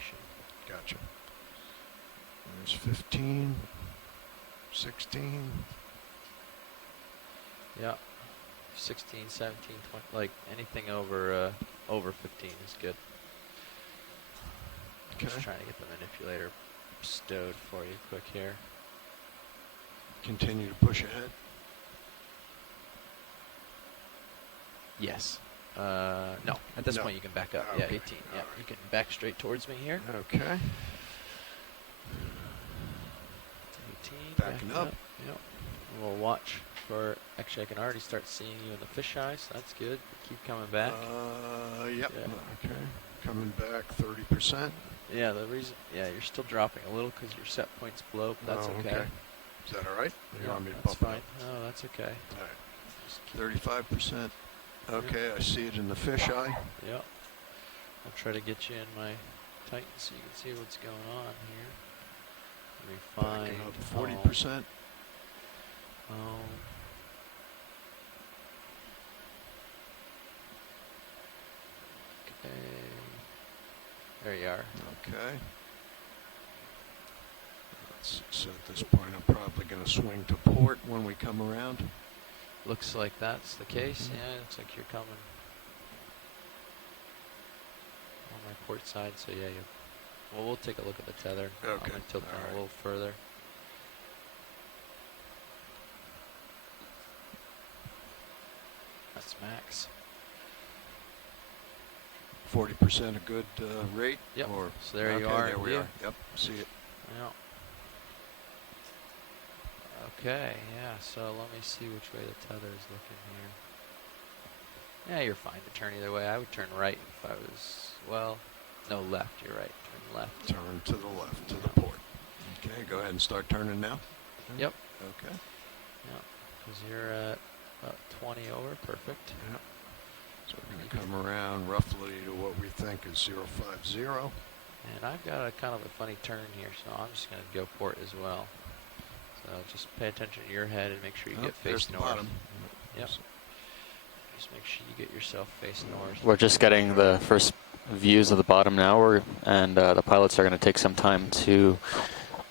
information. Gotcha. There's 15, 16. Yeah, 16, 17, 20, like anything over 15 is good. Okay. Just trying to get the manipulator stowed for you quick here. Continue to push ahead. Yes. No, at this point you can back up. Okay. Yeah, 18. Yeah, you can back straight towards me here. Okay. 18. Backing up. Yep. We'll watch for. Actually, I can already start seeing you in the fisheye, so that's good. Keep coming back. Yep. Yeah. Okay. Coming back 30%. Yeah, the reason. Yeah, you're still dropping a little because your set point's below, but that's okay. Is that all right? Or you want me to that's bump fine. it up? No, that's okay. All right. 35%. Okay, I see it in the fisheye. Yep. I'll try to get you in my Titan so you can see what's going on here. Backing up 40%. Okay. There you are. Okay. So at this point, I'm probably going to swing to port when we come around. Looks like that's the case. Yeah, looks like you're coming on my port side. So yeah, well, we'll take a look at the tether. Okay. I'm gonna tilt down a little further. That's max. 40% a good rate? Yep. Or, so there you are. There we are. Yep. See it. Yeah. Okay, yeah, so let me see which way the tether is looking here. Yeah, you're fine to turn either way. I would turn right if I was, well, no, left, you're right. Turn left. Turn to the left, to the port. Okay, go ahead and start turning now. Yep. Okay. Yep, because you're at about 20 over, perfect. Yep. So we're going to come around roughly to what we think is 050. And I've got a kind of a funny turn here, so I'm just going to go port as well. So just pay attention to your head and make sure you get face north. Bottom. Yep. Just make sure you get yourself face north. We're just getting the first views of the bottom now, and the pilots are going to take some time to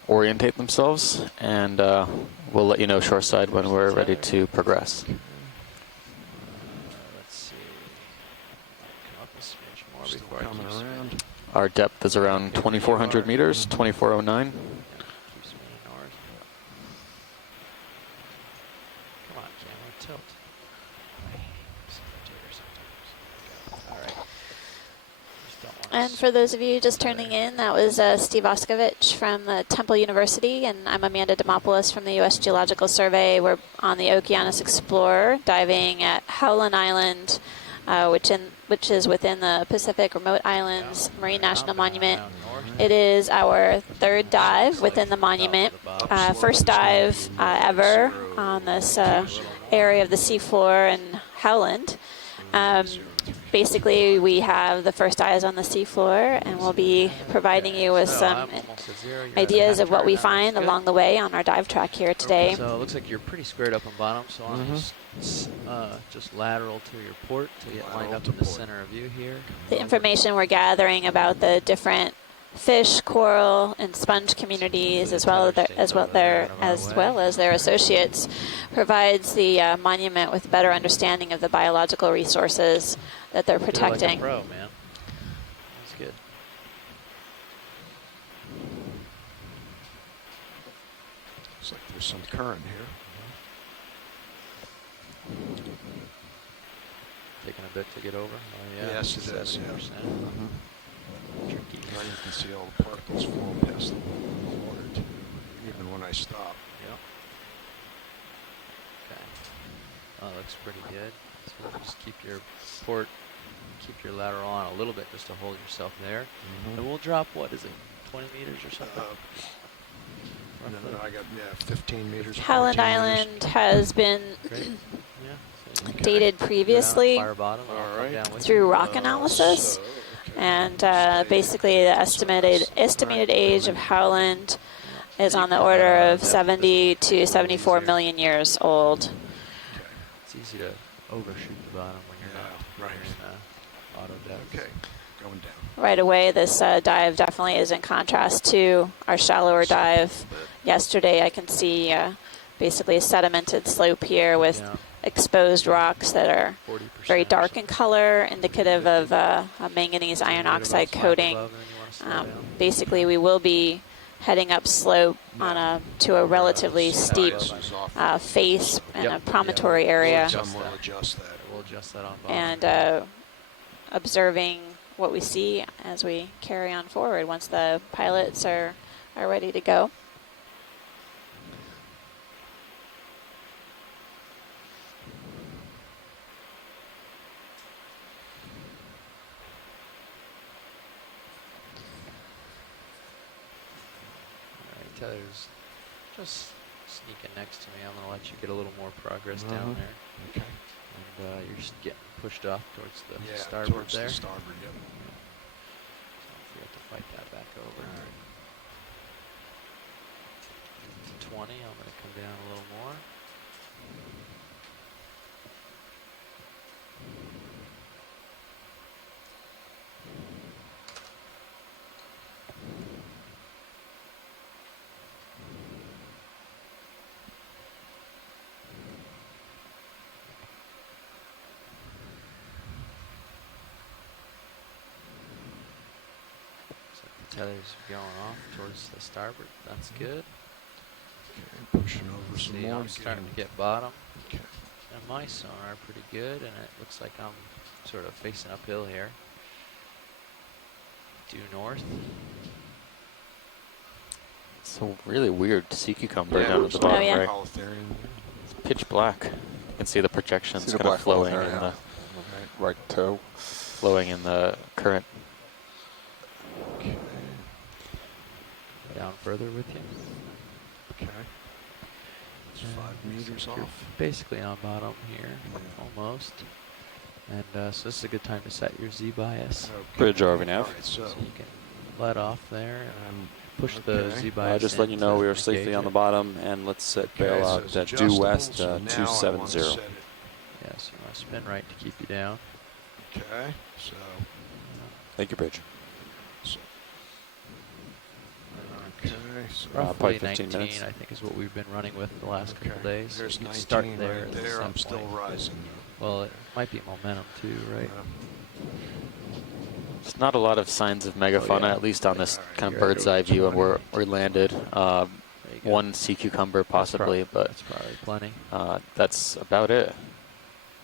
orientate themselves, and we'll let you know shoreside when we're ready to progress. Let's see. Come up a smidge more Still before coming I keep around. Our depth is around 2,400 meters, 2,409. Keep spinning north. Come on, camera, tilt. All right. And for those of you just turning in, that was Steve Oskovich from the Temple University, and I'm Amanda Demopoulos from the U.S. Geological Survey. We're on the Okeanos Explorer, diving at Howland Island, which is within the Pacific Remote Islands Marine National Monument. It is our third dive within the monument, first dive ever on this area of the seafloor in Howland. Basically, we have the first eyes on the seafloor, and we'll be providing you with some ideas of what we find along the way on our dive track here today. So it looks like you're pretty squared up on bottom, so I'm just lateral to your port to get lined up in the center of view here. The information we're gathering about the different fish, coral, and sponge communities, as well as their associates, provides the monument with a better understanding of the biological resources that they're protecting. You're like a pro, man. That's good. Looks like there's some current here. Taking a bit to get over. Oh, yeah. Yes, it is. 70%. Tricky. Now you can see all the particles fall past the water too, even when I stop. Yep. Okay. Oh, looks pretty good. So just keep your port, keep your lateral on a little bit just to hold yourself there. And we'll drop, what is it, 20 meters or something? No, I got 15 meters. Howland 14 Island meters. has been dated previously through rock analysis. And basically the estimated age of Howland is on the order of 70 to 74 million years old. It's easy to overshoot the bottom when you're not right. in auto depth. Okay, going down. right away. This dive definitely is in contrast to our shallower dive yesterday. I can see basically a sedimented slope here with exposed rocks that are 40% very or dark in something. color, indicative of a manganese iron Right oxide about 5 coating. above, and then you wanna slow down. Basically, we will be heading up slope on to a relatively steep face and a promontory area, We'll adjust that. We'll adjust that on bottom. and observing what we see as we carry on forward once the pilots are ready to go. Tether's just sneaking next to me. I'm gonna let you get a little more progress down there. Okay. And you're just getting pushed off towards the Yeah, starboard towards there. the starboard, yep. So you have to fight that back over. All right. To 20, I'm gonna come down a little more. Tether's going off towards the starboard. That's good. Okay, pushing over some See, more. I'm starting to get bottom. Okay. And my sonar pretty good, and it looks like I'm sort of facing uphill here. Due north. It's a really weird sea cucumber Yeah, down at the bottom, Oh, yeah. right? Holothurian. It's pitch black. You can see the projections See the kind of black flowing hole in there, the Right toe. flowing in the current. Okay. Down further with you. Okay. It's 5 meters You're off. basically on bottom here, almost. And so this is a good time to set your Z bias. Okay. Bridge over nav. All right, So so you can let off there and push the okay. Z bias. Just letting you know we are safely engage on the it. bottom, and let's set bail so out it's at due adjustable, west so now I want to 270. set it. Yeah, so you want to spin right to keep you down. Okay, so Thank you, Bridge. okay, so Rough. Roughly probably 15 19, minutes. I think, is what we've been running with the last couple okay. days. There's You can 19 start there. right at the there. set I'm still point. rising. Well, it might be momentum too, right? There's not a lot of signs of megafauna, yeah. at least on this Alright, kind of you're at bird's eye view, and 20. we landed. There you go. One sea cucumber possibly, That's probably plenty. but that's about it.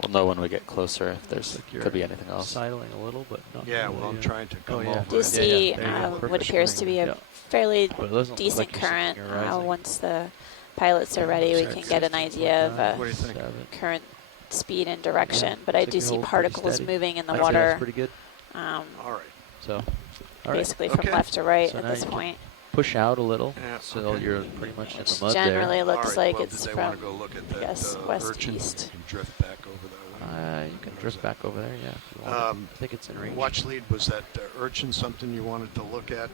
We'll know when we get closer if there's Looks like could be you're anything else. Sidling a little, but not Yeah, really, well, I'm trying to come yeah. over. Do you see There you go. what Perfect. appears to be a Yeah. fairly But it doesn't look decent like you're current? you're rising. Once the pilots are ready, we Sorry, can get an idea of What do you think? 7. current speed and direction. Yeah, But I looks like do you see hold pretty particles steady. moving in the I'd say that's water, pretty good. All right. So, all right. basically from Okay. left to right So at now this you can point. Push out a little, Yeah, so okay. you're pretty much in Which the mud generally there. looks All right, like well, it's did they want from, to go look at I that guess, urchin? west-east. You can drift back over that way. You can Or is drift that- back over there, yeah, if you want. I think it's in range. Watch lead, was that urchin something you wanted to look at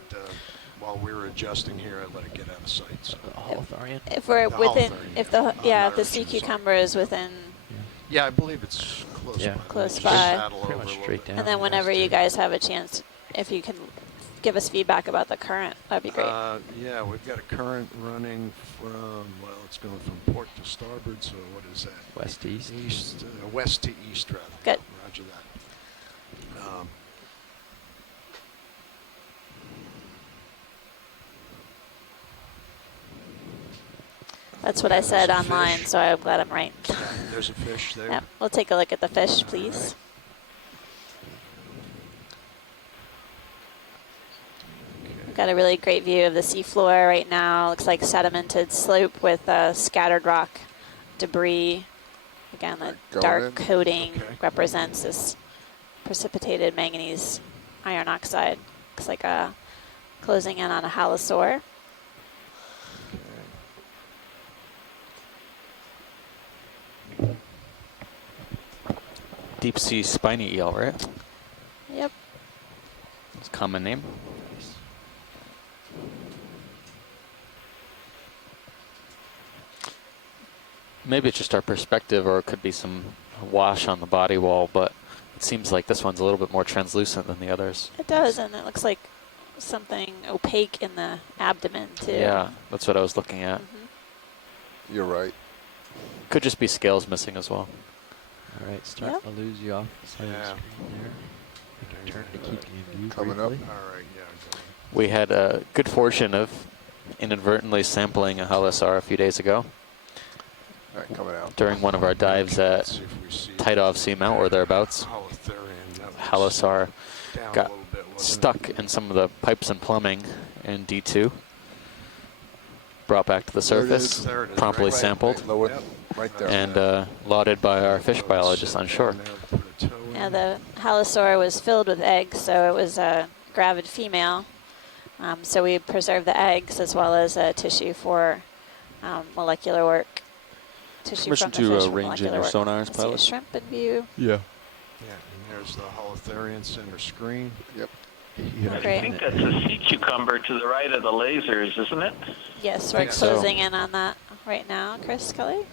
while we were adjusting here? I let it get out of sight. So. The Holothurian. If we're The within, Holothurian, if the yeah. if the sea Urchin, sorry. cucumber is within, Yeah, I believe it's close Yeah. by. Close Just by. saddle Pretty over much a little straight bit. down. and then Yeah, whenever that's you good. guys have a chance, if you can give us feedback about the current, that'd be great. Yeah, we've got a current running from, well, it's going from port to starboard, so what is that? West east. East, west to east, rather. Good. Roger that. That's what I said there's a online, fish. so I'm glad I'm right. There's a fish there. Yep, we'll take a look at the fish, please. We've got a really great view of the seafloor right now. Looks like sedimented slope with scattered rock debris. Again, the Going dark in. coating Okay. represents this precipitated manganese iron oxide. Looks like closing in on a halosaur. Deep sea spiny eel, right? Yep. It's a common name. Maybe it's just our perspective, or it could be some wash on the body wall, but it seems like this one's a little bit more translucent than the others. It does, and it looks like something opaque in the abdomen too. Yeah, that's what I was looking at. You're right. Could just be scales missing as well. All right, starting to lose you off the side of the Yeah. screen there. We can turn to keep you in view Coming up. briefly. All right, yeah. Go ahead. We had a good fortune of inadvertently sampling a Halasar a few days ago All right, coming out. during one of our dives at See if we see Tidov Seamount or thereabouts. Holothurian, that was Halasar down a got little bit, wasn't it? stuck in some of the pipes and plumbing in D2. Brought back to the There it surface, is. There it is, promptly right, sampled, Right, lower, Yep. right there. and lauded by our fish biologist on shore. Down there, put a toe in. Yeah, the halosaur was filled with eggs, so it was a gravid female. So we preserved the eggs as well as tissue for molecular work. Tissue Permission from the to fish for range in molecular your work. sonars, See a pilot? shrimp in view. Yeah. Yeah, and there's the Holothurian center screen. Yep. Yeah. Great. I think that's a sea cucumber to the right of the lasers, isn't it? Yes, we're Think so. closing in on that right now, Chris Kelly.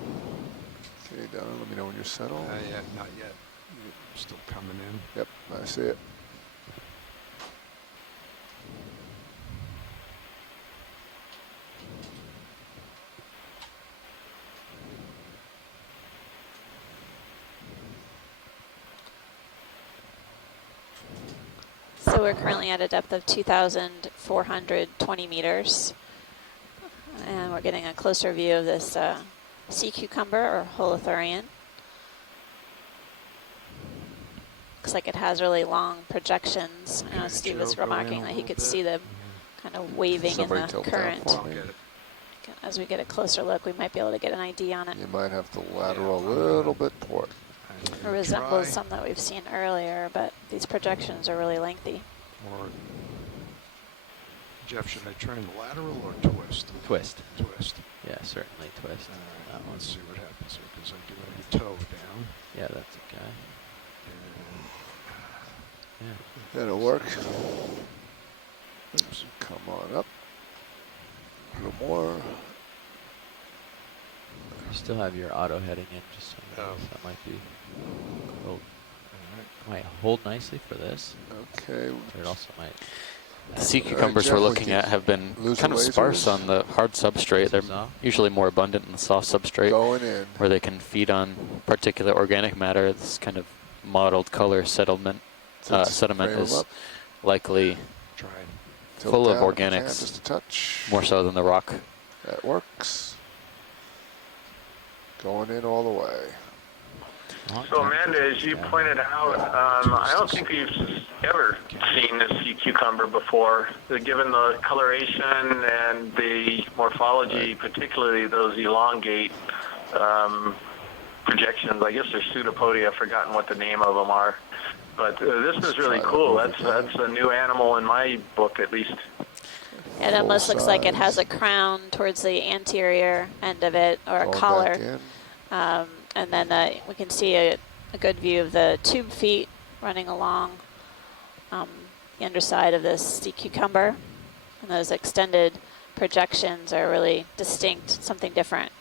Okay, Don, let me know when you're settled. Yeah, not yet. Still coming in. Yep, I see it. So we're currently at a depth of 2,420 meters. And we're getting a closer view of this sea cucumber or holothurian. Looks like it has really long projections. I know Okay, Steve Joe, was go in remarking a that he little could bit. see them kind of waving Somebody in the tilt that current. for I'll me. get it. As we get a closer look, we might be able to get an ID on it. You might have to lateral a little bit port. It resembles some that we've seen earlier, but these projections are really lengthy. Or Jeff, should I try and lateral or twist? Twist. Twist. Yeah, certainly twist. All That right, one. let's see what happens here because I do have a toe down. Yeah, that's okay. And Yeah. That'll work. Oops, come on up. A little more. You still have your auto heading in, just so you know, Oh. so that might be. Oh, all right. might hold nicely for this, Okay. but it also might. The sea cucumbers we're looking at have been Lose kind of the sparse lasers. on the hard substrate. They're Soft. usually more abundant in the soft substrate, Going in. where they can feed on particulate organic matter. This kind of mottled color sediment Let's sediment frame 'em is up. likely Try and Tilt full of down if you can, organics. Just a touch. more so than the rock. That works. Going in all the way. So Amanda, as you pointed out, I don't think we've ever seen a sea cucumber before. Given the coloration and the morphology, particularly those elongate projections, I guess they're pseudopodia. I've forgotten what the name of them are. But this is really cool. That's a new animal in my book, at least. It almost looks like it size. has a crown towards the anterior end of it, or a Going collar. back in. And then we can see a good view of the tube feet running along the underside of this sea cucumber. And those extended projections are really distinct, something different.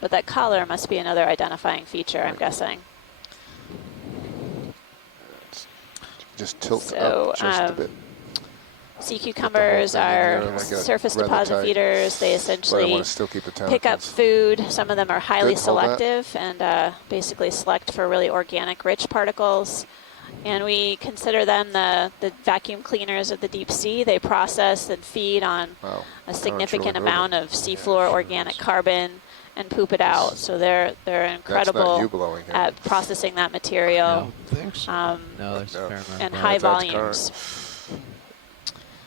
But that collar must be another identifying feature, I'm guessing. Just tilt So, up just a bit. Sea cucumbers thing in here, are and I got it surface rather deposit tight, feeders. They But I essentially want to still keep the pick up tentacles. food. Some of them are highly Good, hold that. selective and basically select for really organic, rich particles. And we consider them the vacuum cleaners of the deep sea. They process and feed on Wow. a significant really amount moving. of seafloor sure organic is. carbon and poop it out. So they're That's incredible not you blowing here. at processing that I material don't think so. No, there's a No. fair amount. and of high that's volumes.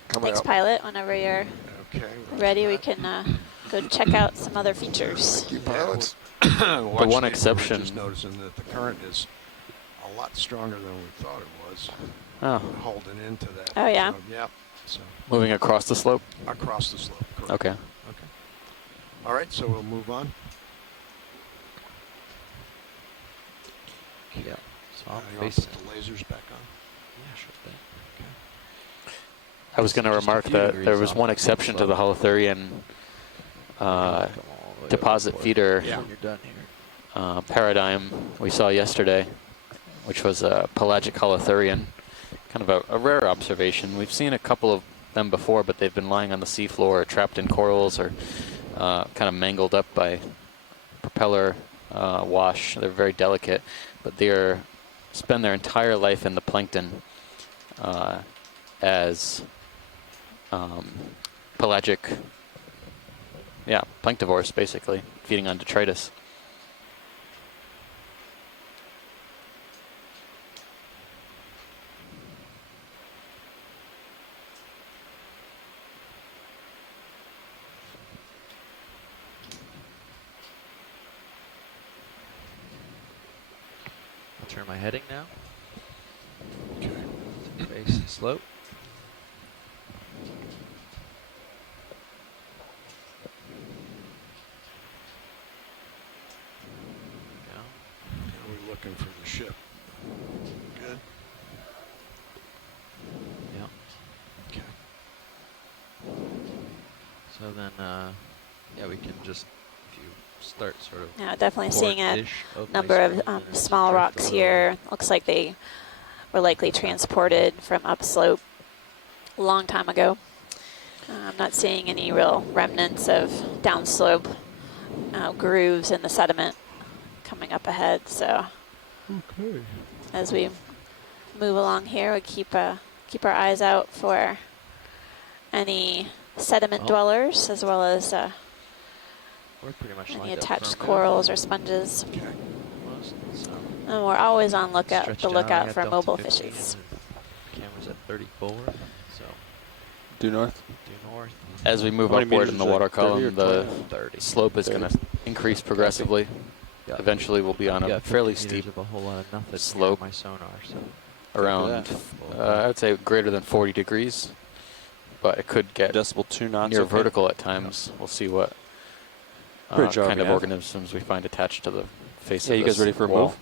Coming Thanks, up. pilot. Whenever you're Okay. ready, we can go check out some other features. Keep pilots. The one We're exception- just noticing that the current is a lot stronger than we thought it was. Oh, Holding into that. Oh, yeah? Yep. So moving across the slope. across the slope. Correct. Okay. Okay. All right. So we'll move on. Yeah. So I'm You want to facing. put the lasers back on? Yeah, sure thing. I was going to Just a remark few that degrees there was off one the exception to the slope. Holothurian Come all the way deposit over. feeder Yeah. When you're done here. paradigm we saw yesterday, which was a pelagic holothurian, kind of a rare observation. We've seen a couple of them before, but they've been lying on the seafloor, trapped in corals, or kind of mangled up by propeller wash. They're very delicate, but they spend their entire life in the plankton as pelagic, planktivores, basically, feeding on detritus. Turn my heading now. Okay. Face the slope. Go. We're looking for the ship. Good. Yep. Okay. So then, yeah, we can just, if you start sort of. Yeah, definitely seeing a north-ish of number my of screen, then it's small drift a rocks little. here. Looks like they were likely transported from upslope a long time ago. I'm not seeing any real remnants of downslope grooves in the sediment coming up ahead. So as we move along here, we keep our eyes out for any sediment dwellers, as well as We're pretty much any lined up attached firmly. corals or sponges. Okay. Almost, so And we're always on stretched the out. lookout I got for Delta mobile 15 fishes. and Cameras at 34, so Due north. due north. As we move How many upward meters in the is it? water 30 or column, the 30. slope is going to increase progressively. Yeah. Eventually, we'll be on a Yeah, fairly 50 meters steep of a whole lot of nothing slope. near my sonar, so around, I would say, greater than 40 degrees, but it could get Decibel 2 knots. near okay. vertical at times. We'll see what Bridge kind of RVF. organisms we find attached to the face Yeah, of you this guys ready for a wall.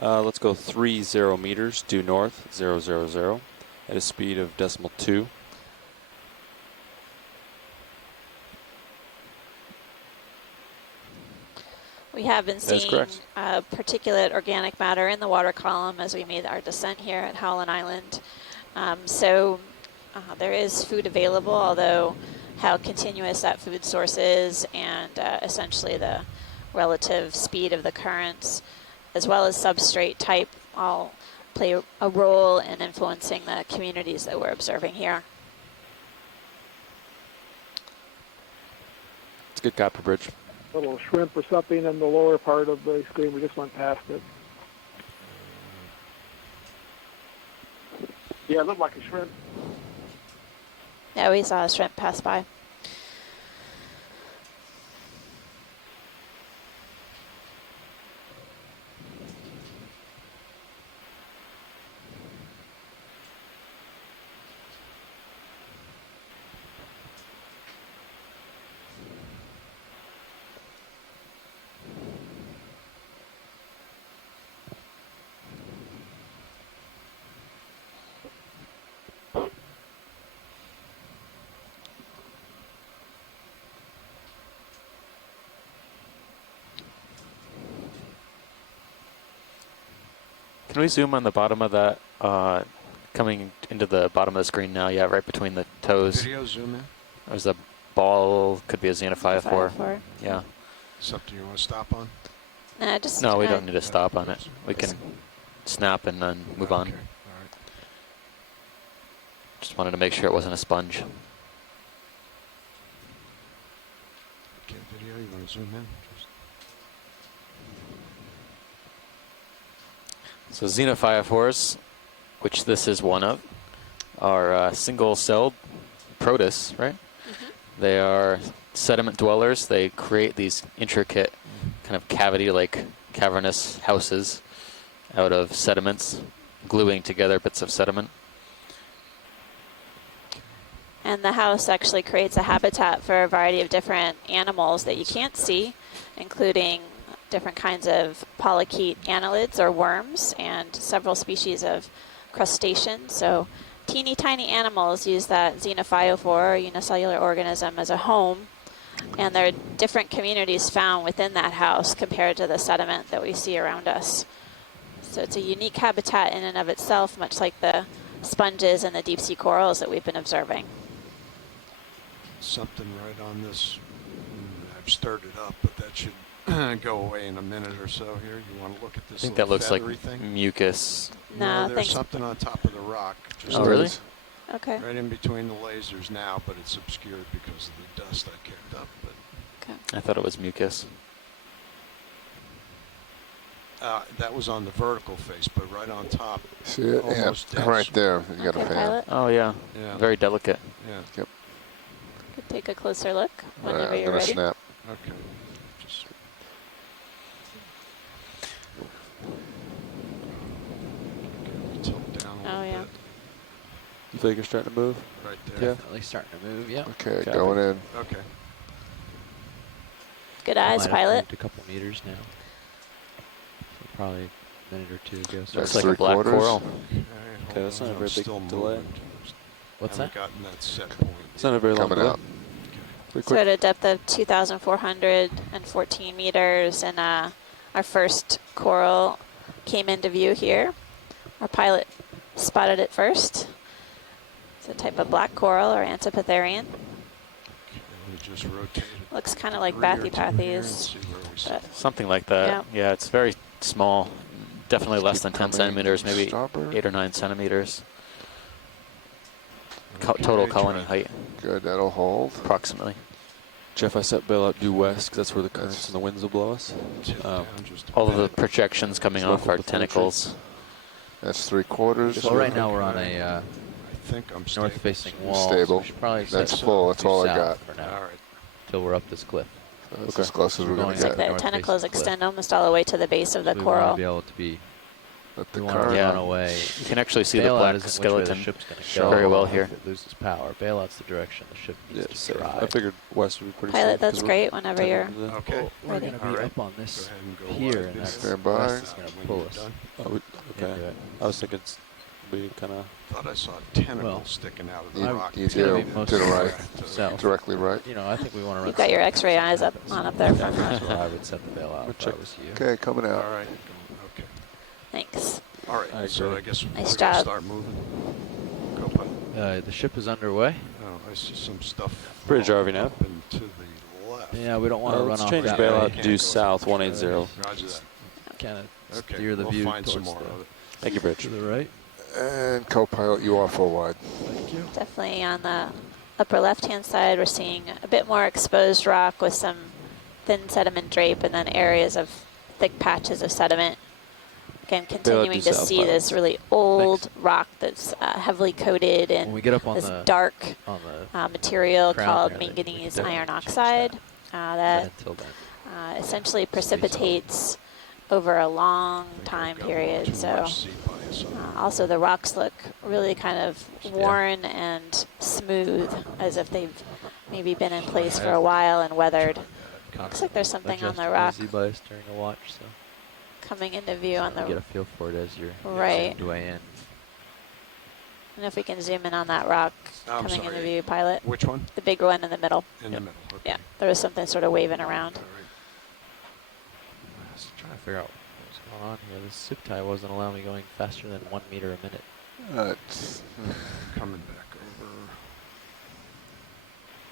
move? Let's go 30 meters due north, 000, at a speed of decimal 2. We have been That's seeing correct. particulate organic matter in the water column as we made our descent here at Howland Island. So there is food available, although how continuous that food source is and essentially the relative speed of the currents, as well as substrate type, all play a role in influencing the communities that we're observing here. It's a good copper bridge. Little shrimp or something in the lower part of the screen. We just went past it. Yeah, it looked like a shrimp. Yeah, we saw a shrimp pass by. Can we zoom on the bottom of that, coming into the bottom of the screen now? Yeah, right between the toes. Video zoom in. There's a ball, could be a xenophyophore. Xenophyophore. Yeah. Something you want to stop on? No, just No, we don't need to stop on it. We can snap and then move on. Okay. All right. Just wanted to make sure it wasn't a sponge. Okay, video. You want to zoom in? So xenophyophores, which this is one of, are single-celled protists, right? Mm-hmm. They are sediment dwellers. They create these intricate kind of cavity-like cavernous houses out of sediments, gluing together bits of sediment. And the house actually creates a habitat for a variety of different animals that you can't see, including different kinds of polychaete annelids or worms and several species of crustaceans. So teeny tiny animals use that xenophyophore or unicellular organism as a home And there are different communities found within that house compared to the sediment that we see around us. So it's a unique habitat in and of itself, much like the sponges and the deep sea corals that we've been observing. Something right on this. I've stirred it up, but that should go away in a minute or so here. You want to look at this I think little that looks like feathery thing? mucus. No, there's thanks. something on top of the rock. Just Oh, really? Okay. right in between the lasers now, but it's obscured because of the dust I kicked up. But I thought it was mucus. that was on the vertical face, but right on top. See it? Almost Yeah, dense. right there. You got a Okay, fan. Pilot. Oh, yeah. Yeah. Very delicate. Yeah. Yep. Could take a closer look All right, whenever I'm you're gonna ready. snap. Okay. Just tilt down a little Oh, yeah. bit. You think you're starting to move? Right there. Yeah. Definitely starting to move. Yeah. Okay, Copy. going in. Okay. Good eyes, Might have Pilot. moved a couple meters now. So probably a minute or two ago. So Looks That's like a black 3/4. coral. All right, Okay, that's hold not a on, very I'm big still delay. moving. what's Haven't that? gotten that set point. It's not a very long Coming delay. out. Pretty So quick. at a depth of 2,414 meters, and our first coral came into view here. Our pilot spotted it first. It's a type of black coral or Antipatherian. We just rotate it Looks kind of like degree or two here and bathypathes, see where we sit. but Something like that. Yeah, it's very small. Definitely less than 10 Coming centimeters, maybe starboard. 8 or 9 centimeters. Okay, Total colony try- height, Good, that'll hold. approximately. Jeff, I set bail out due west 'cause that's where the currents and the winds will blow us. Tip down just a All of the bit. projections coming Smoke off are with the full tentacles. That's 3/4. Well, right now we're on a I think I'm stable. north-facing wall. Stable. So we should probably That's set full, that's due all I south got. For All now, right. till we're up this cliff. That's Okay. as close as we're We're going going to looks like get. the north tentacles facing cliff. extend almost all the way to the base of the So we want to coral. be able to be. Let We the want to current. Yeah. run away. You can actually see the Bailout black isn't which way skeleton the ship's going to show go very well if here. it loses power. Bailout's the direction the ship Yeah, needs to safe. drive. I figured west would be pretty Pilot, safe. that's 'cause we're great whenever tending you're to the- Okay. We're Ready. going to be All right. up on Go this ahead and go pier, like and this. that's Stand by. west is going to When pull you're us done. Oh, into okay. it. I was thinking we kind of. Thought I saw tentacles Well, sticking out of the You- rock. you It's gonna do. be To mostly the right. south. Directly right. You know, I think we want to run. You've got your south. X-ray eyes up on up there front row. That's where I would set the bailout if I check. was you. Okay, coming All out. right. Okay. Thanks. All right. I So agree. I guess Nice we're going to job. start moving. Co-pilot. The ship is underway. Oh, I see some stuff. Bridge falling RV now. up and to the left. Yeah, we don't want to run let's off change that bailout way. Can't due go south south. 180. Roger that. Kind of Okay. steer the we'll view find some towards more the, of it. Thank you, Bridge. to the right. And co-pilot, you are full wide. Thank you. Definitely on the upper left-hand side, we're seeing a bit more exposed rock with some thin sediment drape and then areas of thick patches of sediment. Again, continuing due to south, see pilot. this really old rock that's heavily coated When in we get up on this the dark crown material called there, then we can manganese definitely iron change oxide But that until then, essentially precipitates over a long I think time I've got period. too So much seat bias on it. also the rocks look really kind of worn and smooth, as if they've maybe been in place for a while and weathered. Looks like there's something on the rock Z-bias during the watch, so coming into view on you get a the feel for it as you're right. zoomed way in. And if we can zoom in on that rock I'm coming into sorry. view, Pilot, Which one? the big one in the middle. In the middle. Okay. Yeah, there was something sort of waving around. All right. I was trying to figure out what was going on here. This zip tie wasn't allowing me going faster than 1 meter a minute. Coming back over.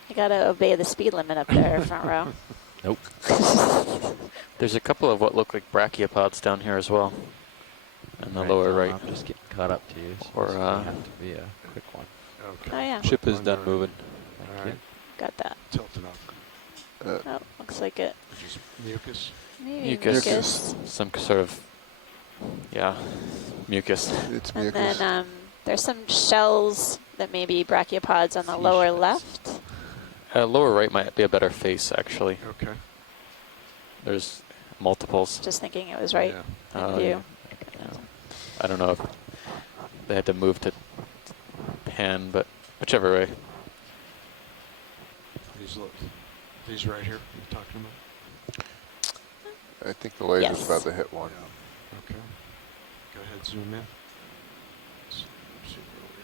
You gotta obey the speed limit up there, front row. Nope. There's a couple of what look like brachiopods down here as well. In the lower now right. I'm just getting caught up to you, so Or, this may have to be a quick one. Okay. Oh yeah, Ship is On done the- moving. Thank All you. right. got that. Tilting up. Oh, looks like it. Just mucus. Maybe Mucus. mucus. Some sort of, yeah, mucus. It's And mucus. then there's some shells that may be brachiopods on the Sea lower shells. left. Lower right might be a better face, actually. Okay. There's multiples. Just thinking it was right Yeah. in view. I don't know if they had to move to pan, but whichever way. These right here you're talking about? I think the laser's Yes. about to hit one. Yeah. Okay. Go ahead, zoom in. See where we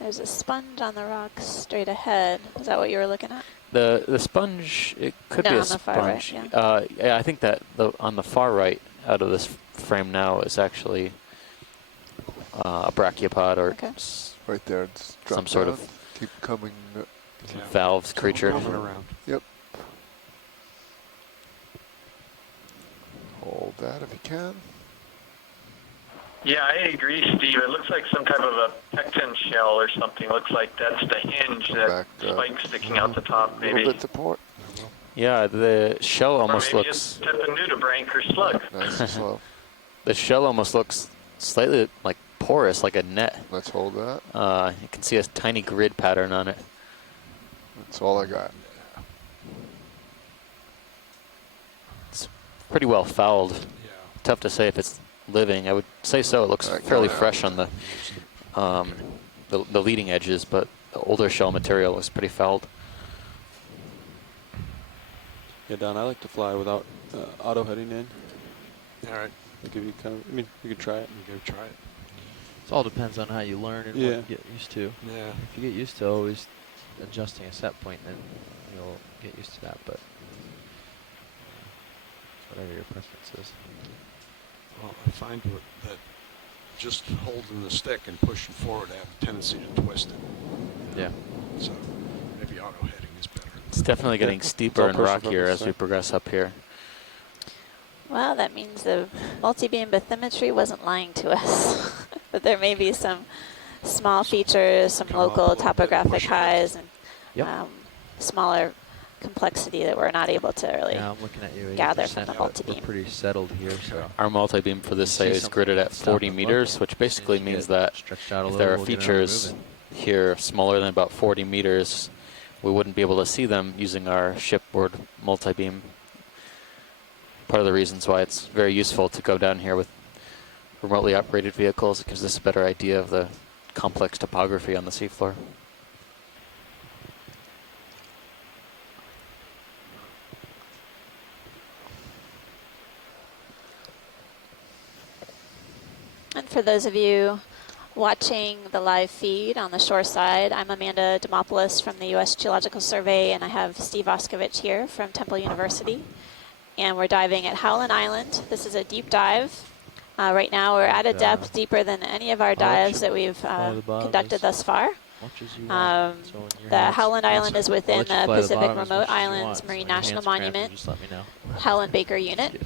are. There's a sponge on the rocks straight ahead. Is that what you were looking at? The sponge, it could No, be a on the far right, sponge. yeah. Yeah, I think that on the far right out of this frame now is actually a brachiopod or Okay. Right there. It's some drop sort down. of Keep coming. valves creature. Coming around. Yep. Hold that if you can. Yeah, I agree, Steve. It looks like some type of a pectin shell or something. Looks like that's the hinge, that Back, spike sticking out the top, A maybe. little bit to port. Yeah, the shell Or almost maybe looks. it's just a nudibranch or slug. Nice and slow. The shell almost looks slightly like porous, like a net. Let's hold that. You can see a tiny grid pattern on it. That's all I got. It's pretty well fouled. Yeah. Tough to say if it's living. I would say so. It looks All right, fairly go fresh down. on the leading edges, but the older shell material looks pretty fouled. Yeah, Don, I like to fly without auto heading in. All right. Give you kind of, I mean, you could try it. You go try it. It all depends on how you learn and what Yeah. you get used to. Yeah. If you get used to always adjusting a set point, then you'll get used to that. But whatever your preference is. Well, I find that just holding the stick and pushing forward, I have a tendency to twist it. Yeah. So maybe auto heading is better. It's definitely getting It's steeper all and personal rockier preference, as we right? progress up here. Well, that means the multi-beam bathymetry wasn't lying to us. But there may be some small features, some Come up a local little bit, topographic push it. highs, and Yep. smaller complexity that we're not able to really Yeah, I'm looking at you. gather from 80%, the but multi-beam. We're pretty settled here, so. Our multi-beam for this You site see is something gridded at stop 40 and look, meters, and which as basically soon as you means get that stretched out a if little, there are we'll get it on features moving. here smaller than about 40 meters, we wouldn't be able to see them using our shipboard multi-beam. Part of the reasons why it's very useful to go down here with remotely operated vehicles. It gives us a better idea of the complex topography on the seafloor. And for those of you watching the live feed on the shore side, I'm Amanda Demopoulos from the U.S. Geological Survey, and I have Steve Oskovich here from Temple University. And we're diving at Howland Island. This is a deep dive. Right now we're at a depth deeper than any of our dives that we've conducted thus far. Much as you want. So when you're The here, Howland Island is I'll within let you the fly the Pacific bottom as Remote much as you Islands want. So Marine when your National hands cramp, Monument, just let me know. Howland Baker Unit.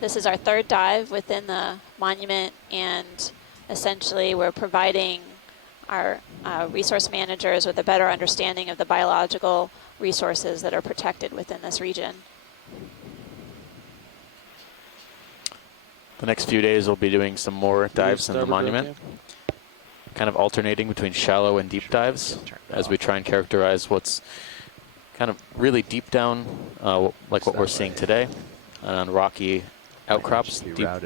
This is our third dive within the monument, and essentially we're providing our resource managers with a better understanding of the biological resources that are protected within this region. The next few days we'll be doing some more dives in the monument, kind of alternating between shallow and deep dives as we try and characterize what's kind of really deep down, like what we're seeing today, on rocky outcrops, deep, you have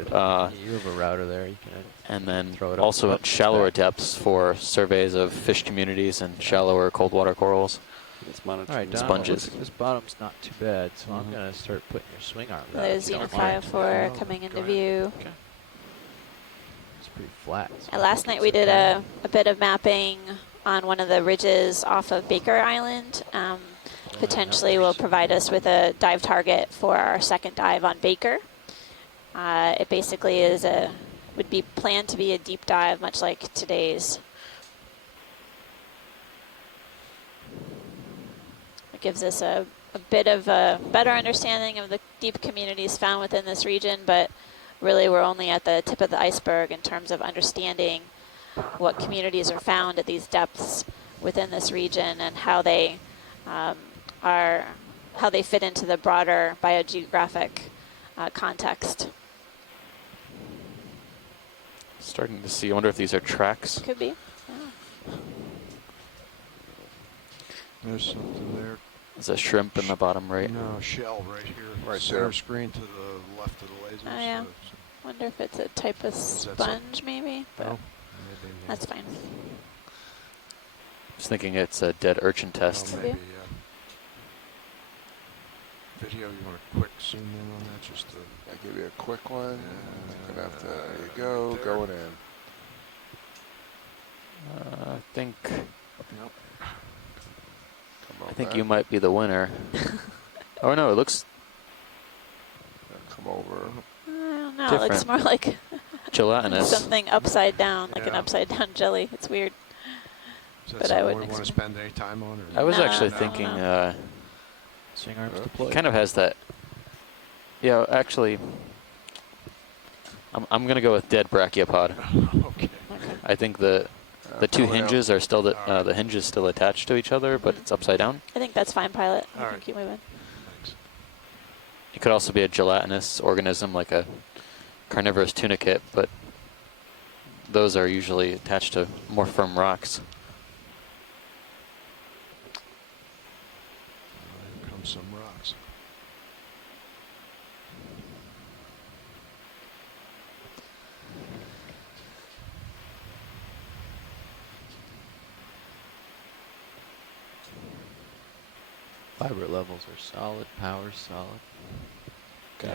a router there. You can and then throw it up. also Oh, at shallower depths for surveys of fish communities and shallower cold water corals. It's monitored. All right, Don, Sponges. looks like this bottom's not too bad, so I'm going to start putting your swing arms out. There's if you don't Xena mind. 504 coming into view. Okay. It's pretty flat. So And I last think night we it's did okay. a bit of mapping on one of the ridges off of Baker Island. Potentially will provide us with a dive target for our second dive on Baker. It basically would be planned to be a deep dive, much like today's. It gives us a bit of a better understanding of the deep communities found within this region, but really we're only at the tip of the iceberg in terms of understanding what communities are found at these depths within this region and how they fit into the broader biogeographic context. Starting to see, I wonder if these are tracks. Could be. There's something there. There's a shrimp in the bottom right. No, shell right here. Right Center there. screen to the left of the lasers. Oh, yeah. Wonder if it's a type of that sponge, maybe. But No? Maybe, that's fine. I was thinking it's a dead urchin test. Oh, maybe, Video, you want a quick zoom in on that? Just to, I'll give you a quick one. Gonna have to, there you go, there. going in. I think Yep. Come I think you might be the winner. Oh no, it looks Come over. I don't know. It Different. looks more like gelatinous. something upside down, like an Yeah. upside down jelly. It's weird. Is that But I something wouldn't we want to expect- spend any time on? Or I was No, actually no, thinking, no. Swing arms Yeah. deployed. kind of has that. Yeah, actually, I'm gonna go with dead brachiopod. Okay. I think the two Coming out. hinges are still Alright. the hinges still attached to each other, but it's upside down. I think that's fine, pilot. I All think right. you moving. Thanks. It could also be a gelatinous organism like a carnivorous tunicate, but those are usually attached to more firm rocks. Here comes some rocks. Vibrate levels are solid. Power's solid. Yeah.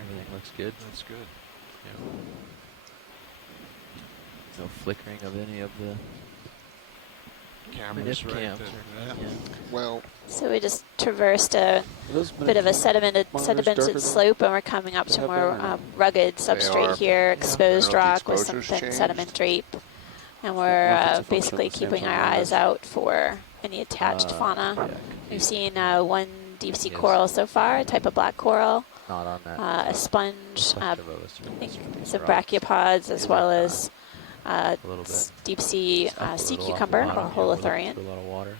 Everything looks good. That's good. Yeah. No flickering of any of the Cameras, right? cams. Yeah. Yeah. Well, So we just traversed a Those bit of a monitors darker sedimented than- slope, and we're coming up They to have more that or no? rugged They substrate are. here, exposed I don't know if rock the with some exposure's thin changed. sediment drape. And Well, we're if it's a function of basically the keeping Samsung our eyes lens. out for any attached Yeah, fauna. could We've be. seen one deep sea Yes. coral so far, a type of black coral, Not on that. a sponge, I collective of us. think These some rocks. brachiopods, as well as A little bit. deep sea Up a sea little off the cucumber bottom, or yeah, we're looking holothurian. through a lot of water.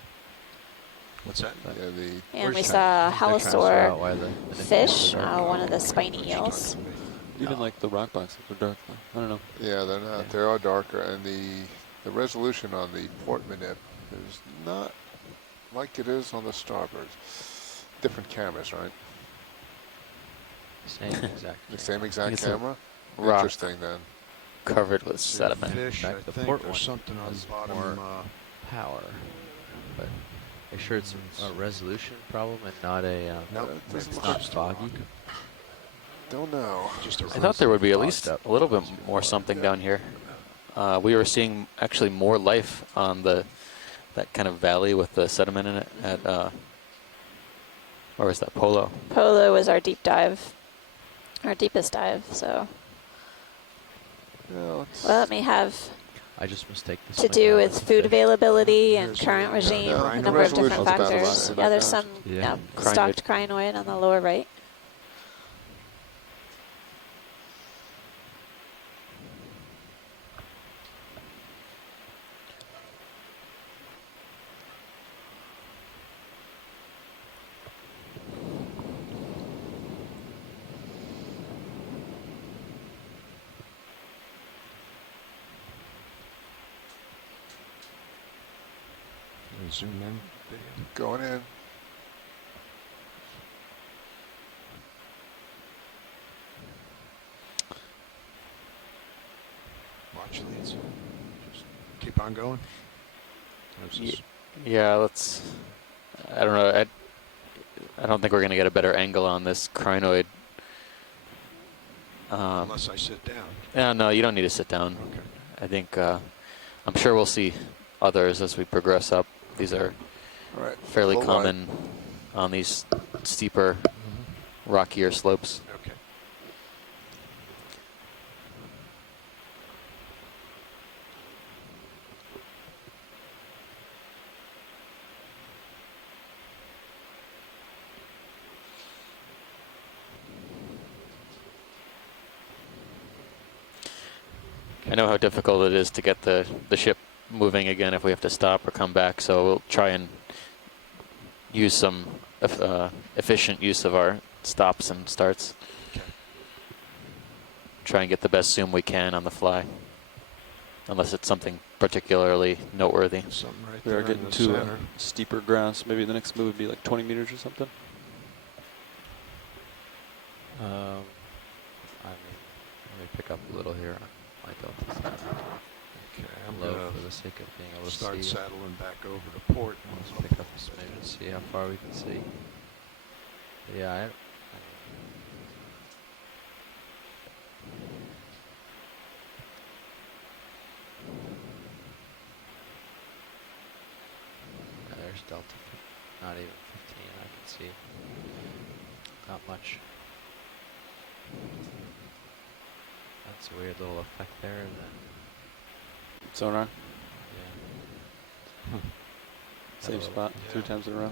What's that? yeah, the And we We're saw trying to halosaur out why the fish, are dark. one of the spiny eels. Even like the rock boxes are dark. I don't know. yeah, they're not. Yeah. They are darker, and the resolution on the port manip is not like it is on the starboard. Different cameras, right? Same exact. The same I exact think it's a camera. rock. Interesting then. Covered with See, sediment. Fish, In fact, I the think port there's one something on has the bottom. more power, but are you sure it's a resolution problem and not a? No, It doesn't it's look not just a foggy. rock. Don't know. Just a I thought there would be at least Fogged up. a little bit more something down here. We were seeing actually more life on that kind of valley with the sediment in it at or is that Polo? Polo was our deep dive, our deepest dive. So, Yeah, it's, well, it may have I just mistake this. to do with food availability and current regime, Yeah, a the number of different resolution's about factors. right. Yeah, there's some Yeah. stalked crinoid on the lower right. Zoom in. Video. going in. Watch leads. Just keep on going. There's this- Yeah, let's. I don't know. I don't think we're gonna get a better angle on this crinoid. Unless I sit down. Yeah, no, you don't need to sit down. Okay. I think I'm sure we'll see others as we progress up. These are All right. fairly full light. common on these steeper, rockier slopes. Okay. I know how difficult it is to get the ship moving again if we have to stop or come back, so we'll try and use some efficient use of our stops and starts. Okay. Try and get the best zoom we can on the fly, unless it's something particularly noteworthy. Something right We there are in getting the to center. steeper ground, so maybe the next move would be like 20 meters or something. I mean, let me pick up a little here on my delta side. Okay, I'm Low gonna for the sake of being able to start see. saddling back over to port. Let's pick up a smidge and see how far we can see. Yeah, there's delta. Not even 15, I can see. Not much. That's a weird little effect there, isn't it? Sonar. Yeah. Same Hello. spot. Yeah. 3 times in a row.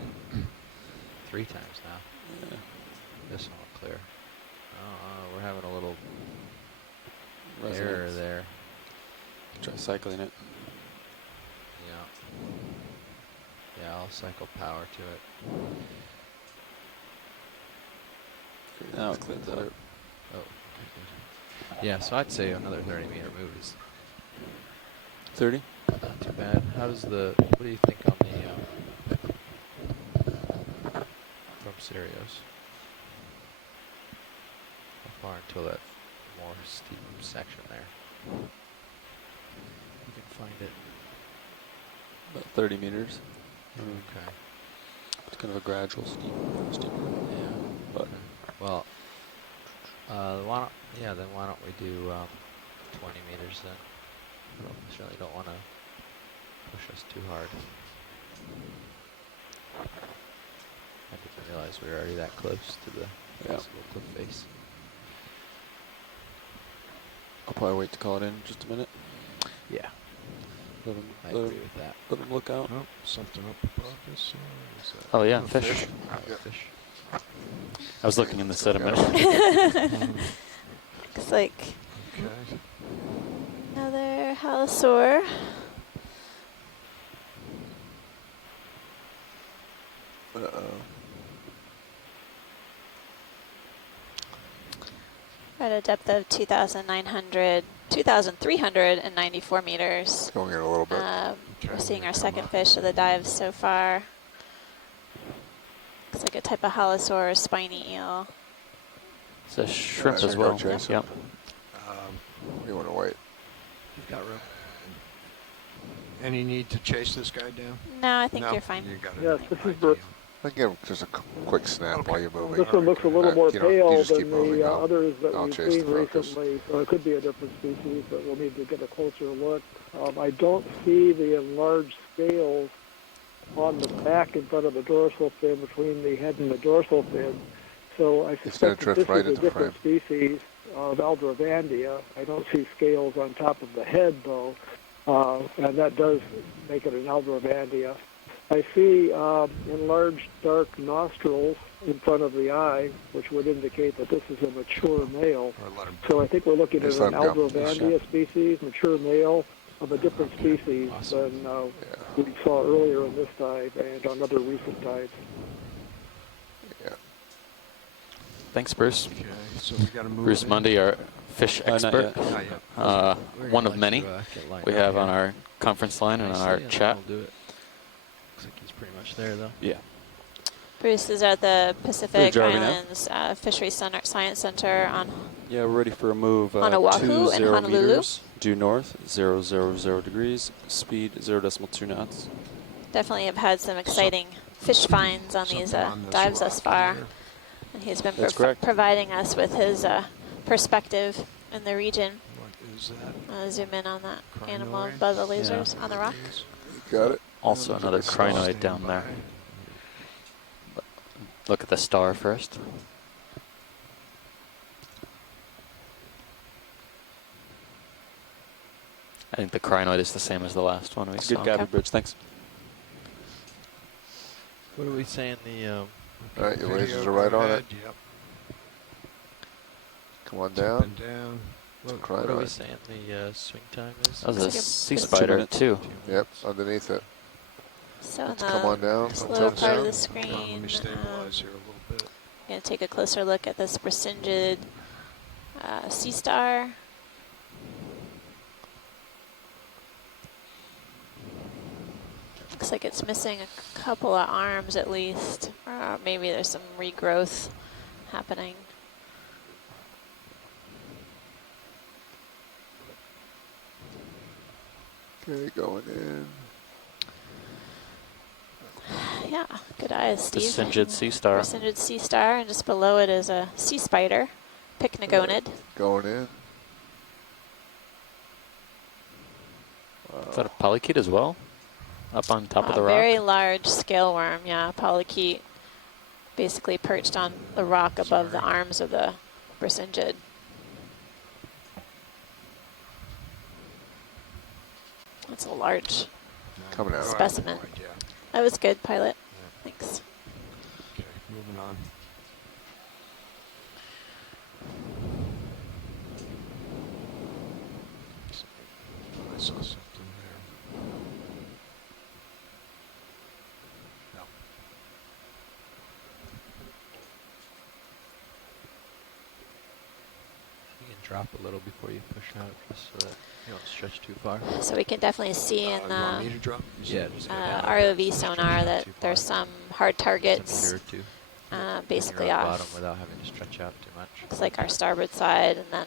3 times now. Yeah. This one will clear. Oh, we're having a little error Resonance. there. Try cycling it. Yeah. Yeah, I'll cycle power to it. Now it cleans out. Oh. Okay, good. Yeah, so I'd say another 30-meter move is 30? not too bad. How does the? What do you think on the from Sirius? How far until that more steep section there? You can find it. About 30 meters. Okay. It's kind of a gradual steep. Yeah. But Well, then why don't we do 20 meters then? I certainly don't want to push us too hard. I didn't realize we were already that close to the possible cliff face. I'll probably wait to call it in just a minute. Yeah, Let I them, agree with that. let them look out. Oh, something up above us. Is that Oh yeah, a fish. Yeah. Fish. I was looking in the sediment. Looks like Okay. another halosaur. Uh-oh. At a depth of 2,394 meters. Going in a little bit. We're seeing our come second up. fish of the dive so far. Looks like a type of halosaur or spiny eel. It's a shrimp Yeah, as I well. got Jason. Yep. You want to wait? You've got room. Any need to chase this guy down? No, I think No, you're fine. You got it. Yes, this is Bruce. I'll give him just a quick snap while you're moving. This one looks a little more You know, pale you just than keep moving. the I'll others that we've chase seen the focus. recently, so it could be a different species, but we'll need to get a closer look. I don't see the enlarged scales on the back in front of the dorsal fin, between the head and the dorsal fin, so I It's gonna suspect that drift this right is a into different species of Aldrovandia. I don't see scales on top of the head, though, and that does make it an Aldrovandia. I see enlarged dark nostrils in front of the eye, which would indicate that this is a mature male. Or let him So I think we're looking at Just an let him go. Aldrovandia species, mature male of a different species Awesome. than we saw earlier in this dive and on other recent dives. Yeah. Thanks, Bruce. Okay, so we got to move Bruce in. Mundy, our fish Not expert. yet. Not yet. We're One gonna of let many you, get lined we up have on here. our conference line and on Nicely, our and then chat. we'll do it. Looks like he's pretty much there, though. Yeah. Bruce is at the Pacific driving now? Islands Fisheries Science Center on Yeah, we're ready for a move. On Oahu and 20 Honolulu. meters due north, 000 degrees, speed 0.2 knots. definitely have had some exciting fish finds on these Something on this dives rock thus far. here. And he's been That's correct. providing us with his perspective in the region. What is that? Zoom in on that animal Crinoid? above the lasers on the rock. You got it? Also Look at another the star. crinoid down there. Look at the star first. I think the crinoid is the same as the last one we saw. Good gravity bridge, thanks. What are we saying the All right, your Video lasers are right on it. ahead, Yep. Come on Up down. and down. what are we Crinoid. saying the swing time is? That was a Looks like a- sea It's 2 spider minutes. too. Yep, underneath it. So in Let's come on the down. slow Tilt part of down. the screen, Let me stabilize here a little bit. I'm going to take a closer look at this Brisingid sea star. Looks like it's missing a couple of arms at least. Maybe there's some regrowth happening. Okay, going in. Yeah, good eyes, Steve. Brisingid sea star. Brisingid sea star, and just below it is a sea spider, pycnogonid. Going in. Is that a polychaete as well? up on top of the A rock. very large scale worm, yeah, polychaete, basically perched on the rock above the arms of the brisingid. That's a large Coming out. specimen. Yeah. That was good, pilot. Thanks. Okay, moving on. I saw something there. No. You can drop a little before you push out, just so that you don't stretch too far. So we can definitely see in You want me to the drop? Yeah, just go down. ROV Don't stretch sonar out that too far. there's some hard Just targets a meter or two. basically Rock off. bottom without having to stretch out too much. Looks like our starboard side, and then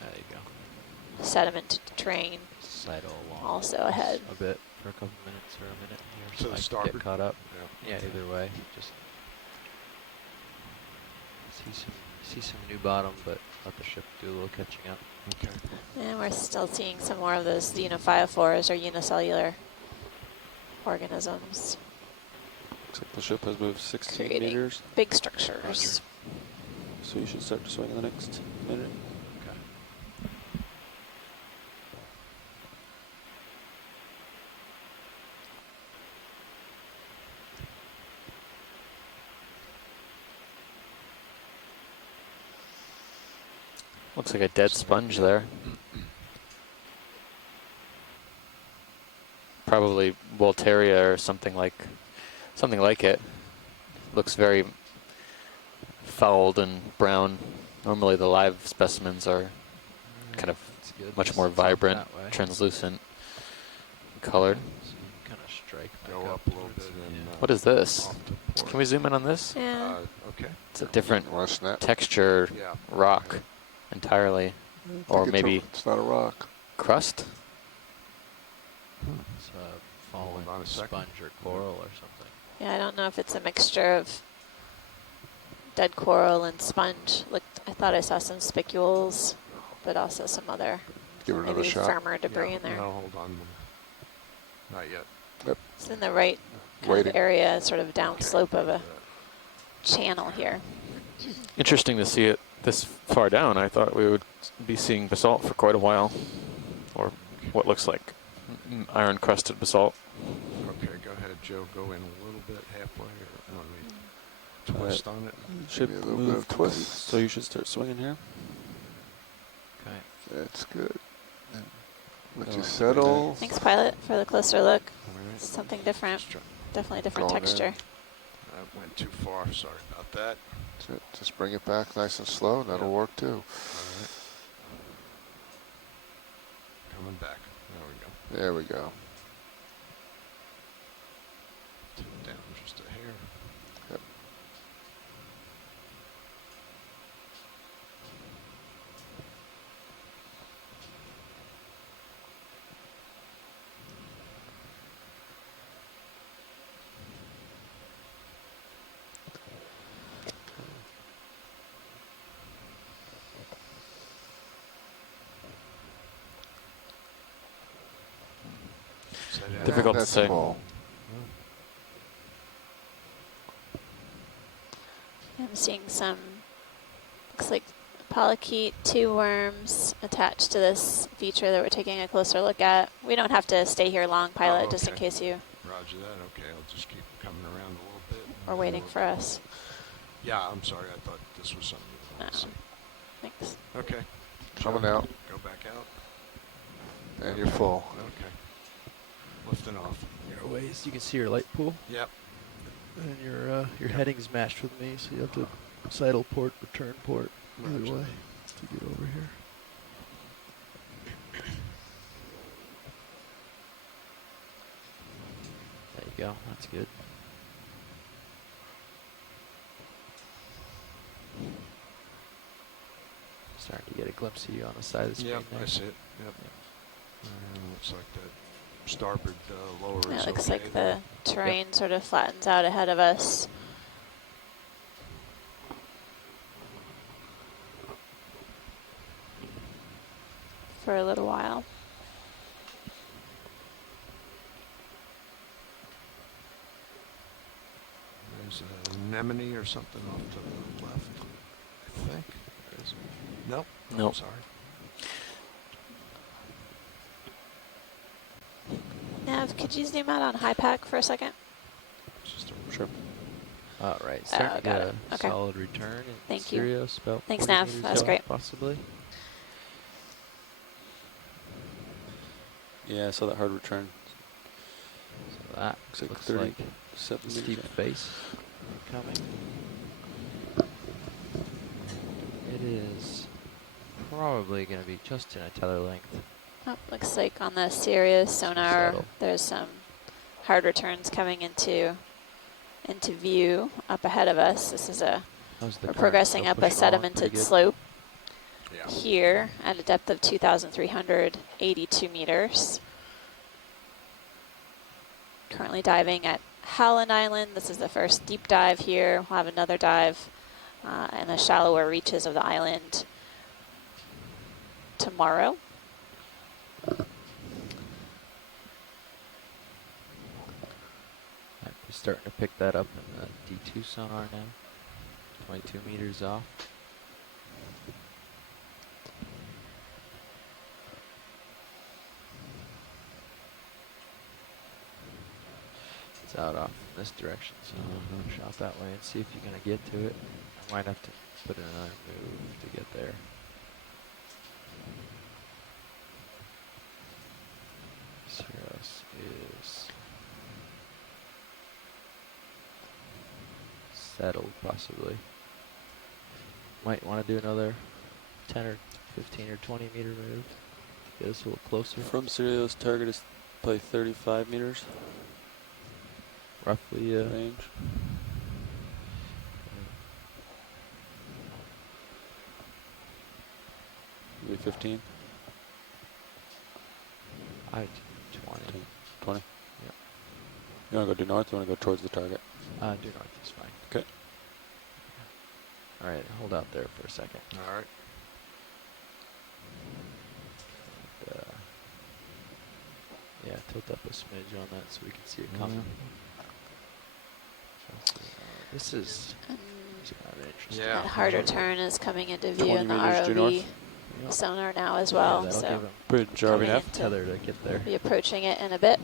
There you go. sediment terrain Slide all along. also ahead. A bit for a couple minutes or a minute here, To so the I can starboard? get caught up. Yeah. Yeah, either way, just see some new bottom, but let the ship do a little catching up. Okay. And we're still seeing some more of those xenophyophores or unicellular organisms, Looks like the ship has moved 16 creating meters, big structures. so you should start to swing in the next minute. Okay. Looks like a dead sponge there. Probably Walteria or something like it. Looks very fouled and brown. Normally the live specimens are kind of That's good. much Just more talk vibrant, that way. translucent colored. So you can kind of strike back Go up a little towards bit it, and yeah. What is this? off to port. Can we zoom in on this? Yeah. Okay. It's a different Want to snap? texture Yeah. rock entirely, or maybe It's not a rock. crust. It's a fallen Hold on a second. sponge or coral or something. Yeah, I don't know if it's a mixture of dead coral and sponge. I thought I saw some spicules, but also some other Give it another maybe shot. firmer debris Yeah, in there. No, hold on. Not yet. It's in the right kind Waiting. of area, sort of downslope of a Uh, channel here. Interesting to see it this far down. I thought we would be seeing basalt for quite a while, or what looks like iron crusted basalt. Okay, go ahead, Joe. Go in a little bit halfway, or want me to twist on it? Ship Maybe a little bit moved of twist. so you should start swinging here. Okay. That's good. Let Oh, you settle. Thanks, pilot, for the closer look. All right. Something different. Just try- Definitely a different Going in. texture. That went too far. Sorry about that. That's it. Just bring it back nice and slow, and that'll Yeah. work too. All right. Coming back. There we go. There we go. Tip down just a hair. Yep. Is that it? Difficult to That's say. full. I'm seeing some, looks like polychaete, 2 worms attached to this feature that we're taking a closer look at. We don't have to stay here long, pilot, just in okay. case you Roger that. Okay, I'll just keep coming around a little bit. are waiting for us. Yeah, I'm sorry. I thought this was something you wanted to see. Thanks. Okay. Coming Joe, out. Go back out. And you're full. Okay. Lifting off. Your ways, you can see your light pool, Yep. and your heading's matched with me, so you have to sidle port, return port, either Roger. way to get over here. There you go. That's good. Starting to get a glimpse of you on the side of the screen Yep, there. I see it. Yep. Looks like that starboard lower Yeah, is it looks okay like there. the terrain sort of flattens out ahead of us. For a little while. anemone or something off to the left, I think. Is it? Nope. Oh, Nope. sorry. Nav, could you zoom out on HiPAC for a second? Just a Sure. All right, starting to got get it. a Okay. solid return. In Thank you. Sirius, about Thanks, 40 Nav. meters That was off, great. Possibly. Yeah, I saw that hard return. So that Looks like looks like 37 a steep meters. face coming. It is probably going to be just in a tether length. Oh, looks like on the Sirius sonar, Settle. there's some hard returns coming into view up ahead of us. This is How's the we're current progressing still up a pushing along sedimented pretty good? slope Yeah. here at a depth of 2,382 meters. Currently diving at Howland Island. This is the first deep dive here. We'll have another dive in the shallower reaches of the island tomorrow. Might be starting to pick that up in the D2 sonar now. 22 meters off. It's out off in this direction, so shot that way and see if you're going to get to it. I might have to put in another move to get there. Sirius is settled, possibly. Might want to do another 10 or 15 or 20 meter move to get us a little closer. From Sirius, target is probably 35 meters Roughly, range. Maybe 15, I 20. 20. Yeah. You want to go due north? You want to go towards the target? Due north is fine. Okay. All right, hold out there for a second. All right. Yeah, tilt up a smidge on that so we can see it coming. This is kind of interesting. Yeah. That harder turn is coming into view 20 in the meters due north. ROV sonar now as well. Yeah, that'll So give him Bridge Coming RVF. in. tether to get there. be approaching it in a bit.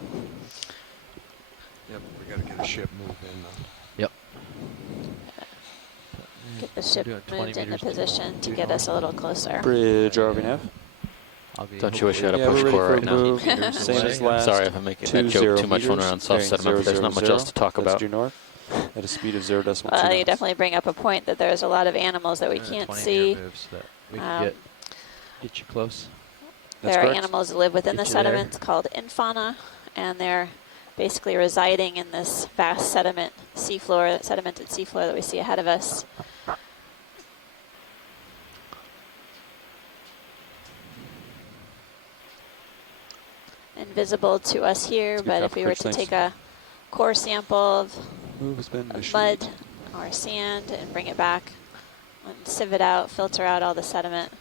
Yep, we got to get a ship moved in. Get the ship doing 20 moved into meters position to due get us a north. little closer. Bridge RVF. I'll be Don't you wish you had a Yeah, push we're ready core for right a now? move. 15 meters Same away. as last. Sorry if I'm making that joke too much when we're on soft sediment, but there's not much else to talk That's about. due north at a speed of 0.2 Well, you knots. definitely bring up a point that there's a lot of animals that we can't 20 see. meter moves that we can get you close. That's There are correct. animals that live within Get the you there. sediments called infauna, and they're basically residing in this vast sedimented seafloor that we see ahead of us. Invisible to us here, Let's get but if off we were bridge, to thanks. take a core sample of Move has been mud initiated. or sand and bring it back and sieve it out, filter out all the sediment,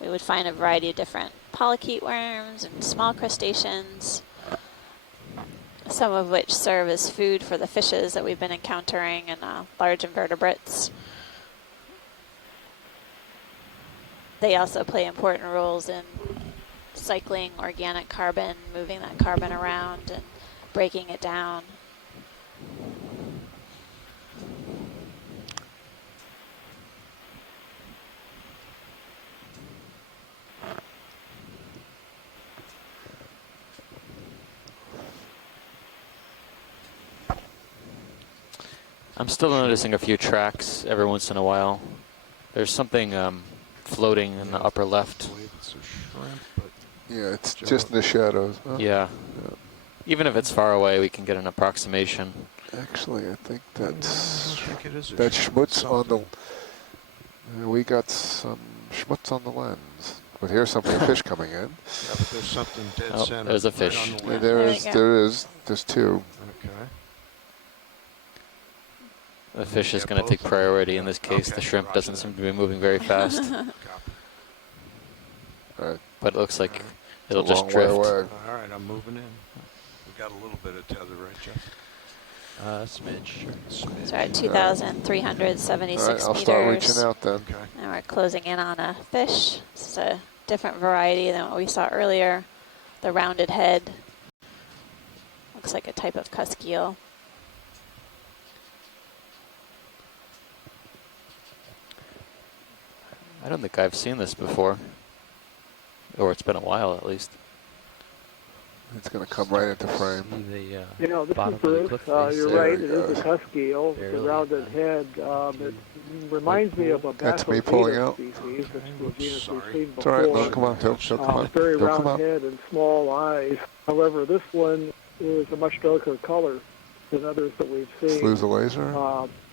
we would find a variety of different polychaete worms and small crustaceans, some of which serve as food for the fishes that we've been encountering and large invertebrates. They also play important roles in cycling organic carbon, moving that carbon around and breaking it down. I'm still noticing a few tracks every once in a while. There's something floating in the upper left. I believe it's a shrimp, but Yeah, it's just in the shadows. Huh? Yeah. Even if it's far away, we can get an approximation. Actually, I think I that's don't think it is a that shrimp. schmutz on the. Something. We got some schmutz on the lens. But here's something a fish coming in. Yeah, but there's something dead Oh, center. there's a right fish. on the Yeah, lens. There we go. there's two. Okay. The fish is Yeah, going to take both. priority in this case. Okay, The shrimp roger doesn't that. seem to be moving very fast, Copy. but it looks like Alright. it'll It's a just long way drift. away. All right, I'm moving in. We got a little bit of tether, right, Jeff? Smidge. Sure. So we're at 2,376 All right, I'll meters. start reaching out then. Okay. And we're closing in on a fish. This is a different variety than what we saw earlier. The rounded head. Looks like a type of cusk eel. I don't think I've seen this before. Or it's been a while at least. It's going to come right into frame. See the, You know, this is bottom of the Bruce. cliff face You're there. right. It There is it a goes. cusk eel. It's a Barely, rounded head. It reminds me of a That's me pulling Bassovita out. species, which is a genus Sorry. we've seen It's all right. before. No, come on, Phil. Phil, come on. Very Phil, round come on. head and small eyes. However, this one is a much darker color than others that we've seen. Lose the laser.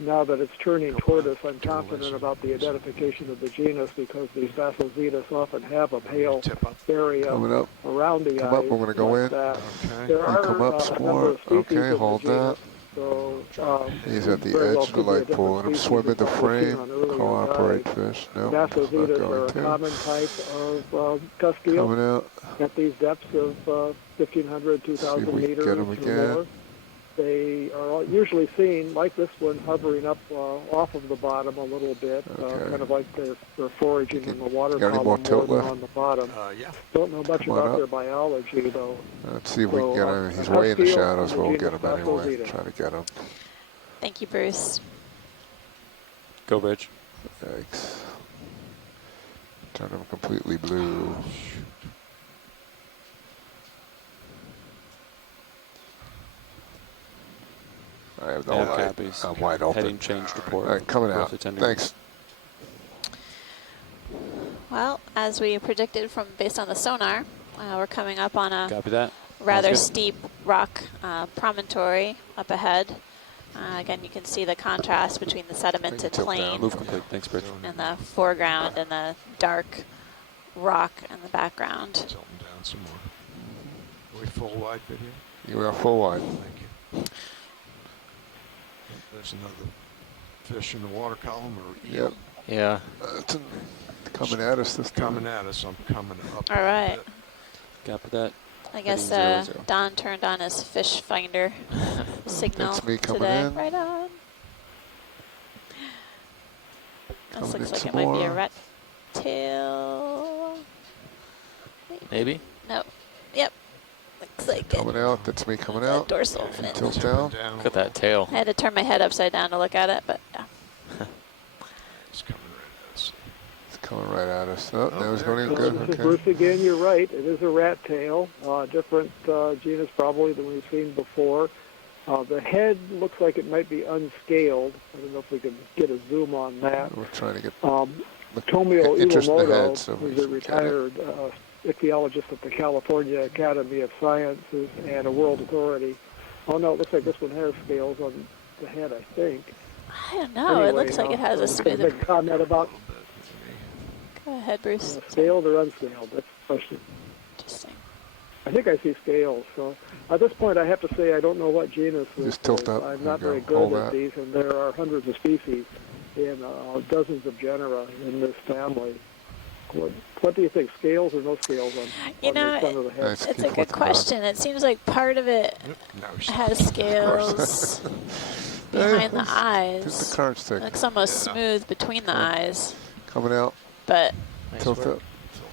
Now that it's turning toward us, I'm confident about the identification of the genus because these Bassovitas often have a pale Tip up. area Coming up. around the Come eyes. up, we're gonna go like in. that. Okay. There You are come up a some number more. of species Okay, of the hold genus, that. so He's at the very well edge of the could be a light pool. different Let him species swim of into what we've seen frame. on earlier Cooperate, dives. fish. No, he's not Bassovitas are going a to. common type of cusk eel Coming out. at these depths of 1,500, See if 2,000 we can meters get 'em or again. more. They are usually seen, like this one, hovering up off of the bottom a little bit, Okay. kind of like they're foraging in the water Got any column more more tilt than left? on the bottom. Yeah. Don't know much Come on about up. their biology, though. Let's see if we can So, get him. He's a way in the cusk eel shadows, from but the we'll get him genus anyway. Bassovita. Try to get him. Thank you, Bruce. Go, Rich. Yikes. Turn him completely blue. I have no All light. copies. I'm wide open. Heading change report. All right, coming out. Roughly 10 degrees. Thanks. Well, as we predicted from based on the sonar, we're coming up on a Copy that. rather Sounds steep rock promontory up ahead. Again, you can see the contrast between the sedimented tilt down. plain Move complete. Thanks, Rich. in the foreground and the dark rock in the background. Tilt them down some more. Are we full wide video? You are full wide. Thank you. There's another fish in the water column or eel Yep. Yeah. It's coming at us this time. coming at us. I'm coming up. All right. Copy that. I guess Heading 00. Don turned on his fish finder signal That's me coming today. in. Right on. Coming This looks in like some it might be a more. rat tail. Maybe? No. Yep. Looks like it. Coming out. That's me coming The out. dorsal fin. Tilt down. Look at that tail. I had to turn my head upside down to look at it, but yeah. It's coming right at us. It's coming right at us. Oh, that was there going it good. This is Okay. Bruce again. You're right. It is a rat tail, different genus probably than we've seen before. The head looks like it might be unscaled. I don't know if we can get a zoom on that. We're trying to get Tomio interest in the head, Iwamoto, so we who's a can get it. retired ichthyologist at the California Academy of Sciences and a world authority. Oh no, it looks like this one has scales on the head, I think. I don't know. It looks like it has a Make smoother. a comment about A little bit, Go ahead, Bruce. scaled or unscaled. That's the question. Interesting. I think I see scales. So at this point, I have to say I don't know what genus this Just tilt is. up. I'm There not you go. very good Hold at that. these, and there are hundreds of species in dozens of genera in this family. What do you think? Scales or no scales on, You on know, the front of the head? Nice. It's Keep a good looking down. question. It seems like part of it Now we stop. has scales behind the Just the eyes. current stick. Looks almost smooth between the Okay. eyes, Coming out. but Nice Tilt work. up.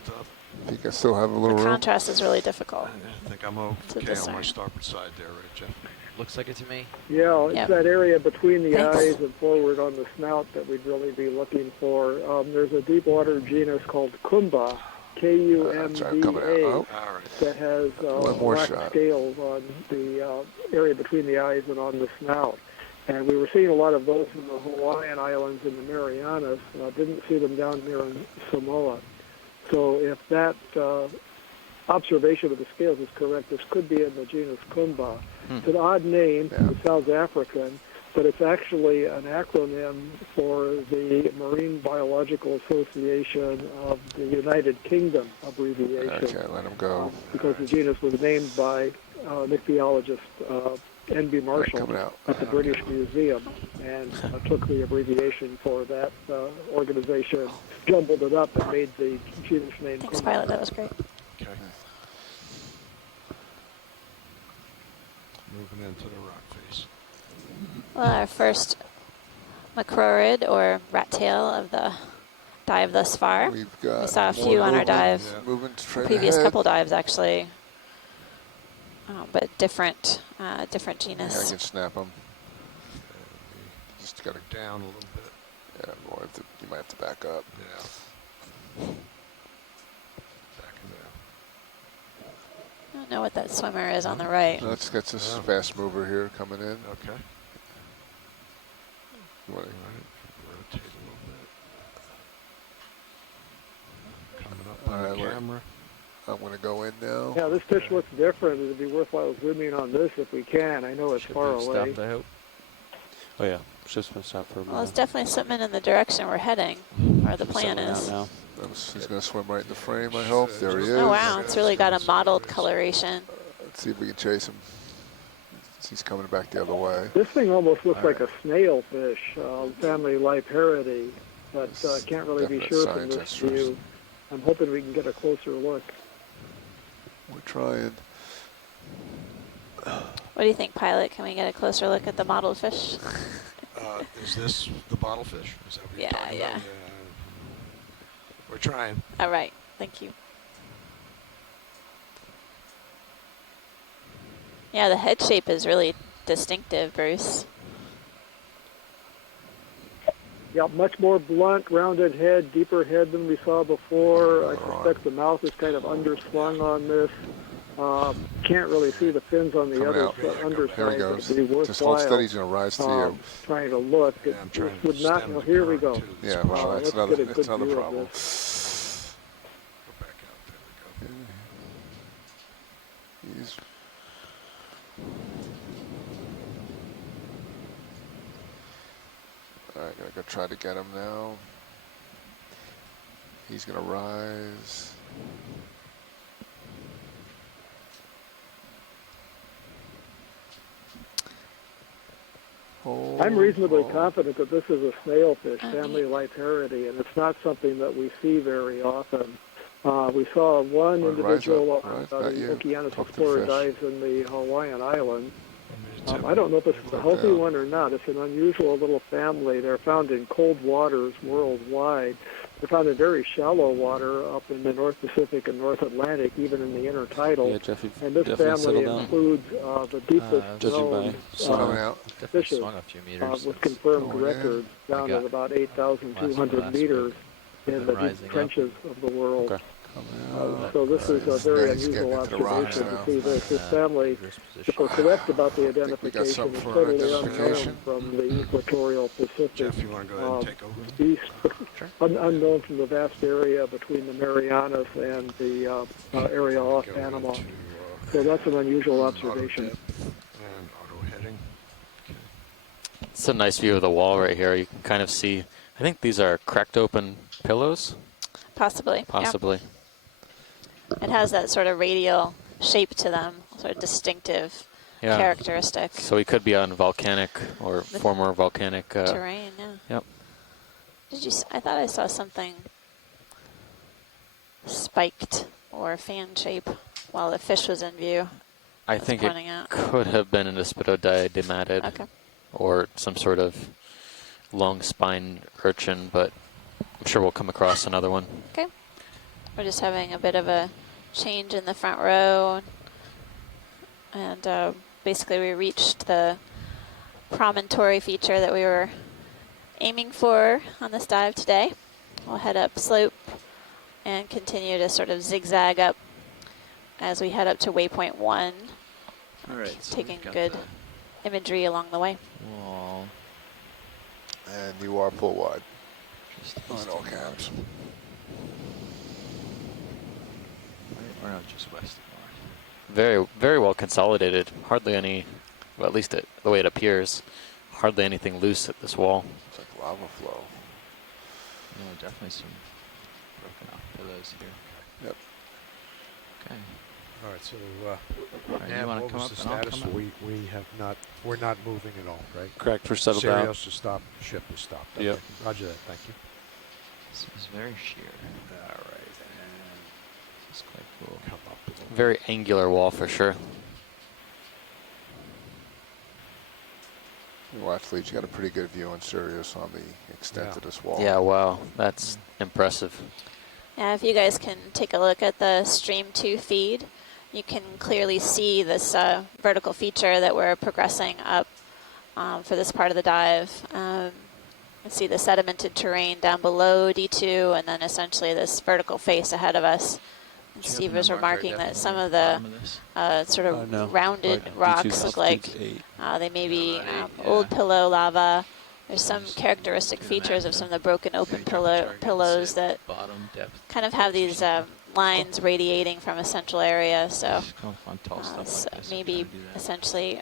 Tilt up. If you can still have a the little room. contrast is really difficult. I think I'm To okay on discern. my starboard side there, right, Jeff? Looks like it to me. Yeah, it's Yep. that area between the Thanks. eyes and forward on the snout that we'd really be looking for. There's a deep water genus called Kumba, That's right, coming out. K-U-M-B-A, Oh, All right. that has One more black shot. scales on the area between the eyes and on the snout. And we were seeing a lot of those in the Hawaiian Islands and the Marianas. Didn't see them down here in Samoa. So if that observation of the scales is correct, this could be in the genus Kumba. It's an odd name. Yeah. It sounds African, but it's actually an acronym for the Marine Biological Association of the United Kingdom abbreviation. Okay, let him go. Because the genus was named by ichthyologist N.B. Marshall coming out. at the British Museum, and took the abbreviation for that organization, jumbled it up, and made the genus name. Thanks, Kumba. Pilot. That was great. Okay. Moving into the rock face. Well, our first macrorid or rat tail of the dive thus far. We've got We saw a more few on our movement, dive, moving straight previous ahead. couple dives actually, but different Yeah, I genus. can snap them. Just got it down a little bit. Yeah, you might have to back up. Yeah. Back in there. I don't know what that swimmer is on the right. Let's get this Yeah. fast mover here coming in. Okay. You wanna- All right. Rotate a little bit. Coming up on All right, the we're- camera. I'm going to go in now. Yeah, this fish looks different. It'd be worthwhile zooming on this if we can. I know it's Should far be away. stopped, I hope. Oh yeah, ship's been stopped for a Well, minute. it's definitely swimming in the direction we're heading, or the plan Settling out is. now. He's going to swim right in the frame, I hope. There he is. Oh wow, it's really got a mottled coloration. Let's see if we can chase him. He's coming back the other way. This thing almost looks All like a snail fish, family Liparity, but can't really be Definite sure from this science interest. view. I'm hoping we can get a closer look. We're trying. What do you think, pilot? Can we get a closer look at the mottled fish? Is this the bottlefish? Is that what you're Yeah, talking yeah. about? We're trying. All right, thank you. Yeah, the head shape is really distinctive, Bruce. Yeah, much more blunt, rounded head, deeper head than we saw before. I suspect the mouth is kind of underslung on this. Can't really see the fins on the Coming other out. underside. There he but goes. it'd be Just hold worthwhile, steady. He's going to rise to you. trying to look. Yeah, I'm trying It to would not. stem Oh, the here we current go. to this Yeah, well, let's that's another, get a that's good another view of problem. this. Go back out. There we go. He's all right, gonna go try to get him now. He's gonna rise. I'm reasonably Hold. confident that this is a snailfish, Oh, family neat. Liparity, and it's not something that we see very often. We saw one All right, individual rise up. on Rise, the not you. Okeanos Talk to the Explorer fish. dives in the Hawaiian Islands. I'm gonna I don't know if this is a Look healthy down. one or not. It's an unusual little family. They're found in cold waters worldwide. They're found in very shallow water up in the North Pacific and North Atlantic, even in the intertidal. Yeah, Jeffy, And this definitely family settle down. includes the deepest Judging by known Coming out. Definitely fishes swung a few meters. with since confirmed going in. records down got at about last 8,200 week. meters in Been the rising deep up. trenches of the world. Okay. So this is a very He's getting unusual into the rocks observation to now. see this. This family, Dangerous if position. we're correct about the think we got identification, something is for our totally identification. unknown from the equatorial Pacific. Jeff, you want to go ahead and take over? East, Sure. unknown from the vast area between the Marianas and the area off Go Panama. into, So that's an unusual auto observation. depth and auto heading. Okay. It's a nice view of the wall right here. You can kind of see, I think these are cracked open pillows, Possibly. Yeah. possibly. It has that sort of radial shape to them, sort of distinctive Yeah. characteristic So we could be on volcanic or former volcanic. terrain. Yeah. Yep. Did you? I thought I saw something spiked or fan shape while the fish was in view. I That's think it pointing out. could have been an Aspidodiadematid Okay. or some sort of long spine urchin, but I'm sure we'll come across another one. Okay. We're just having a bit of a change in the front row, and basically we reached the promontory feature that we were aiming for on this dive today. We'll head up slope and continue to sort of zigzag up as we head up to waypoint 1, All right. So taking we've got good the imagery along the way. wall And you are full wide. just On east all of caps. Mars. Or no, just west of Mars. Very, very well consolidated. Hardly any, well, at least the way it appears, hardly anything loose at this wall. It's like lava flow. No, definitely some broken off pillows here. Yep. Okay. All right, so All right, you Nav, want to what come was up the and I'll status? come up? We have not, we're not moving at all, right? Correct, we're settled down. Serios to stop, ship is stopped. Yep. Okay. Roger that, thank you. This is very sheer. All right, and This is quite cool. come up a little Very angular wall for sure. Well, actually, you got a pretty good view in Sirius on the extent Yeah. of this wall. Yeah, wow, that's impressive. Yeah, if you guys can take a look at the Stream 2 feed, you can clearly see this vertical feature that we're progressing up for this part of the dive. You see the sedimented terrain down below D2, and then essentially this vertical face ahead of us. And Steve was remarking that some of the sort of No, rounded but rocks D2's look like altitude's 8. they may be Yeah. old pillow lava. There's some characteristic features of some of the broken open pillows that bottom depth kind of have these lines radiating from a central area, so maybe essentially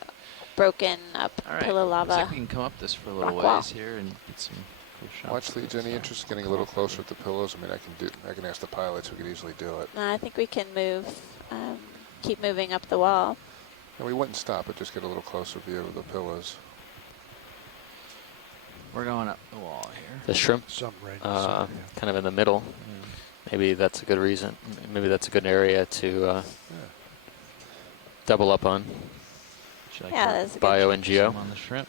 broken up pillow Looks lava. like we can come up this for a little rock wall. ways here and get some cool shots. Watch leads. Any interest in getting a little closer with the pillows? I mean, I can ask the pilots. We could easily do it. I think we can move, keep moving up the wall. And we wouldn't stop it. Just get a little closer view of the pillows. We're going up the wall here. The shrimp, Something right in the center, yeah. kind of in the middle. Maybe that's a good reason. Maybe that's a good area to double up on. Yeah, that's a good Bio and geo. On the shrimp.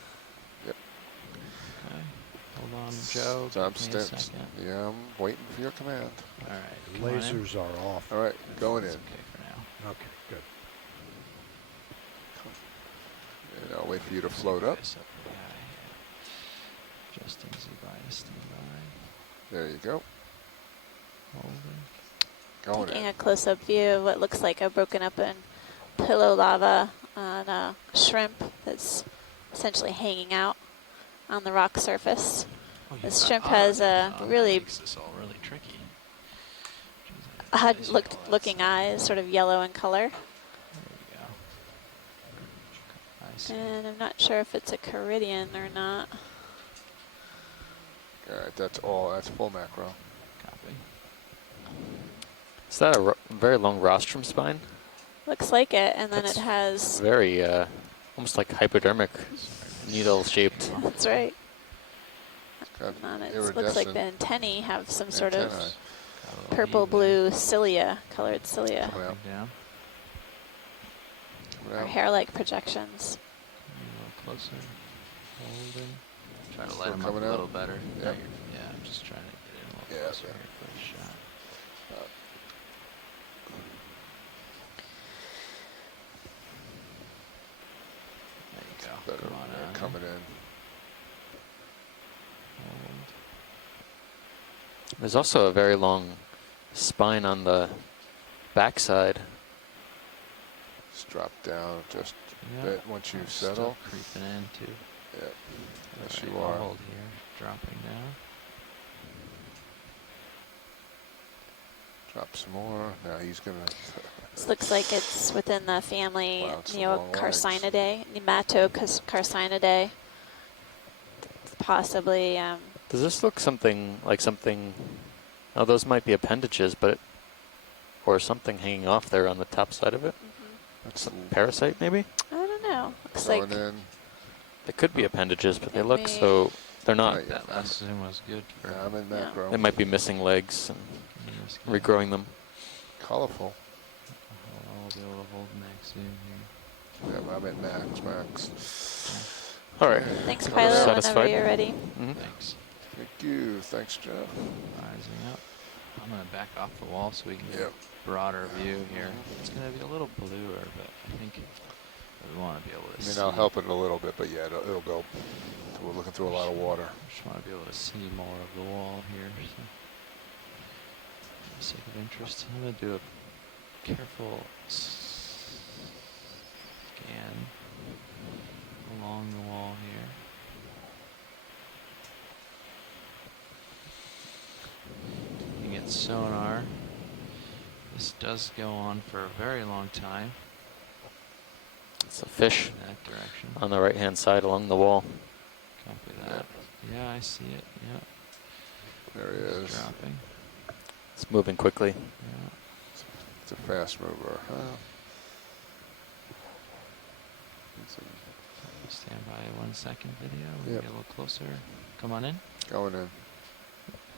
Yep. Okay. Hold on, Joe. Time Give me a stints. second. Yeah, I'm waiting for your command. All right. The come on in. lasers are off. All right, going in. It's okay for now. Okay, good. And I'll wait for you to float up. Nice the guy here. Just easy bias standby. There you go. Holding. Going Taking in. a close-up view of what looks like a broken up and pillow lava on a shrimp that's essentially hanging out on the rock surface. This shrimp has a really Makes this all really tricky. odd looking eyes, sort of yellow in color. There we go. I see. And I'm not sure if it's a Caridian or not. All right, that's all. That's full macro. Copy. Is that a very long rostrum spine? Looks like it, and then That's it has. Very, almost like hypodermic, needle-shaped. That's right. It's got And it looks like iridescent the antennae have some sort of antennae. Got a little purple heat there. blue cilia, colored cilia, Coming out. Down. Coming or out. hair-like projections. A little closer. Holding. Trying to Still light them up coming a out? little better. Yep. Yeah, I'm just trying to get in a little Yeah, closer yeah. here for the shot. There you go. Better. Come on They're out. coming in. Hold. There's also a very long spine on the backside. Just drop down just a Yeah. bit once you I'm still settle. creeping in too. Yeah. Yes, Alright, you I'll are. Hold here. Dropping down. Drop some more. Now he's gonna. This looks like it's within the family Wow, it's some long Neocarcinidae, Nematocarcinidae. Possibly. Does this look something like something? Oh, those might be appendages, but or something hanging off there on the top side of it. That's Some parasite, maybe. I don't know. Looks going like in. They could be appendages, but they look Maybe. so. They're not. Right. That last zoom was good for Yeah, I'm in Yeah. macro. They might be missing legs and this guy. regrowing them. Colorful. I'll be able to hold max zoom here. Yeah, I'm at max. All right. thanks, You're pilot. Whenever satisfied? you're ready. Mhm. Thanks. Thank you. Thanks, Jeff. Rising up. I'm going to back off the wall so we can get Yep. a broader view here. It's going to be a little bluer, but I think we want to be able to I see. mean, I'll help it a little bit, but yeah, it'll go. We're looking through a lot of water. Just want to be able to see more of the wall here. So. For the sake of interest, I'm going to do a careful scan along the wall here. Looking at sonar. This does go on for a very long time It's a fish in that direction. on the right-hand side along the wall. Copy that. Yeah, I see it. Yeah. There he It's is. dropping. It's moving quickly. Yeah. It's a fast mover. Huh? Stand by 1 second video. We Yep. get a little closer. Come on in. Going in.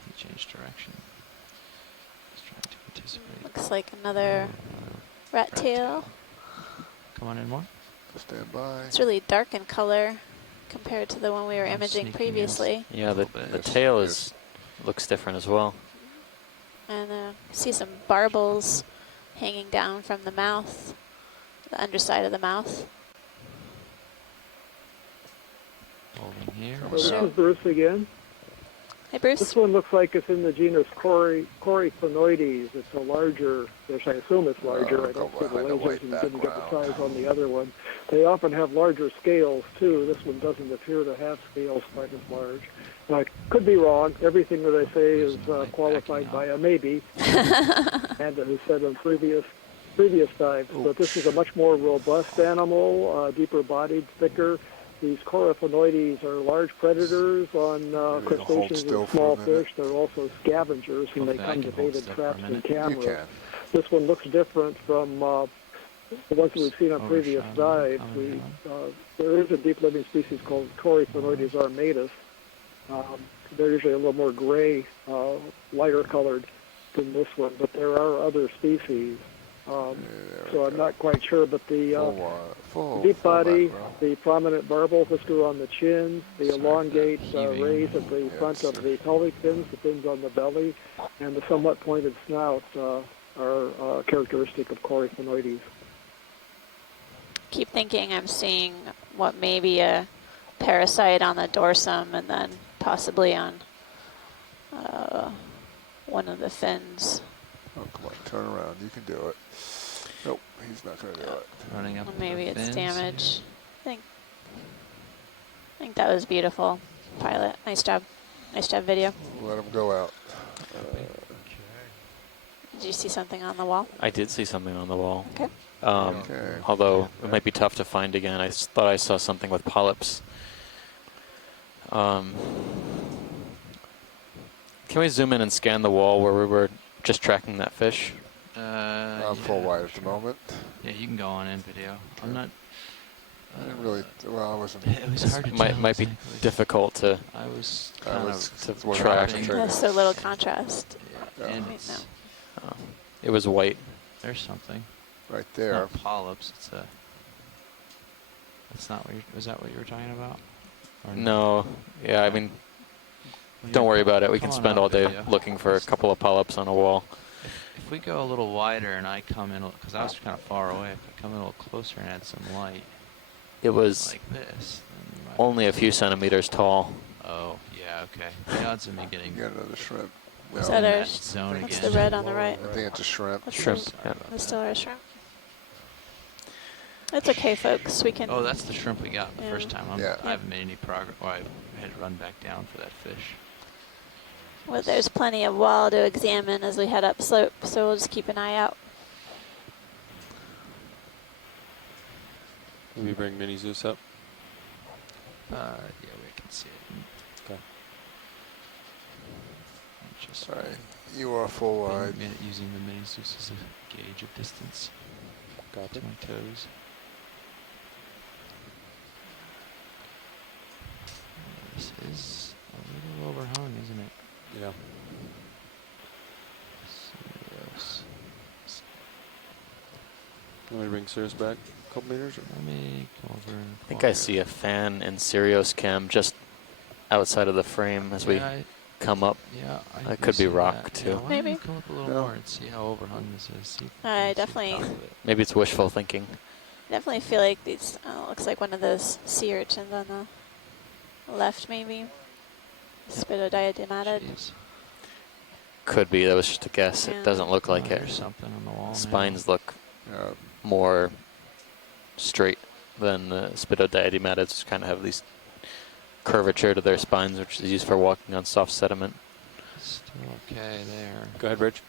He changed direction. Just trying to anticipate. Looks like another rat tail. Come on in more. Stand by. It's really dark in color compared to the one we were I'm imaging sneaking in. previously. Yeah, A the, little bit. the Yes, tail yes. is looks different as well. And see some barbels hanging down from the mouth, the underside of the mouth. Holding here. Coming So this Sure. is Bruce again. Hey, Bruce. This one looks like it's in the genus Coryphonoides. It's a larger fish. I assume it's larger. I don't see the behind the lasers white and didn't get the background. size on the other one. They often have larger scales, too. This one doesn't appear to have scales quite as large. I could be wrong. Everything that I say is qualified by a maybe, and who said on previous dives. But this is a much more robust animal, deeper bodied, thicker. These Coryphonoides are large predators on Maybe hold crustaceans still and for a small minute. fish. They're also scavengers, and they Okay, I come can to hold baited still for a traps and minute. You cameras. can. This one looks different from the ones that we've seen on previous Overshadowing, dives. coming There is a deep living species called Coryphonoides armatus. They're usually a little more gray, lighter colored than this one, but there are other species. There So we I'm go. not quite sure, but the Full deep body, background. the prominent barbel whisker on the chin, the Sorry for elongate that heaving. rays at the front Yes, of sir. the pelvic fins, the fins on the belly, and the somewhat pointed snout are characteristic of Coryphonoides. Keep thinking I'm seeing what may be a parasite on the dorsum and then possibly on one of the fins. Oh, come on, turn around. You can do it. Nope, he's not going to do it. Running up. Or the maybe it's fins. damage. I think that was beautiful, pilot. Nice job. Nice job, video. Let him go out. Did you see something on the wall? I did see something on the wall. Okay. Okay. Although it might be tough to find again. I thought I saw something with polyps. Can we zoom in and scan the wall where we were just tracking that fish? I'm full wide at the moment. Yeah, you can go on in video. I'm not. I didn't really, well, I wasn't. It was hard to tell. Might be exactly. difficult to. I was I kind was of to wasn't track. concentrating. That's so little contrast. Yeah. And Wait, no. It was white. there's something. Right It's there. not polyps. It's a. That's not what. Was that what you were talking about? Or No. Yeah, I mean, Well, don't here, worry about it. We come can on spend up, all day video. looking for a couple of polyps on a wall. If we go a little wider and I come in, because I was kind of far away, if I come in a little closer and add some light, It was like this. Then you might- only a few centimeters tall. Oh, yeah, okay. The odds of me getting You got another shrimp. Is No, that in our- that zone That's again. the red on the right. I think it's a shrimp. That's Shrimp. the- Yeah. That's still our shrimp. It's okay, folks. We can. Oh, that's the shrimp we got the Yeah. first time. Yeah. I haven't made any progress. Well, I had to run back down for that fish. Well, there's plenty of wall to examine as we head up slope, so we'll just keep an eye out. Can we bring Mini Zeus up? Yeah, we can see it. Okay. Just All right. You are full wide. using the mini Zeus as a gauge of distance Copy. to my toes. This is a little overhung, isn't it? Yeah. Serious. Want me to bring Sirius back a couple meters? Or? Let me come over and I think I see a fan in Sirius cam just outside of the frame as we come up. Yeah, I That do could be see rock, that. too. Yeah, why don't Maybe. you come up a little No. more and see how overhung this is. See, I see definitely- top of it. Maybe it's wishful thinking. Definitely feel like these. Looks like one of those sea urchins on the left, maybe. Spidodiadematid. Jeez. Could be. That was just a guess. Yeah. It doesn't look like Oh, it. there's something on the wall now. Spines look Yeah. more straight than the Spidodiadematids, which kind of have these curvature to their spines, which is used for walking on soft sediment. Still okay there. Go ahead, Rich.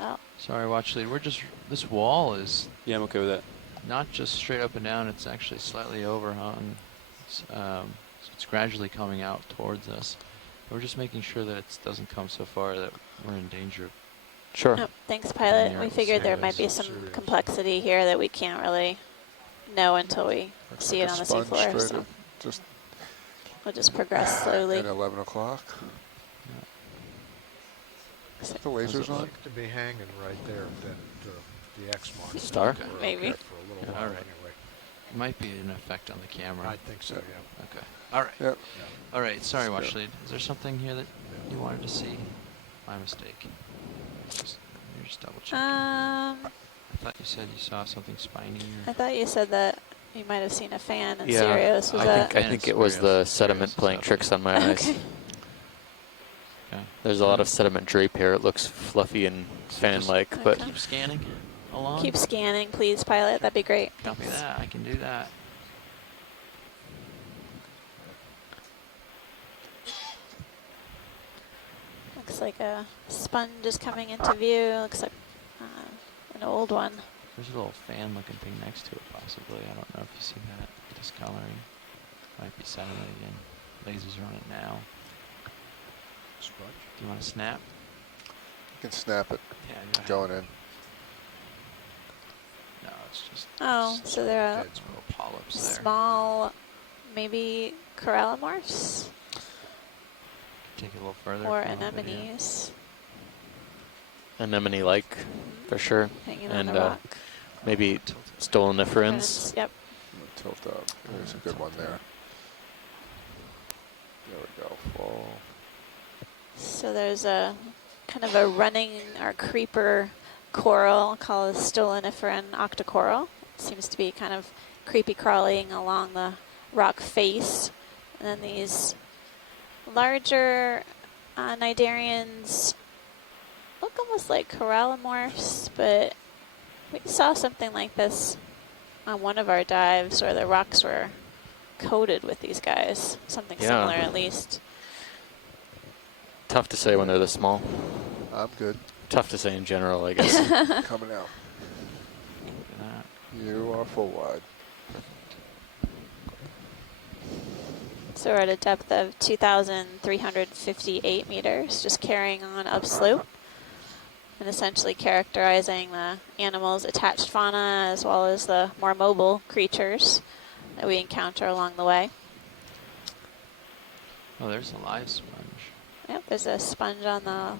Oh, Sorry, watch lead. We're just, this wall is Yeah, I'm okay with that. not just straight up and down, it's actually slightly overhung. So it's gradually coming out towards us. We're just making sure that it doesn't come so far that we're in danger of. Sure. no, thanks, pilot. Yeah, We it's figured there serious. might be some complexity here that we can't really know until we Looks see like it a on the sponge seafloor. straight So up just we'll just progress slowly. at 11 o'clock. Is the lasers on? To be hanging right there at that the X mark. Star? We're Maybe. okay for a little Yeah, while all right. anyway. Might be an effect on the camera. I think so, yeah. Okay. All right. Yep. All right. Sorry, Yep. Watch Lead. Is there something here that you wanted to see? My mistake. You're just double checking. I thought you said you saw something spiny. I thought you said that you might have seen a fan in Yeah, Sirius. Was I that? think it was the sediment playing tricks on my eyes. Okay. Okay. There's a lot of sediment drape here. It looks fluffy and fan-like, but Keep scanning along. Keep scanning, please, pilot. That'd be great. Copy Thanks. that. I can do that. Looks like a sponge is coming into view. Looks like an old one. There's a little fan-looking thing next to it, possibly. I don't know if you see that discoloring. Might be satellite again. Lasers are on it now. Sponge. Do you want to snap? You can snap it. Yeah, go ahead. Going in. No, it's just Oh, so there are dead little polyps there. small, maybe corallimorphs Take it a little further. or come up, yeah. anemones anemone-like for sure, hanging on and the rock. maybe stoloniferans. Yep. Tilt up. There's a good one there. There we go. Full. So there's a kind of a running or creeper coral called stoloniferan octocoral. Seems to be kind of creepy crawling along the rock face. And then these larger cnidarians look almost like corallimorphs, but we saw something like this on one of our dives where the rocks were coated with these guys. Something Yeah. similar at least. Tough to say when they're this small. I'm good. Tough to say in general, I guess. Coming out. Look at that. You are full wide. So we're at a depth of 2,358 meters, just carrying on upslope and essentially characterizing the animals' attached fauna as well as the more mobile creatures that we encounter along the way. Oh, there's a live sponge. Yep, there's a sponge on the...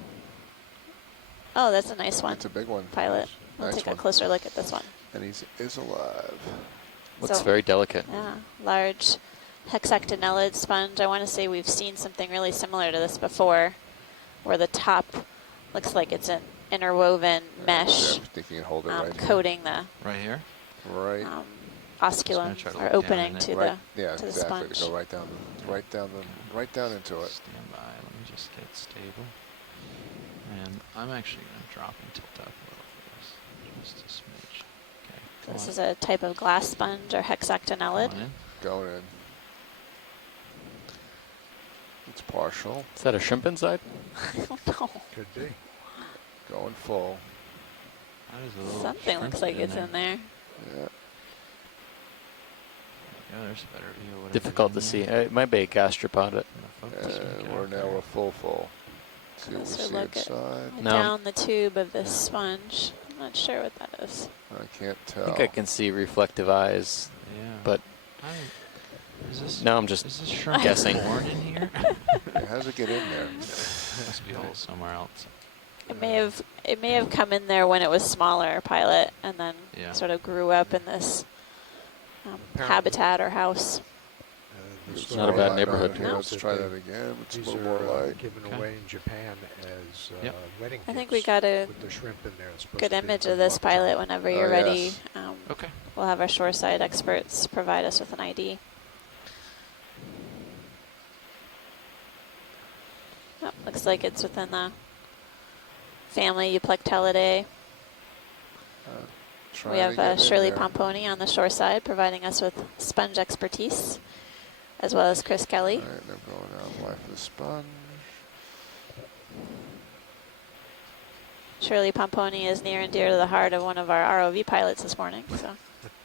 Oh, that's a nice one, It's a big one. pilot. We'll Nice take one. a closer look at this one. And he is alive. Looks So- very delicate. Yeah, large hexactinellid sponge. I want to say we've seen something really similar to this before, where the top looks like it's an interwoven mesh Yeah, I think you can hold it right here. coating the Right here? Right. osculum try to or look down opening in it. to right. the Yeah, to the exactly. sponge. To go right down into it. Stand by. Let me just get it stable. And I'm actually going to drop and tilt up a little for this. Just a smidge. Okay. So this is a type of glass sponge or hexactinellid. Going in. It's partial. Is that a shrimp inside? I don't know. Could be. Going full. Something looks like it's in there. Yeah. Yeah, there's a better view. of whatever's Difficult in to see. there. It might be a gastropod. I'm gonna focus And and we're get now out we're full. See what we Closer see look at inside. No. down the tube of this sponge. I'm not sure what that is. I can't I tell. think I can see reflective eyes, there. Yeah. but Is this, now I'm just is this shrimp guessing. born in here? How's it get in there? Must be a hole somewhere else. It may have come in there when it was smaller, pilot, and then Yeah. sort of grew up in this habitat or house. It's not a bad neighborhood. Here, let's try that again. It's a These little are more light. given Okay. away in Japan as Yep. wedding I think gifts we got a with the shrimp in there. It's supposed good to be image good of this luck pilot charm. whenever Oh, you're ready. yes. Okay. We'll have our shoreside experts provide us with an ID. Oh, looks like it's within the family Euplectellidae. Trying We to have get in Shirley there. Pomponi on the shoreside providing us with sponge expertise, as well as Chris Kelly. All right, they're going out. Life of the sponge. Shirley Pomponi is near and dear to the heart of one of our ROV pilots this morning, so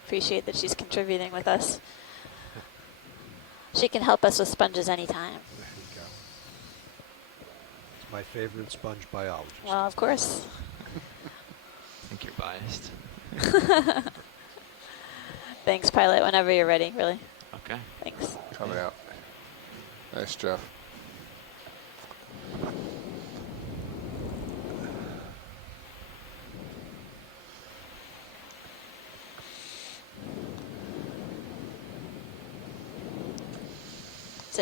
appreciate that she's contributing with us. She can help us with sponges anytime. There you go. It's my favorite sponge biologist. Well, of course. I think you're biased. Thanks, pilot, whenever you're ready, really. Okay. Thanks. Coming out. Nice, Jeff.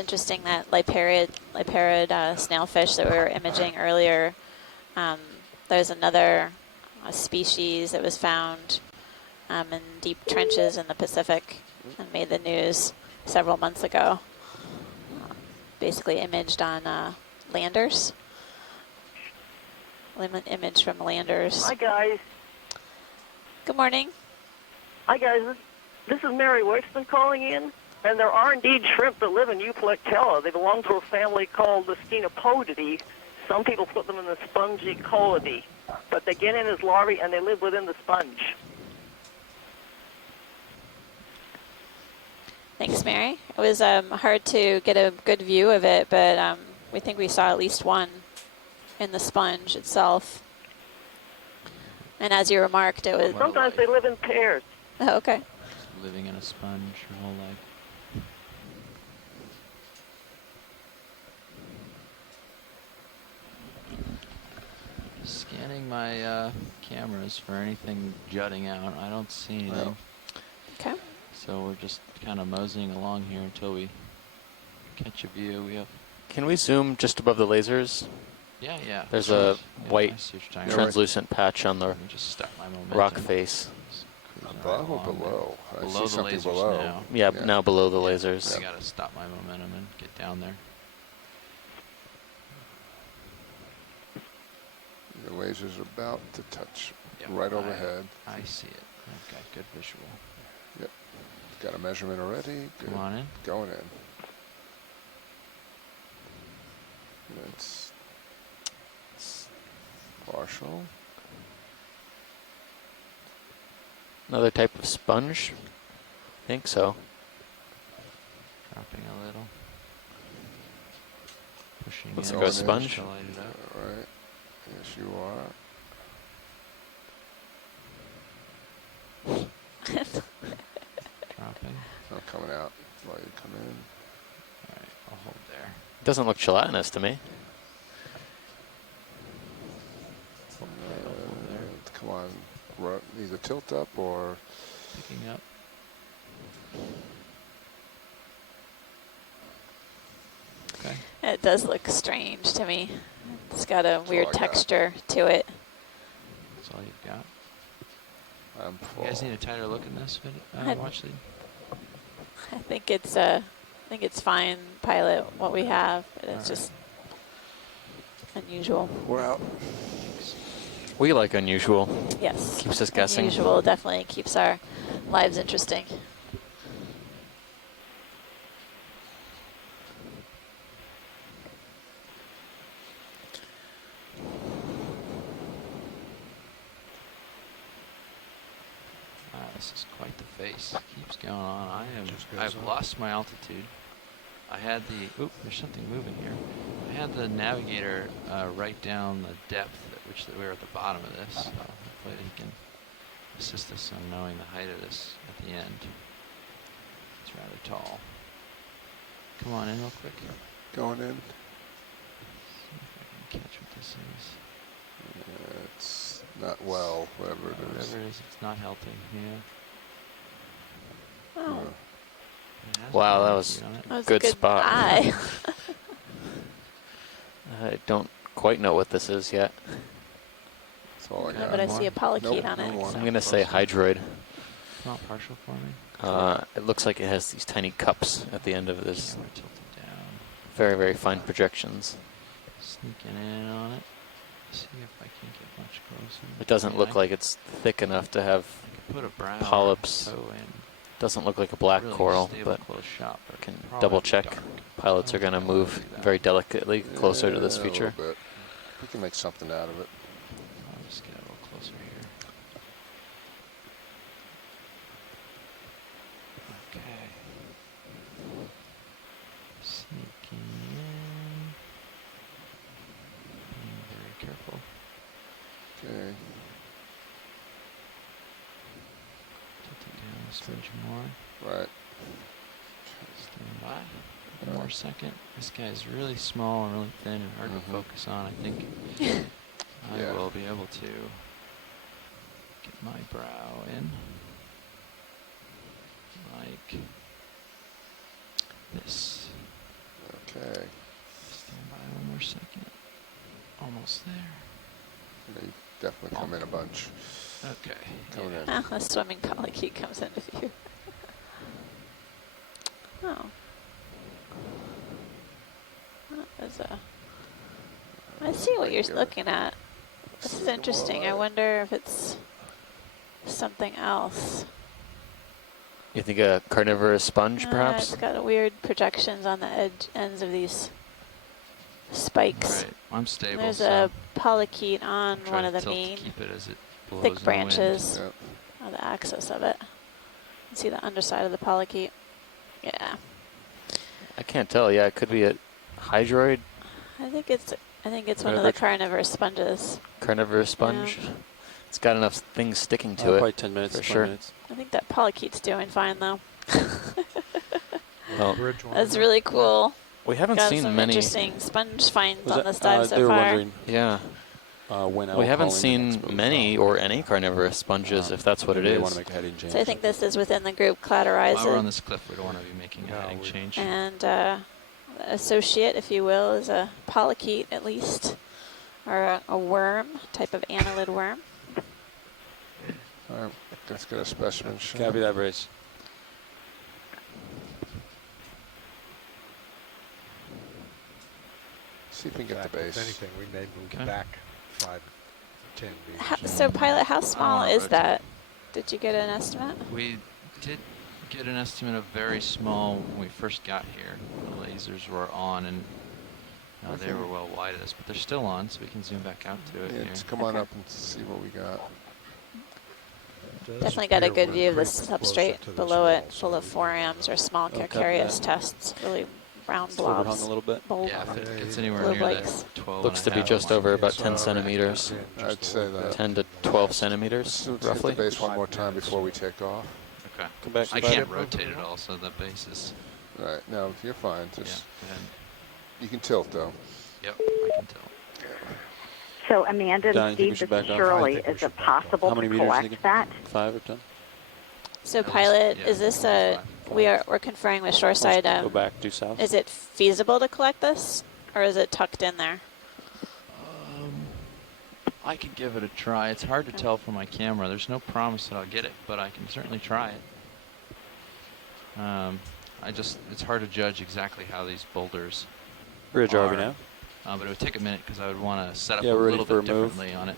interesting that liparid snailfish that we were imaging earlier. There's another species that was found in deep trenches in the Pacific and made the news several months ago. Basically imaged on landers. Image from landers. Hi, guys. Good morning. Hi, guys. This is Mary Wixton calling in. And there are indeed shrimp that live in Euplectella. They belong to a family called the Stenopodidae. Some people put them in the Spongicoidae. But they get in as larvae and they live within the sponge. Thanks, Mary. It was hard to get a good view of it, but we think we saw at least one in the sponge itself. And as you remarked, it was... Sometimes they live in pairs. Oh, okay. Living in a sponge your whole life. Scanning my cameras for anything jutting out. I don't see anything. Okay. So we're just kind of moseying along here until we catch a view. We have. Can we zoom just above the lasers? Yeah. There's a white I see what you're talking about. translucent patch on the Let me just stop my momentum. rock face. Just cruising Above right or along below? there. I Below see the something lasers below. now. Yeah, Yeah. now below the lasers. I gotta stop my momentum and get down there. The laser's about to touch Yep, right overhead. I see it. I've got good visual. Yep. Got a measurement already. Good. Come on in. Going in. It's partial. Another type of sponge? I think so. Dropping a little. Pushing Looks in. like a Going in. sponge. To light it up. All right. Yes, you are. Dropping. Not coming out while you come in. Alright, I'll hold there. Doesn't look gelatinous to me. Come on. Either tilt up or Picking up. Okay. It does look strange to me. It's got a weird all I got. texture to it. That's all you've got. I'm full. You guys need a tighter look in this video, watch lead? I think it's fine, pilot, what we have, but it's just unusual. We're out. We like unusual. Yes. Keeps us guessing. Unusual definitely keeps our lives interesting. Wow, this is quite the face. Keeps going on. Just goes I've on. lost my altitude. I had the, oop, there's something moving here. I had the navigator write down the depth at which we're at the bottom of this. So hopefully he can assist us on knowing the height of this at the end. It's rather tall. Come on in real quick. Going in. See if I can catch what this is. It's not well, whatever it is. Whatever it is, it's not healthy. Yeah. Oh, It has Wow, a that heat was on it. that was good a good spot. eye. I don't quite know what this is yet. That's all I No, got. but I see a polychaete Nope, on no it. more. so- I'm going to say hydroid. Come on, partial for me. It looks like it has these tiny cups at the end of this. Camera tilted down. Very, very fine projections. Sneaking in on it. See if I can get much closer. It doesn't Yeah, look like it's thick enough to have, I could put a brow polyps. or a toe in. doesn't look like a black Really coral, stable but close shot, but can probably double be check. dark. Pilots are going to move very delicately closer to this Yeah, feature. A little bit. We can make something out of it. I'll just get a little closer here. Okay. Sneaking in. Being very careful. Okay. Tilting down a smidge more. Right. Stand by. One more second. This guy's really small and really thin and hard to focus on. I think I Yeah. will be able to get my brow in like this. Okay. Stand by one more second. Almost there. They definitely come in a bunch. Okay. Coming in. Ah, a swimming polychaete comes into view. Oh. That is a... I see what you're looking at. This is interesting. I wonder if it's something else. You think a carnivorous sponge, perhaps? It's got weird projections on the ends of these spikes. Right. I'm stable. There's so a polychaete on try one to of the tilt to main keep it as it blows in thick the wind. branches Yep. on the axis of it. You see the underside of the polychaete? Yeah. I can't tell. Yeah, it could be a hydroid I think it's one of the carnivorous sponges. carnivorous sponge. Yeah. It's got enough things sticking to Probably it. 10 minutes, for 20 sure. minutes. I think that polychaete's doing fine though. Well, That's really cool. we haven't Got seen some many. interesting sponge finds Was on that- this dive they so were far. wondering Yeah, when I we will haven't call in the seen next boat. many or any carnivorous sponges, if that's what it They is. want to make a heading change. So I think this is within the group Cladorize While we're on this cliff, we don't want to be making a heading change. and associate, if you will, is a polychaete at least, or a worm, type of annelid worm. All right, let's get a specimen shot. Copy that, Brace. See if we can get the base. If anything, we may move Okay. back 5, 10 meters. So pilot, how small wanna is rotate. that? Did you get an estimate? We did get an estimate of very small when we first got here. The lasers were on and they were well wide of us, but they're still on, so we can zoom back out to it Yeah, here. just come on up and see what we got. Definitely got a good view of the substrate below it, full of forams or small calcareous tests, really round Overhung a blobs. little bit. Bold. Yeah, if it gets anywhere Globe near lakes. that 12 Looks and to a be half just mark. over about 10 centimeters, I'd say that. 10 to 12 centimeters, Let's hit roughly. the base one more time before we take off. Okay. Come back. I come back. can't rotate it all, so the base is. Right, no, you're fine. Yeah, Just go ahead. you can tilt though. Yep, I can tell. So Amanda Don, and you think we Steve, should this is back off? Shirley. I think we Is should it back off. possible How many to meters collect thinking? that? 5 or 10? So At least, pilot, yeah, is this a, 5. we're conferring with Shoreside, Go back due south. is it feasible to collect this, or is it tucked in there? I could give it a try. It's hard to tell from my camera. There's no promise that I'll get it, but I can certainly try it. It's hard to judge exactly how these boulders Bridge are. are we now? But it would take a minute because I would want to set up Yeah, a we're ready little for bit a move. differently on it.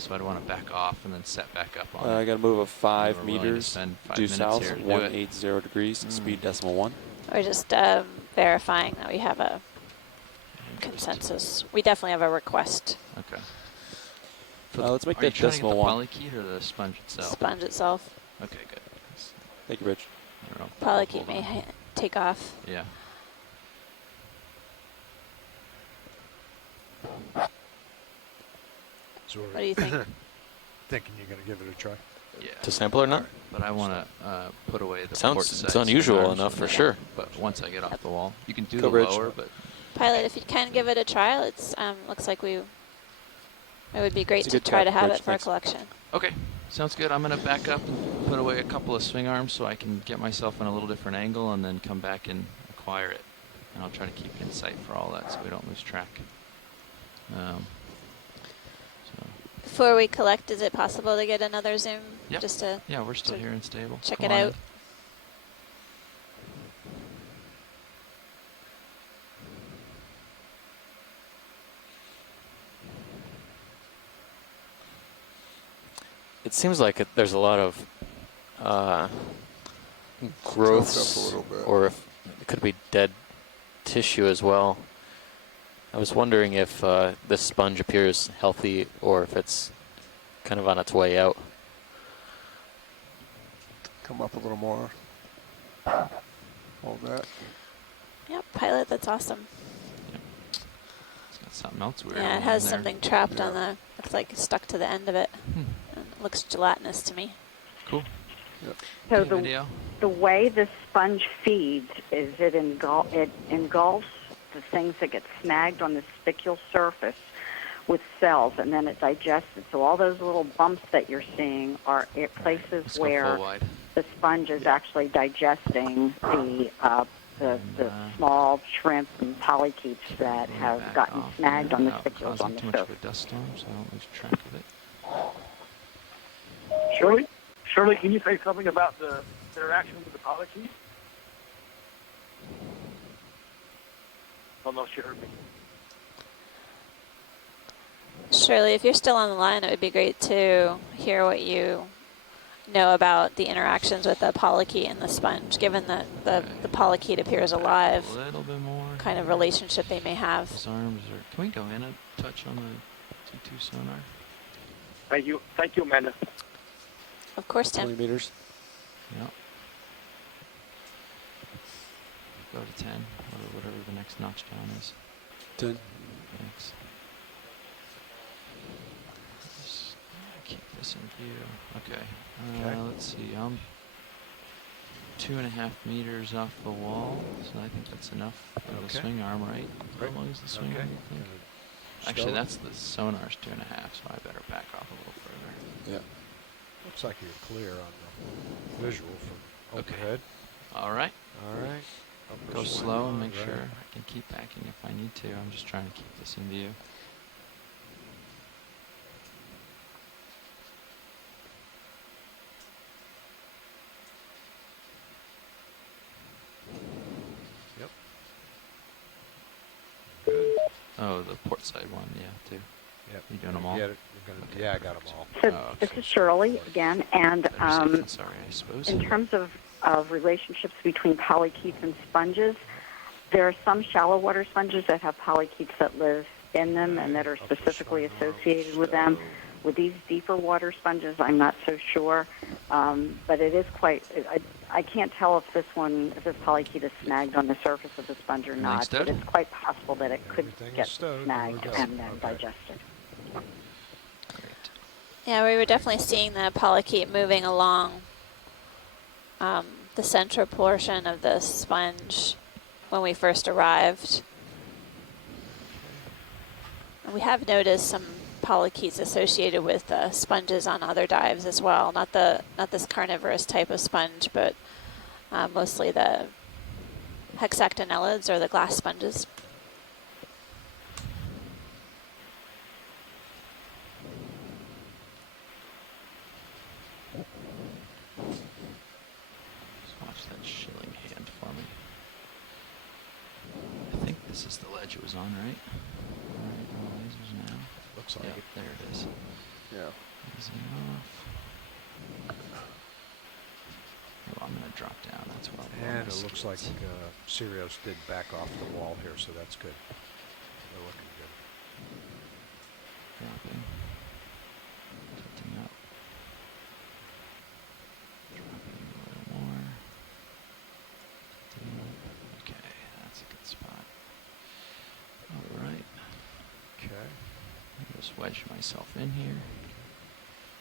So I'd want to back off and then set back up on I it. got to move of 5 We're willing to meters spend 5 due minutes south, here to do it. 180 degrees, speed decimal 1. Or just verifying that we have a consensus? We definitely have a request. Okay. Let's make Are you that trying to get decimal the 1. polychaete or the sponge itself? Sponge itself. Okay, good. Thank you, Rich. I don't know. I'll Polychaete hold may on. take off. Yeah. So What do you think? thinking you're going to give it a try? Yeah. To sample or not? But I want to put away the port Sounds sights it's and unusual arms enough and for that. sure. But once I get off the wall, you can do Go the bridge. lower, but Pilot, if you can give it a trial, it's looks like it would be great It's a to good try try, to have Rich. it for a Thanks. collection. okay. Sounds good. I'm going to back up and put away a couple of swing arms so I can get myself in a little different angle and then come back and acquire it. And I'll try to keep it in sight for all that so we don't lose track. So Before we collect, is it possible to get another zoom? Yep. Just to yeah, we're still So here and stable. check Come it on out. in. It seems like there's a lot of growths, Tilt up a little bit. or if it could be dead tissue as well. I was wondering if this sponge appears healthy or if it's kind of on its way out. Come up a little more. Hold that. Yep, pilot, that's awesome. It's got something else weird. Yeah, it in has there. something trapped on the, looks like stuck to the end of it. Hmm. And it looks gelatinous to me. Cool. So Okay, the video. the way the sponge feeds is it engulfs the things that get snagged on the spicule surface with cells, and then it digests it. So all those little bumps that you're seeing are places Let's go where full wide. the sponge is actually digesting the the small shrimp and polychaetes that have gotten snagged on the spicules on the too much of surface. a dust storm, so I don't lose track of it. Shirley, can you say something about the interaction with the polychaete? I don't know if you heard me. Shirley, if you're still on the line, it would be great to hear what you know about the interactions with the polychaete and the sponge, given that the polychaete appears alive. A little bit more. Kind of relationship they may have. His arms are. Can we go in a touch on the T2 sonar? Thank you, Amanda. Of course, Tim. 20 meters. Yep. Go to 10, or whatever the next notch down is. 10. Thanks. Just keep this in view. Okay. Let's see. I'm 2.5 meters off the wall, so I think that's enough for the swing arm, right? How long is the swing arm, you think? Actually, that's the sonar's 2.5, so I better back off a little further. Yeah. Looks like you're clear on the visual from overhead. All right. All right. Go slow and make sure I can keep backing if I need to. I'm just trying to keep this in view. Yep. Oh, the port side one, yeah, too. Yep. You doing them all? Yeah, I got them all. So this is Shirley again, and Sorry, I suppose. in terms of relationships between polychaetes and sponges, there are some shallow water sponges that have polychaetes that live in them and that are specifically associated with them. With these deeper water sponges, I'm not so sure, but it is quite. I can't tell if this polychaete is snagged on the surface of the sponge or not, but it's quite possible that it could get snagged and then digested. Yeah, we were definitely seeing the polychaete moving along the central portion of the sponge when we first arrived. And we have noticed some polychaetes associated with sponges on other dives as well. Not this carnivorous type of sponge, but mostly the hexactinellids or the glass sponges. This is the ledge it was on, right? Alright, no lasers now. Looks like it. There it is. Yeah. Easy off. Oh, I'm going to drop down. That's what And it looks like Sirius did back off the wall here, so that's good. They're looking good. Dropping. Tilting up. Dropping a little more. Okay, that's a good spot. All right. Okay. Just wedge myself in here.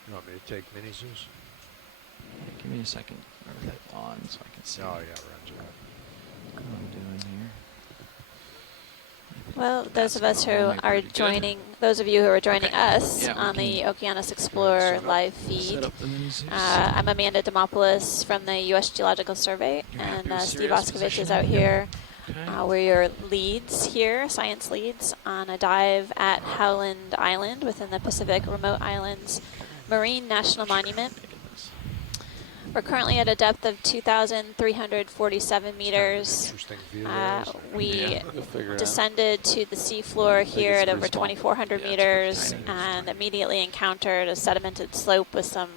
You want me to take mini Zeus? Give me a second, or hit on so I can see. Oh yeah, roger that. What I'm doing here. Well, those of us who are joining, those of you who are joining us on the Okeanos Explorer live feed, I'm Amanda Demopoulos from the U.S. Geological Survey, and Steve Oskovich is out here. We're your leads here, science leads, on a dive at Howland Island within the Pacific Remote Islands Marine National Monument. We're currently at a depth of 2,347 meters. We descended to the seafloor here at over 2,400 meters and immediately encountered a sedimented slope with some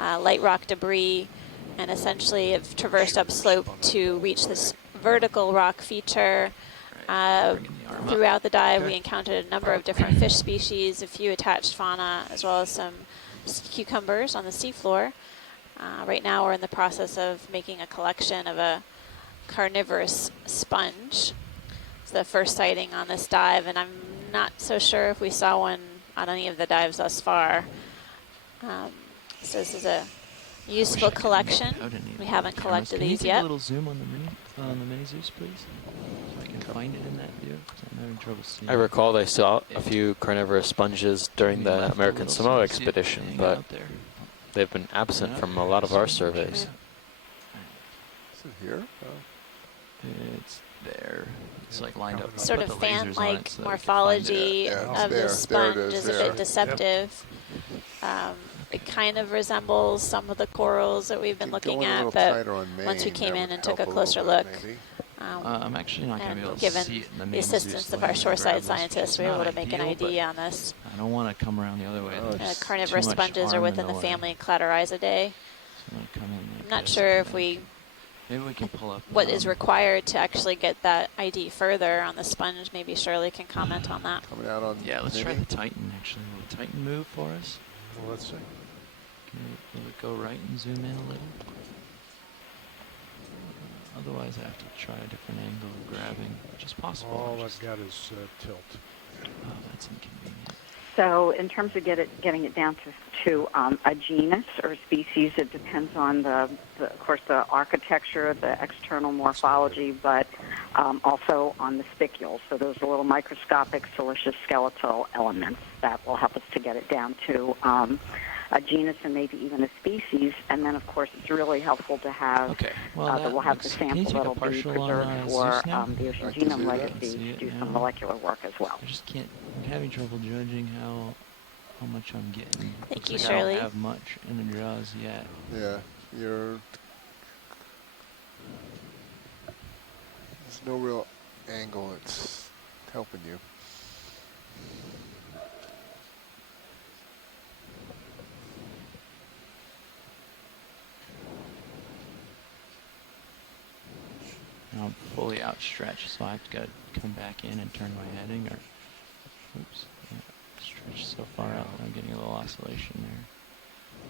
light rock debris, and essentially have traversed upslope to reach this vertical rock feature. Throughout the dive, we encountered a number of different fish species, a few attached fauna, as well as some cucumbers on the seafloor. Right now we're in the process of making a collection of a carnivorous sponge. It's the first sighting on this dive, and I'm not so sure if we saw one on any of the dives thus far. So this is a useful collection. We haven't collected these Can you take yet. a little zoom on the mini Zeus, please? So I can find it in that view, because I'm having trouble seeing. I recall they saw a few carnivorous sponges during the American Samoa expedition, but they've been absent from a lot of our surveys. Is it here? It's there. It's like lined up. Sort Put of the lasers on it fan-like so that we can find morphology it. Yeah, of there. the sponge There it is is, a there. bit deceptive. It kind of resembles some of the corals that we've been Could go looking in a at, little but tighter on once we main, came that in would and took a help a little closer bit, look, maybe. I'm actually not going to be able to given see it in the the main assistance view, of so our I can shoresight grab this, scientists, we which were is able not to make an ideal, ID on this. I don't want to come around the other way. There's Carnivorous too much sponges are arm within in the way. family Cladorhizidae. So I'm going to come in like I'm not this, sure I if we think. Maybe we can pull up what is required to actually get that ID further on the sponge. Maybe Shirley can comment on that. Coming out on Yeah, let's try Mini. the Titan actually. Will the Titan move for us? Well, let's see. Will it go right and zoom in a little? Otherwise, I have to try a different angle of grabbing, which is possible. All I've got is tilt. Oh, that's inconvenient. So in terms of getting it down to a genus or species, it depends on of course, the architecture, the external morphology, but also on the spicules. So those are little microscopic siliceous skeletal elements that will help us to get it down to a genus and maybe even a species. And then, of course, it's really helpful to have Okay. Well, that we'll have the looks, can you sample take a that'll be partial on preserved for Zeus now? the Ocean I can Genome do that. Legacy See to it do now. some molecular work as well. I just can't. I'm having trouble judging how much I'm getting. Thank you, Looks like Shirley. I don't have much in the jaws yet. Yeah, there's no real angle that's helping you. Now I'm fully outstretched, so I have to come back in and turn my heading, or oops, yeah, stretched so far out that I'm getting a little oscillation there.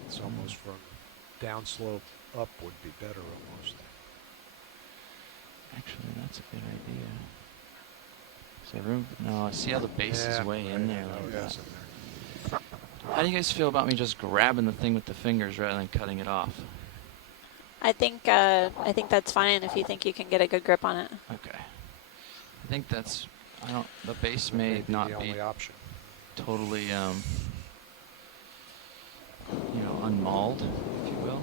It's almost from downslope up would be better almost. Actually, that's a good idea. Is there room? No, I see how the base is way in there. Like that. How do you guys feel about me just grabbing the thing with the fingers rather than cutting it off? I think that's fine if you think you can get a good grip on it. Okay. I think that's. I don't. The base may not the be only option. totally, unmauled, if you will.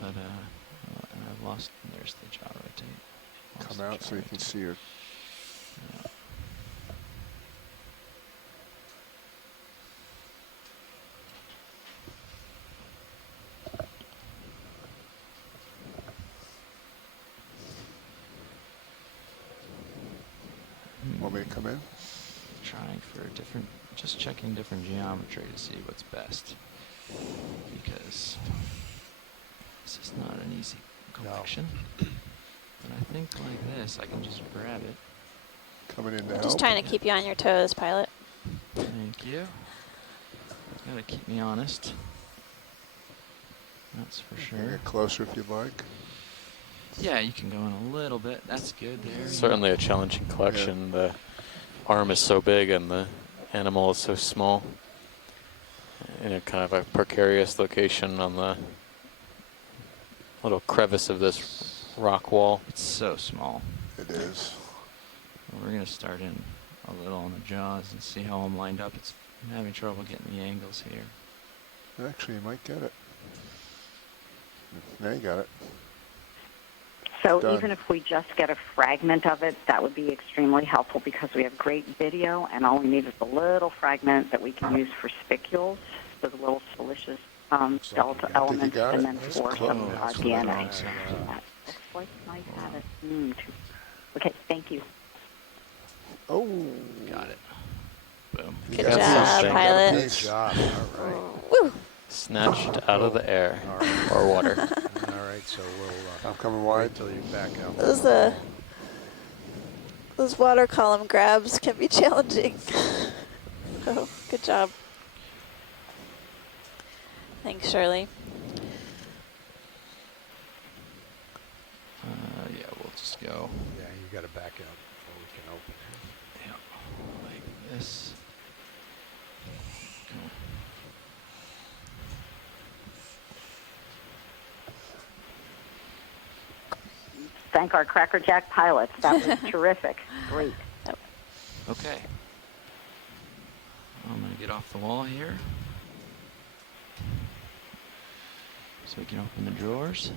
But and I've lost. There's the jaw rotate. Come out so you can see it. Yeah. Want me to come in? Trying for just checking different geometry to see what's best. Because this is not an easy collection. But I think like this, I can just grab it. Coming in to help. Just trying to keep you on your toes, pilot. Thank you. Gotta keep me honest. That's for sure. Get closer if you'd like. Yeah, you can go in a little bit. That's good there. Certainly a challenging collection. The arm is so big and the animal is so small. In a kind of a precarious location on the little crevice of this rock wall. It's so small. It is. We're gonna start in a little on the jaws and see how I'm lined up. I'm having trouble getting the angles here. Actually, you might get it. Now you got it. So Done. even if we just get a fragment of it, that would be extremely helpful because we have great video, and all we need is a little fragment that we can use for spicules, so the little siliceous skeletal elements, and then for some DNA. That looks like you might have it. Okay, thank you. Oh, got it. Boom. Good job, pilot. Good job. All right. Woo! Snatched out of the air or water. All right, so we'll I'm coming wide until you back out. Those water column grabs can be challenging. Oh, good job. Thanks, Shirley. Yeah, we'll just go. Yeah, you got to back out before we can open it. Yeah, like this. Go. Thank our Cracker Jack pilots. That was terrific. Great. Okay. I'm going to get off the wall here. So we can open the drawers.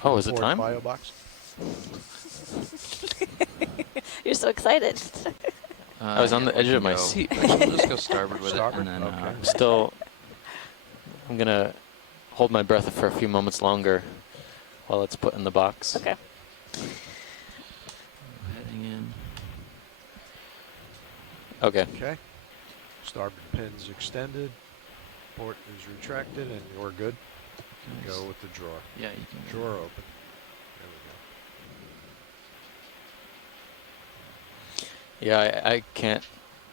for is the it Ford time? bio box. You're so excited. I was on the edge of my seat. We'll just go starboard with Starboard? it, and then Okay. Still, I'm gonna hold my breath for a few moments longer while it's put in the box. Okay. heading in. Okay. Okay. Starboard pin's extended. Port is retracted, and we're good. Nice. Go with the drawer. Yeah, you can. Drawer open. There we go. Yeah, I can't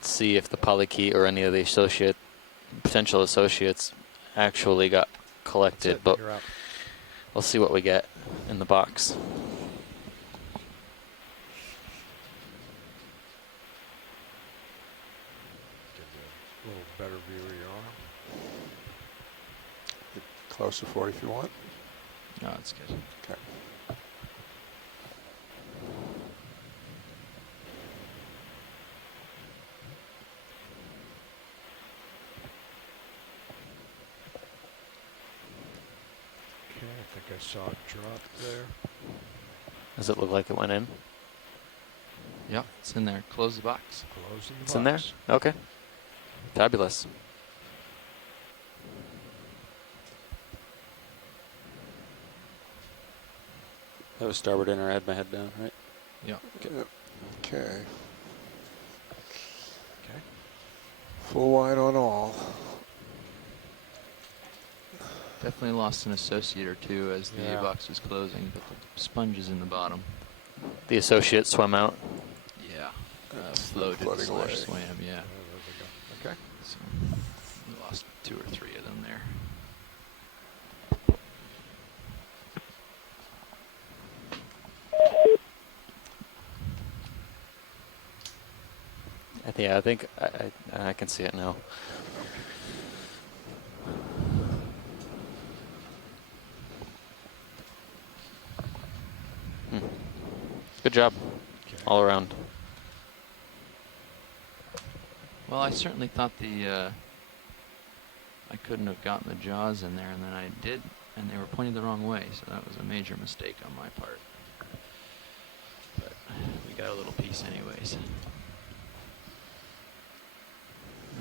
see if the polykey or any of the potential associates actually got collected, That's it. but You're out. we'll see what we get in the box. Give you a little better view of your arm. Get closer for you if you want. No, it's good. Okay. Okay, I think I saw it drop there. Does it look like it went in? Yep, it's in there. Close the box. Closing the It's in there? box. Okay. Fabulous. That was starboard in, or I had my head down, right? Yep. Yep. Okay. Okay. Full wide on all. Definitely lost an associate or two as the Yeah. box was closing, but the sponge is in the bottom. The associate swam out. Yeah. It's Floated floating slash away. swam, yeah. Oh, there we go. Okay. So we lost 2 or 3 of them there. Yeah, I think I can see it now. Good job, Okay. all around. Well, I certainly thought I couldn't have gotten the jaws in there, and then I did, and they were pointed the wrong way, so that was a major mistake on my part. But we got a little piece anyways. And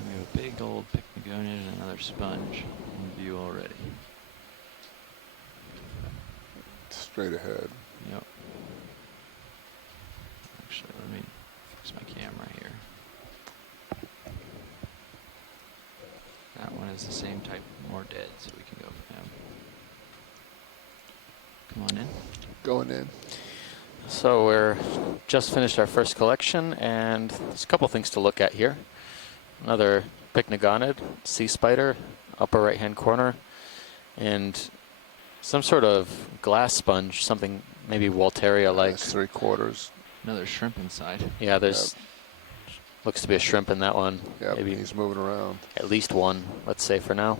we have a big old Pycnogonid and another sponge in view already. Straight ahead. Yep. Actually, let me fix my camera here. That one is the same type, more dead, so we can go for him. Come on in. Going in. So we're just finished our first collection, and there's a couple things to look at here. Another Pycnogonid, sea spider, upper right-hand corner, and some sort of glass sponge, something maybe Walteria-like. That's 3/4. Another shrimp inside. Yeah, there's looks to be a shrimp in that one. Yeah, Maybe he's moving around. at least one, let's say for now.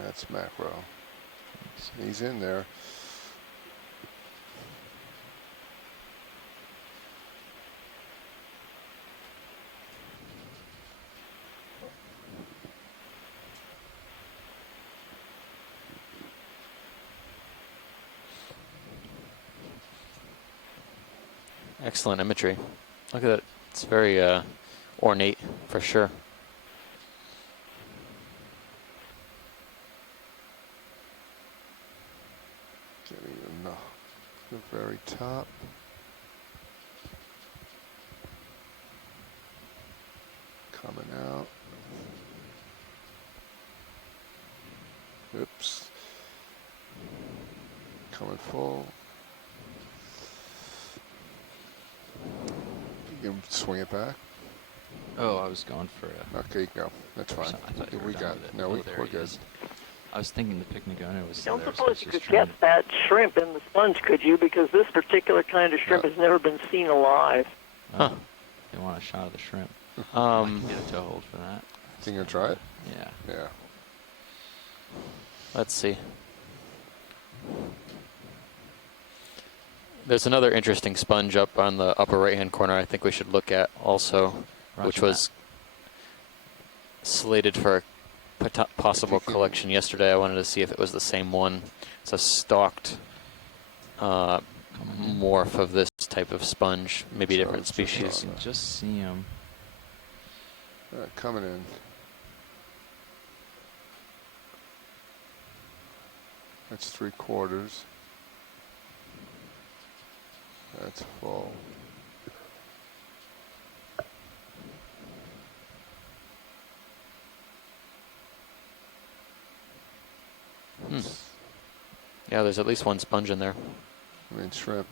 That's macro. He's in there. Excellent imagery. Look at it. It's very ornate for sure. Getting the very top. Coming out. Oops. Coming full. You can swing it back. Oh, I was going for a... Okay, you go. That's fine. I thought you were We done got with it. it. No, Oh, we're there he good. is. I was thinking the Pycnogonid was Don't there, so I suppose was you just could trying get that shrimp in the sponge, could you? Because this particular kind of shrimp has never been seen alive. Huh. They want a shot of the shrimp. I Um, can get a toe hold for that. Think you're gonna try it? Yeah. Yeah. let's see. There's another interesting sponge up on the upper right-hand corner I think we should look at also, Roger which was slated for possible collection yesterday. I wanted to see if it was the same one. It's a stalked morph of this type of sponge, maybe different species. You can just see them. Coming in. That's 3/4. That's full. Yeah, there's at least one sponge in there. I mean, shrimp.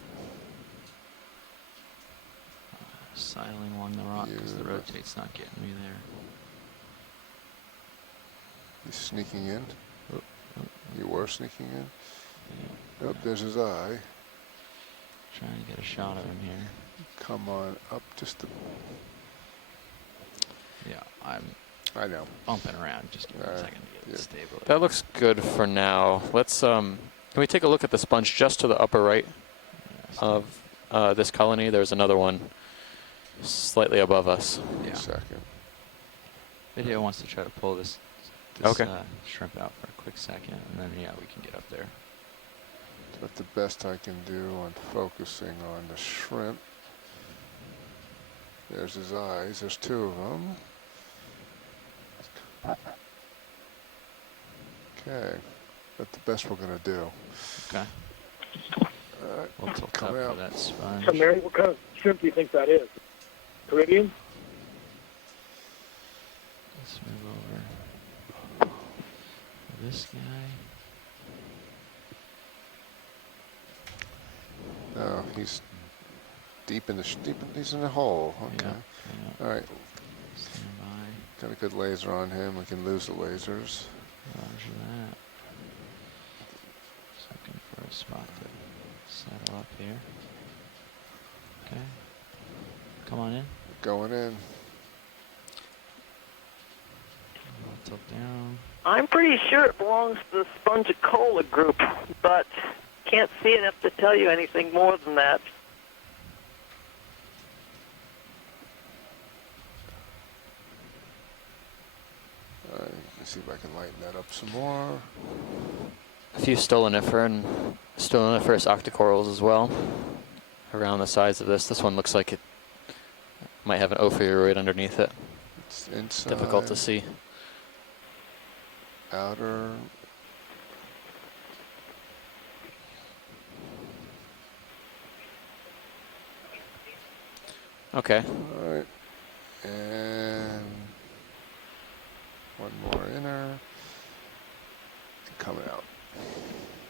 Sidling along the rock because the rotate's not getting me there. He's sneaking in. You were sneaking in. Yeah. Oh, there's his eye. Trying to get a shot of him here. Come on up just a... Yeah, I know. Bumping around. Just give me a second to get it stable. That looks good for now. Let's can we take a look at the sponge just to the upper right of this colony? There's another one slightly above us. Yeah. Second. Video wants to try to pull this okay. Shrimp out for a quick second, and then yeah, we can get up there. But the best I can do on focusing on the shrimp. There's his eyes. There's two of them. Okay, that's the best we're gonna do. Okay. Alright, we'll tilt up for that sponge. So Mary, what kind of shrimp do you think that is? Caribbean? Let's move over. This guy. Oh, he's deep in the he's in the hole. Okay. Yeah. All right. Stand by. Got a good laser on him. We can lose the lasers. Roger that. Just looking for a spot to settle up here. Okay. Come on in. Going in. Tilt down. I'm pretty sure it belongs to the Spongicola group, but can't see enough to tell you anything more than that. Let me see if I can lighten that up some more. A few stoloniferous octocorals as well around the sides of this. This one looks like it might have an ophiuroid underneath it. It's inside. Difficult to see. Outer. Okay. All right. And one more inner. Coming out.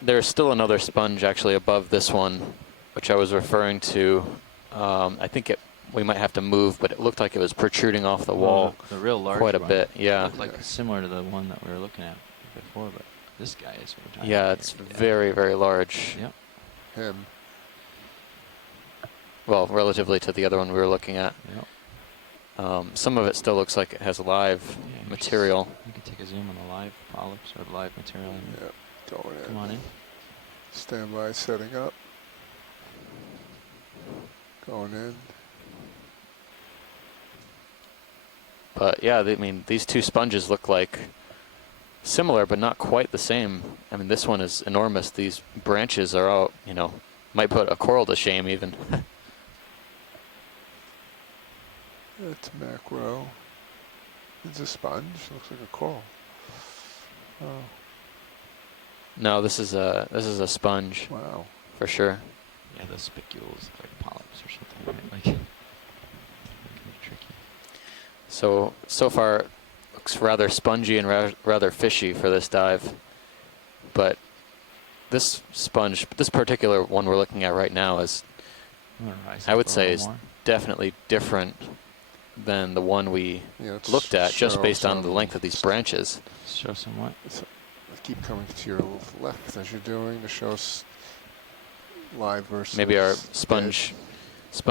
There's still another sponge actually above this one, which I was referring to. I think we might have to move, but it looked like it was protruding off the wall the real large quite a one. bit. Yeah. Looked like similar to the one that we were looking at before, but this guy is. Yeah, it's very, very large. Yep. Him. Well, relatively to the other one we were looking at. Yep. Some of it still looks like it has live material. You can take a zoom on the live polyps or the live material. Yep. Going in. Come on in. Stand by, setting up. Going in. But yeah, I mean, these two sponges look like similar, but not quite the same. I mean, this one is enormous. These branches are all, might put a coral to shame even. That's macro. It's a sponge. Looks like a coral. Oh. No, this is a sponge. Wow. For sure. Yeah, the spicules like polyps or something, right? Like, kind of tricky. So far, it looks rather spongy and rather fishy for this dive. But this sponge, this particular one we're looking at right now is, I would say, is definitely different than the one we looked at, just based on the length of these branches. Show somewhat. Keep coming to your left as you're doing to show us live versus. Maybe our sponge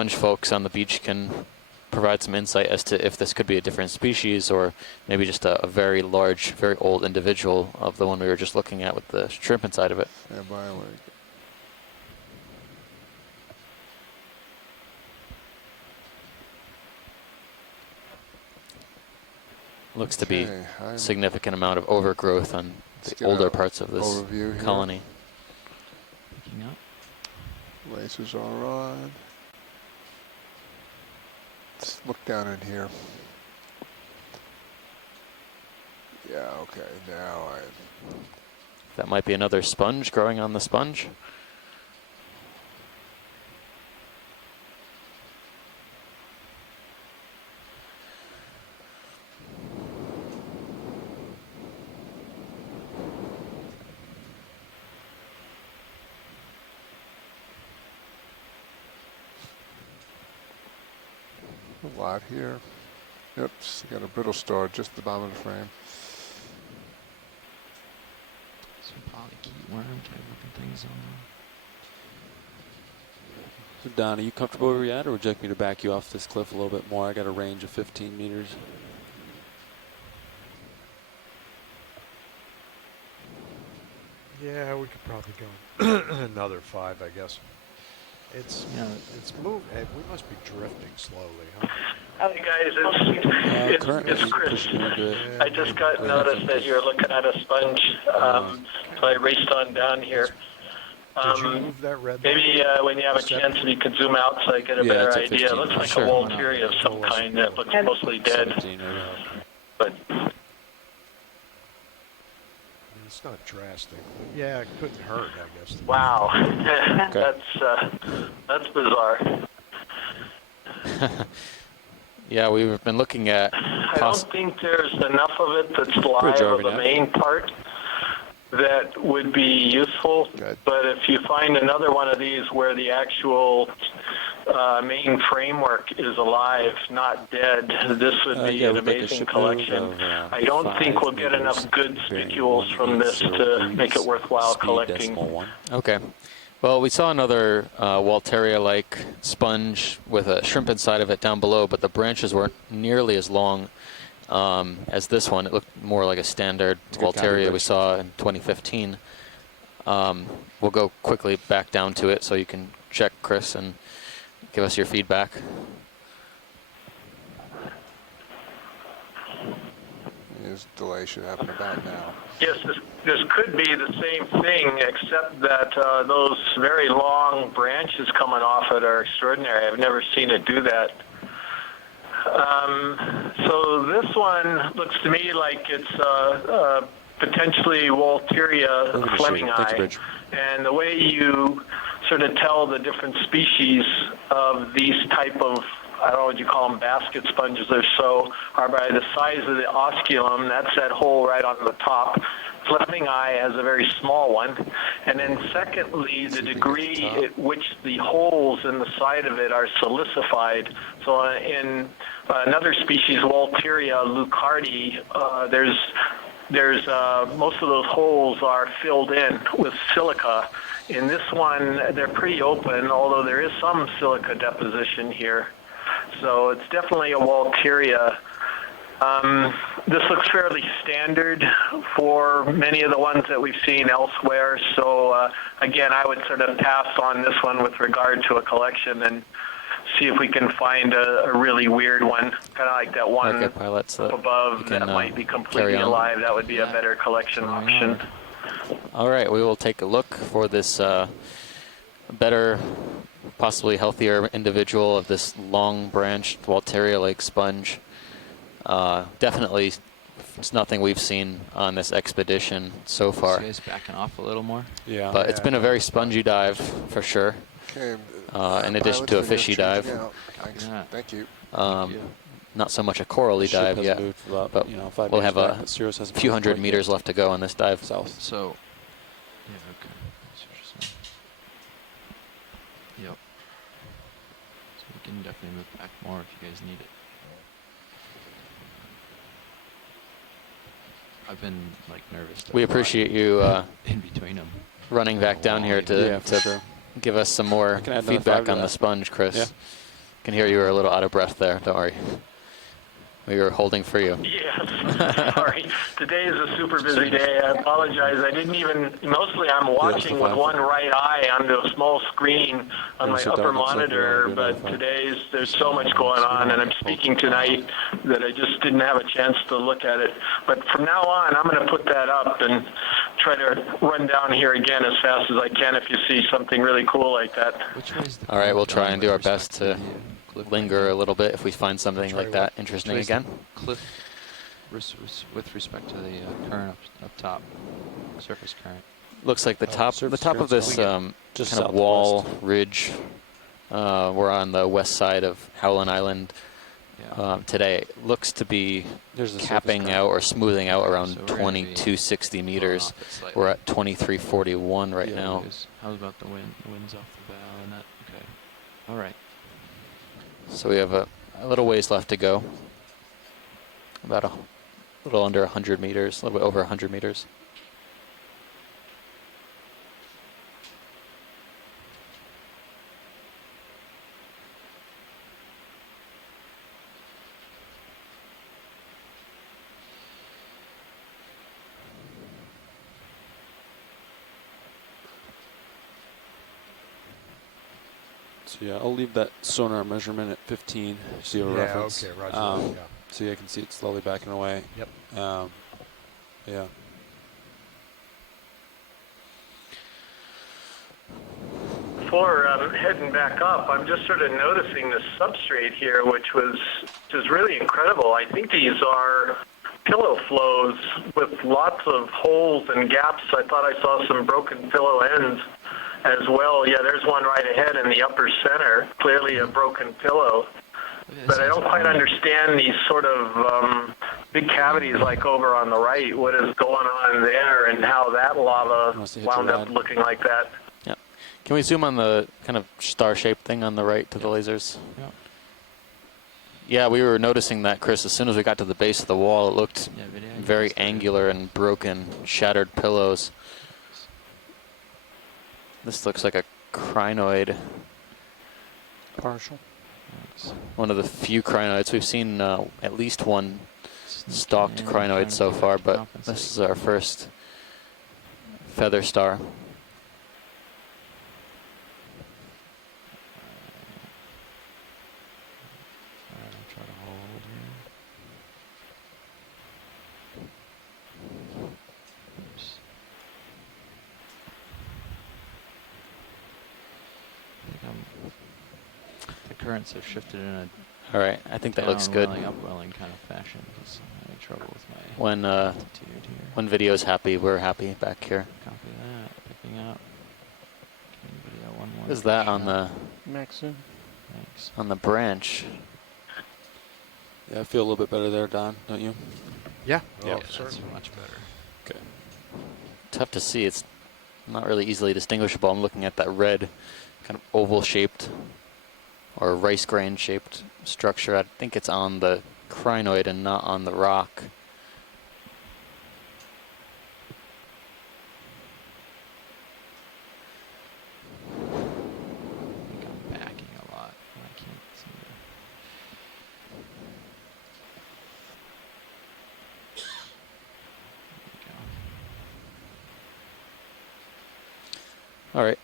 folks on the beach can provide some insight as to if this could be a different species or maybe just a very large, very old individual of the one we were just looking at with the shrimp inside of it. Yeah, by the way. looks to be Okay, I'm- significant amount of overgrowth on Let's the get older a parts of this overview here. colony. Picking up. Lasers are on. Let's look down in here. Yeah, okay, now That might be another sponge growing on the sponge. a lot here. Oops, got a brittle star just at the bottom of the frame. Some polychaete worm type looking things on there. So Don, are you comfortable where you're at, or would you like me to back you off this cliff a little bit more? I got a range of 15 meters. Yeah, we could probably go another 5, I guess. It's moving. We must be drifting slowly, huh? Hey guys, it's Chris. I just got notice that you're looking at a sponge, so I raced on down here. Did you move that red Maybe when you have a chance, if you could zoom out so I get a better idea. It looks like a Walteria of some kind that looks mostly dead. But it's not drastic. Yeah, it couldn't hurt, I guess. wow, that's bizarre. Yeah, we've been looking at. I don't think there's enough of it that's live of the main part that would be useful. But if you find another one of these where the actual main framework is alive, not dead, this would be an amazing collection. I don't think we'll get enough good spicules from this to make it worthwhile collecting. Okay. Well, we saw another Walteria-like sponge with a shrimp inside of it down below, but the branches weren't nearly as long as this one. It looked more like a standard Walteria we saw in 2015. We'll go quickly back down to it so you can check, Chris, and give us your feedback. This delay should happen about now. Yes, this could be the same thing, except that those very long branches coming off it are extraordinary. I've never seen it do that. So this one looks to me like it's potentially Walteria Fleming eye. And the way you sort of tell the different species of these type of, I don't know what you call them, basket sponges or so, are by the size of the osculum. That's that hole right on the top. Fleming eye has a very small one. And then secondly, the degree at which the holes in the side of it are silicified. So in another species, Walteria leucardi, there's most of those holes are filled in with silica. In this one, they're pretty open, although there is some silica deposition here. So it's definitely a Walteria. This looks fairly standard for many of the ones that we've seen elsewhere. So again, I would sort of pass on this one with regard to a collection and see if we can find a really weird one, kind of like that one up above that might be completely alive. That would be a better collection option. All right, we will take a look for this better, possibly healthier individual of this long-branched Walteria-like sponge. Definitely, it's nothing we've seen on this expedition so far. You guys backing off a little more? Yeah. But it's been a very spongy dive for sure. Okay. In addition to a fishy dive. Thanks. Thank you. Not so much a corally dive yet, but we'll have a few hundred meters left to go on this dive. South. So, yeah, okay. That's what you're saying. Yep. So we can definitely move back more if you guys need it. I've been like nervous. We appreciate you in between them running back down here to give us some more feedback on the sponge, Chris. Yeah. Can hear you were a little out of breath there. Don't worry. We were holding for you. Yes, sorry. Today is a super busy day. I apologize. I didn't even, mostly I'm watching with one right eye onto a small screen on my upper monitor, but there's so much going on, and I'm speaking tonight that I just didn't have a chance to look at it. But from now on, I'm going to put that up and try to run down here again as fast as I can if you see something really cool like that. All right, we'll try and do our best to linger a little bit if we find something like that interesting again. Cliff with respect to the current up top, surface current. Looks like the top of this just kind of wall ridge. We're on the west side of Howland Island today. Looks to be capping out or smoothing out around 2260 meters. We're at 2341 right now. How about the wind? The wind's off the bow and that. Okay. All right. So we have a little ways left to go. About a little under 100 meters, a little bit over 100 meters. So yeah, I'll leave that sonar measurement at 15 so you have a reference. Okay, roger. So I can see it slowly backing away. Yep. Yeah. Before heading back up, I'm just sort of noticing the substrate here, which is really incredible. I think these are pillow flows with lots of holes and gaps. I thought I saw some broken pillow ends as well. Yeah, there's one right ahead in the upper center, clearly a broken pillow. But I don't quite understand these sort of big cavities like over on the right, what is going on there and how that lava wound up looking like that. Yeah. Can we zoom on the kind of star-shaped thing on the right to the lasers? Yeah. Yeah, we were noticing that, Chris. As soon as we got to the base of the wall, it looked very angular and broken, shattered pillows. This looks like a crinoid. Partial. One of the few crinoids. We've seen at least one stalked crinoid so far, but this is our first feather star. Currents have shifted in a all right, I think that looks good. Upwelling kind of fashion. I'm having trouble with my altitude here. When video's happy, we're happy back here. Copy that. Picking up. Video 1-1. Is that on the Maxim? Thanks. On the branch? Yeah, I feel a little bit better there, Don. Don't you? Yeah. Yeah, that's much better. Okay. Tough to see. It's not really easily distinguishable. I'm looking at that red, kind of oval-shaped or rice grain shaped structure. I think it's on the crinoid and not on the rock. I think I'm backing a lot. I can't see it. All right.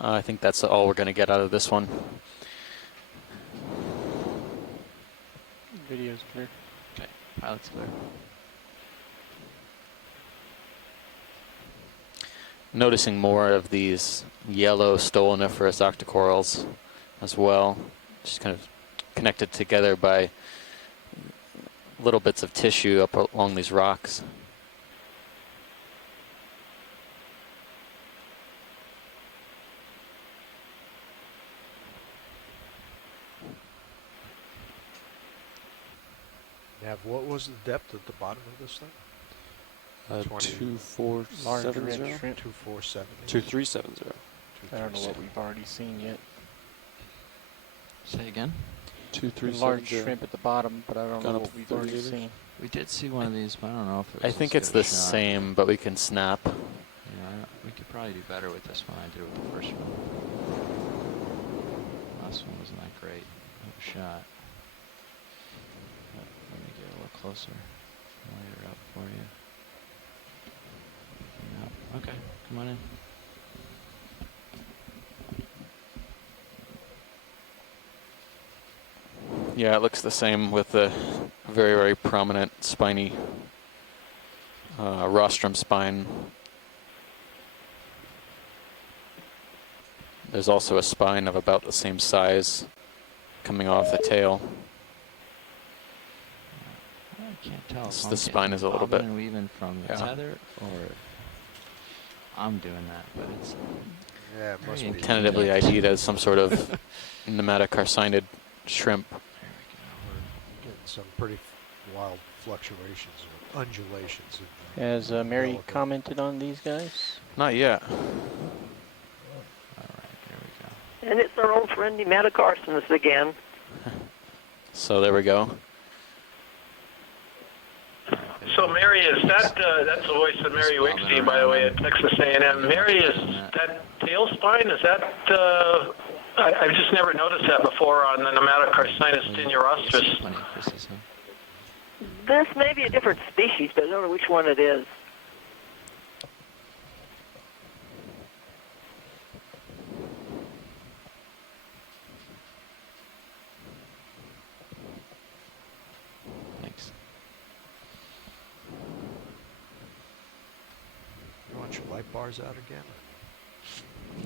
I think that's all we're going to get out of this one. Video's clear. Okay, pilot's clear. Noticing more of these yellow stoloniferous octocorals as well, just kind of connected together by little bits of tissue up along these rocks. Nav, what was the depth at the bottom of this thing? 2470. 2470. 2370. I don't know what we've already seen yet. Say again? 2370. Large shrimp at the bottom, but I don't know what we've already seen. We did see one of these, but I don't know if it was I think it's the same, but we can snap. Yeah, we could probably do better with this one. I did with the first one. Last one wasn't that great. Shot. closer. Light her up for you. Yeah. Okay, come on in. Yeah, it looks the same with the very, very prominent spiny rostrum spine. There's also a spine of about the same size coming off the tail. I can't tell if The spine is a little bit. and weaving from the tether, or I'm doing that, but it's Yeah, it must be. Tentatively ID'd as some sort of nematocarcinid shrimp. Getting some pretty wild fluctuations or undulations. Has Mary commented on these guys? Not yet. And it's our old friend nematocarcinus again. So there we go. So Mary, is that that's the voice of Mary Wickstein, by the way, at Texas A&M. Mary, is that tail spine? Is that I've just never noticed that before on the nematocarcinus tenuirostris. This may be a different species, but I don't know which one it is. Thanks. You want your light bars out again?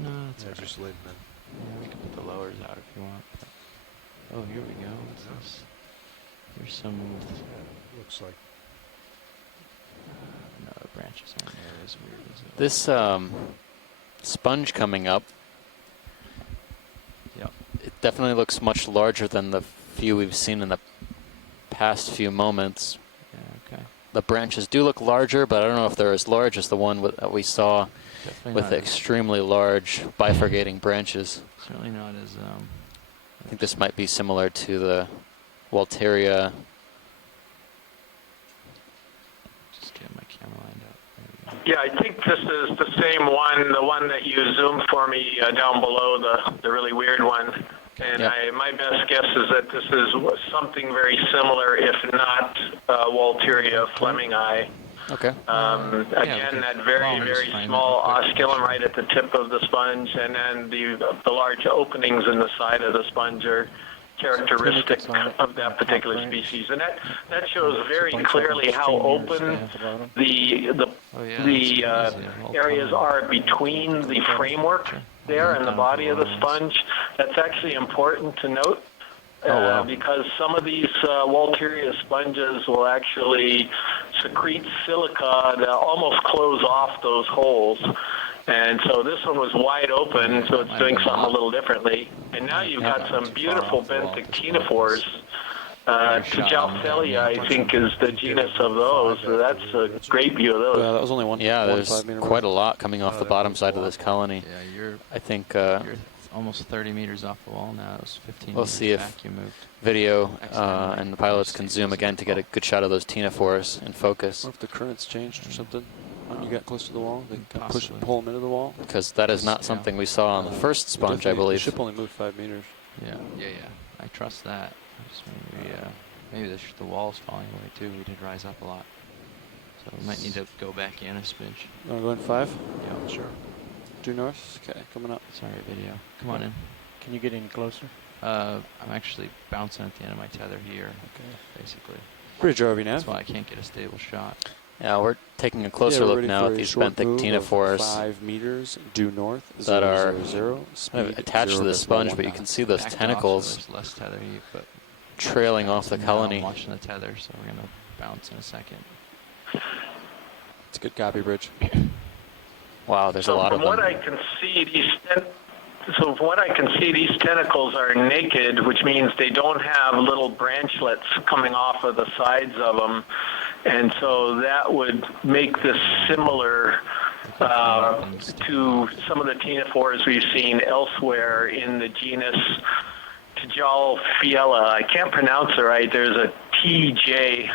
No, it's yeah, just leave them in. Yeah, we can put the lowers out if you want. Oh, here we go. What's this? Here's some. Looks like. No, the branches aren't there as weird as it. This sponge coming up. Yep. It definitely looks much larger than the few we've seen in the past few moments. Yeah, okay. The branches do look larger, but I don't know if they're as large as the one that we saw with the extremely large bifurcating branches. Certainly not as. I think this might be similar to the Walteria. Just get my camera lined up. Yeah, I think this is the same one, the one that you zoomed for me down below, the really weird one. And my best guess is that this is something very similar, if not Walteria flemmingi. Okay. Again, that very, very small osculum right at the tip of the sponge, and then the large openings in the side of the sponge are characteristic of that particular species. And that shows very clearly how open the areas are between the framework there and the body of the sponge. That's actually important to note. Because some of these Walteria sponges will actually secrete silica that almost close off those holes. And so this one was wide open, so it's doing something a little differently. And now you've got some beautiful benthic ctenophores. Tijalcelia, I think, is the genus of those. So that's a great view of those. That was only one. Yeah, there's quite a lot coming off the bottom side of this colony. Yeah, I think. You're almost 30 meters off the wall now. It was 15 We'll meters see if back you moved. video and the pilots can zoom again to get a good shot of those ctenophores in focus. Or if the currents changed or something when you got close to the wall, they can push and pull them into the wall. Because that is not something we saw on the first sponge, I believe. The ship only moved 5 meters. Yeah. I trust that. Just maybe the wall's falling away too. We did rise up a lot, so we might need to go back in a smidge. You want to go in 5? Yeah, sure. Due north. Okay, coming up. Sorry, video. Come on in. Can you get in closer? I'm actually bouncing at the end of my tether here. Okay. Basically. Bridge RV now. That's why I can't get a stable shot. Yeah, we're taking a closer look now at these benthic ctenophores 5 meters due north that are kind of attached to the sponge, but you can see those tentacles So less tether heat, but trailing off the colony. I'm watching the tether, so we're gonna bounce in a second. It's a good copy, Bridge. Wow, there's a lot of them. From what I can see, these tentacles are naked, which means they don't have little branchlets coming off of the sides of them, and so that would make this similar to some of the ctenophores we've seen elsewhere in the genus Tijalfiella. I can't pronounce it right. There's a TJ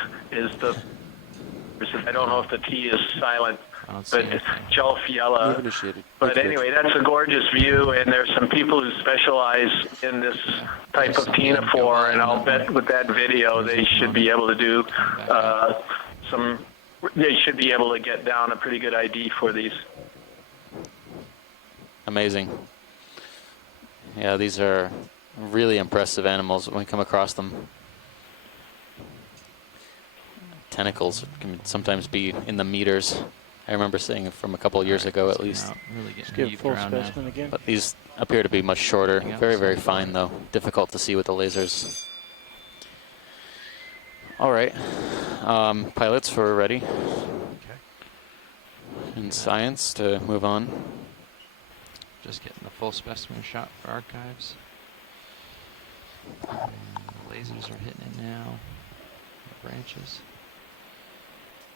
I don't know if the T is silent. I don't see but anything. Move Jalfiella. initiated. But Thank you, anyway, Rich. that's a gorgeous view, and there's some people who specialize in this type of ctenophore, and I'll bet with that video they should be able to do they should be able to get down a pretty good ID for these. Amazing. Yeah, these are really impressive animals when we come across them. Tentacles can sometimes be in the meters. I remember seeing it from a couple of years ago at least. Really Let's get a full specimen again. But these appear to be much shorter. Very, very fine though. Difficult to see with the lasers. All right. Pilots, we're ready. In science to move on. Just getting the full specimen shot for archives. And the lasers are hitting it now. The branches.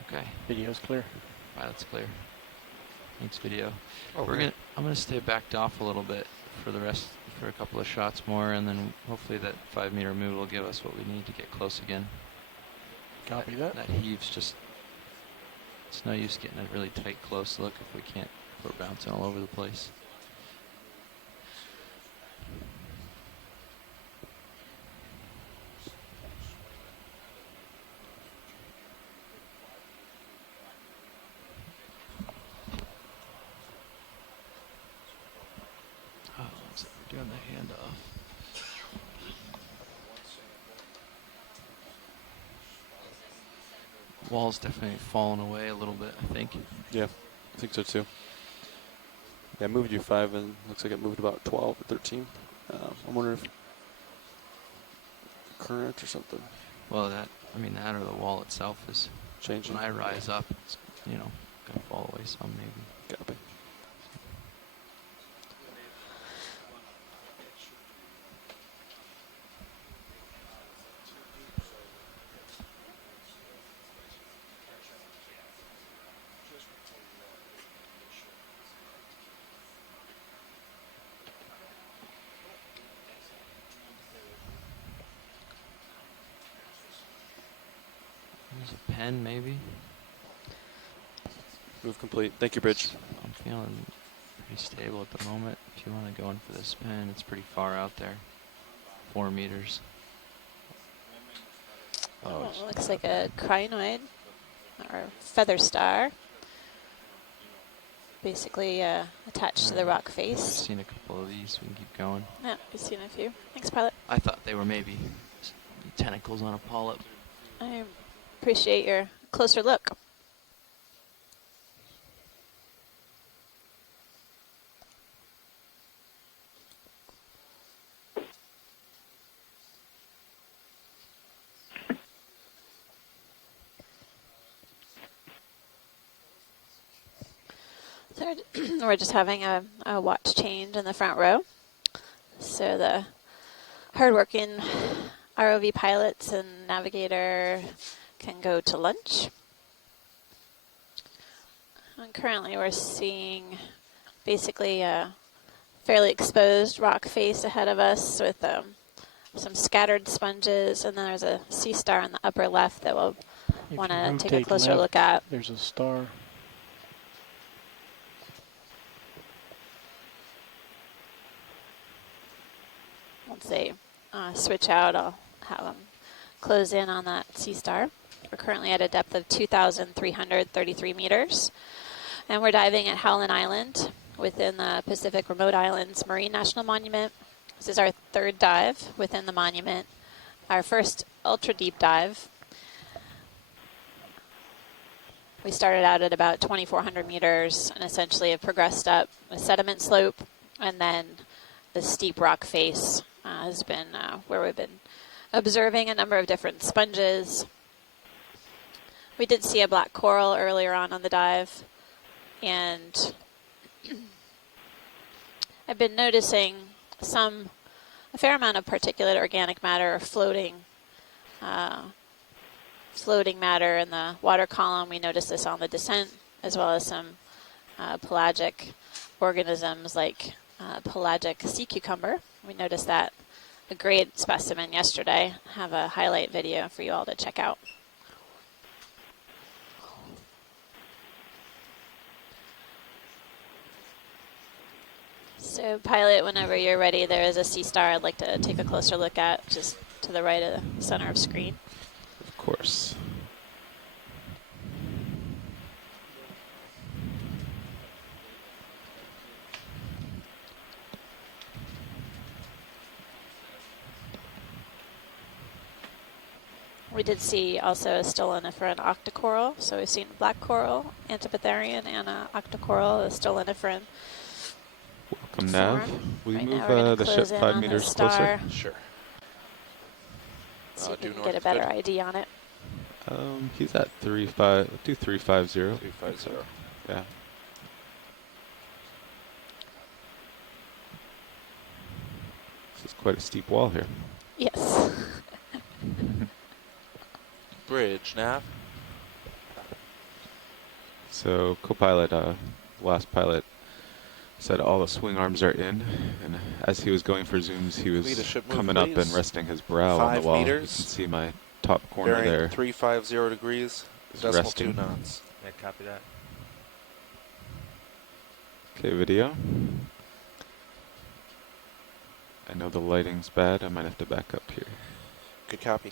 Okay. Video's clear. Pilot's clear. Needs video. Oh, I'm gonna stay backed off a little bit for a couple of shots more, and then hopefully that 5 meter move will give us what we need to get close again. Copy that. That heaves just. It's no use getting a really tight close look if we can't. We're bouncing all over the place. Oh, looks like we're doing the handoff. Wall's definitely fallen away a little bit, I think. Yeah, I think so too. Yeah, I moved you 5 and looks like it moved about 12 or 13. I'm wondering if current or something. Well, that or the wall itself is changing. When I rise up, it's, gonna fall away some maybe. Copy. There's a pen, maybe. Move complete. Thank you, Bridge. I'm feeling pretty stable at the moment. If you want to go in for this pen, it's pretty far out there. 4 meters. Oh, it looks like a crinoid or feather star. Basically attached to the rock face. I've seen a couple of these. We can keep going. Yeah, we've seen a few. Thanks, pilot. I thought they were maybe tentacles on a polyp. I appreciate your closer look. So we're just having a watch change in the front row. So the hardworking ROV pilots and navigator can go to lunch. And currently we're seeing basically a fairly exposed rock face ahead of us with some scattered sponges, and then there's a sea star in the upper left that we'll want to take a closer look at. There's a star. Once they switch out, I'll have them close in on that sea star. We're currently at a depth of 2,333 meters, and we're diving at Howland Island within the Pacific Remote Islands Marine National Monument. This is our 3rd dive within the monument, our first ultra deep dive. We started out at about 2,400 meters and essentially have progressed up a sediment slope, and then the steep rock face has been where we've been observing a number of different sponges. We did see a black coral earlier on the dive, and I've been noticing a fair amount of particulate organic matter floating matter in the water column. We noticed this on the descent, as well as some pelagic organisms like pelagic sea cucumber. We noticed that a great specimen yesterday. I have a highlight video for you all to check out. So pilot, whenever you're ready, there is a sea star I'd like to take a closer look at, just to the right of the center of screen. Of course. We did see also a stoloniferan octocoral, so we've seen black coral, Antipotherian, and octocoral, a stoloniferan. Welcome, Nav. Will you Right now move we're gonna the ship close in 5 on the meters star. closer? Sure. See if we Due can north get a is better good. ID on it. He's at 350. 350. Yeah. This is quite a steep wall here. Yes. Bridge, nav. So co-pilot, last pilot, said all the swing arms are in, and as he was going for zooms, he was Leadership move, coming up and please. resting his brow on the 5 wall. meters. You can see my top corner Bearing there. 350 degrees. Is Decimal resting. 2 knots. Yeah, copy that. Okay, video. I know the lighting's bad. I might have to back up here. Good copy.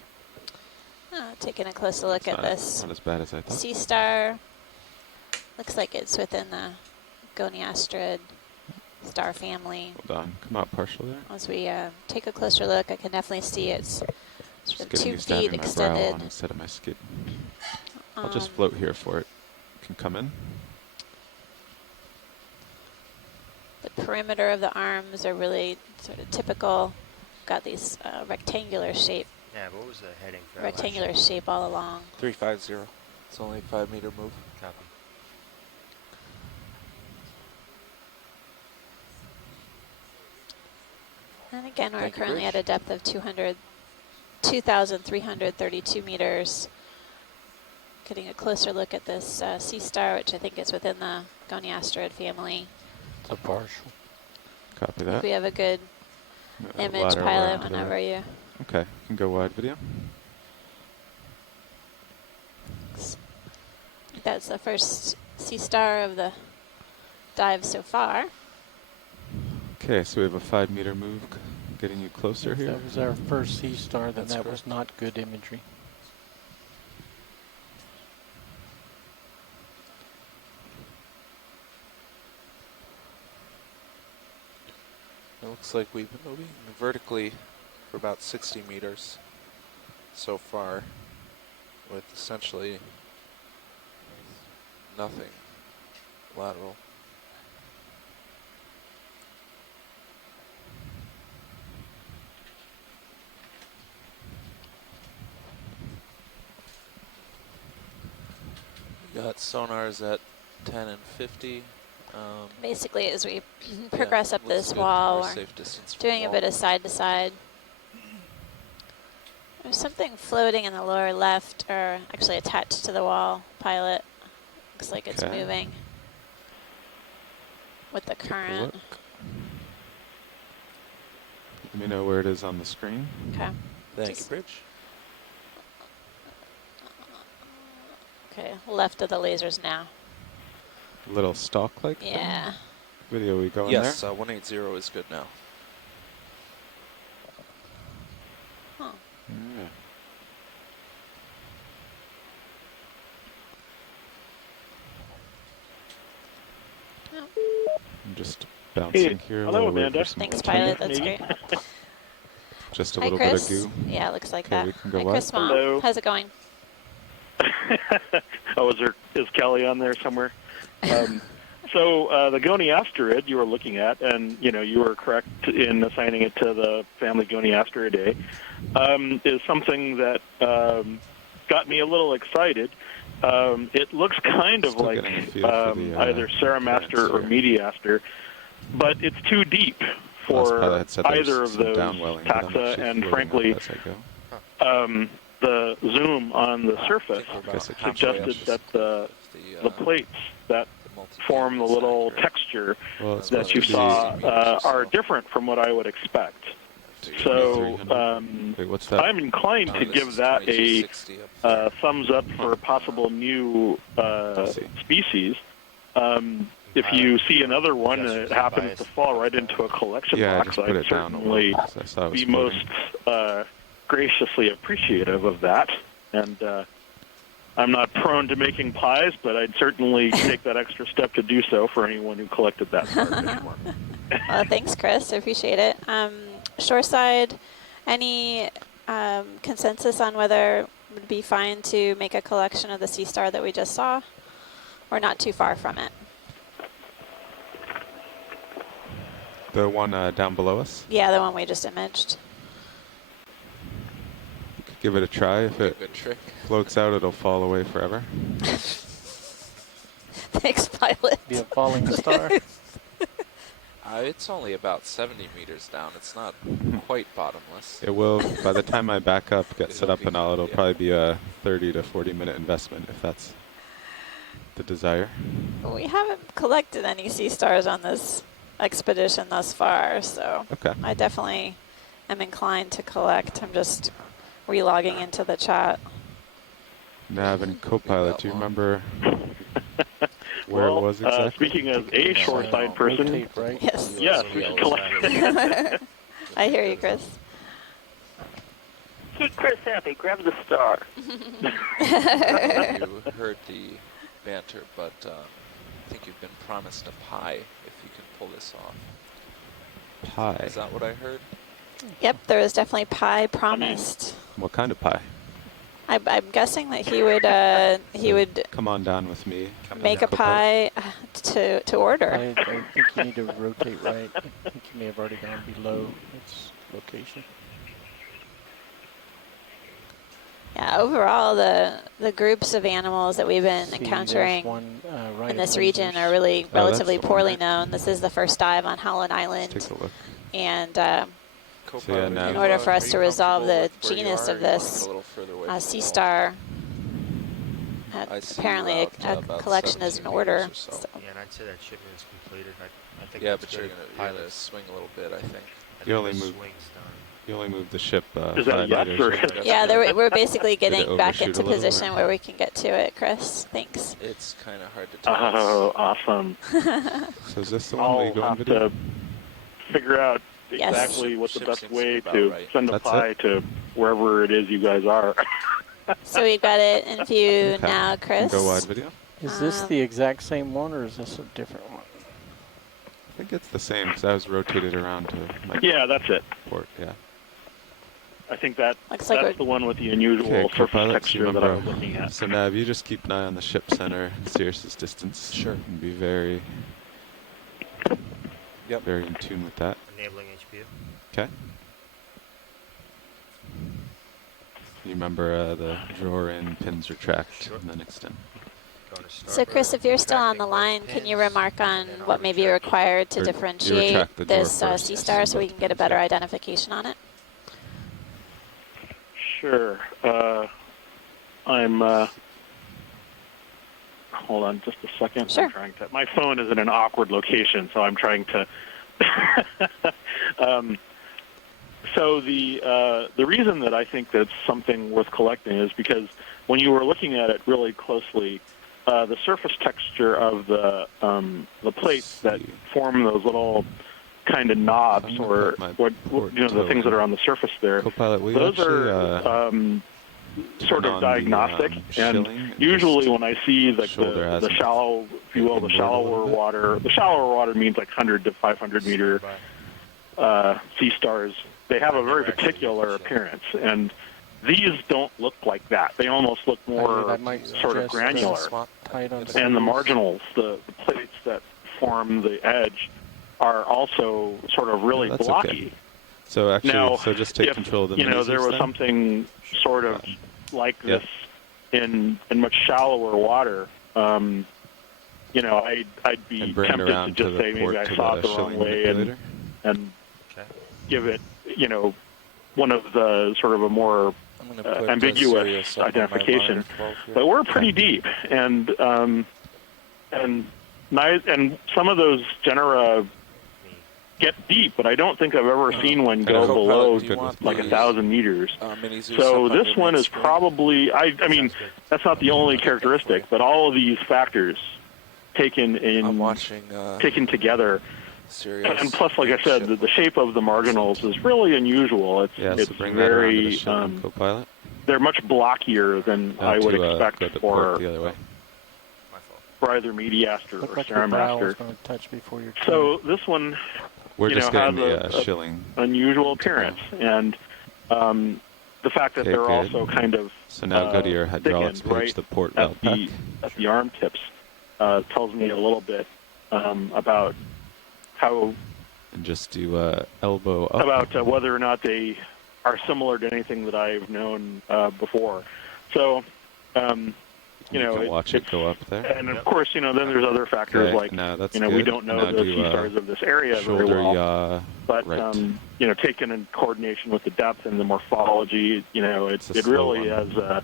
Taking a closer look at this Not as bad as I thought. sea star. Looks like it's within the Goniasterid star family. Hold on. Come out partial there. As we take a closer look, I can definitely see it's sort of Getting 2 used to feet having my brow extended. on instead of my skin. I'll just float here for it. You can come in. The perimeter of the arms are really sort of typical. Got these rectangular shape. Yeah, what was the heading for that Rectangular last shape all along. 350. It's only a 5 meter move. Copy. And again, we're Thank you, currently Rich. at a depth of 2,332 meters. Getting a closer look at this sea star, which I think is within the Goniasterid family. It's a partial. Copy I think that. we have a good image, Ladder pilot, around to whenever that. you... Okay, you can go wide video. That's the first sea star of the dive so far. Okay, so we have a 5 meter move getting you closer If here. that was our first sea star, then That's that correct. was not good imagery. It looks like we've been moving vertically for about 60 meters so far, with essentially nothing lateral. We got sonars at 10 and 50. Basically, as we progress up looks this good. wall, We're we're safe distance from doing the a wall. bit of side to side. There's something floating in the lower left, or actually attached to the wall, pilot. Looks like it's Okay. moving with the Take a current. look. Let me know where it is on the screen. Okay. Thank you, Just- Bridge. Okay, left of the lasers now. A little stalk-like thing? Yeah. Video we going Yes, there? 180 is good now. Huh. Yeah. I'm just bouncing here a hello, little. Wait Amanda. for some Thanks, container. pilot. That's great. Just a Hi, little Chris. bit of goo. Yeah, looks like Okay, that. we can go Hi, wide. Chris Mom. Hello. How's it going? Oh, is Kelly on there somewhere? So the Goniasterid you were looking at, and you were correct in assigning it to the family Goniasteridae, is something that got me a little excited. It looks kind of Still like getting a feel for the, either Ceramaster or currents Mediaster, but it's too deep Last pilot for had said there's either of some those downwelling, but I'm taxa, actually and floating frankly, up as I go. the zoom on the surface Guess it keeps suggested up. that the plates that form the little texture Well, it's that you supposed to saw be are different from what I would expect. So 2300. Wait, what's that? I'm inclined to give that a thumbs up for a possible new species. if you see another one and it happens to fall right into a collection Yeah, I box, just put I'd it down a certainly little, 'cause I saw it was be most graciously appreciative of that. And I'm not prone to making pies, but I'd certainly take that extra step to do so for anyone who collected that starfish for me. Well, thanks, Chris. I appreciate it. Shoreside, any consensus on whether it would be fine to make a collection of the sea star that we just saw, or not too far from it? The one down below us? Yeah, the one we just imaged. You could give it a try. If it Good trick. floats out, it'll fall away forever. Thanks, pilot. Be a falling star. It's only about 70 meters down. It's not quite bottomless. It will, by the time I back up, get set up and all, it'll probably be a 30 to 40 minute investment if that's the desire. We haven't collected any sea stars on this expedition thus far, so Okay. I definitely am inclined to collect. I'm just relogging into the chat. Nav and co-pilot, do you remember where Well, it was exactly? speaking as a shoreside person, Yes. yes, we should collect. I hear you, Chris. Keep Chris happy. Grab the star. You heard the banter, but I think you've been promised a pie if you can pull this off. Pie. Is that what I heard? Yep, there is definitely pie promised. What kind of pie? I'm guessing that he would Come on down with me. make a pie to order. I think you need to rotate right. I think you may have already gone below its location. Yeah, overall, the groups of animals that we've been See, encountering there's one, right in this at region lasers. are really relatively that's the one, poorly right? known. This is the first dive on Howland Island. Take a look. And So yeah, now in order for us to resolve the with where you genus are, of or you want to this get a little further away from sea the wall? star, I see apparently you a out, about collection is in 17 order. meters or so. So. Yeah, and I'd say that shipment is completed. I think Yeah, that's but you're good. gonna Pilots. swing a little bit, I think. I You think only the move. swing's done. You only moved the ship Is that 5 yes meters. or right? Yeah, we're basically Did it getting back overshoot into a little, position or- where we can get to it, Chris. Thanks. It's kind of hard to tell. Oh, awesome. So is this the one where you I'll go on have video? to figure out Yes. exactly what the Ship best seems way about to right. send a That's pie it? to wherever it is you guys are. So we've got it in view Okay. now, Chris. Go wide video. Is this the exact same one, or is this a different one? I think it's the same because I was rotated around to my Yeah, that's it. port. Yeah. I think that Looks like that's the one with the unusual Okay, surface co-pilot, texture that I was looking at. So Nav, you just keep an eye on the ship center, Sirius's distance. Sure. And be very, very in tune with that. Enabling HPU. Okay. You remember the drawer in, pins retract, and then extend. Going to So Chris, if you're still on the Retracting line, both can you pins, remark on and then I'll what may be retract. required to Or you differentiate retract the door this first, sea yes, star and so we both can get a pins, better yeah. identification on it? Sure. I'm. Hold on, just a second. Sure. I'm trying to. My phone is in an awkward location, so I'm trying to. So the reason that I think that's something worth collecting is because when you were looking at it really closely, the surface texture of the plates that form those little kind of knobs, I'm gonna or put my what port the toe things that are on the surface there. Co-pilot, will you Those actually are sort turn of on diagnostic, the, and shilling and usually just when I see the shoulder the azimuth shallow, if you will, the inboard a shallower little bit? water. The shallower water means like 100 to 500 meter sea stars. They have a very particular appearance, and these don't look like that. They almost look more I might sort of suggest, granular. tight on And the Sirius. marginals, the plates that form the edge, are also sort of really that's blocky. okay. So actually, Now, so just take if, control of the you know, there lasers was then? something sort of like Yep. this in much shallower water, you know, I'd be And bring it tempted to around to just the say maybe port I to saw the it the wrong shilling way manipulator. and give it, you know, one of the sort of a more I'm gonna put ambiguous Sirius up on my identification. line 12 here. But we're pretty deep, and some of those genera get deep, but I don't think I've ever seen one go Co-pilot, below do you want like these, 1,000 meters. Mini Zeus So up on this your one main is screen? probably, I mean, that's not the only characteristic, but all of these factors taken in I'm watching taken together. serious. And plus, like I said, the shape of the marginals is really unusual. It's So bring that around to the ship on Copilot. they're much blockier than I would expect go to for port the other way. either Mediaster Look or like your brow is Stairmaster. going to touch before your chin. So this one, We're you just know, getting has the a shilling. unusual appearance, and the fact that Okay, they're good. also kind of So now go to your hydraulics thickened, page, right the port at valve pack. at the arm tips, tells me a little bit about how And just do elbow up. about whether or not they are similar to anything that I've known before. So, you know, can watch it go up there. And of course, you know, then there's other factors Okay, like, now that's you know, we good. don't know Now the do, sea stars of this area very shoulder well. yaw But, right. you know, taken in coordination with the depth and the morphology, you know, it a slow really one. has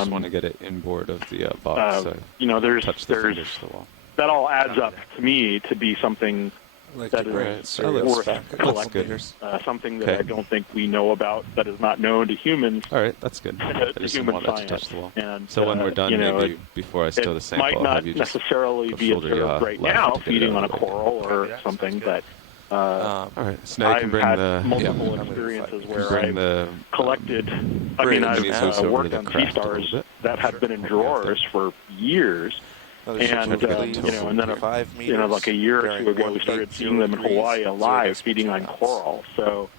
just want to get it inboard of the box. So you know, touch the fingers to the wall. that all adds up to me to be something Like that to bring is serious worth back a couple collecting. meters. Something that Okay. I don't think we know about, that is not known to humans. All right, that's good. To There's some human more that to science. touch the wall. And, So when we're done, you know, maybe before I stow the it sample, might I'll not have you just necessarily go be shoulder observed yaw right left now to get it feeding out on a of the way. coral or something, but All right, so now you can I've bring had the multiple experiences where bring I've the collected. I bring mean, these I've over worked to the on sea craft a little stars bit. that have been in drawers for years. Oh, And you know, and then you know, like a year or two ago, we started seeing them in Hawaii alive, feeding on coral. So,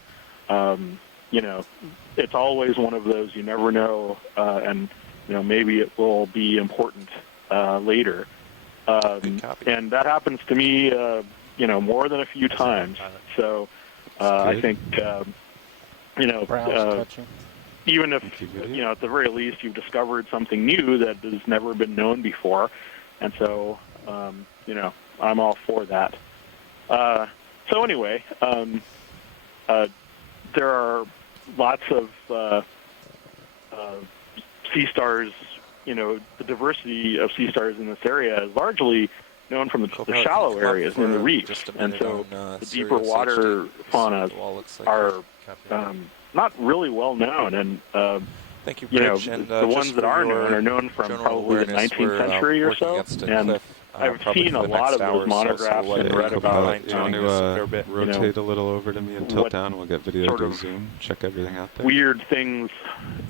you know, it's always one of those you never know, and you know, maybe it will be important later. And that happens to me, you know, more than a few times. So, I think, you know, even if you know, at the very least, you've discovered something new that has never been known before. And so, you know, I'm all for that. So anyway, there are lots of sea stars. You know, the diversity of sea stars in this area is largely known from the shallow areas in the reefs. And so the deeper water faunas are not really well known. And Thank you, you know, Bridge, and, the just ones that for are your known are known from general probably the awareness, 19th we're, century or working so. against a And cliff, I've probably seen for a the lot next of hour or those so, monographs so and we'll read let about, you know, you want to rotate a little over to me and tilt what down, and we'll get video sort to of zoom, check everything out there. weird things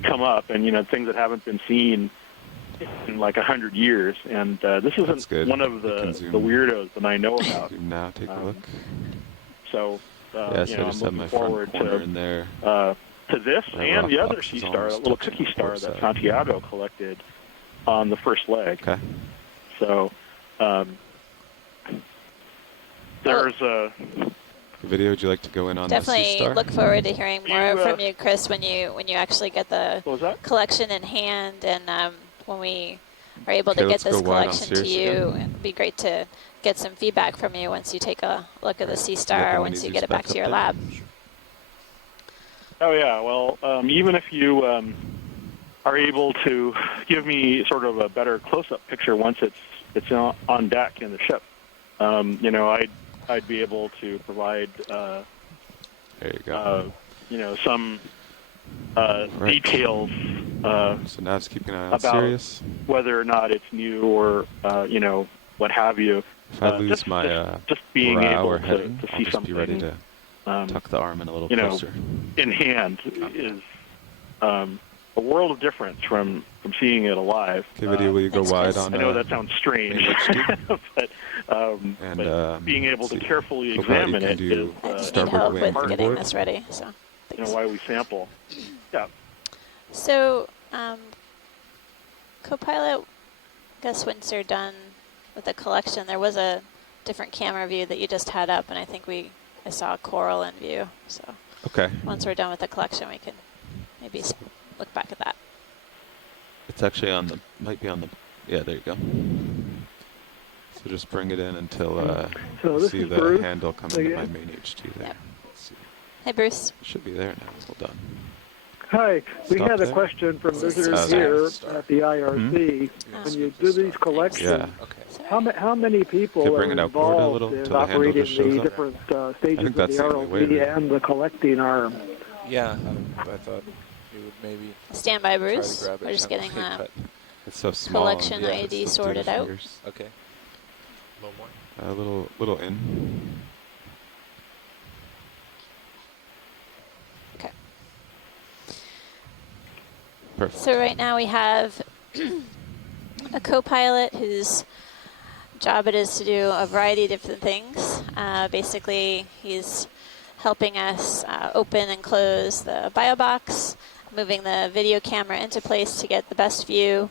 come up, and you know, things that haven't been seen in like 100 years. And this isn't one of the weirdos that I know about. Zoom now, take a look. So, Yeah, so you I know, just I'm have my looking front forward corner in there. to this My and rock the other box sea is star, that almost little touching cookie the star port that side. Santiago collected on the first leg. Okay. So, there's a Video, would you like to go in on the sea Definitely star? look forward to hearing more from you, Chris, when you actually get the collection in hand, and when we are able Okay, to get let's this go wide on collection to Sirius you. again. It'd be great to get some feedback from you once you take a look at the sea Yeah, star, can once we you do get it back specs to your up lab. Oh yeah, well, even if you are able to give me sort of a better close-up picture once it's on deck in the ship, you know, I'd be able to provide there you go. you know, some details So now just keeping an eye on about Sirius. whether or not it's new or you know, what have you. If I lose my just being brow able or to heading, see I'll just something be ready to tuck the arm in a little you know, closer. in hand is a world of difference from seeing it alive. Okay, video, will you go wide on? I know that sounds strange, but, but being able to carefully examine it is Help with getting this ready. So, you know, why we sample. Yeah. So, Copilot, I guess once you're done with the collection, there was a different camera view that you just had up, and I think I saw a coral in view. So, okay. Once we're done with the collection, we can maybe look back at that. It's actually on the, might be on the, yeah, there you go. So just bring it in until So you this see is the Bruce handle come into my again. main HT there. Yep. Hey, Bruce. It should be there now. Hold on. Hi, we Stop had a there. question from visitors Stop. here at the IRC. When you do these collections, how many people Okay, bring are it out forward a involved little in till the handle operating just shows the up. different I stages think of that's the the only way, ROV really. and the collecting arm? Yeah, I thought you would maybe Stand by, try to Bruce. grab it We're just getting gently, the but It's so small. collection yeah, ID it's sorted different out. fingers. okay. A little more. A little in. Okay. Perfect. So right now we have a co-pilot whose job it is to do a variety of different things. Basically, he's helping us open and close the bio box, moving the video camera into place to get the best view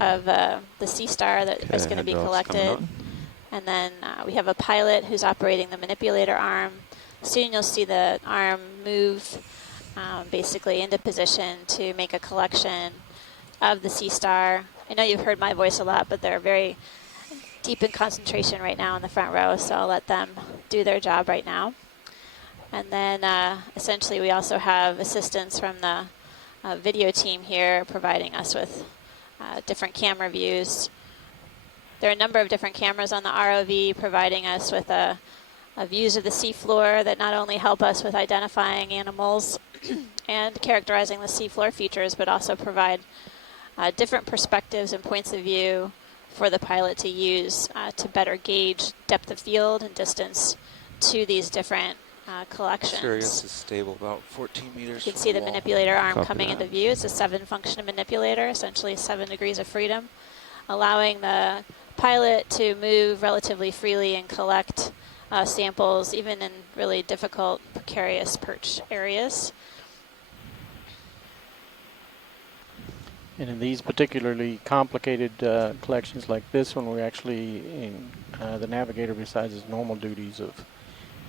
of the sea star that is going to be collected. And then we have a pilot who's operating the manipulator arm. Soon you'll see the arm move basically into position to make a collection of the sea star. I know you've heard my voice a lot, but they're very deep in concentration right now in the front row, so I'll let them do their job right now. And then essentially we also have assistance from the video team here providing us with different camera views. There are a number of different cameras on the ROV providing us with views of the seafloor that not only help us with identifying animals and characterizing the seafloor features, but also provide different perspectives and points of view for the pilot to use to better gauge depth of field and distance to these different collections. Sirius is stable about 14 meters. You can see the manipulator arm Copy coming that. into view. It's a 7-function manipulator, essentially 7 degrees of freedom, allowing the pilot to move relatively freely and collect samples, even in really difficult, precarious perch areas. And in these particularly complicated collections like this one, we're actually in the navigator, besides his normal duties of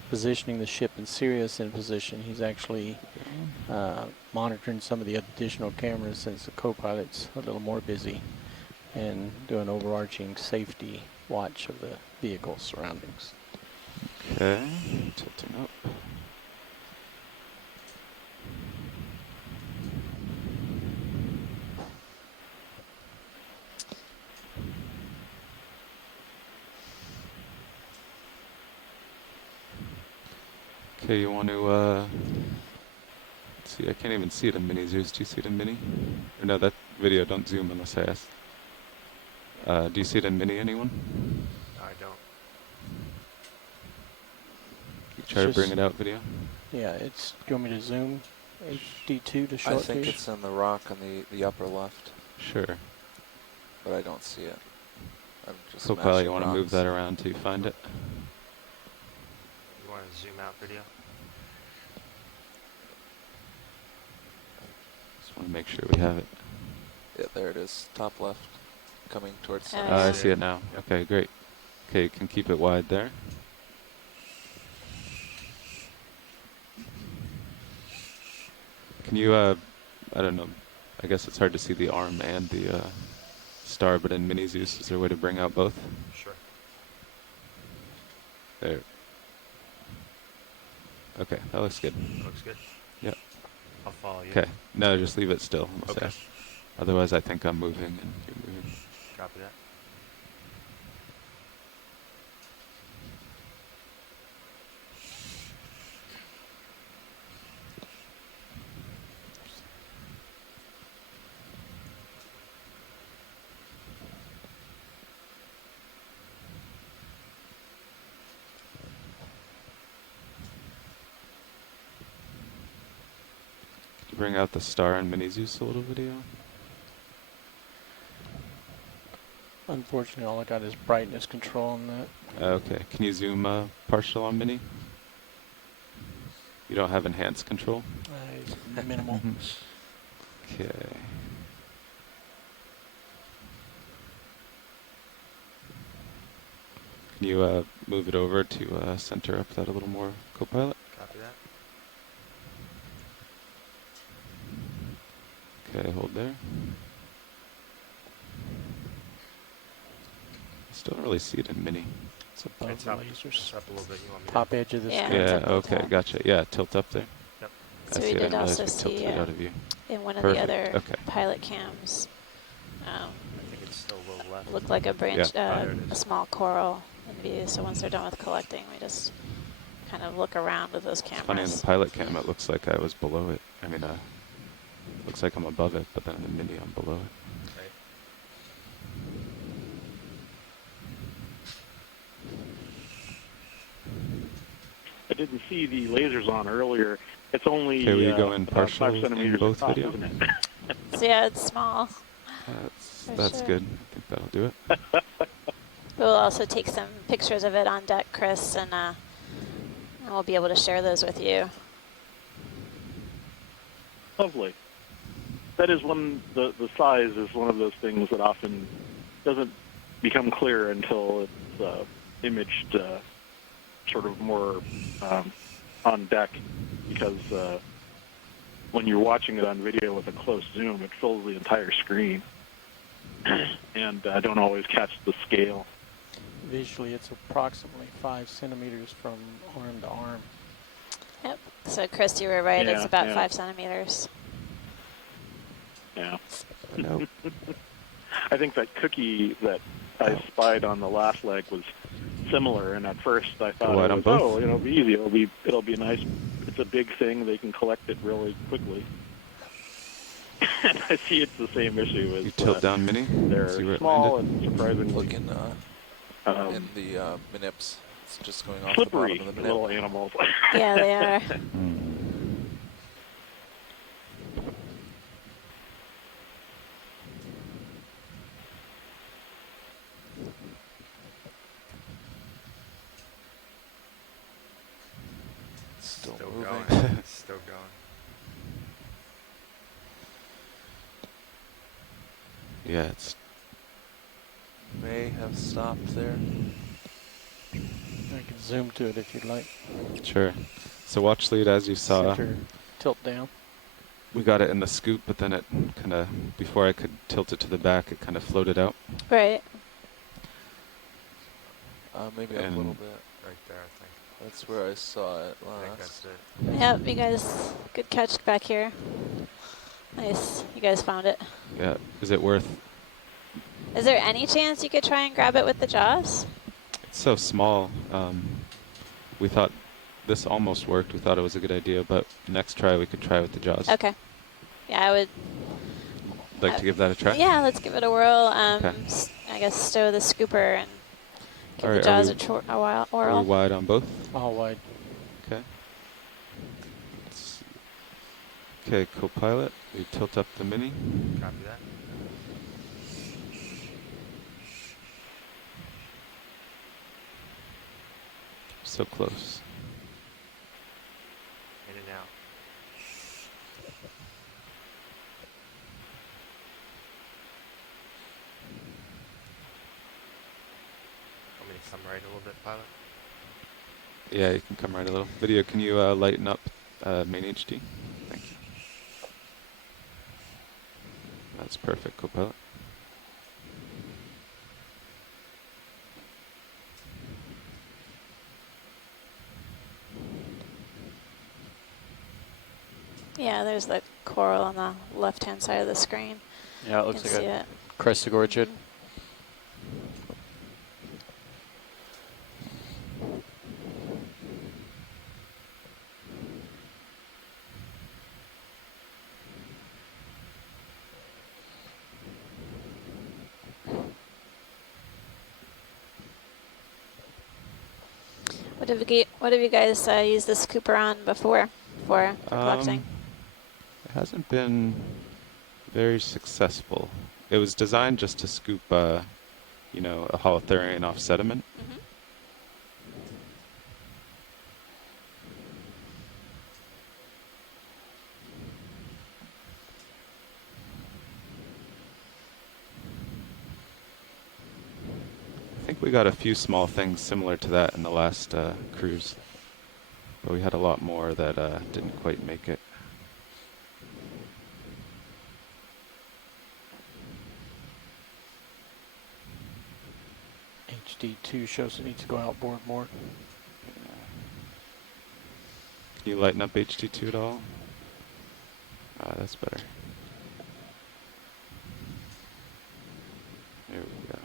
positioning the ship and Sirius in position, he's actually monitoring some of the additional cameras since the co-pilot's a little more busy and doing overarching safety watch of the vehicle surroundings. Okay, tilting up. Okay, you want to, let's see, I can't even see it in Mini Zeus. Do you see it in Mini? Or no, that video, don't zoom unless I ask. Do you see it in Mini, anyone? I don't. Can you try to bring it out, video? Yeah, it's, do you want me to zoom HD2 to short I think fish? it's in the rock on the upper left. Sure. But I don't see it. I'm just So, Kyle, you want to move that around to find it? You want to zoom out video? Just want to make sure we have it. Yeah, there it is, top left, coming towards center. I see it now. Okay, great. Okay, you can keep it wide there. Can you, I don't know, I guess it's hard to see the arm and the star, but in Mini Zeus, is there a way to bring out both? Sure. There. Okay, that looks good. Looks good? Yep. I'll follow you. Okay. No, just leave it still. Okay. Otherwise, I think I'm moving and you're moving. Copy that. Bring out the star and Mini Zeus a little video. Unfortunately, all I got is brightness control on that. Okay, can you zoom partial on Mini? You don't have enhanced control? Minimal. Okay. Can you move it over to center up that a little more, co-pilot? Copy that. Okay, hold there. Still don't really see it in Mini. It's above It's the up, lasers. it's up a little bit. You want me Top to? edge of the Yeah, screen. it's Yeah, up on okay, top. gotcha. Yeah, tilt up there. Yep. I So see we it. I did didn't realize also we tilted see it out of view. in one of Perfect, the other okay. pilot cams, I think it's still a little left. looked like a branch, Yeah. Oh, there it a is. small coral in view. So once they're done with collecting, we just kind of look around with those It's funny, in the cameras. pilot cam, it looks like I was below it. I mean, looks like I'm above it, but then in the Mini, I'm below it. Right. I didn't see the lasers on earlier. It's only Okay, will you go in about partial 5 in centimeters both across, video? isn't it? So yeah, it's small. That's sure. good. I think that'll do it. We'll also take some pictures of it on deck, Chris, and we'll be able to share those with you. Lovely. That is the size is one of those things that often doesn't become clear until it's imaged sort of more on deck, because when you're watching it on video with a close zoom, it fills the entire screen, and I don't always catch the scale. Visually, it's approximately 5 centimeters from arm to arm. Yep. So Chris, you were right. Yeah, It's about yeah. 5 centimeters. Yeah. Nope. I think that cookie that I spied on the last leg was similar, and at first I thought, Wide on both? oh, it'll be easy. It'll be nice. It's a big thing. They can collect it really quickly. And I see it's the same issue as You tilt down Mini. they're See where it small landed. and surprisingly Looking in the minips. It's just going off slippery the bottom of the minip. little animals. Yeah, they are. Still Still moving. going. Still going. Yeah, it's May have stopped there. I can zoom to it if you'd like. sure. So watch lead, as you saw. Center tilt down. We got it in the scoop, but then it kind of, before I could tilt it to the back, it kind of floated out. Right. Maybe a And- little bit. Right there, I think. That's where I saw it I think last. that's it. Yep, you guys, good catch back here. Nice. You guys found it. Yeah. Is it worth? Is there any chance you could try and grab it with the jaws? It's so small. We thought this almost worked. We thought it was a good idea, but next try we could try with the jaws. Okay. Yeah, I would. Like to give that a try? Yeah, let's give it a whirl. Okay. I guess stow the scooper and give All the right, jaws are a whirl. Are we wide on both? All wide. Okay. Let's see. Okay, co-pilot. We tilt up the Mini. Copy that. So close. In and out. Want me to come right a little bit, pilot? Yeah, you can come right a little. Video, can you lighten up main HD? Thank you. That's perfect, co-pilot. Yeah, there's the coral on the left-hand side of the screen. Yeah, it You looks can like see a it. crested orchid. What have you guys used this Cooper on before for collecting? It hasn't been very successful. It was designed just to scoop, you know, a holothurian off sediment. Mm-hmm. I think we got a few small things similar to that in the last cruise, but we had a lot more that didn't quite make it. HD2 shows it needs to go outboard more. Can you lighten up HD2 at all? That's better. There we go.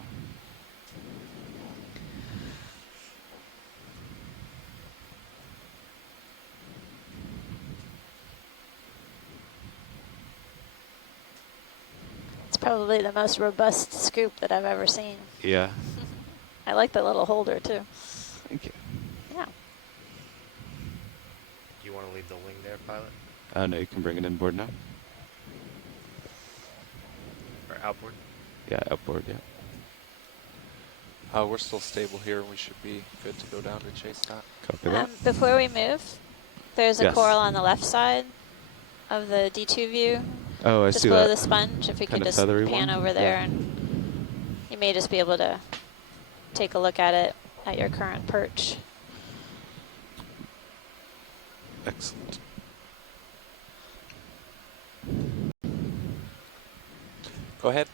It's probably the most robust scoop that I've ever seen. Yeah. I like the little holder too. Thank you. Yeah. leave the wing there, pilot? No, you can bring it inboard now. Or outboard? Yeah, outboard, yeah. We're still stable here. We should be good to go down to chase that. Copy that. Before we move, there's a Yes. coral on the left side of the D2 view. Oh, I just see below that. the sponge. If we Kind could of just feathery pan one? over there, Yeah. and you may just be able to take a look at it at your current perch. Excellent. Go ahead.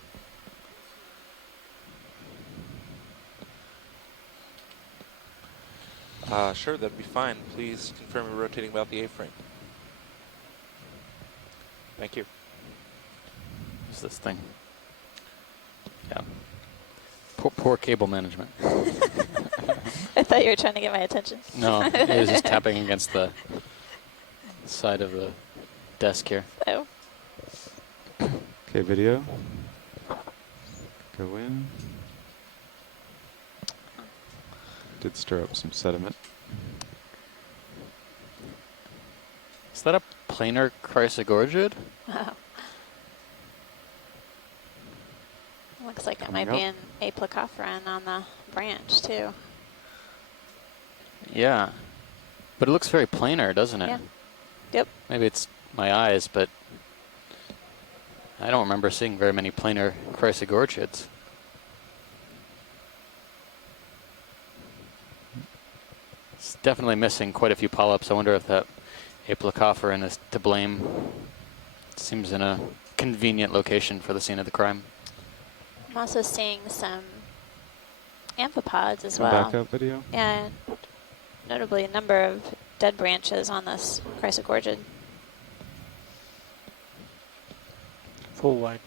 Sure, that'd be fine. Please confirm you're rotating about the A-frame. Thank you. What's this thing? Yeah. Poor cable management. I thought you were trying to get my attention. No, it was just tapping against the side of the desk here. Oh. Okay, video. Go in. Did stir up some sediment. Is that a planar chrysogorgid? Wow. Looks like it Coming might be up. an aplicophoran on the branch too. Yeah. But it looks very planar, doesn't it? Yeah. Yep. Maybe it's my eyes, but I don't remember seeing very many planar chrysogorgids. It's definitely missing quite a few polyps. I wonder if that aplicophoran is to blame. It seems in a convenient location for the scene of the crime. I'm also seeing some amphipods as Come well. back up video. Yeah, notably a number of dead branches on this chrysogorgid. Full wide.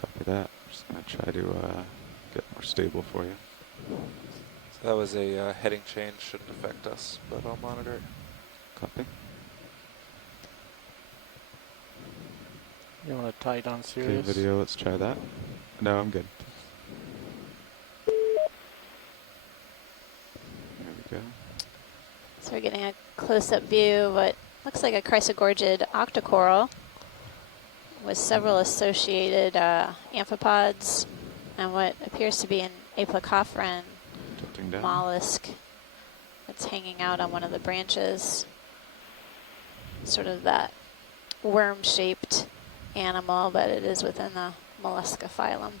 Copy that. Just gonna try to get more stable for you. So that was a heading change. Shouldn't affect us, but I'll monitor it. Copy. You want to tight on Okay, Sirius? video. Let's try that. No, I'm good. There we go. So we're getting a close-up view of what looks like a chrysogorgid octocoral with several associated amphipods and what appears to be an aplicophoran Tilting down. mollusk that's hanging out on one of the branches. Sort of that worm-shaped animal, but it is within the mollusca phylum.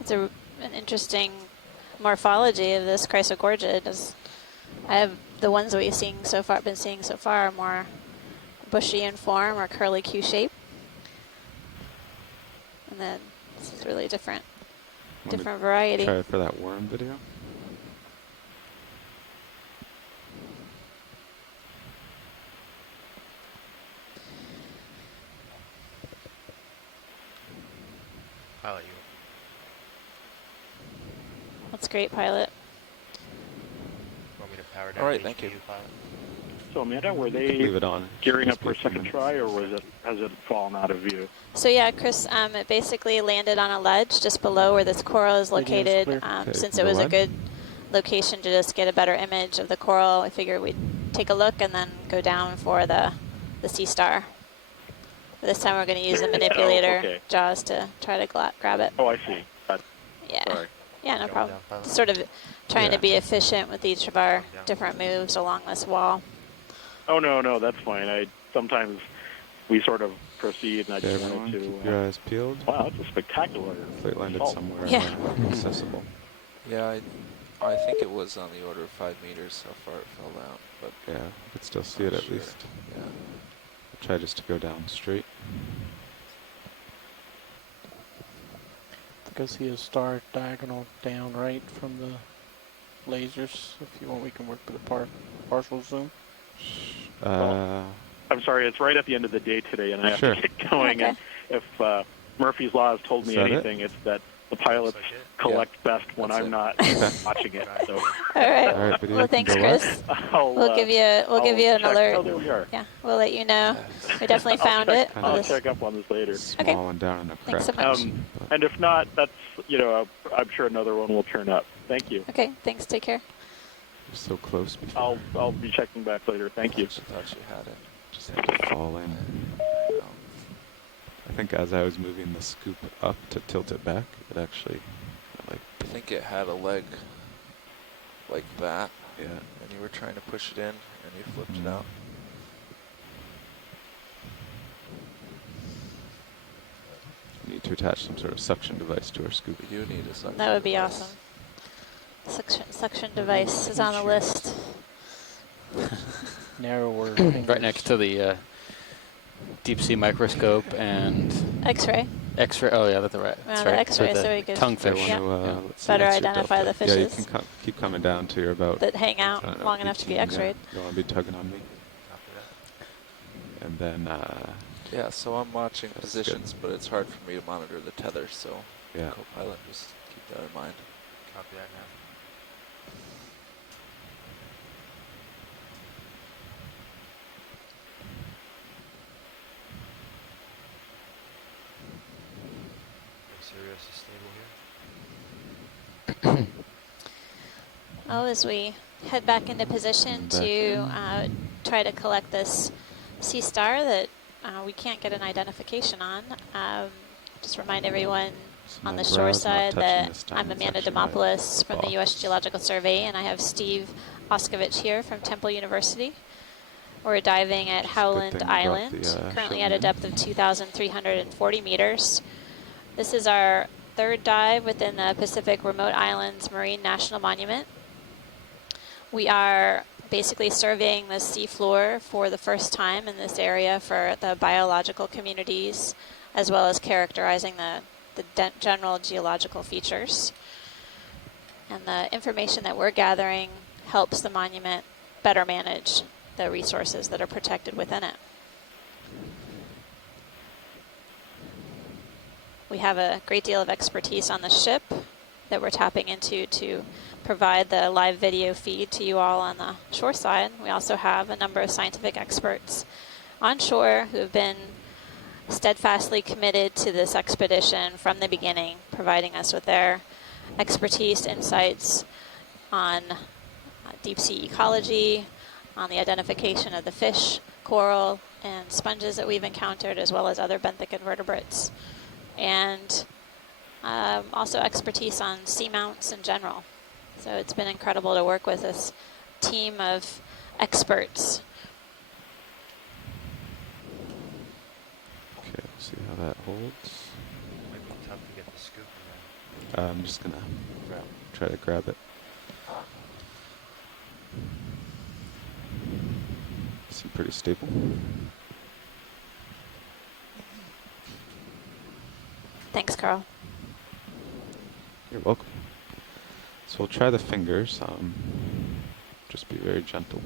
It's an interesting morphology of this chrysogorgid. As I have the ones that we've been seeing so far are more bushy in form or curly Q shape, and then this is really different variety. Try for that worm video. Pilot, you. That's great, pilot. Want me to power down? All right, the thank you. ECU, pilot? So Amanda, were they Leave it on. gearing Just up for a be few second minutes. try, or has it fallen out of view? So yeah, Chris, it basically landed on a ledge just below where this coral is Radio's located. clear. Okay, Since go it was a ahead. good location to just get a better image of the coral, I figured we'd take a look and then go down for the sea star. This time we're going to use the manipulator okay. jaws to try to grab it. Oh, I see. Yeah. Sorry. Yeah, no Going problem. down, pilot. Sort of trying Yeah. to be efficient with each of our Down. different moves along this wall. Oh, no, that's fine. Sometimes we sort of proceed, and I Okay, just everyone, wanted keep to... your eyes peeled. wow, that's a spectacular... Hopefully it landed result. somewhere Yeah. accessible. Yeah, I think it was on the order of 5 meters how far it fell down, but Yeah, you could still see it at Sure. least. yeah. I'll try just to go down straight. I think I see a star diagonal down right from the lasers. If you want, we can work with a partial zoom. I'm sorry, it's right at the end of the day today, and I have Sure. to get going. Okay. And if Murphy's Law has told me Is that it? anything, it's that the pilots like it. collect best when That's I'm it. not watching it. So All right. All right, video Well, can thanks, go Chris. I'll, We'll give you an check. alert. Oh, there we are. Yeah, we'll let you know. We definitely found it. I'll check up on this later. Small Okay. one down in a Thanks crack. so much. And if not, that's, I'm sure another one will turn up. Thank you. Okay, thanks. Take care. You're so close before. I'll be checking back later. Thank you. I thought you had it. Just had to fall in. I think as I was moving the scoop up to tilt it back, it actually, like, I think it had a leg like that. yeah. And you were trying to push it in, and you flipped it out. We need to attach some sort of suction device to our scoop. We do need a suction That would be device. awesome. Suction device is on the list. Narrower. Right next to the deep sea microscope and X-ray. X-ray. Oh yeah, that's right. Well, the X-ray, so we could tonguefish. yeah. Let's see, Better what's your identify delta? the Yeah, you fishes can keep coming down to your about. that hang out I don't know, long enough to be 18, X-rayed. Yeah. You want to be tugging on me. And then, Yeah, so I'm watching That's positions, but it's hard for me to monitor the tether, so yeah. co-pilot, just keep that in mind. Copy that now. Sirius is stable here. Oh, as we head back into position to try to collect this sea star that we can't get an identification on. Just remind everyone on the shore side that I'm Amanda Demopoulos from the U.S. Geological Survey, and I have Steve Oskovich here from Temple University. We're diving at Howland Island, currently at a depth of 2,340 meters. This is our third dive within the Pacific Remote Islands Marine National Monument. We are basically surveying the seafloor for the first time in this area for the biological communities, as well as characterizing the general geological features. And the information that we're gathering helps the monument better manage the resources that are protected within it. We have a great deal of expertise on the ship that we're tapping into to provide the live video feed to you all on the shore side. We also have a number of scientific experts on shore who have been steadfastly committed to this expedition from the beginning, providing us with their expertise, insights on deep sea ecology, on the identification of the fish, coral, and sponges that we've encountered, as well as other benthic invertebrates. And also expertise on seamounts in general. So it's been incredible to work with this team of experts. Okay, let's see how that holds. Might be tough to get the scoop in I'm just gonna try to grab it. Seem pretty stable. Thanks, Carl. You're welcome. So we'll try the fingers. Just be very gentle.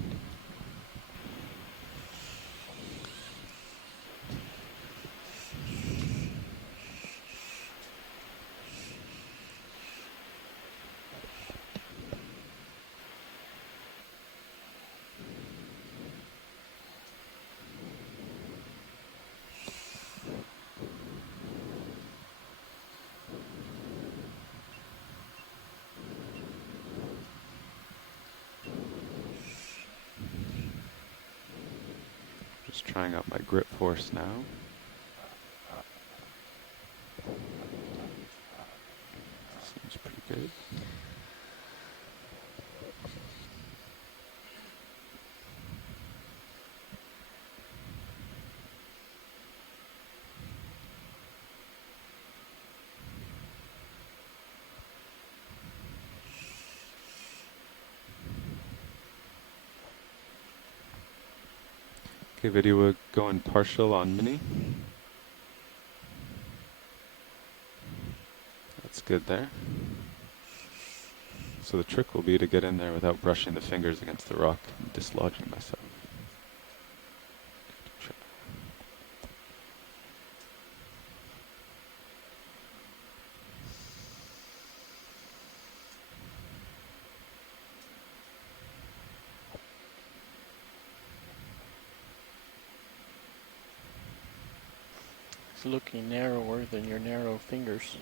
Just trying out my grip force now. Seems pretty good. Okay, video, we're going partial on mini. That's good there. So the trick will be to get in there without brushing the fingers against the rock and dislodging myself. It's looking narrower than your narrow fingers.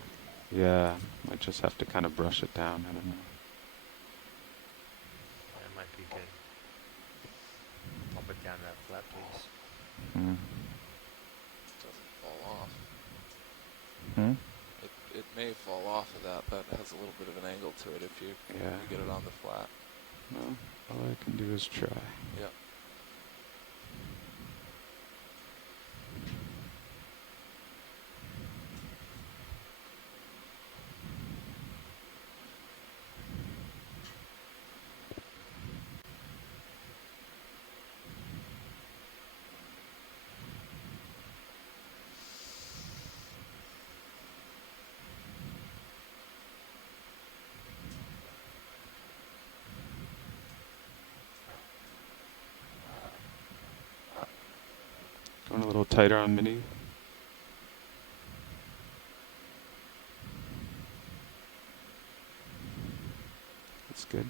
Yeah, might just have to kind of brush it down. I don't know. That might be good. Pump it down to that flat piece. Hmm. Doesn't fall off. Hmm? It may fall off of that. That has a little bit of an angle to it if you get it on the flat. Well, all I can do is try. Yep. Going a little tighter on mini. That's good.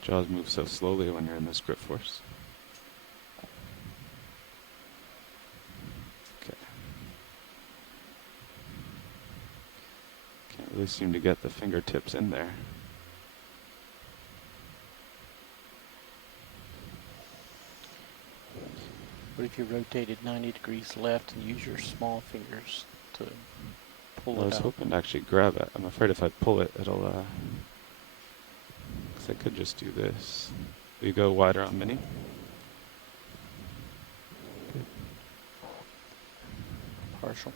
Jaws move so slowly when you're in this grip force. Okay. Can't really seem to get the fingertips in there. What if you rotated 90 degrees left and use your small fingers to pull I it was out? hoping to actually grab it. I'm afraid if I pull it, it'll, because I could just do this. Will you go wider on mini? Good. Partial.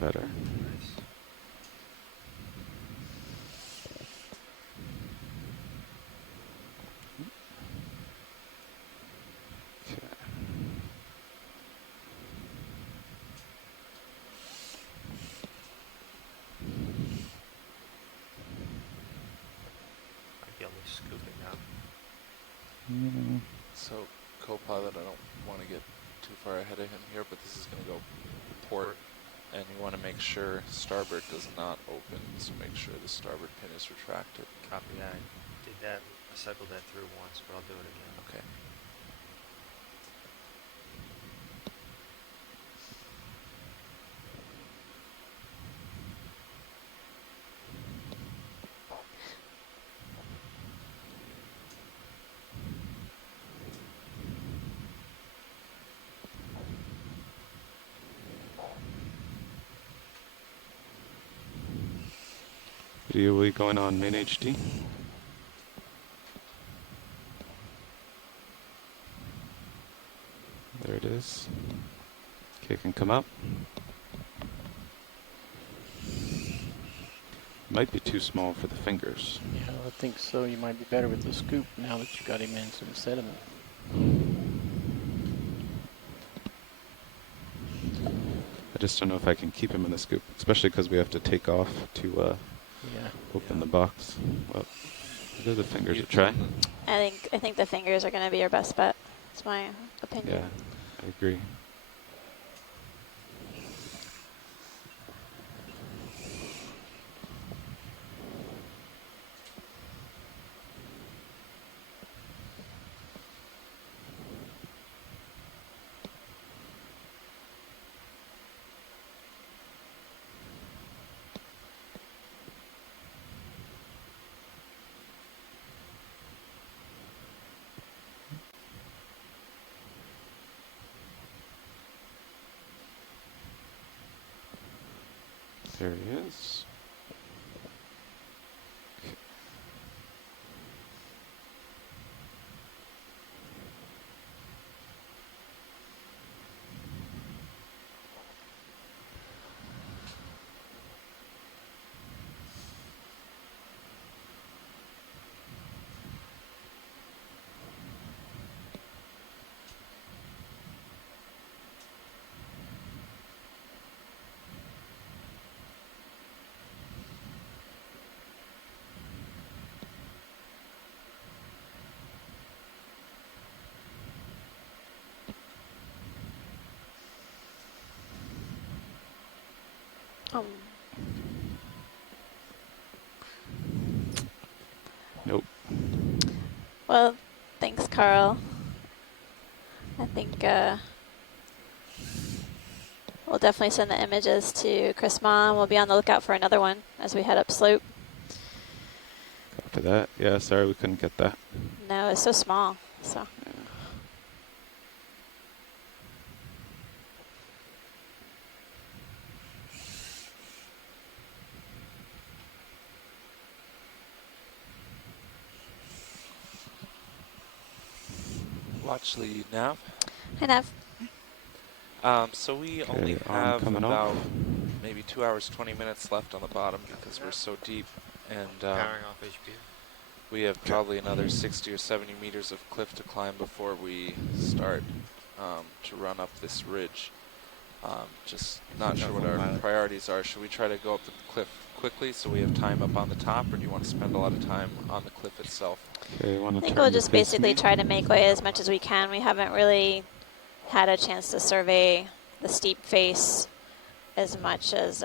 Better. Nice. Okay. Might be able to scoop it now. Mm. So, co-pilot, I don't want to get too far ahead of him here, but this is going to go port, and you want to make sure starboard does not open, so make sure the starboard pin is retracted. Copy that. I did that. I cycled that through once, but I'll do it again. Okay. Video will be going on main HD. There it is. Okay, can come up. Might be too small for the fingers. Yeah, I think so. You might be better with the scoop now that you got him in some sediment. just don't know if I can keep him in the scoop, especially because we have to take off to open the box. Well, I'll give the fingers a try. I think the fingers are going to be your best bet. That's my opinion. Yeah, I agree. There he is. Nope. Well, thanks, Carl. I think we'll definitely send the images to Chris Mom. We'll be on the lookout for another one as we head up slope. Copy that. Yeah, sorry we couldn't get that. No, it's so small. So. Watch lead, Nav. Hi, Nav. So we Okay, only arm have coming about off. maybe 2 hours, 20 minutes left on the bottom because we're so deep. And Powering off HP. we have probably another 60 or 70 meters of cliff to climb before we start to run up this ridge. Just not sure what our priorities are. Should we try to go up the cliff quickly so we have time up on the top, or do you want to spend a lot of time on the cliff itself? Okay, I think we'll just basically try to make way as much as we can. We haven't really had a chance to survey the steep face as much as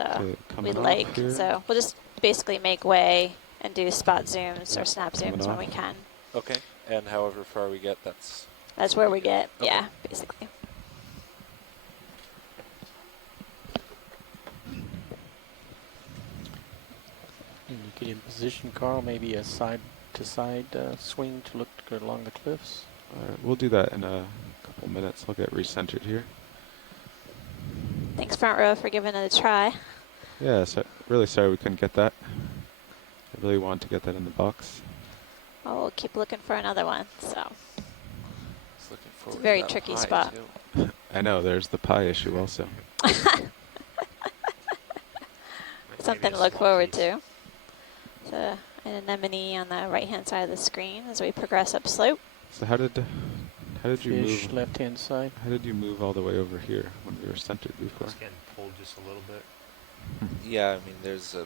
we'd like. So we'll just basically make way and do spot zooms or snap zooms when we can. Okay, and however far we get, that's where we get, okay. Yeah, basically. And you could in position, Carl, maybe a side-to-side swing to look along the cliffs. All right, we'll do that in a couple minutes. I'll get recentered here. Thanks, front row, for giving it a try. Yeah, so really sorry we couldn't get that. I really wanted to get that in the box. Well, we'll keep looking for another one. So it's a very tricky spot. I know, there's the pie issue also. Something to look forward to. So an anemone on the right-hand side of the screen as we progress up slope. So how did you Fish move left-hand side? How did you move all the way over here when we were centered before? It's getting pulled just a little bit. Yeah, I mean, there's a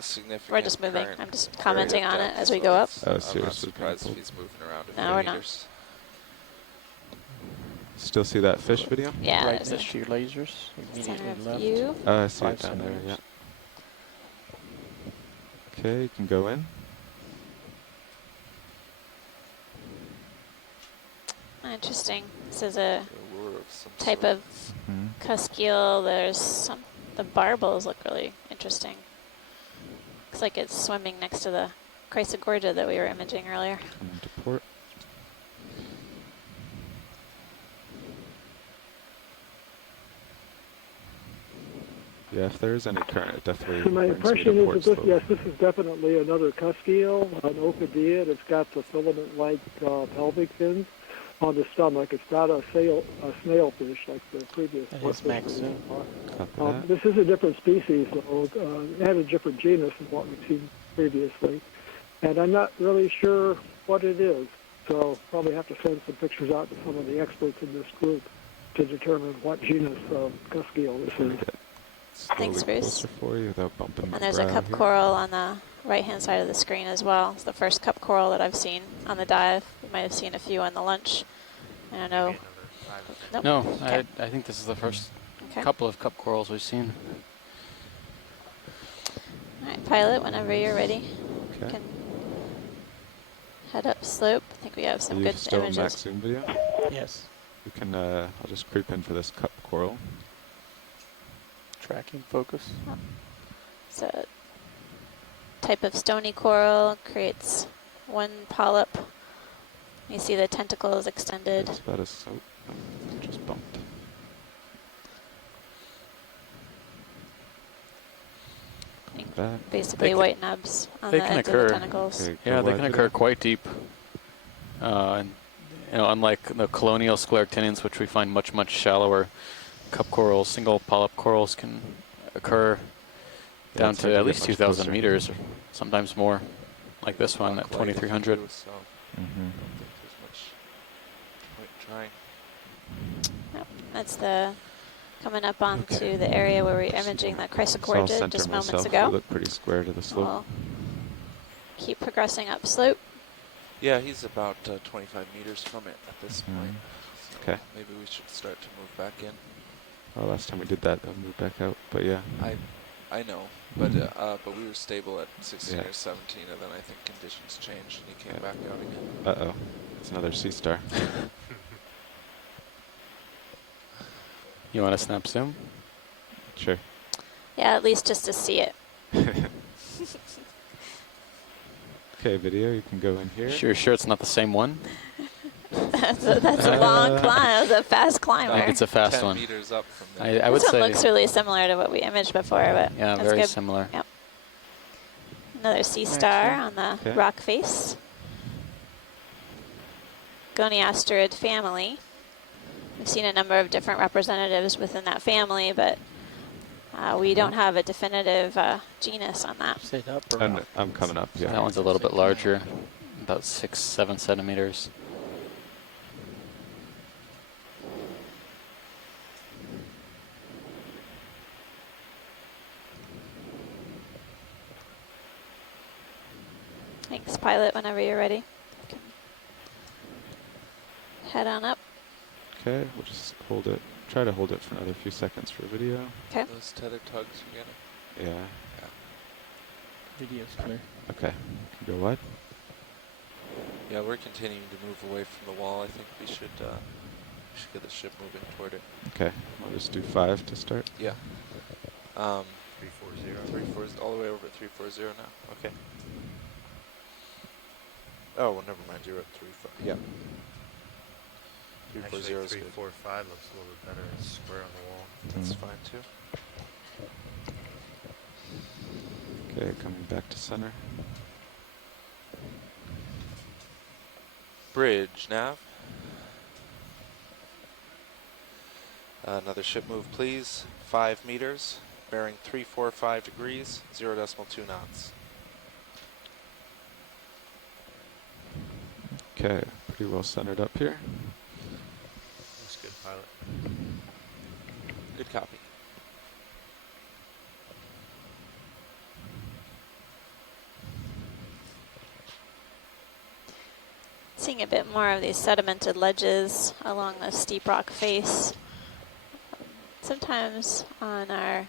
significant. We're just moving. current I'm just commenting on it depth, as we so go up. Oh, I'm not seriously, surprised if pulled. he's moving around a No, few we're not. meters. Still see that fish video? Yeah, Right there's next to your lasers, center immediately of left. view. Oh, I see it 5 down there, centimeters. yeah. Okay, you can go in. Interesting. This is a Lure of some type sort. of cuskeel. The barbels look really interesting. Looks like it's swimming next to the Chrysogorgia that we were imaging earlier. Coming to port. Yeah, if there is any current, it definitely So my brings me impression to is port that this, slowly. yes, this is definitely another cuskeel, an Okeanos. It's got the filament-like pelvic fins on the stomach. It's not a snailfish like the previous That one. is max zoom. Copy that. This is a different species, though, and a different genus than what we've seen previously. And I'm not really sure what it is, so probably have to send some pictures out to some of the experts in this group. to determine what genus of cusk eel this is. Thanks, Slowly Bruce. closer for you without bumping the And there's a brow cup here. coral on the right-hand side of the screen as well. It's the first cup coral that I've seen on the dive. You might have seen a few on the lunch. I don't know. Nope. No, Okay. I think this is the first Okay. couple of cup corals we've seen. All right, pilot, whenever you're ready, you Okay. can head up slope. I think we have Are some you good still in images. max zoom video? Yes. You can, I'll just creep in for this cup coral. Tracking focus. It's a type of stony coral, creates one polyp. You see the tentacles extended. It's about a soap. Just bumped. Back. Basically They white nubs on they the can ends of occur. the tentacles. Okay, Yeah, go they wide can video. occur quite deep. And, unlike the colonial scleractinians, which we find much, much shallower, cup corals, single polyp corals can occur Yeah, down it's to hard at get least much 2,000 closer. meters, or sometimes more, like this one at Rock light if you 2,300. do, so I don't think there's much point trying. Yep, that's the coming up onto the area where we're imaging the So I'll chrysochordid center just moments myself. ago. You look pretty square to the slope. We'll keep progressing up slope. Yeah, he's about 25 meters from it at this point. So Okay. maybe we should start to move back in. Well, last time we did that, I moved back out. But yeah. I know, but we were stable at 16 Yeah. or 17, and then I think conditions changed, and he came Yeah. back out again. Uh-oh. It's another sea star. You want to snap zoom? Sure. Yeah, at least just to see it. Okay, video, you can go in here. Sure it's not the same one? that's a long climb. That was a fast climber. I think it's a fast 10 one. meters up from there. I would this say. one looks really similar to what we imaged before, but Yeah, that's very good. similar. Yep. Another sea star on the Okay. rock face. Goniasterid family. We've seen a number of different representatives within that family, but we don't have a definitive genus on that. Sit up or up? I'm coming up, yeah. That one's a little bit larger, about 6-7 centimeters. Thanks, pilot, whenever you're ready. Head on up. Okay, we'll just hold it. Try to hold it for another few seconds for video. Okay. Those tether tugs you getting? Yeah. Video's clear. Okay. Can go wide? Yeah, we're continuing to move away from the wall. I think we should get the ship moving toward it. Okay. I'll just do 5 to start. Yeah. 340. 340, all the way over at 340 now. Okay. Oh, well, never mind. You're at 340. Yeah. 340 Actually, is good. 345 looks a little bit better. It's square on the wall. That's fine too. Okay, coming back to center. Bridge nav. Another ship move, please. 5 meters, bearing 345 degrees, 0.2 knots. Okay, pretty well centered up here. Looks good, pilot. Good copy. Seeing a bit more of these sedimented ledges along the steep rock face. Sometimes on our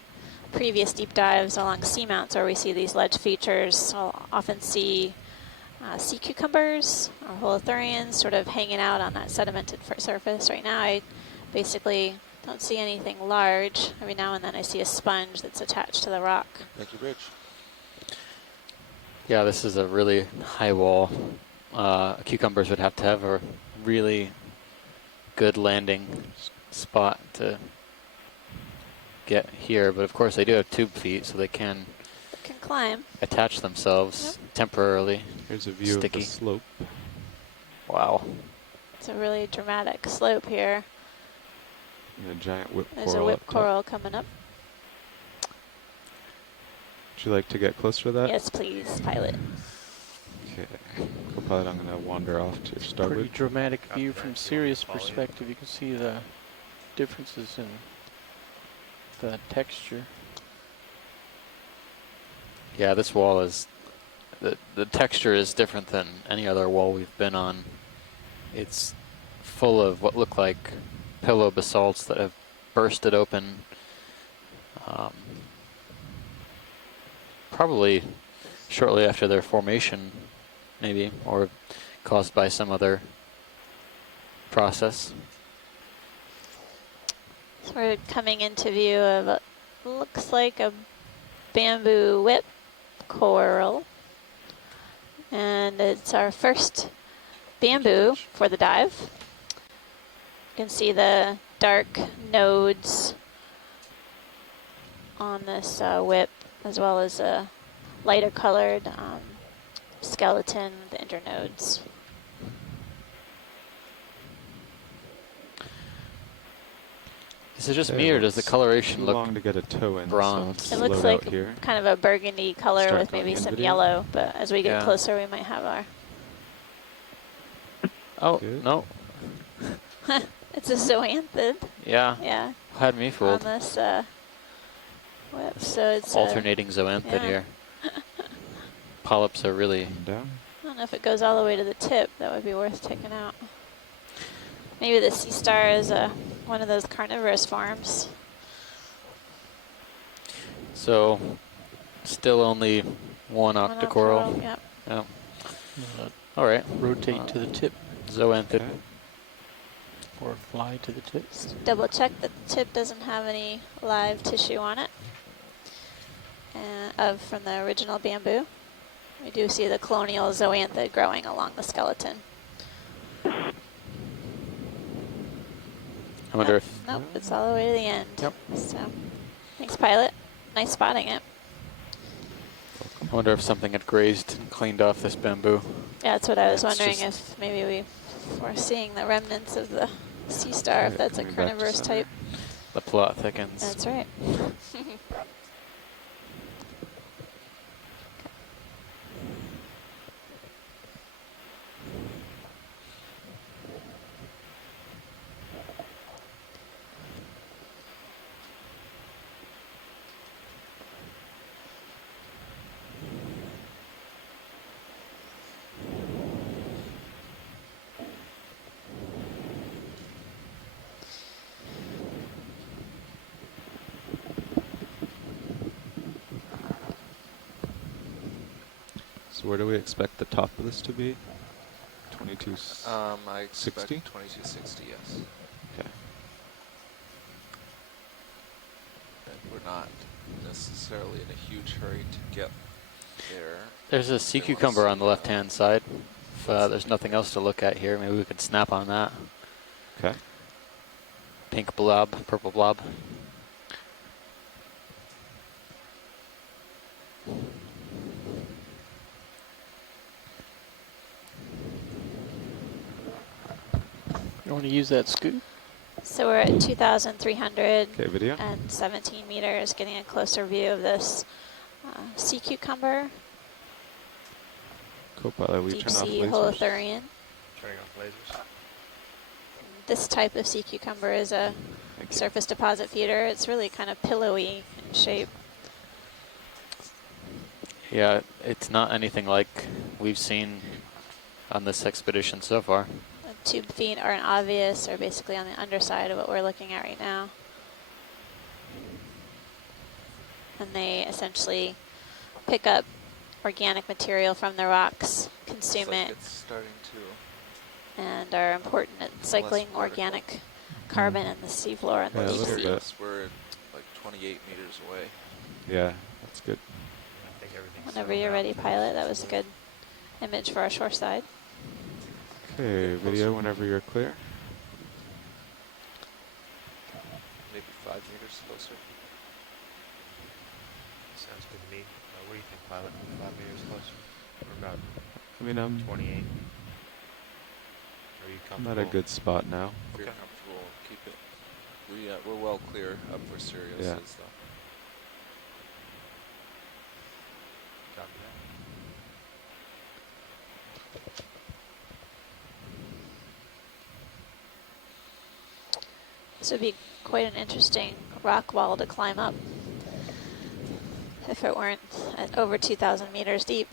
previous deep dives along seamounts where we see these ledge features, I'll often see sea cucumbers or holothurians sort of hanging out on that sedimented surface. Right now I basically don't see anything large. Every now and then I see a sponge that's attached to the rock. Thank you, Bridge. Yeah, this is a really high wall. Cucumbers would have to have a really good landing spot to get here, but of course they do have tube feet, so they can Climb. attach themselves temporarily. Here's a view Sticky. of the slope. Wow. It's a really dramatic slope here. And a giant whip There's coral a whip up top. coral coming up. Would you like to get closer to that? Yes, please, pilot. Okay. Co-pilot, I'm going to wander off to your starboard. Pretty dramatic view from Sirius perspective. You can see the differences in the texture. Yeah, this wall is, the texture is different than any other wall we've been on. It's full of what look like pillow basalts that have bursted open. Probably shortly after their formation, maybe, or caused by some other process. So we're coming into view of what looks like a bamboo whip coral. And it's our first bamboo for the dive. You can see the dark nodes on this whip, as well as a lighter colored skeleton with the internodes. Is it just me, or does the coloration look long to get a toe in? bronze? It looks like kind of a burgundy color with maybe some yellow, but as we get closer, we might have our... Oh, no. It's a zoanthid. Yeah. Yeah. Had me fooled. On this whip, so it's alternating zoanthid here. Polyps are really down. I don't know if it goes all the way to the tip. That would be worth taking out. Maybe the sea star is one of those carnivorous forms. So, still only one octocoral. Yep. Yeah. All right. Rotate to the tip. Zoanthid. Okay. Or fly to the tip. Just double check that the tip doesn't have any live tissue on it from the original bamboo. We do see the colonial zoanthid growing along the skeleton. I wonder if... Nope, it's all the way to the end. Yep. So, thanks, pilot. Nice spotting it. I wonder if something had grazed and cleaned off this bamboo. Yeah, that's what I was wondering, if maybe we were seeing the remnants of the sea star, if that's a carnivorous type. The plot thickens. That's right. So where do we expect the top of this to be? 2260? I expect 2260, yes. Okay. And we're not necessarily in a huge hurry to get there. There's a sea cucumber on the left-hand side. If there's nothing else to look at here, maybe we could snap on that. Okay. Pink blob, purple blob. You want to use that scoop? So we're at 2,300 video. and 17 meters, getting a closer view of this sea cucumber. Copilot, will you deep turn off sea lasers? holothurian. Turning off lasers. This type of sea cucumber is a surface deposit feeder. It's really kind of pillowy in shape. Yeah, it's not anything like we've seen on this expedition so far. The tube feet aren't obvious, or basically on the underside of what we're looking at right now. And they essentially pick up organic material from the rocks, consume it, It's starting to. and are important at cycling organic carbon in the seafloor and the deep sea. Yes, we're at like 28 meters away. Yeah, that's good. I think everything's Whenever you're ready, pilot, that was a good image for our shore side. Okay, video whenever you're clear. Maybe 5 meters closer. Sounds good to me. What do you think, pilot? 5 meters closer? Or about I mean, 28? Are you I'm comfortable? at a good spot now. If you're comfortable, keep it. We're well clear up for Sirius, Yeah. though. Copy that. This would be quite an interesting rock wall to climb up if it weren't at over 2,000 meters deep.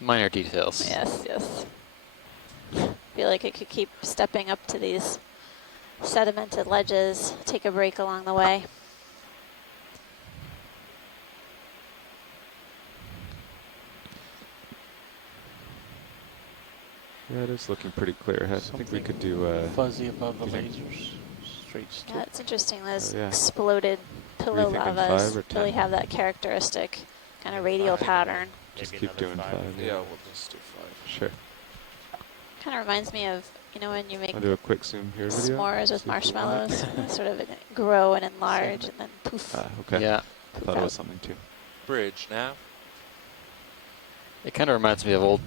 Minor details. Yes, yes. Feel like it could keep stepping up to these sedimented ledges, take a break along the way. Yeah, it is looking pretty clear ahead. I think we could do fuzzy above the lasers. Straight stick. Yeah, it's interesting. Those yeah. exploded pillow thinking lavas 5 or really 10? have that characteristic kind of radial pattern. Just Maybe keep another doing 5. Yeah, we'll just do 5. Sure. Kind of reminds me of, you know, when you make I'll do a quick zoom here video. s'mores with see if you want marshmallows, it. they sort of grow and enlarge and then poof. Okay. Yeah. I thought it was something too. Bridge now. It kind of reminds me of old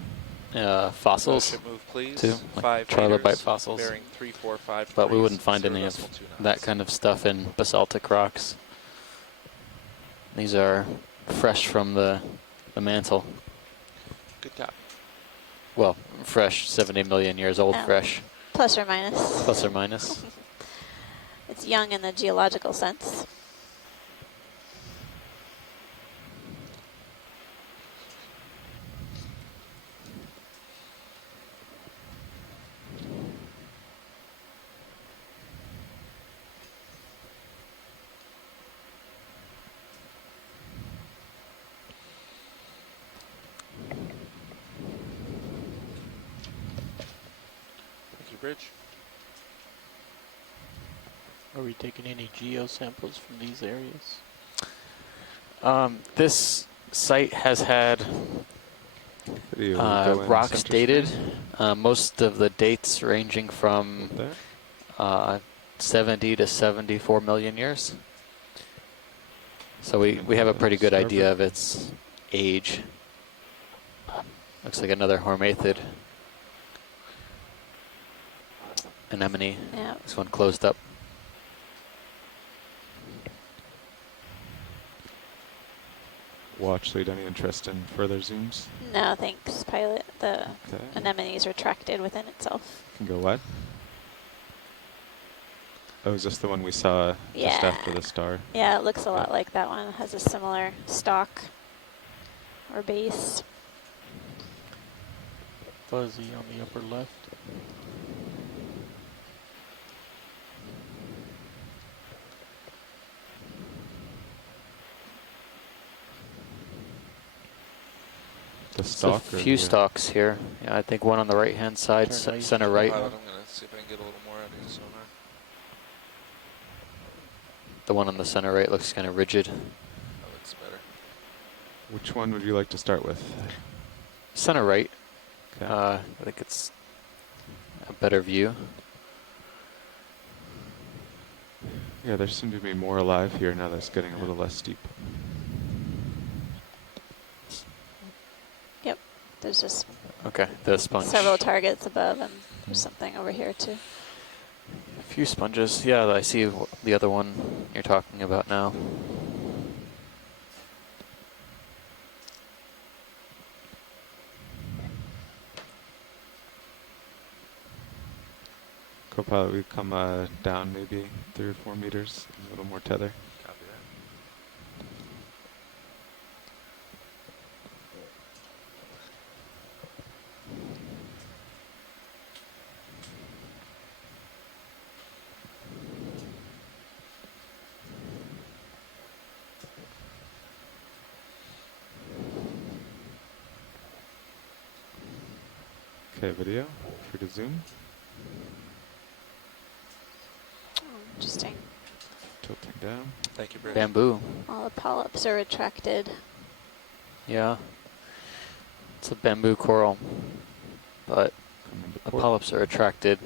fossils. Ship move, please. Too, like 5 trilobite meters, fossils. bearing 345 But we degrees, wouldn't find 0 any of decimal 2 knots. that kind of stuff in basaltic rocks. These are fresh from the mantle. Good copy. Well, fresh, 70 million years old, Oh. fresh. Plus or minus. Plus or minus. It's young in the geological sense. Thank you, Bridge. Are we taking any geo samples from these areas? This site has had Video will go in rocks center dated. screen. Most of the dates ranging from There. 70 to 74 million years. So we have a pretty good idea of its age. Looks like another hormathid anemone. Yeah. This one closed up. Watch lead. Any interest in further zooms? No, thanks, pilot. The Okay. anemone is retracted within itself. Can go wide. Oh, is this the one we saw just Yeah. after the star? Yeah, it looks a lot like that one. It has a similar stalk or base. Fuzzy on the upper left. The There's stalk. a or few the, stalks here. Yeah, I think one on the right hand side, Turn right. center right. Pilot, I'm going to see if I can get a little more out of your sonar. The one on the center right looks kind of rigid. That looks better. Which one would you like to start with? Center right. Okay. I think it's a better view. Yeah, there seem to be more alive here now that it's getting a little less steep. Yep, there's just Okay, the sponge. several targets above, and there's something over here too. A few sponges. Yeah, I see the other one you're talking about now. Co-pilot, we come down maybe 3 or 4 meters, a little more tether. Copy that. Okay, video, free to zoom. Oh, interesting. Tilting down. Thank you, Bridge. Bamboo. All the polyps are retracted. Yeah. It's a bamboo coral, but Coming to the port. polyps are attracted.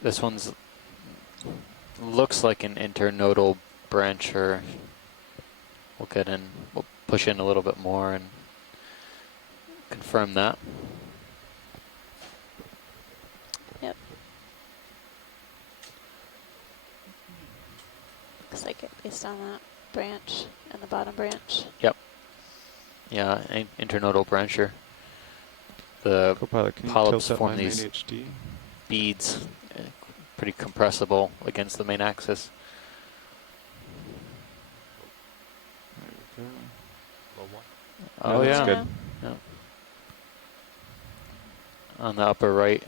This one's looks like an internodal brancher. We'll get in, we'll push in a little bit more and confirm that. Yep. Looks like it based on that branch and the bottom branch. Yep. Yeah, internodal brancher. The Co-pilot, can you polyps tilt up form my main these. HD? beads, pretty compressible against the main axis. There we go. Low one. Oh, that's yeah. good. Yeah. On the upper right,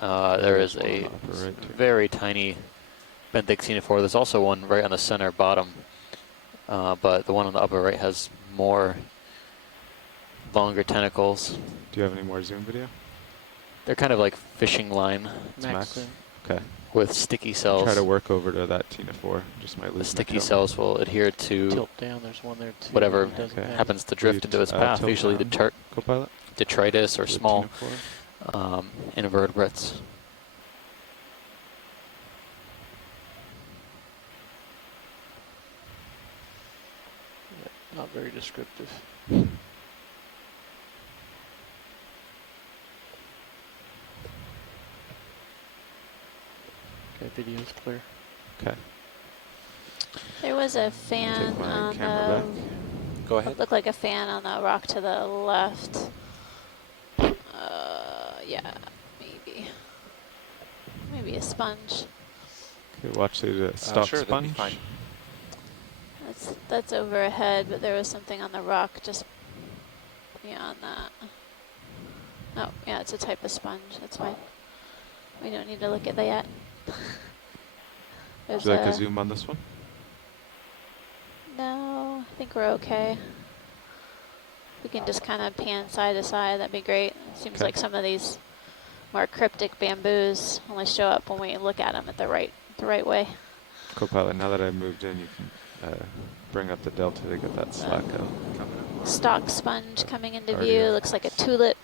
there is There's one on a the upper right, too. very tiny benthic xenophore. There's also one right on the center bottom, but the one on the upper right has more longer tentacles. Do you have any more zoom video? They're kind of like fishing line It's max. Okay. with sticky cells. Try to work over to that Tina-4. Just might The lose my sticky count. cells will adhere to Tilt down, there's one there too. whatever that doesn't have happens to Will drift you into its path, tilt usually down, Copilot? detritus or To the small Tina-4? invertebrates. Not very descriptive. Okay, video's clear. Okay. There was a fan Take my on camera the. back. Go ahead. It looked like a fan on the rock to the left. Yeah, maybe. Maybe a sponge. Okay, watch the stock sure, that'd be sponge. fine. That's overhead, but there was something on the rock just beyond that. Oh, yeah, it's a type of sponge. That's fine. We don't need to look at that yet. Would you like a zoom on this one? No, I think we're okay. We can just kind of pan side to side. That'd be great. It seems Okay. like some of these more cryptic bamboos only show up when we look at them at the right way. Copilot, now that I've moved in, you can bring up the delta to get that slack out. Stalk sponge coming into Already view. up. Looks like a tulip.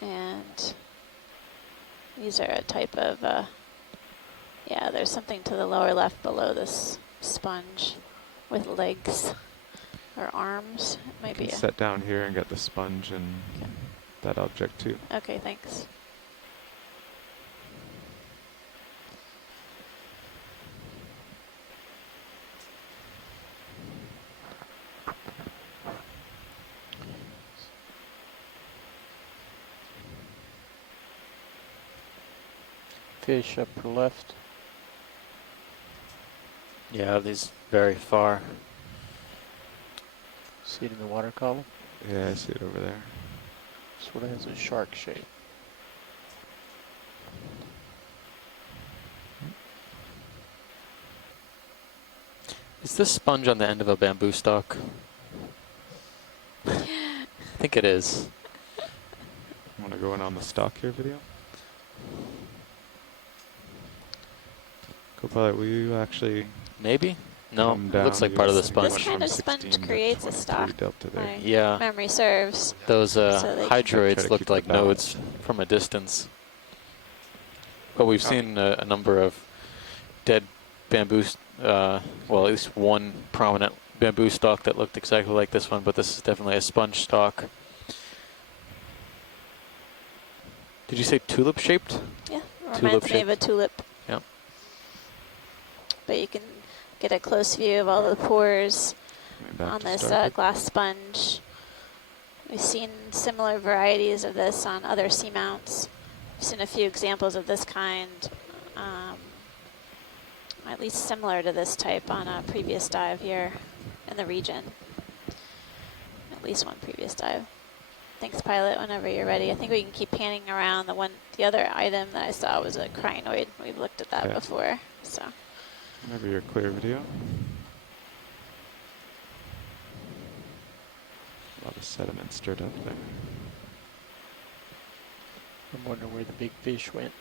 And these are a type of, yeah, there's something to the lower left below this sponge with legs or arms. It might You be can set down here and get the sponge and that object too. Okay, thanks. Fish upper left. Yeah, these very far. See it in the water column? Yeah, I see it over there. Sort of has a shark shape. Is this sponge on the end of a bamboo stalk? I think it is. Want to go in on the stock here video? Copilot, will you actually Maybe? No, come it down? looks like You part of the just sponge. This kind of 16 sponge to creates a 23 stalk. delta there. My Yeah. memory serves. Those So they can- Try to hydroids keep looked the like balance. nodes from a distance. But we've seen a number of dead bamboo, well, at least one prominent bamboo stalk that looked exactly like this one, but this is definitely a sponge stalk. Did you say tulip shaped? Yeah, Tulip reminds me of a shaped. tulip. Yep. But you can get a close view of all the pores Back on to this starboard. glass sponge. We've seen similar varieties of this on other seamounts. We've seen a few examples of this kind, at least similar to this type on a previous dive here in the region. At least one previous dive. Thanks, pilot, whenever you're ready. I think we can keep panning around. The other item that I saw was a crinoid. We've looked at that Okay. before, so. Whenever you're clear video. A lot of sediment stirred up there. I'm wondering where the big fish went.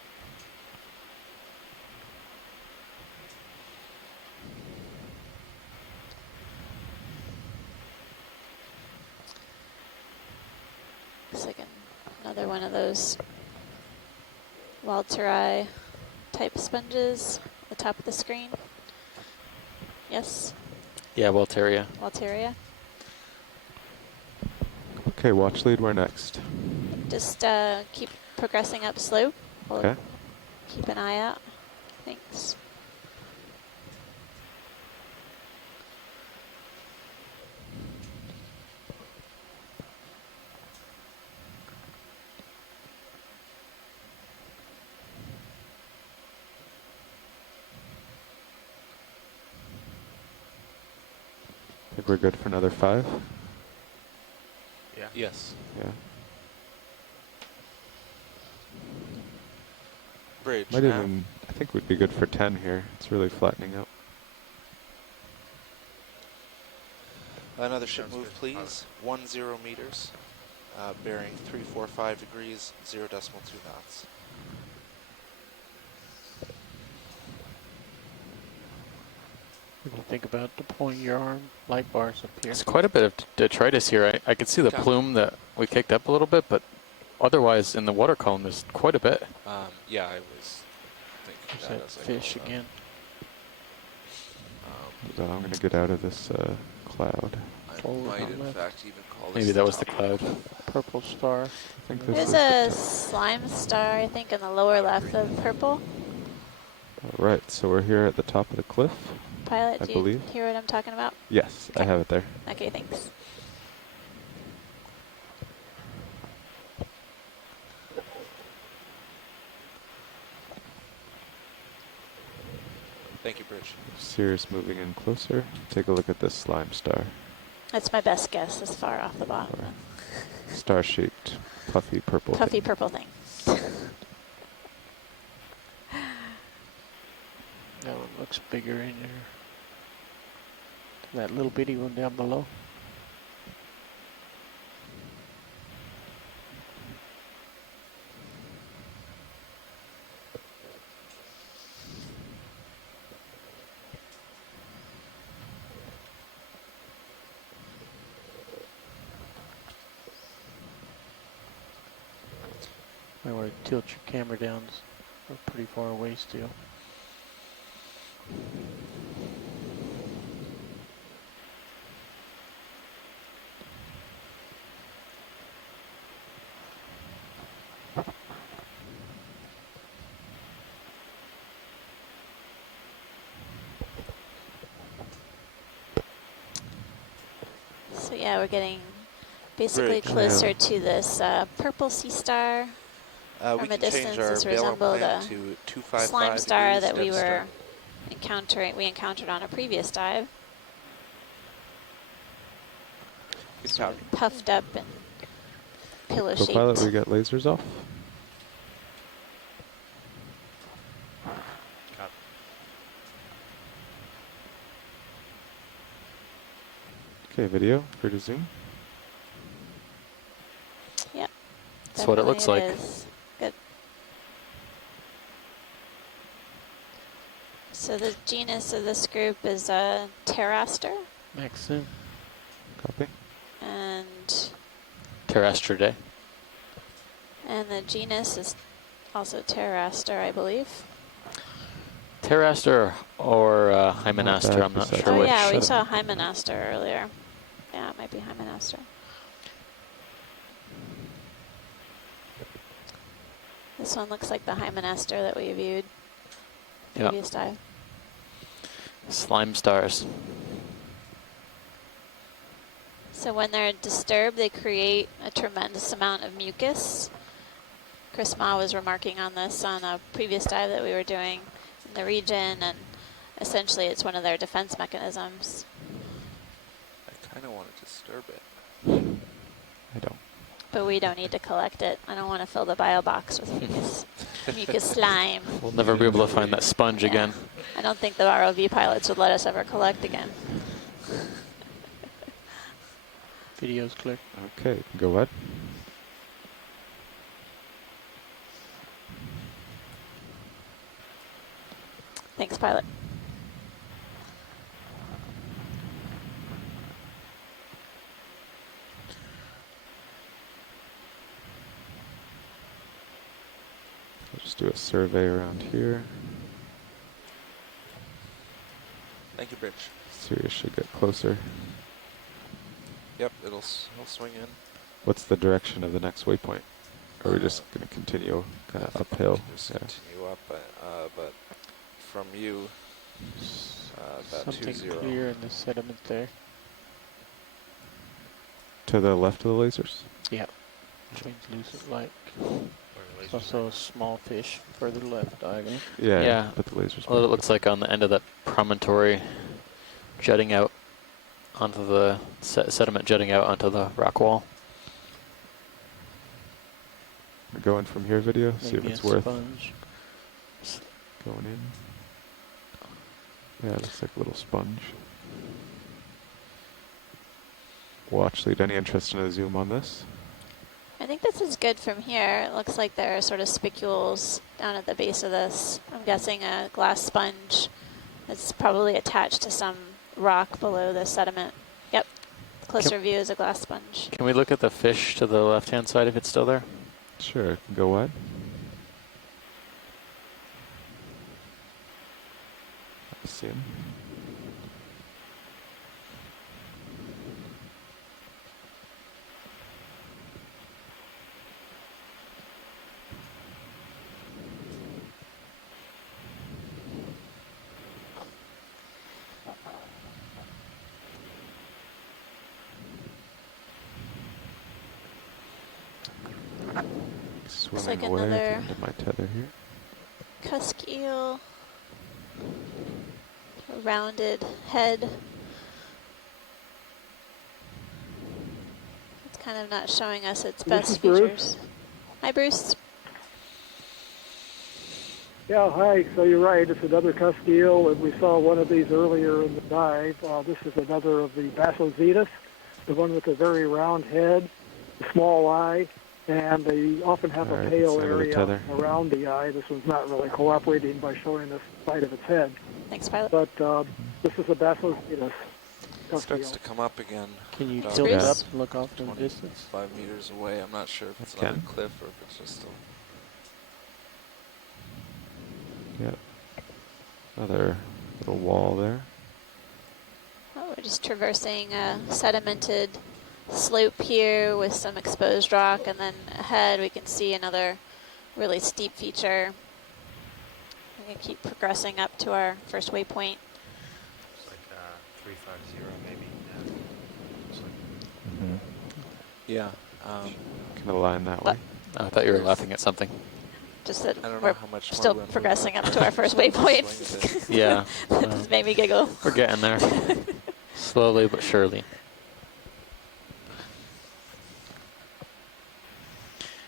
Looks like another one of those Walteri type sponges at the top of the screen. Yes, Yeah, Walteria. Walteria. Okay, watch lead, we're next. Just keep progressing up slope. We'll Okay. keep an eye out. Thanks. we're good for another 5. Yeah. Yes. Yeah. Bridge. Might nav. even, I think we'd be good for 10 here. It's really flattening out. Another ship Sounds move, good. please. 10 meters. Bearing 345 degrees, 0.2 knots. What do you think about deploying your arm light bars up here? There's quite a bit of detritus here. I could see the Copy. plume that we kicked up a little bit, but otherwise in the water column there's quite a bit. Yeah, I was thinking There's that that as I fish called again. So I'm going to get out of this cloud. I Forward might, on in left. fact, even call this Maybe that was the top cloud. Purple star. I think And this There's is a slime star, I think, in the lower left of purple. All right, so we're here at the top of the cliff. Pilot, I do you believe. hear what I'm talking about? Yes, I have it there. Okay, thanks. Thank you, Bridge. Sirius moving in closer. Take a look at this slime star. That's my best guess, as far off the bottom. Or star-shaped, puffy purple. Puffy thing. purple thing. That one looks bigger in there. That little bitty one down below. Might want to tilt your camera down. We're pretty far away still. So yeah, we're getting basically Bridge. closer to this purple sea star. We From a can change distance, our this bailout resembled plan a to 255 slime star degrees that we dead were stern. encountered on a previous dive. Good copy. Puffed up and pillow shaped. Co-pilot, we got lasers off. Okay, video, free to zoom. Yep. That's what it looks like. Is. Good. So the genus of this group is Pteraster, Max zoom. Copy. and Terrestridae. the genus is also Pteraster, I believe. Pteraster or Hymenaster, bad I'm not perception. sure Oh which. yeah, we saw Hymenaster earlier. Yeah, it might be Hymenaster. This one looks like the Hymenaster that we viewed Yep. previous dive. Slime stars. So when they're disturbed, they create a tremendous amount of mucus. Chris Ma was remarking on this on a previous dive that we were doing in the region, and essentially it's one of their defense mechanisms. I kind of want to disturb it. I don't. But we don't need to collect it. I don't want to fill the bio box with mucus, mucus slime. We'll never be able to find that sponge again. I don't think the ROV pilots would let us ever collect again. Video's clear. Okay, go ahead. Thanks, pilot. I'll just do a survey around here. Thank you, Bridge. Sirius should get closer. Yep, it'll swing in. What's the direction of the next waypoint? Or are we just going to continue kind of uphill? Just Yeah. continue up, but from you, about Something 20. clear in the sediment there. To the left of the lasers? Yeah. Translucent like. Also a small fish further left diagonal. Yeah, Yeah. but the lasers. Well, it looks like on the end of that promontory jutting out onto the sediment jetting out onto the rock wall. We're going from here video, see if Maybe it's a worth sponge. going in. Yeah, it looks like a little sponge. Watch lead. Any interest in a zoom on this? I think this is good from here. It looks like there are sort of spicules down at the base of this. I'm guessing a glass sponge that's probably attached to some rock below the sediment. Yep, closer view is a glass sponge. Can we look at the fish to the left-hand side if it's still there? Sure, it can go wide. I see him. Looks Swimming like away at the another end of my tether here. cusk eel. A rounded head. It's kind of not showing us its best Bruce. features. Hi, Bruce. Yeah, hi. So you're right. It's another cusk eel, and we saw one of these earlier in the dive. This is another of the Basozetus, the one with the very round head, the small eye, and they often have a pale area around the eye. This one's not really cooperating by showing the side of its head. Thanks, Pilot. But this is a Basozetus. It starts to come up again. Can you about tilt up and look off in the 25 distance? 5 meters away. I'm not sure if it's Okay. another cliff or if it's just a... Yep. Another little wall there. Oh, we're just traversing a sedimented slope here with some exposed rock, and then ahead we can see another really steep feature. We're going to keep progressing up to our first waypoint. It's like 350 maybe. Yeah. Can align that way. I thought you were laughing at something. Just that I don't know we're how much more still we're gonna progressing move up to our first waypoint. Yeah. That made me giggle. We're getting there. Slowly but surely.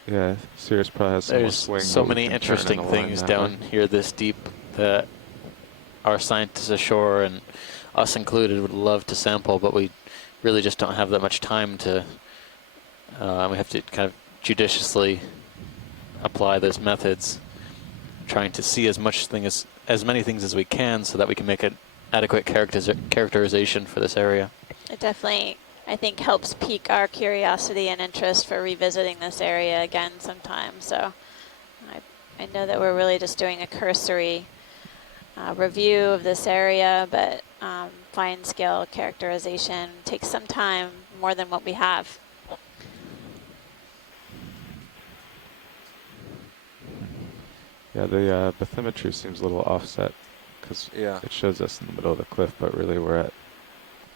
Yeah, Sirius probably has some more There's swing. so but we many can turn interesting and align things that down way. here this deep that our scientists ashore, and us included, would love to sample, but we really just don't have that much time to. We have to kind of judiciously apply those methods, trying to see as many things as we can, so that we can make an adequate characterization for this area. It definitely, I think, helps pique our curiosity and interest for revisiting this area again sometime. So I know that we're really just doing a cursory review of this area, but fine scale characterization takes some time, more than what we have. Yeah, the bathymetry seems a little offset because it shows us in the middle of the cliff, but really we're at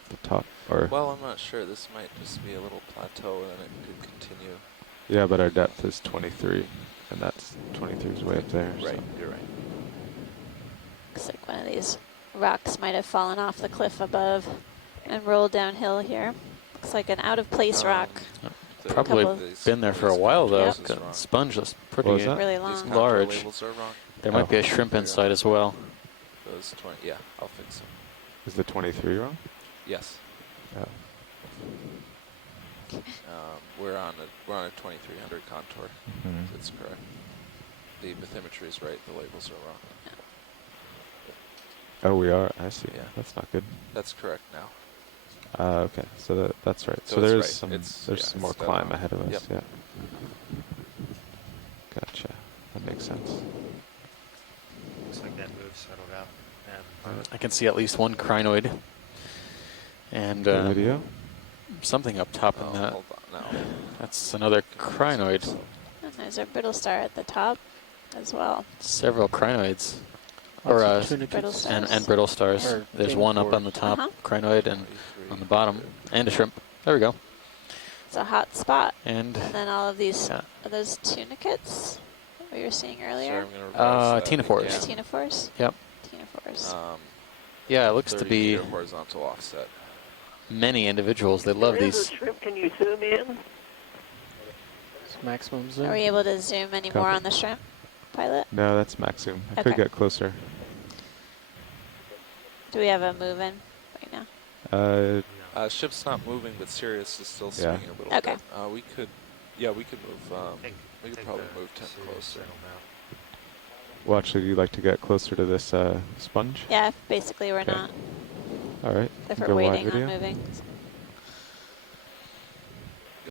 the top. Or Well, I'm not sure. This might just be a little plateau and then it could continue. yeah, but our depth is 23, and that's 23 is way up there. Right, so. you're right. Looks like one of these rocks might have fallen off the cliff above and rolled downhill here. Looks like an out-of-place rock. Probably been there for a while though. Yep. 'Cause the sponge is pretty What was that? Really These long. contour large. labels are wrong. There might be a shrimp inside as well. Those 20, yeah, I'll fix them. Is the 23 wrong? Yes. Oh. We're on a 2300 contour. Mhm. That's correct. The bathymetry is right. The labels are wrong. Oh, we are. I see. Yeah. That's not good. That's correct now. Okay, so that's right. So So it's there's right. some It's- there's yeah, some more it's dead climb on. ahead of us. Yep. Yeah. Gotcha. That makes sense. Looks like that move settled out. I can see at least one crinoid. And Good video. something up top in that. Hold on now. That's another crinoid. And there's a brittle star at the top as well. Several crinoids. Lots Or of tunicates. Brittle stars. and brittle stars. Or There's one up on the top, Uh-huh. crinoid, and on the bottom, and a shrimp. There we go. It's a hot spot. And And then all of these, yeah. are those tunicates that we were seeing Sorry, earlier? I'm going to revise that ctenophores. again. Ctenophores? Yep. Ctenophores. Yeah, it looks to 30 be. meter horizontal offset. many individuals. They love There is these. a shrimp. Can you zoom in? It's maximum zoom. Are we able to zoom any more Copy. on the shrimp, pilot? No, that's max zoom. I Okay. could get closer. Do we have a move in right now? Ship's not moving, but Sirius is still Yeah. swinging a little Okay. bit. We could move. We could probably move 10 closer. Well, actually, do you like to get closer to this sponge? Yeah, basically we're Okay. not. All right. If Go we're wide waiting on video. moving.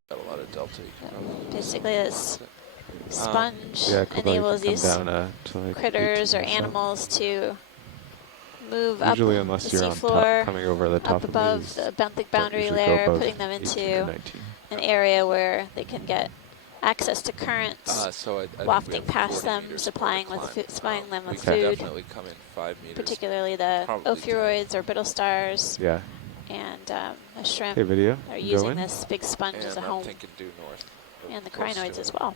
Got a lot of delta. You can probably Basically, this sponge Yeah, could enables come these down to like critters or 18%. animals to move Usually, up unless the you're on seafloor, top, coming over the top up of above these, the benthic don't boundary usually go layer, above putting them 18 or into 19. an area where they can get access to currents, so I think we wafting have past 40 them, meters supplying more with to climb. supplying them We with can food, definitely come in 5 meters. particularly the probably 10. ophiuroids or brittle stars, Yeah. and the shrimp Okay, video. are Go using in. this big sponge And as a I'm home, thinking due north. and the Close to crinoids it. as well.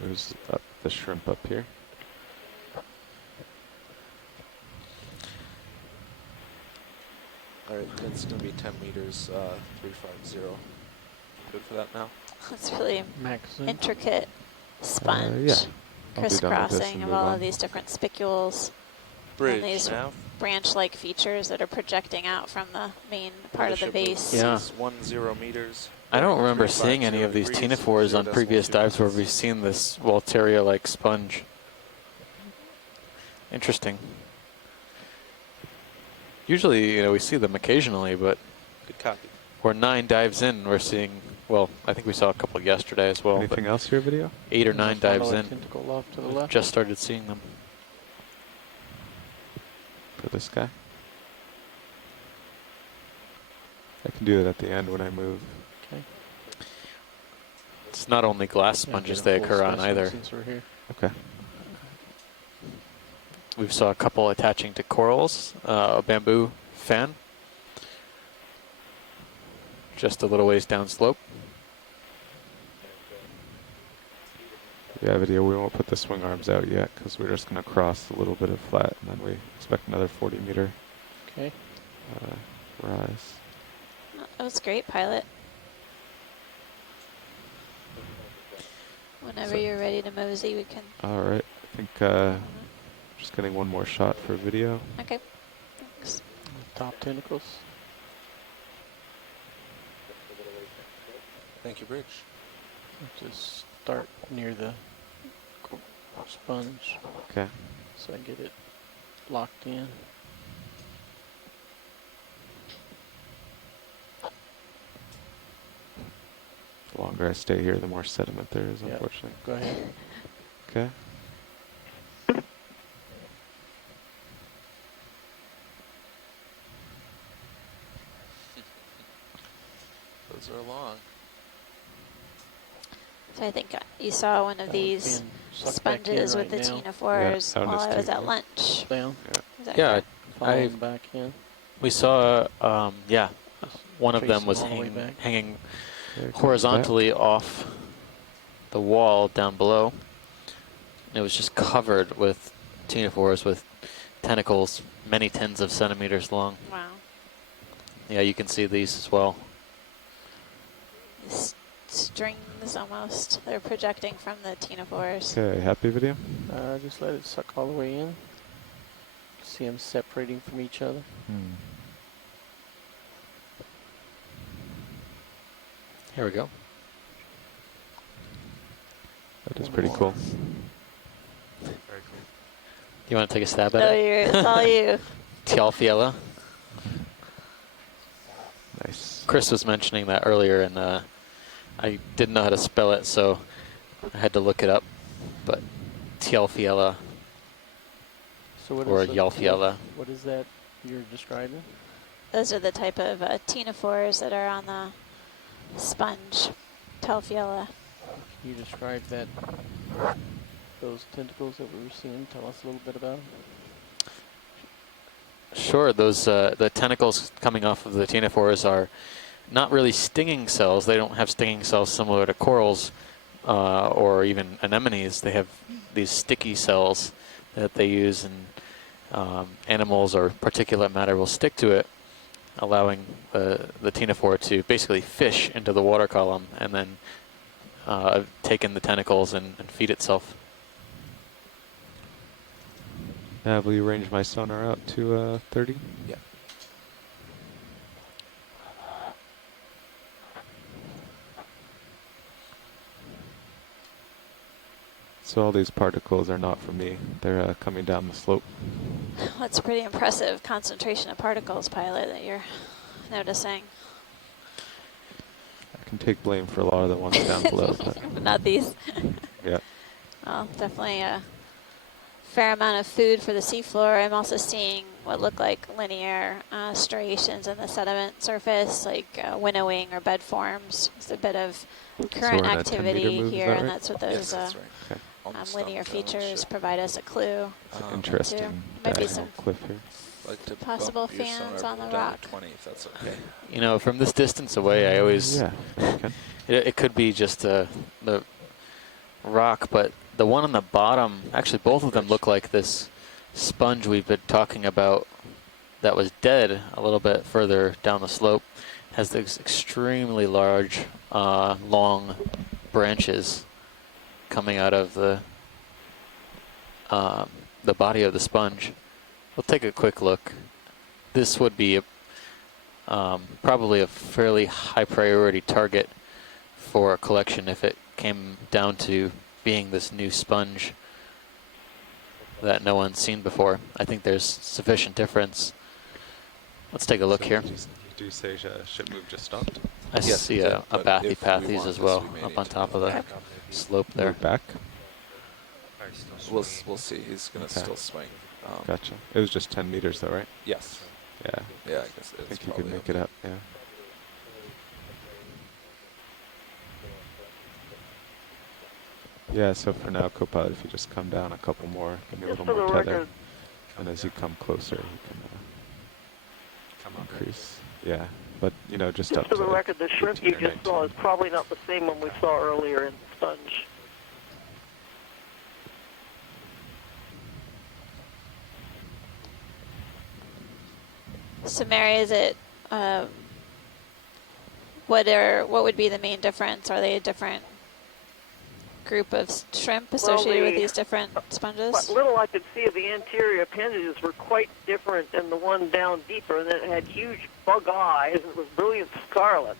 There's the shrimp up here. All right, it's going to be 10 meters, 350. Good for that now? It's really Max zoom. intricate sponge yeah. I'll be done with this crisscrossing and of move all on. of these different spicules Bridge and these now. branch-like features that are projecting out from the main part of the base. Yeah. 10 meters. I don't remember seeing any of these ctenophores on previous dives where we've seen this Walteria-like sponge. Interesting. Usually, you know, we see them occasionally, but Good copy. we're 9 dives in. We're seeing, well, I think we saw a couple yesterday as well. Anything else here, video? 8 or 9 Follow dives a in. tentacle off to the We've left. just started seeing them. For this guy? I can do it at the end when I move. Okay. It's not only glass Yeah, sponges get a they full occur on specimen either. Since we're here. Okay. We saw a couple attaching to corals, a bamboo fan, just a little ways downslope. Yeah, video, we won't put the swing arms out yet because we're just going to cross a little bit of flat and then we expect another 40 meter Okay. rise. That was great, pilot. Whenever you're ready to mosey, we can. All right, I think just getting one more shot for video. Okay. Thanks. Top tentacles. Thank you, Bridge. Just start near the sponge Okay. so I get it locked in. The longer I stay here, the more sediment there is, Yeah. unfortunately. Go ahead. Okay. Those are long. So I think you saw one of these sponges with the ctenophores Yeah, while I was at found lunch. Down. Is that Yeah, correct? Follow back in. we saw, yeah, one of Trace them was them all the way back. hanging There it comes horizontally off the wall down below. It was just covered with ctenophores with tentacles many tens of centimeters long. Wow. Yeah, you can see these as well. These strings almost. They're projecting from the ctenophores. Okay, happy video? Just let it suck all the way in. See them separating from each other. Here we go. That is pretty cool. Very cool. You want to take a stab at No, it? it's all you. Tialfiella. Nice. Chris was mentioning that earlier, and I didn't know how to spell it, so I had to look it up. But Tialfiella So what or is the Yalfiella. What is that you're describing? Those are the type of ctenophores that are on the sponge, Telfiella. Can you describe that? Those tentacles that we were seeing. Tell us a little bit about them. Sure, those the tentacles coming off of the ctenophores are not really stinging cells. They don't have stinging cells similar to corals or even anemones. They have these sticky cells that they use, and animals or particulate matter will stick to it. allowing the ctenophore to basically fish into the water column and then take in the tentacles and feed itself. Will you range my sonar out to 30? Yeah. So all these particles are not from me. They're coming down the slope. That's a pretty impressive concentration of particles, pilot, that you're noticing. I can take blame for a lot of the ones down below. But not these. Yeah. Well, definitely a fair amount of food for the seafloor. I'm also seeing what look like linear striations in the sediment surface, like winnowing or bed forms. There's a bit of current activity here, and that's what those linear features provide us a clue. Interesting. Might be some cliff here. Like to possible bump your fans sonar on the down rock. to 20, if that's okay. You know, from this distance away, I always Yeah. Okay. it could be just the rock, but the one on the bottom, actually both of them look like this sponge we've been talking about that was dead a little bit further down the slope. Has these extremely large, long branches coming out of the body of the sponge. We'll take a quick look. This would be probably a fairly high priority target for a collection if it came down to being this new sponge that no one's seen before. I think there's sufficient difference. Let's take a look here. Do you say ship move just stopped? I see a Bathypathes as well up on top of the slope there. Move back? We'll see. He's going to still swing. Gotcha. It was just 10 meters though, right? Yes. Yeah. Yeah, I guess I it's think you could probably make it up, yeah. Yeah, so for now, Copilot, if you just come down a couple more, give me a Just little for more the tether. record. And as you come closer, you can increase. Yeah, but, you know, just up For to the record, the shrimp you 18 or just saw is probably not the same one we saw earlier in the sponge. So Mary, is it what would be the main difference? Are they a different group of shrimp associated with these different sponges? What little I could see of the anterior appendages were quite different than the one down deeper, and it had huge bug eyes, and it was brilliant scarlet.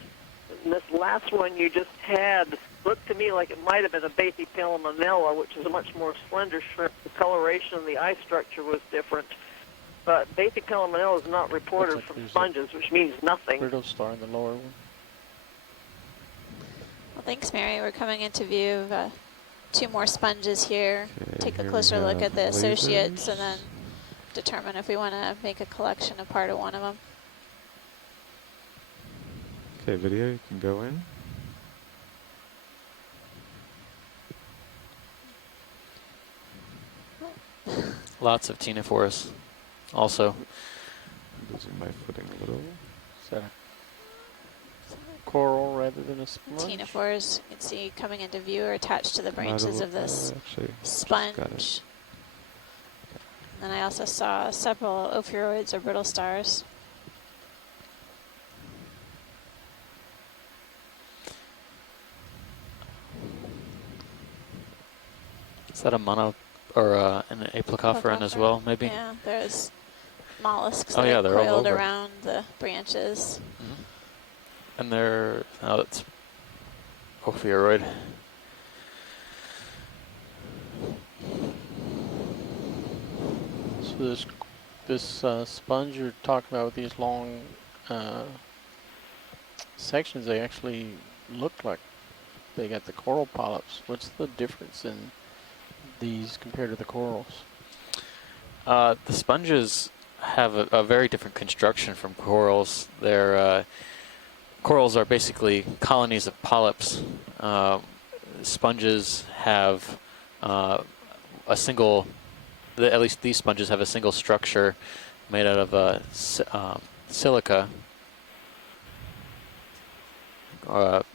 And this last one you just had looked to me like it might have been a Bathypalamonella, which is a much more slender shrimp. The coloration of the eye structure was different. But Bathypalamonella is not reported Looks like from there's sponges, which means nothing. Brittle star in the lower one. Well, thanks, Mary. We're coming into view of two more sponges here. Take a here closer we look have at the associates lasers. and then determine if we want to make a collection of part of one of them. Okay, video, you can go in. Lots of ctenophores also. Losing my footing a little. Is that a coral rather than a sponge? Ctenophores, you can see coming into view are attached to the branches of this actually, sponge. got it. And then I also saw several ophiuroids or brittle stars. Is that a mono or an aplicophoran as well, maybe? Yeah, there's mollusks Oh, that yeah, are they're all coiled over. around the branches. And they're, oh, that's ophiuroid. So this sponge you're talking about with these long sections, they actually look like they got the coral polyps. What's the difference in these compared to the corals? The sponges have a very different construction from corals. They're corals are basically colonies of polyps. Sponges have a single, at least these sponges have a single structure made out of silica,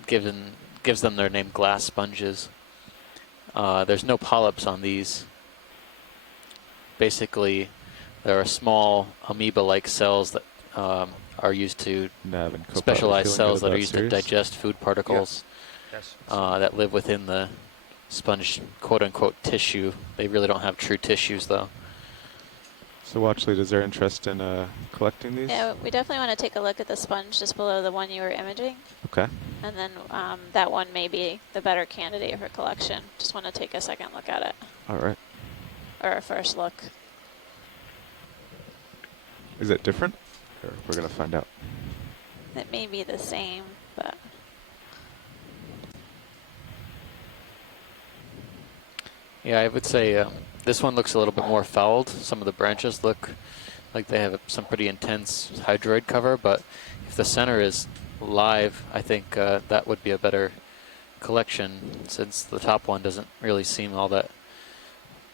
gives them their name glass sponges. There's no polyps on these. Basically, there are small amoeba-like cells that are used to Nav and Copilot, specialized feeling cells good that are about used Sirius? to digest food particles Yes. that live within the sponge quote-unquote tissue. They really don't have true tissues, though. So watch lead, is there interest in collecting these? Yeah, we definitely want to take a look at the sponge just below the one you were imaging. Okay. And then that one may be the better candidate for collection. Just want to take a second look at it. All right. Or a first look. Is it different? Or we're going to find out. It may be the same, but... Yeah, I would say this one looks a little bit more fouled. Some of the branches look like they have some pretty intense hydroid cover, but if the center is live, I think that would be a better collection, since the top one doesn't really seem all that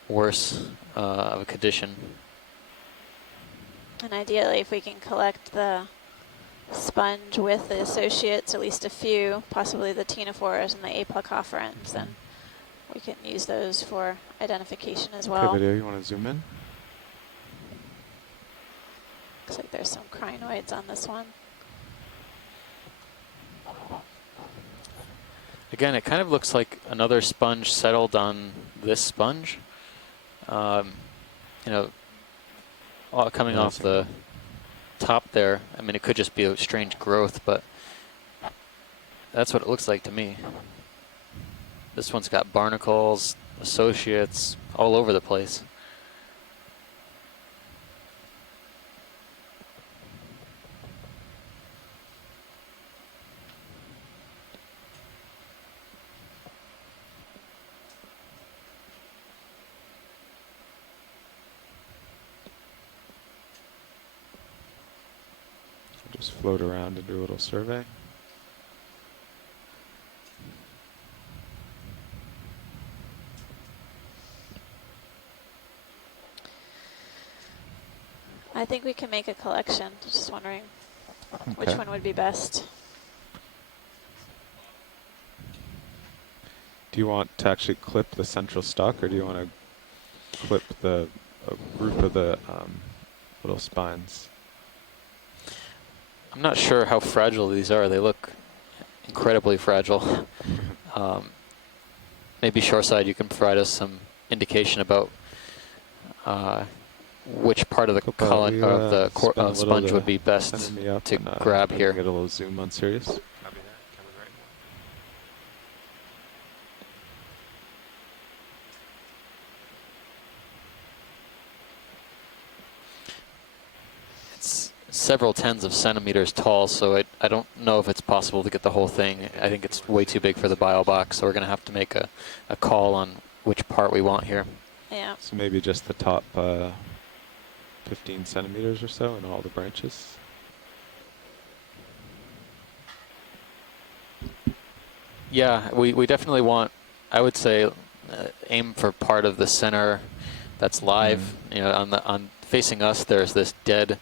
worse of a condition. And ideally, if we can collect the sponge with the associates, at least a few, possibly the ctenophores and the aplacophorans, then we can use those for identification as well. Okay, video, you want to zoom in? Looks like there's some crinoids on this one. Again, it kind of looks like another sponge settled on this sponge. You know, coming off the top there. I mean, it could just be a strange growth, but that's what it looks like to me. This one's got barnacles, associates, all over the place. Just float around and do a little survey. I think we can make a collection. Just wondering which Okay. one would be best. Do you want to actually clip the central stalk, or do you want to clip the group of the little spines? I'm not sure how fragile these are. They look incredibly fragile. Maybe shoreside, you can provide us some indication about which part of the colony of the sponge would be best to grab here. Get a little zoom on Sirius. Copy that. Coming right. It's several tens of centimeters tall, so I don't know if it's possible to get the whole thing. I think it's way too big for the bio box, so we're going to have to make a call on which part we want here. Yeah. So maybe just the top 15 centimeters or so in all the branches. Yeah, we definitely want, I would say, aim for part of the center that's live. You know, on facing us, there's this dead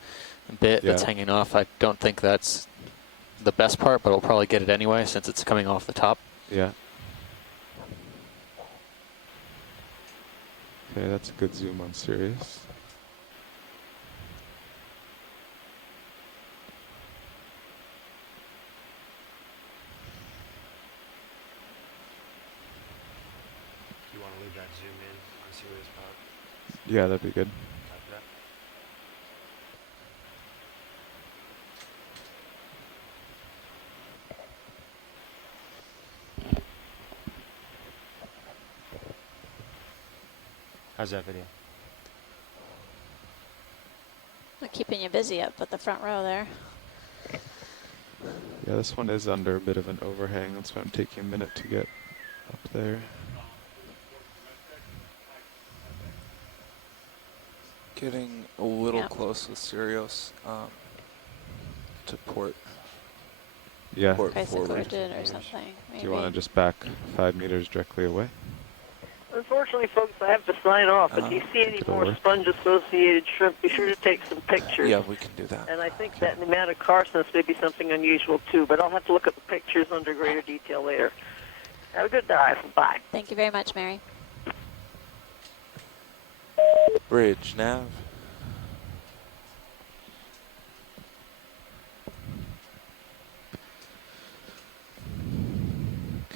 bit that's hanging off. I don't think that's the best part, but we'll probably get it anyway since it's coming off the top. Yeah. Okay, that's a good zoom on Sirius. You want to leave that zoom in on Sirius Pod? Yeah, that'd be good. Copy that. How's that video? Not keeping you busy up at the front row there. Yeah, this one is under a bit of an overhang. That's why I'm taking a minute to get up there. Getting a little close with Sirius to port. Yeah. Port Price forward. accorded or something. Do you want to just back 5 meters directly away? Unfortunately, folks, I have to sign off. If you see any it'll more work. sponge-associated shrimp, be sure to take some pictures. Yeah, we can do that. And I think that nematocarcinus may be something unusual, too, but I'll have to look at the pictures under greater detail later. Have a good dive. Bye. Thank you very much, Mary. Bridge nav.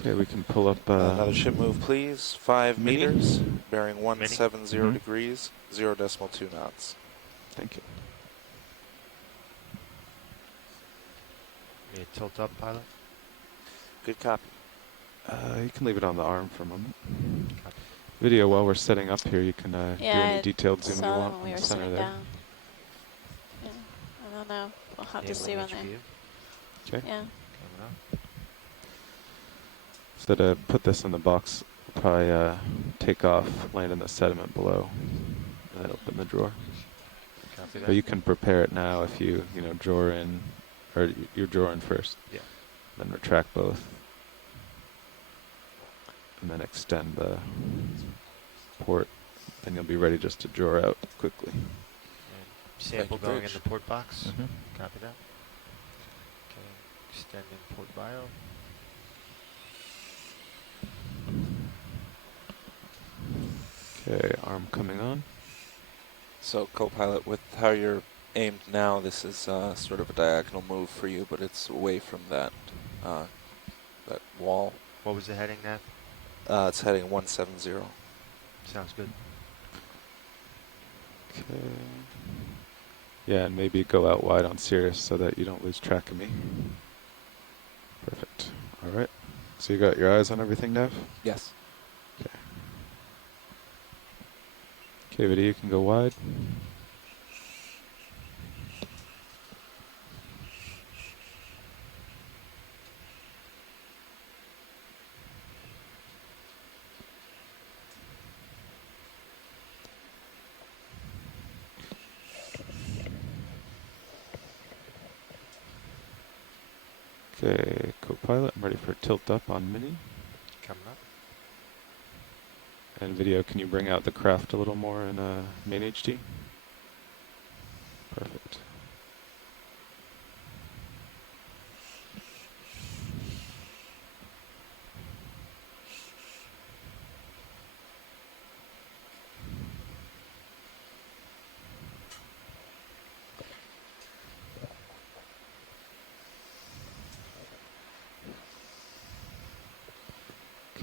Okay, we can pull up. Another ship move, please. 5 Mini? meters, bearing 170 Mhm. degrees, 0.2 knots. Thank you. You tilt up, pilot? Good copy. You can leave it on the arm for a moment. Copy. Video, while we're setting up here, you can do Yeah, any I detailed zoom you saw want when in we the were center sitting there. down. Yeah, I don't know. We'll have to Enabling see when they. HQ. Okay. Yeah. Coming up. So to put this in the box, we'll probably take off, land in the sediment below, and then open the drawer. Copy that. But you can prepare it now if you drawer in, or you drawer in first. Yeah. Then retract both. And then extend the port. Then you'll be ready just to drawer out quickly. And sample Thank you, going in Bridge. the port box. Mhm. Copy that. Okay. Extending port bio. Okay, arm coming on. So, co-pilot, with how you're aimed now, this is sort of a diagonal move for you, but it's away from that that wall. What was the heading, Nav? It's heading 170. Sounds good. Okay. Yeah, and maybe go out wide on Sirius so that you don't lose track of me. Perfect. All right. So you got your eyes on everything, Nev? Yes. Okay. Okay, video, you can go wide. Okay, co-pilot, I'm ready for tilt up on Mini. Coming up. And video, can you bring out the craft a little more in main HD? Perfect.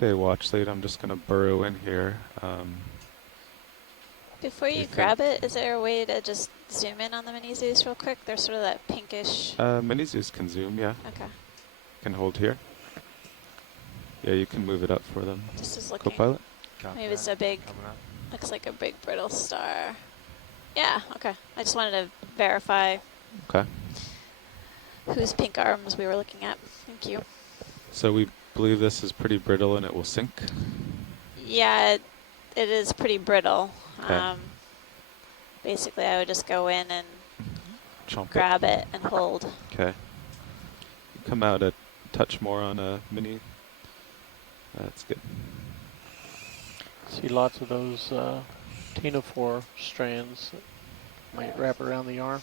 Okay, watch lead, I'm just going to burrow in here. Before you grab it, is there a way to just zoom in on the mini Zeus real quick? They're sort of that pinkish. Mini Zeus can zoom, yeah. Okay. Can hold here. Yeah, you can move it up for them. This is looking. Co-pilot? Maybe it's a big. Looks like a big brittle star. Yeah. Okay. I just wanted to verify. Okay. Whose pink arms we were looking at. Thank you. So we believe this is pretty brittle and it will sink. Yeah, it is pretty brittle. Okay. Basically, I would just go in and Chomp grab it and hold. Okay. Come out a touch more on a Mini. That's good. See lots of those ctenophore strands that might wrap around the arm.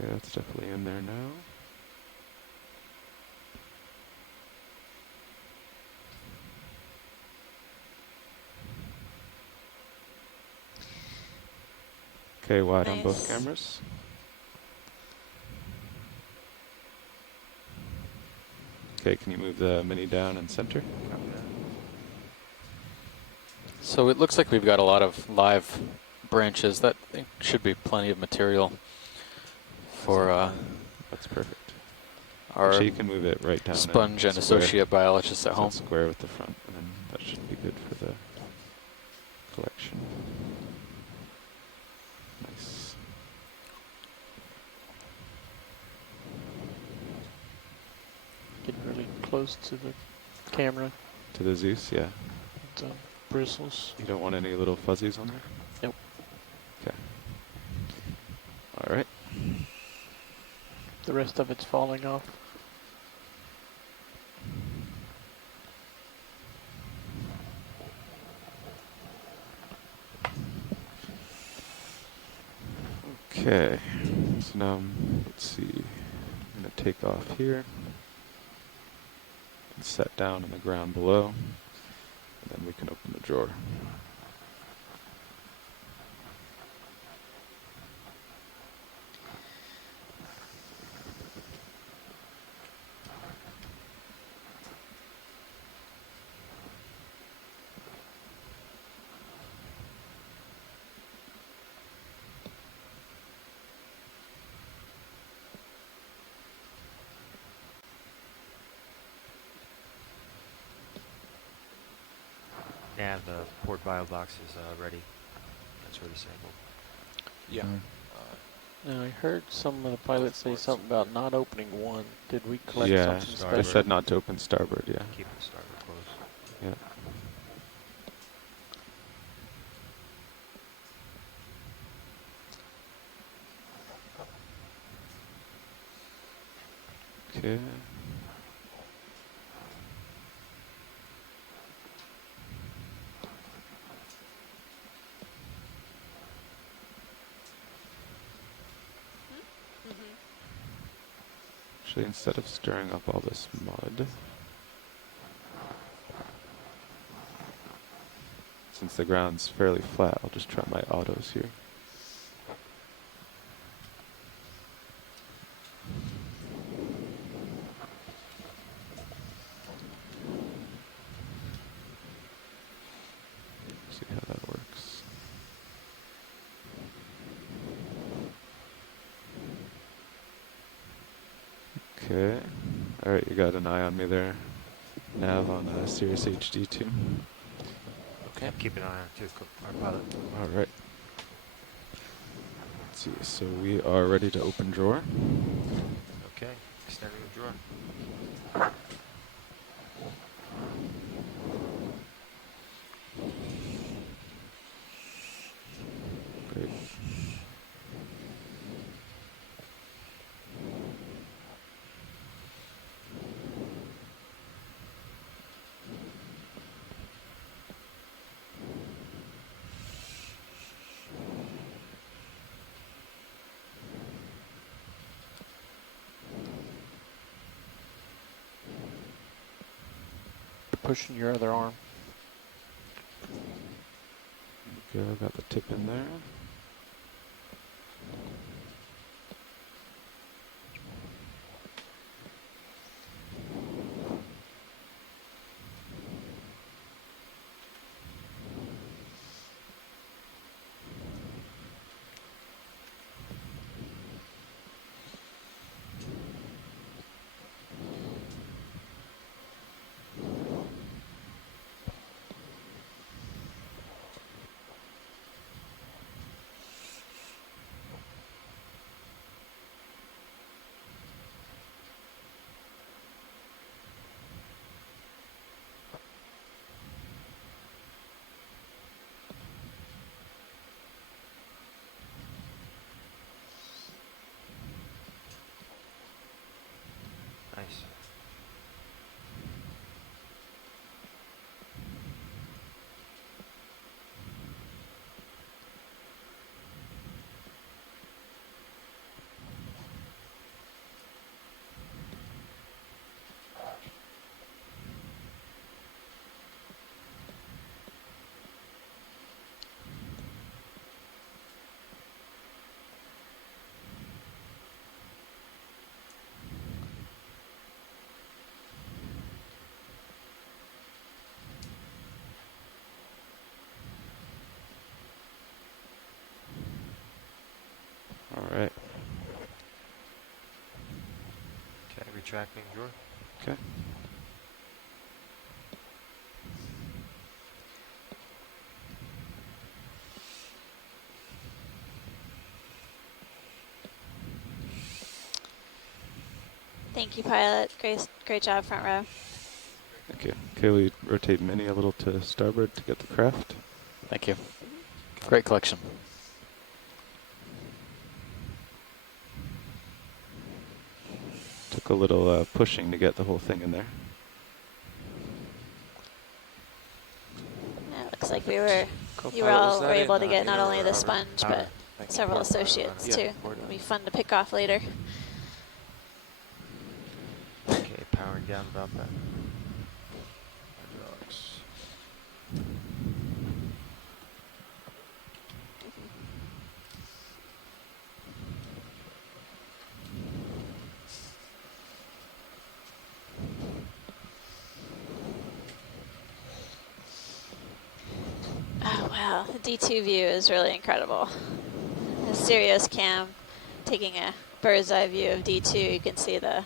Okay, that's definitely in there now. Okay, wide on both Nice. cameras. Okay, can you move the Mini down and center? So it looks like we've got a lot of live branches. That should be plenty of material for that's perfect. Our Actually, you can move it right down. sponge and square. associate biologists at So home. square with the front, and then that should be good for the collection. Nice. Getting really close to the camera. To the Zeus, yeah. The bristles. You don't want any little fuzzies on there? Nope. Okay. All right. The rest of it's falling off. Okay. So now, let's see. I'm going to take off here. And set down on the ground below. And then we can open the drawer. Yeah, the port bio box is ready. That's already sampled. Yeah. Now I heard some of the pilots say something about not opening one. Did we collect Yeah, something they special? said not to open starboard, yeah. Keep the starboard closed. Yeah. Okay. Actually, instead of stirring up all this mud, since the ground's fairly flat, I'll just try my autos here. See how that works. Okay. Alright, you got an eye on me there. Nav on Sirius HD2. Okay. Keep an eye on it too, our pilot. Alright. Let's see, so we are ready to open drawer. Okay, extending the drawer. Great. Pushing your other arm. Okay, I got the tip in there. Nice. Alright. Okay, retracting drawer. Okay. Thank you, pilot. Great job, front row. Okay. Okay, we rotate Mini a little to starboard to get the craft. Thank you. Great collection. Took a little pushing to get the whole thing in there. Yeah, it looks like you were Co-pilot, all was that able to in, get not inner only or the outer? sponge, Outer. but Thank you. several Port pilot on associates it. too. Yeah, port It'll on be it. fun to pick off later. down about that. Rocks. Oh, wow. The D2 view is really incredible. The Sirius cam taking a bird's eye view of D2. You can see the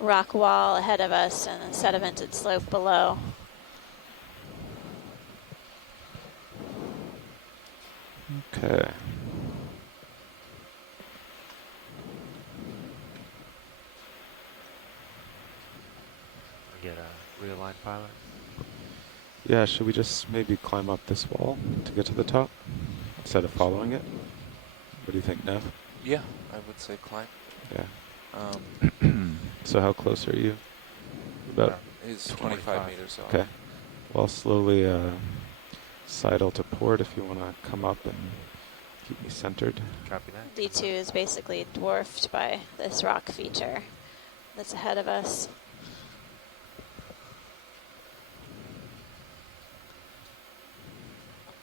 rock wall ahead of us and the sedimented slope below. Okay. Get a realigned pilot. Yeah, should we just maybe climb up this wall to get to the top instead of following it? What do you think, Nev? Yeah, I would say climb. Yeah. So how close are you? About He's 25 meters off. Okay. Well, slowly sidle to port if you want to come up and keep me centered. Copy that. D2 is basically dwarfed by this rock feature that's ahead of us.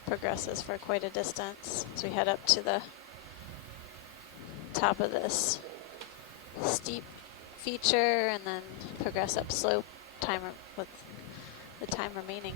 Progresses for quite a distance as we head up to the top of this steep feature and then progress up slope with the time remaining.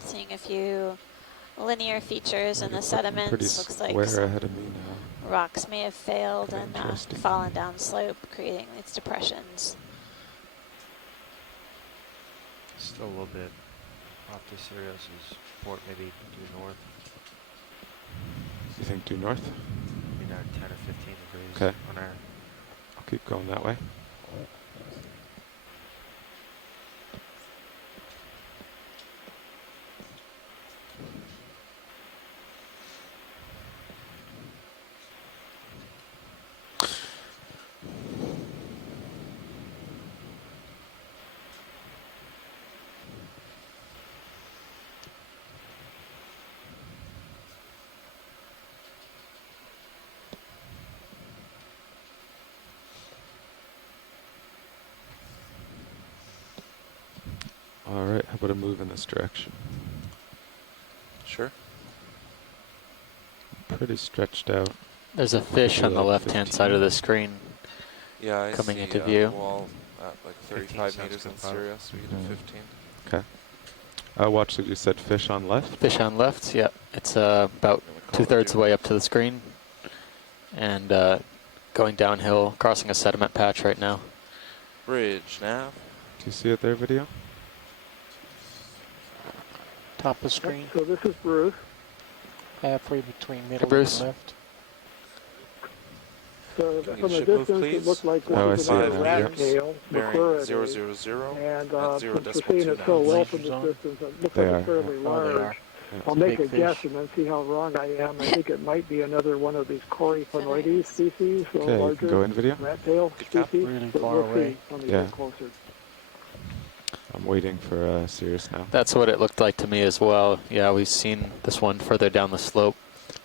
Seeing a few linear features in the sediments. Pretty Looks like square some ahead of me now. rocks may have failed and Interesting. fallen down slope, creating these depressions. Still a little bit off to Sirius's port, maybe due north. You think due north? Maybe not 10 or 15 degrees Okay. on our. I'll keep going that way. All right, how about a move in this direction? Sure. Pretty stretched out. There's a fish on the Like left-hand side of the screen. Yeah, I coming see into the view. wall at like 35 meters in Sirius, we get a 15. Okay. Watch that you said fish on left. Fish on left, yeah. It's about two-thirds the way up to the screen. And going downhill, crossing a sediment patch right now. Bridge, nav. Do you see it there, video? Top of screen, So this is Bruce. halfway between middle Bruce. and left. So Can you from a ship move, distance, it please? looked like this Oh, I was see it a now, rat yeah. tail, Bearing McClure 000 and at since we're seeing it 0.2 so now. well from Lasers this on? distance, it looks They like it's are. fairly Oh, they large. are. I'll It's a make a big guess fish. and then see how wrong I am. I think it might be another one of these Coryphonoides species, so Okay, you can larger go in video. rat tail Good job. species. Really but far we'll away. see when we Yeah. get closer. I'm waiting for Sirius now. That's what it looked like to me as well. Yeah, we've seen this one further down the slope.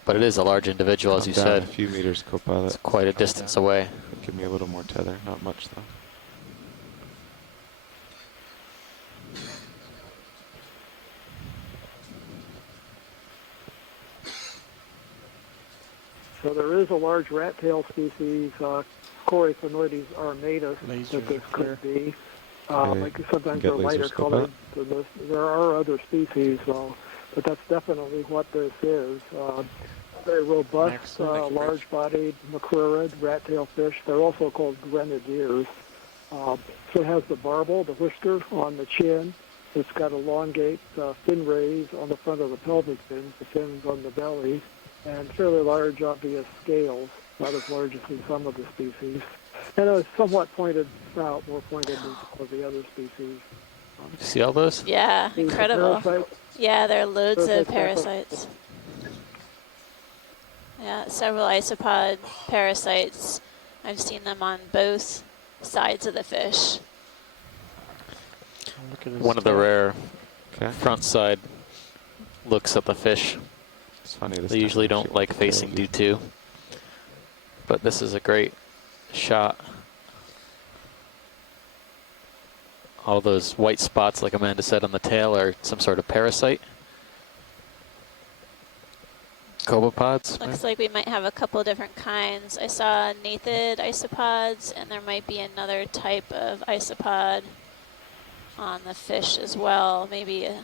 But it is a large individual, as Come you down said. a few meters, co-pilot. It's quite a distance away. Give me a little more tether. Not much, though. So there is a large rat tail species, Coryphonoides armatus, Laser that this clear. could be. Okay. Like sometimes Get they're lighter laser scope colored out. than this. There are other species, but that's definitely what this is. Very robust, large-bodied macrurid rat tail fish. They're also called grenadiers. So it has the barbel, the whisker on the chin. It's got elongate fin rays on the front of the pelvic fins, the fins on the belly, and fairly large, obvious scales, not as large as in some of the species. And a somewhat pointed snout, more pointed than some of the other species. See all those? Yeah, These are incredible. parasites. Yeah, there are loads of Parasites. parasites. Yeah, several isopod parasites. I've seen them on both sides of the fish. Look at his One of the tail. rare Okay. front side looks at the fish. It's funny. This They usually time don't like the tail facing view. D2, but this is a great shot. All those white spots, like Amanda said, on the tail are some sort of parasite. Copepods. Looks like we might have a couple different kinds. I saw nathid isopods, and there might be another type of isopod on the fish as well. Maybe a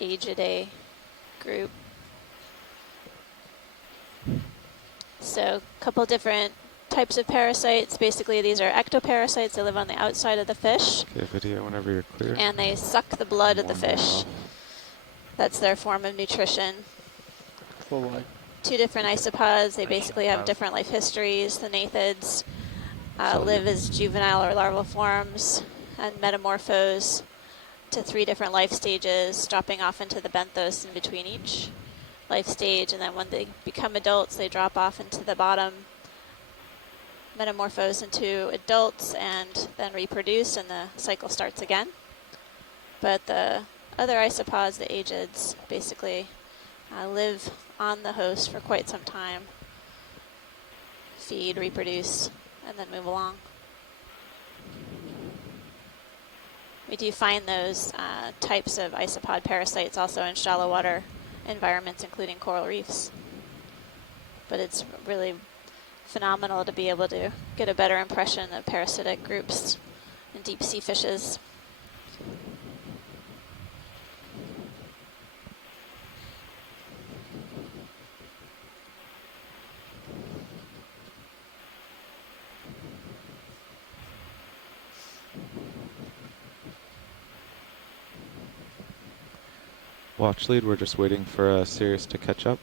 Aegidae group. So a couple different types of parasites. Basically, these are ectoparasites. They live on the outside of the fish, Okay, video whenever you're clear. and they suck the blood of the One fish. now. That's their form of nutrition. Full wide. Two different isopods. They basically have different life histories. The nathids live as juvenile or larval forms and metamorphose to 3 different life stages, dropping off into the benthos in between each life stage. And then when they become adults, they drop off into the bottom, metamorphose into adults, and then reproduce, and the cycle starts again. But the other isopods, the aegids, basically live on the host for quite some time, feed, reproduce, and then move along. We do find those types of isopod parasites also in shallow water environments, including coral reefs. But it's really phenomenal to be able to get a better impression of parasitic groups in deep sea fishes. Watch lead, we're just waiting for Sirius to catch up.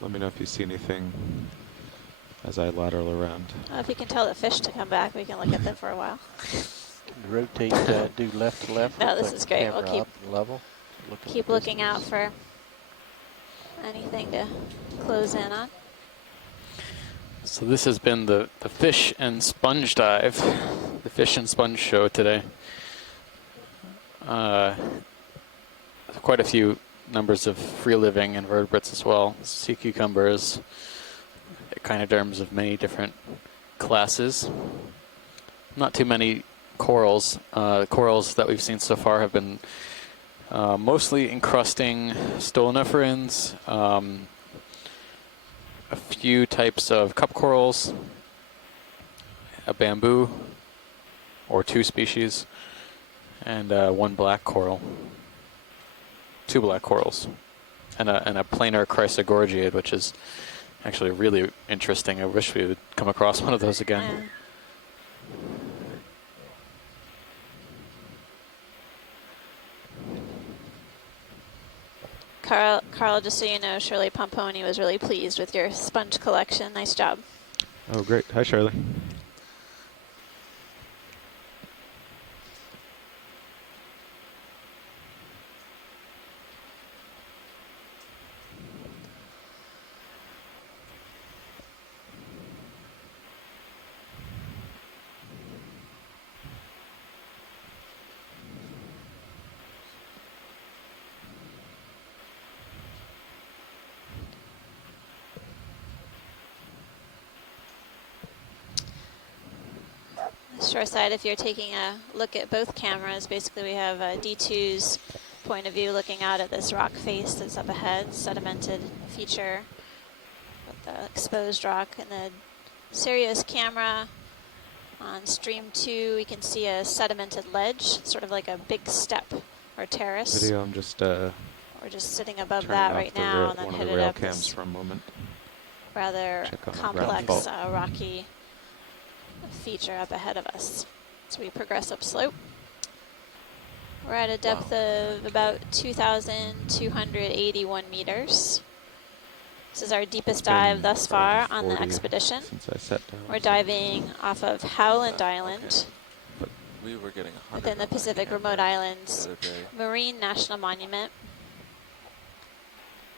Let me know if you see anything as I lateral around. If you can tell the fish to come back, we can look at them for a while. Rotate, do left to left. No, this like is the great. camera We'll keep up and level. keep looking out for anything to close in on. So this has been the fish and sponge dive, the fish and sponge show today. Quite a few numbers of free-living invertebrates as well. Sea cucumbers, echinoderms of many different classes. Not too many corals. The corals that we've seen so far have been mostly encrusting stoloniferans, a few types of cup corals, a bamboo, or 2 species, and 1 black coral. 2 black corals, and a planar chrysogorgiid, which is actually really interesting. I wish we would come across one of those again. Carl, just so you know, Shirley Pomponi was really pleased with your sponge collection. Nice job. Oh, great. Hi, Shirley. Shore side, if you're taking a look at both cameras, basically we have D2's point of view looking out at this rock face that's up ahead, sedimented feature with the exposed rock. And the Sirius camera on stream 2, we can see a sedimented ledge, sort of like a big step or terrace. Video, I'm just We're just sitting above turning that off right the now, and then one of the headed rail up cams this for a moment. rather Check on the ground complex fault. rocky feature up ahead of us. So we progress up slope. We're at a depth of about 2,281 meters. This is our deepest dive thus far on the 40 expedition. since I sat down. We're diving off of Howland Island But we were getting 100 within the on my Pacific camera Remote Islands the other day. Marine National Monument.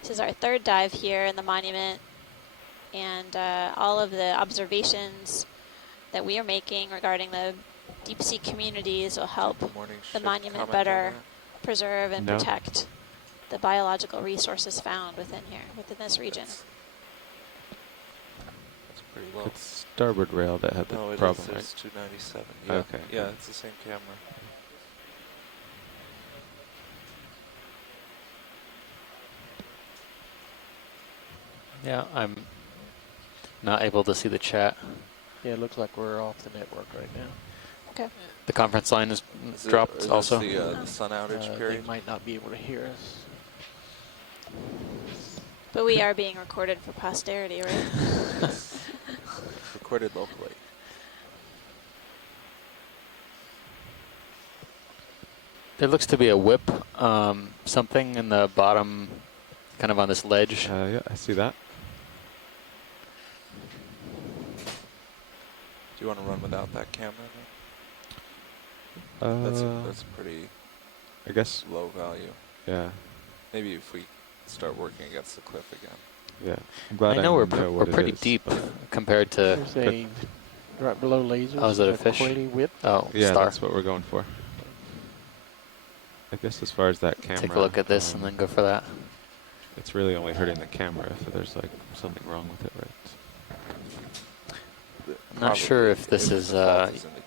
This is our 3rd dive here in the monument. and all of the observations that we are making regarding the deep sea communities will help Morning the shift monument comment better on that? preserve and No. protect the biological resources found within this region. That's pretty low. It's starboard rail that had the No, it problem, is. right? It's 297. Yeah. Okay. Yeah, it's the same camera. Yeah, I'm not able to see the chat. Yeah, it looks like we're off the network right now. Okay. The conference line is dropped Is also. this the sun outage They period? might not be able to hear us. But we are being recorded for posterity, right? Recorded locally. There looks to be a whip, something in the bottom, kind of on this ledge. Yeah, I see that. Do you want to run without that camera? That's pretty. I guess low value. Yeah. Maybe if we start working against the cliff again. Yeah, I'm glad I know know we're what it pretty is, deep but- compared to. There's a right below lasers. Oh, is it a fish? Quilly whip. Oh, Yeah, star. that's what we're going for. I guess as far as that camera. Take a look at this and then go for that. It's really only hurting the camera if there's like something wrong with it, right? I'm not sure if this is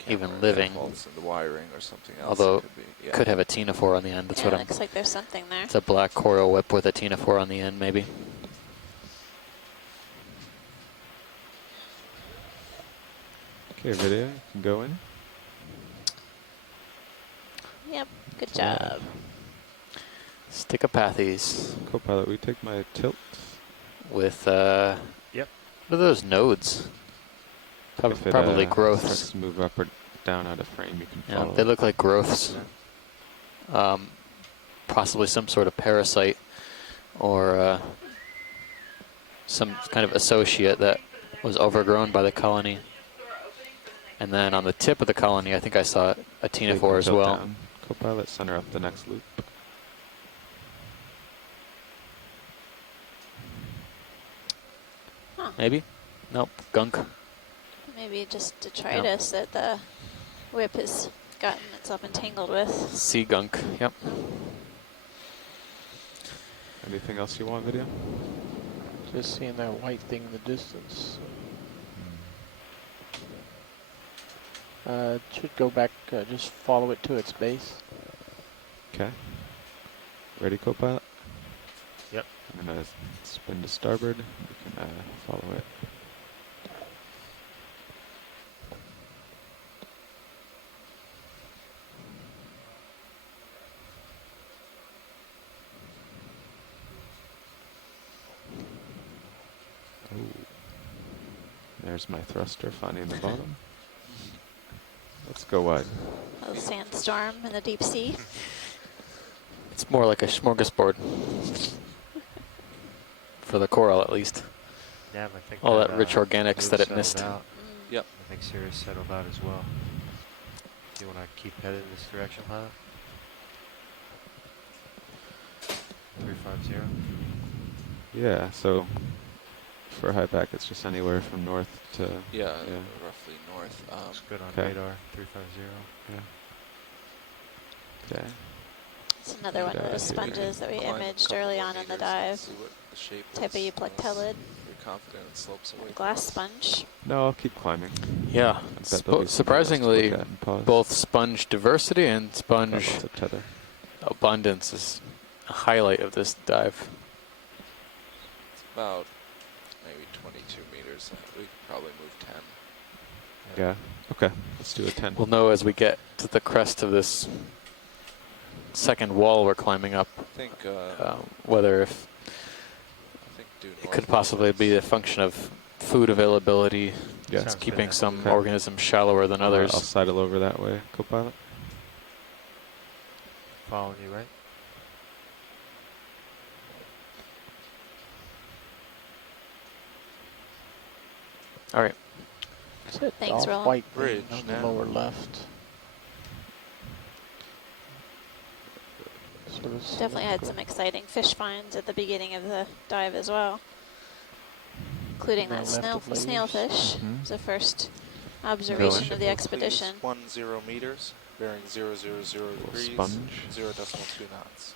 even living. Faults in the wiring or something else. Although it could be. Yeah. could have a ctenophore on the end. That's Yeah, what I'm. looks like there's something there. It's a black coral whip with a ctenophore on the end, maybe. Okay, video, you can go in. Yep, good Yeah. job. Stickopathes. Copilot, we take my tilt. With, Yep. what are those nodes? If it, Probably starts growths. to move up or down out of frame, you can Yeah, follow they it. look like growths. Possibly some sort of parasite or some kind of associate that was overgrown by the colony. And then on the tip of the colony, I think I saw a Take ctenophore my as tilt well. down. Copilot, center up the next loop. Huh. Maybe? Nope, gunk. Maybe just detritus that the whip has gotten itself entangled with. Sea gunk, yep. Anything else you want, video? Just seeing that white thing in the distance. It should go back, just follow it to its base. Okay. Ready, Copilot? Yep. I'm gonna spin to starboard. We can follow it. Ooh. There's my thruster finding the bottom. Let's go wide. A sandstorm in the deep sea. It's more like a smorgasbord. For the coral, at least. Yeah, I think All that rich organics that it move missed. settled out. Yep. I think Sirius settled out as well. Do you want to keep headed in this direction, pilot? 350. Yeah, so for high back, it's just anywhere from north to. Yeah, roughly north. Looks good on okay. radar. 350. Yeah. Okay. It's another one of those sponges that we imaged early on in the dive. Type of euplectellid. You're confident it slopes away. Glass sponge. No, I'll keep climbing. Yeah, I bet there'll be something else to surprisingly, look at and pause. both sponge diversity and sponge Lots of tether. abundance is a highlight of this dive. It's about maybe 22 meters. We could probably move 10. Yeah. Okay. Let's do a 10. We'll know as we get to the crest of this second wall we're climbing up, I think whether if due it could possibly be a function of food availability, Yeah. it's Sounds keeping good. some Okay. organisms shallower than others. I'll sidle over that way, Copilot. Following you, right? All right. Thanks, Roland. White bridge on the now. lower left. Sort of Definitely had some exciting fish finds at the beginning of the dive as well. including And that then left of snailfish. Mhm. It was the first observation Ship of the will expedition. please 10 meters, bearing 000 degrees, sponge. 0.2 knots.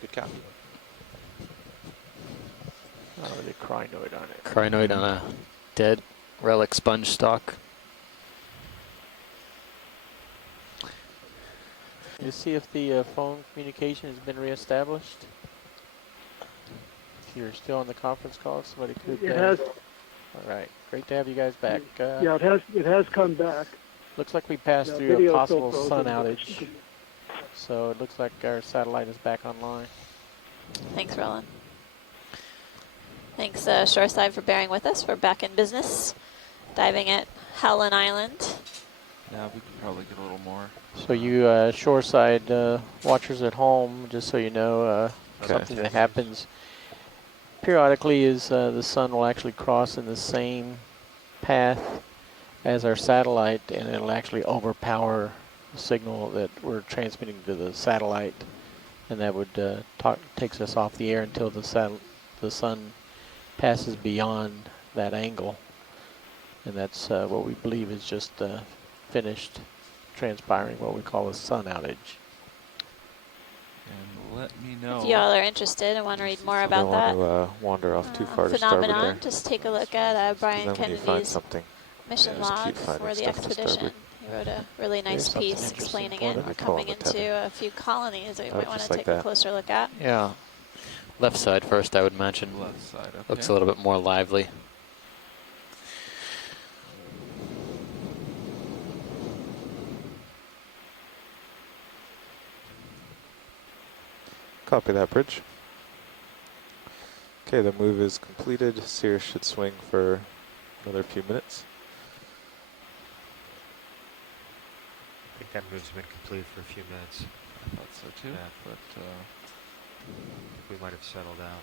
Good copy. Oh, the crinoid on it. Crinoid on a dead relic sponge stock. You see if the phone communication has been reestablished. If you're still on the conference call, somebody could. It has. All right, great to have you guys back. Yeah, it has come back. Looks like we passed Yeah, through a video's still possible frozen, sun but- outage, so it looks like our satellite is back online. Thanks, Roland. Thanks, Shoreside, for bearing with us. We're back in business, diving at Howland Island. Yeah, we could probably get a little more. So you shoreside watchers at home, just so you know, something that happens periodically is the sun will actually cross in the same path as our satellite, and it'll actually overpower the signal that we're transmitting to the satellite, and that would takes us off the air until the sun passes beyond that angle, and that's what we believe is just finished transpiring, what we call a sun outage. And let me know. If y'all are interested and want to read more about that want to wander off too far to phenomenon, starboard just take a look at Brian then when you find Kennedy's something, mission just log keep finding for the stuff to expedition. starboard. He wrote a really nice something piece interesting explaining for it. them. We're I call coming it the into tether. a few colonies that we Oh, might want just to like take a that. closer look at. Yeah. Left side first, I would imagine. Left side, okay. Looks a little bit more lively. Copy that, bridge. Okay, the move is completed. Cirrus should swing for another few minutes. I think that move's been completed for a few minutes. I thought so too, Yeah. but We might have settled out.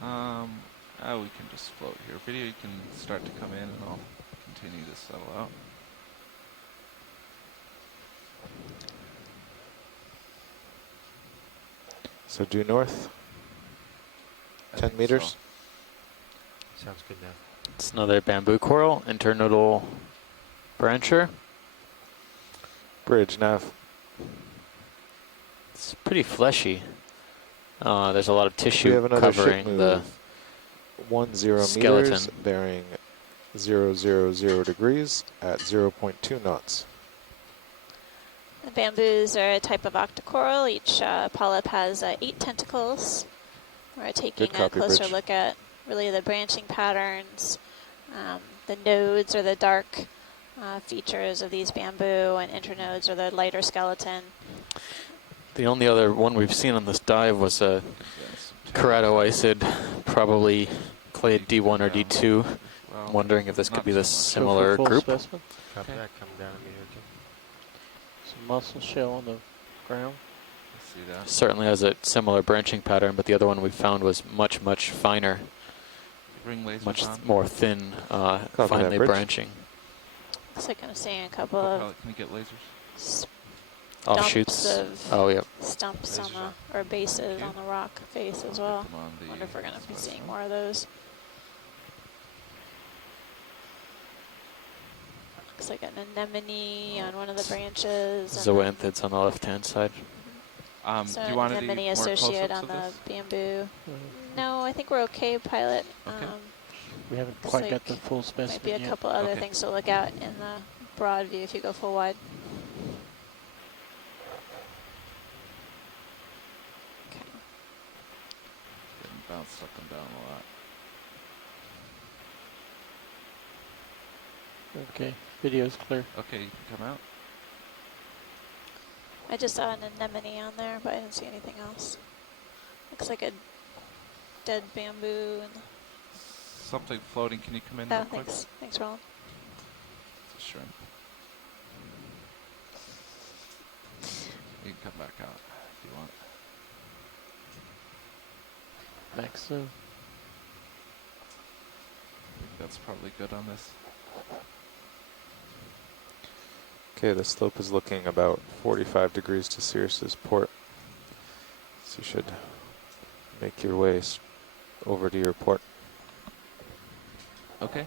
we can just float here. Video, you can start to come in and I'll continue to settle out. So due north, I 10 think meters. so. Sounds good now. It's another bamboo coral, internodal brancher. Bridge nav. It's pretty fleshy. There's a lot of We tissue have another ship covering the move. 10 skeleton. meters, bearing 000 degrees at 0.2 knots. The bamboos are a type of octocoral. Each polyp has 8 tentacles. We're taking a copy, closer Bridge. look at really the branching patterns, the nodes or the dark features of these bamboo, and internodes or the lighter skeleton. The only other one we've seen on this dive was a keratoisid, probably clade D1 or D2. I'm wondering if this could be the similar full group. specimen. Copy that. Coming down a meter or two. Some mussel shell on the ground. See that? Certainly has a similar branching pattern, but the other one we found was much, much finer, Ring lasers much on. more thin, that, finely Bridge. branching. Looks like I'm seeing a couple Pilot, of can we get lasers? stumps Offshoots. of Oh, yeah. stumps on Lasers the, or bases Okay. on the rock face as well. Come on, the Wonder if we're going to be seeing specimen. more of those. Looks like an anemone on one of the branches. and then Zoanthids on the left-hand side. so Do you an want any anemone more associate close-ups on of the this? bamboo. No, I think we're okay, pilot. Okay. We haven't Looks quite got like the full specimen might be a yet. couple other Okay. things to look at in the broad view if you go full wide. Okay. Getting bounced up and down a lot. Okay, video's clear. Okay, you can come out. I just saw an anemone on there, but I didn't see anything else. Looks like a dead bamboo. And Something floating. Can you come in oh, real quick? thanks. Thanks, Roland. It's a shrimp. You can come back out if you want. Max zoom. I think that's probably good on this. Okay, the slope is looking about 45 degrees to Sirius's port. So you should make your way over to your port. Okay.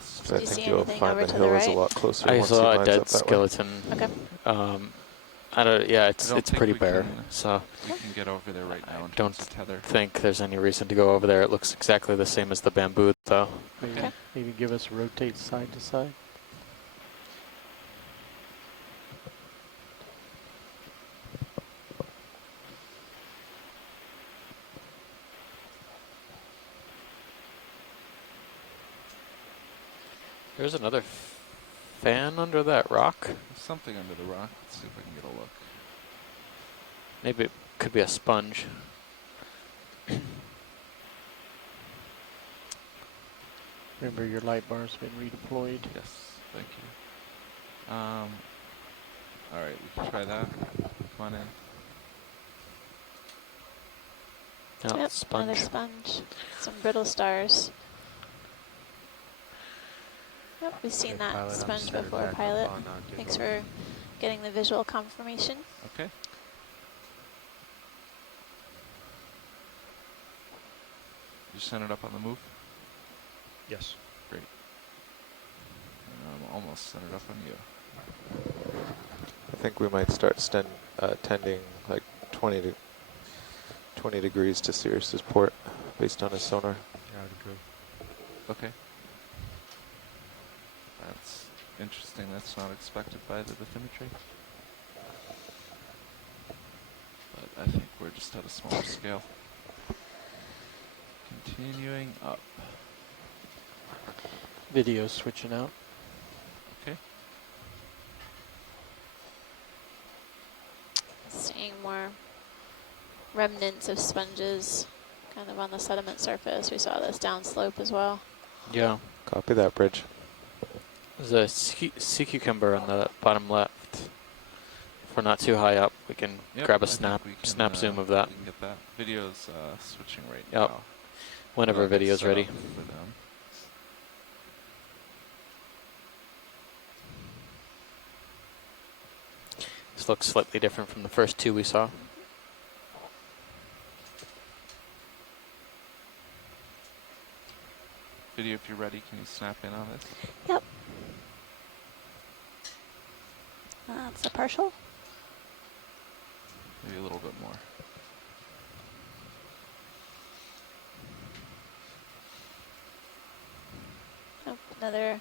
So I Do you think see you'll anything find over the to the hill is a right? lot closer I once he saw a lines dead up that way. skeleton. Okay. I don't. Yeah, I it's don't think pretty we bare. can- So We can get over there right now in don't terms of tether. think there's any reason to go over there. It looks exactly the same as the bamboo, though. Maybe, maybe give us a rotate side to side. There's another fan under that rock. There's something under the rock. Let's see if I can get a look. Maybe it could be a sponge. Remember, your light bar's been redeployed. Yes, thank you. Alright, we can try that. Come on in. Oh, Yep, sponge. another sponge. Some brittle stars. Yep, we've seen Okay, that pilot, I'm sponge centered before, back up pilot. on, get Thanks north. for getting the visual confirmation. Okay. You centered up on the move? Yes. Great. And I'm almost centered up on you. I think we might start tending like 20 degrees to Sirius's port based on his sonar. Yeah, I would agree. Okay. That's interesting. That's not expected by the bathymetry. But I think we're just at a smaller scale. Continuing up. Video switching out. Okay. Seeing more remnants of sponges kind of on the sediment surface. We saw this downslope as well. Yeah. Copy that, Bridge. There's a sea cucumber on the bottom left. If we're not too high up, we can grab a I think snap we can, snap zoom of that. We can get that. Video's switching right Yep. now. Whenever I'll get video's set ready. up for them. This looks slightly different from the first two we saw. Video, if you're ready, can you snap in on this? Yep. That's a partial. Maybe a little bit more. Oh, another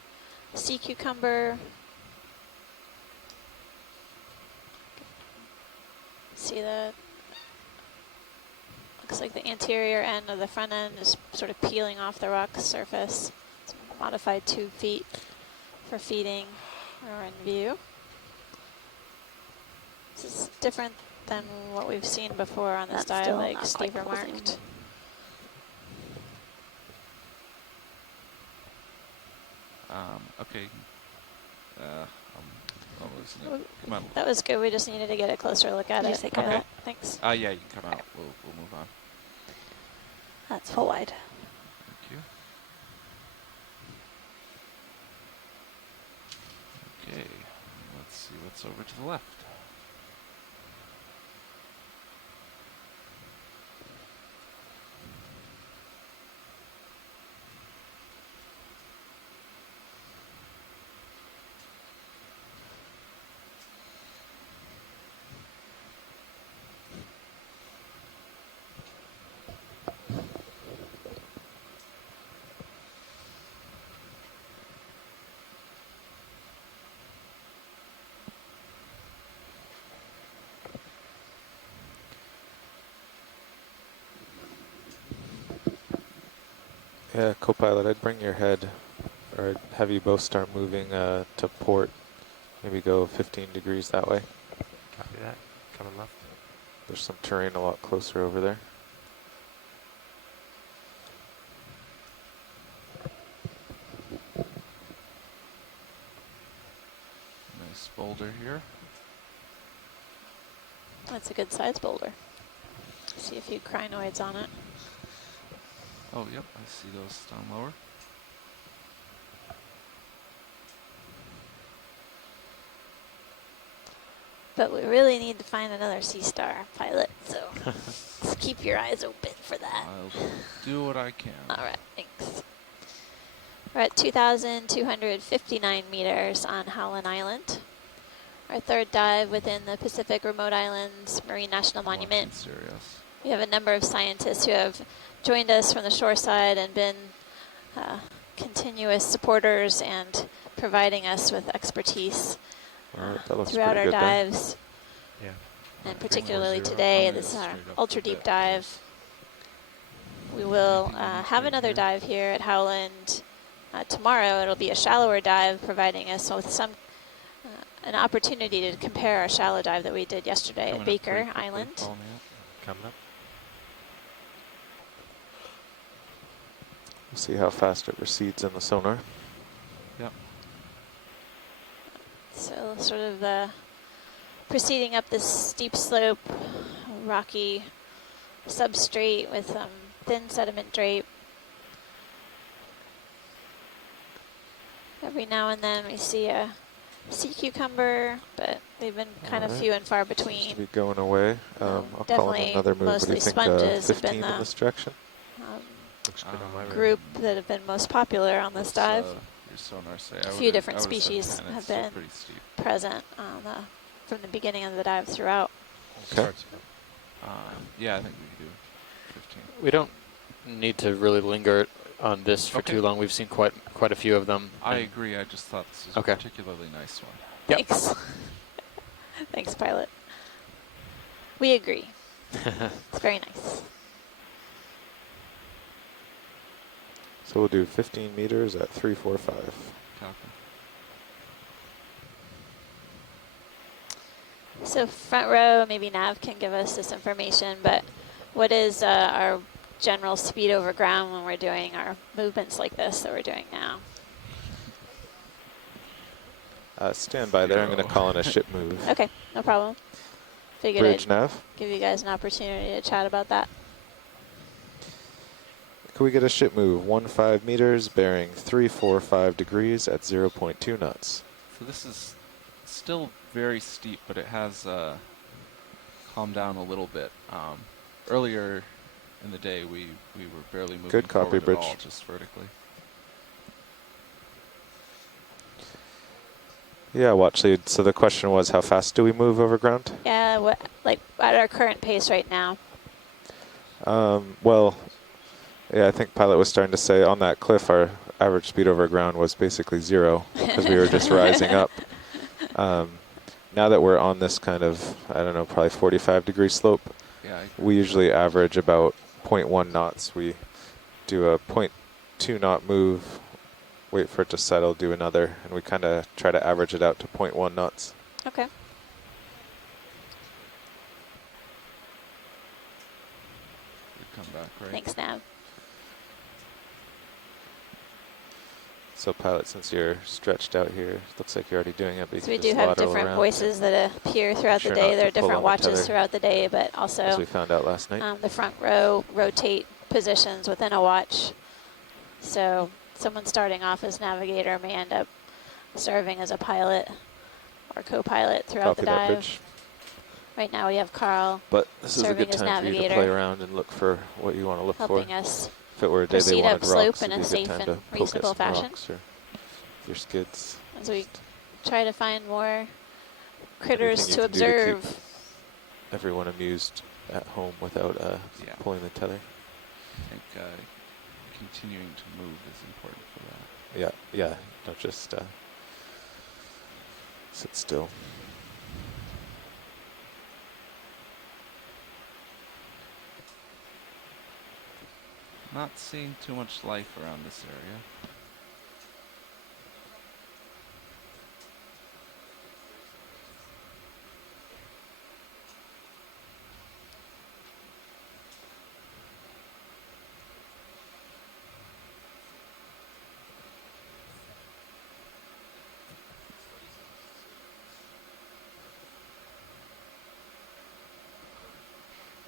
sea cucumber. See that? Looks like the anterior end of the front end is sort of peeling off the rock surface. It's modified tube feet for feeding are in view. This is different than what we've seen before on this That's dial, still like not Steve quite closing. remarked. Okay. I'm losing it. Come on. That was good. We just needed to get a closer look at Did you it. say Okay. cut? Thanks. Yeah, you can come out. We'll move on. That's full wide. Thank you. Okay. Let's see what's over to the left. Yeah, co-pilot, I'd bring your head, or I'd have you both start moving to port. Maybe go 15 degrees that way. Copy that. Coming left. There's some terrain a lot closer over there. Nice boulder here. That's a good size boulder. See a few crinoids on it. Oh, yep, I see those down lower. But we really need to find another Sea Star pilot, so just keep your eyes open for that. I'll do what I can. All right, thanks. We're at 2,259 meters on Howland Island. Our third dive within the Pacific Remote Islands Marine National Monument. We have a number of scientists who have joined us from the shore side and been continuous supporters and providing us with expertise throughout our dives. Yeah. And particularly today, this is our ultra deep dive. We will have another dive here at Howland tomorrow. It'll be a shallower dive, providing us with an opportunity to compare our shallow dive that we did yesterday at Baker Island. Coming up. We'll see how fast it recedes in the sonar. Yep. So sort of proceeding up this steep slope, rocky substrate with thin sediment drape. Every now and then we see a sea cucumber, but they've been kind of few and far between. Seems to be going away. I'll call in another move. What do you think? Sponges 15 have been in this direction. Looks good on my group that have been most popular on this dive. Your sonar say A few different species have been present on from the beginning of the dive throughout. Okay. Yeah, I think we can do 15. We don't need to really linger on this for too long. We've seen quite a few of them. I agree. I just thought this was a particularly nice one. Yep. Thanks. Thanks, pilot. We agree. It's very nice. So we'll do 15 meters at 345. Copy. So front row, maybe Nav can give us this information, but what is our general speed over ground when we're doing our movements like this that we're doing now? Stand by there. I'm going to call in a ship move. Okay, no problem. Figured Bridge I'd nav. give you guys an opportunity to chat about that. Can we get a ship move 15 meters, bearing 345 degrees at 0.2 knots? So this is still very steep, but it has calmed down a little bit. Earlier in the day, we were barely moving Good copy, forward Bridge. at all, just vertically. Yeah, watch lead. So the question was, how fast do we move over ground? Yeah, like at our current pace right now. Well, yeah, I think pilot was starting to say on that cliff our average speed over ground was basically 0 because we were just rising up. Now that we're on this kind of, I don't know, probably 45-degree slope, we usually average about 0.1 knots. We do a 0.2 knot move, wait for it to settle, do another, and we kind of try to average it out to 0.1 knots. Okay. Come back, right? Thanks, Nav. So pilot, since you're stretched out here, looks like you're already doing it. But So we do have different voices that appear throughout the day. There are different watches throughout the day, but also, as we found out last night, the front row rotate positions within a watch. So someone starting off as navigator may end up serving as a pilot or co-pilot throughout the dive. Right now we have Carl but this is a serving good as time for you to navigator, play around and look for what you want to look helping for. us If it were a day they proceed wanted up slope rocks, in it'd a be a good safe time and to poke at reasonable some fashion. rocks or your skids. As we try to find more critters Anything to you can do to observe. keep everyone amused at home without pulling the tether. I think continuing to move is important for that. Yeah, yeah. Don't just sit still. Not seeing too much life around this area.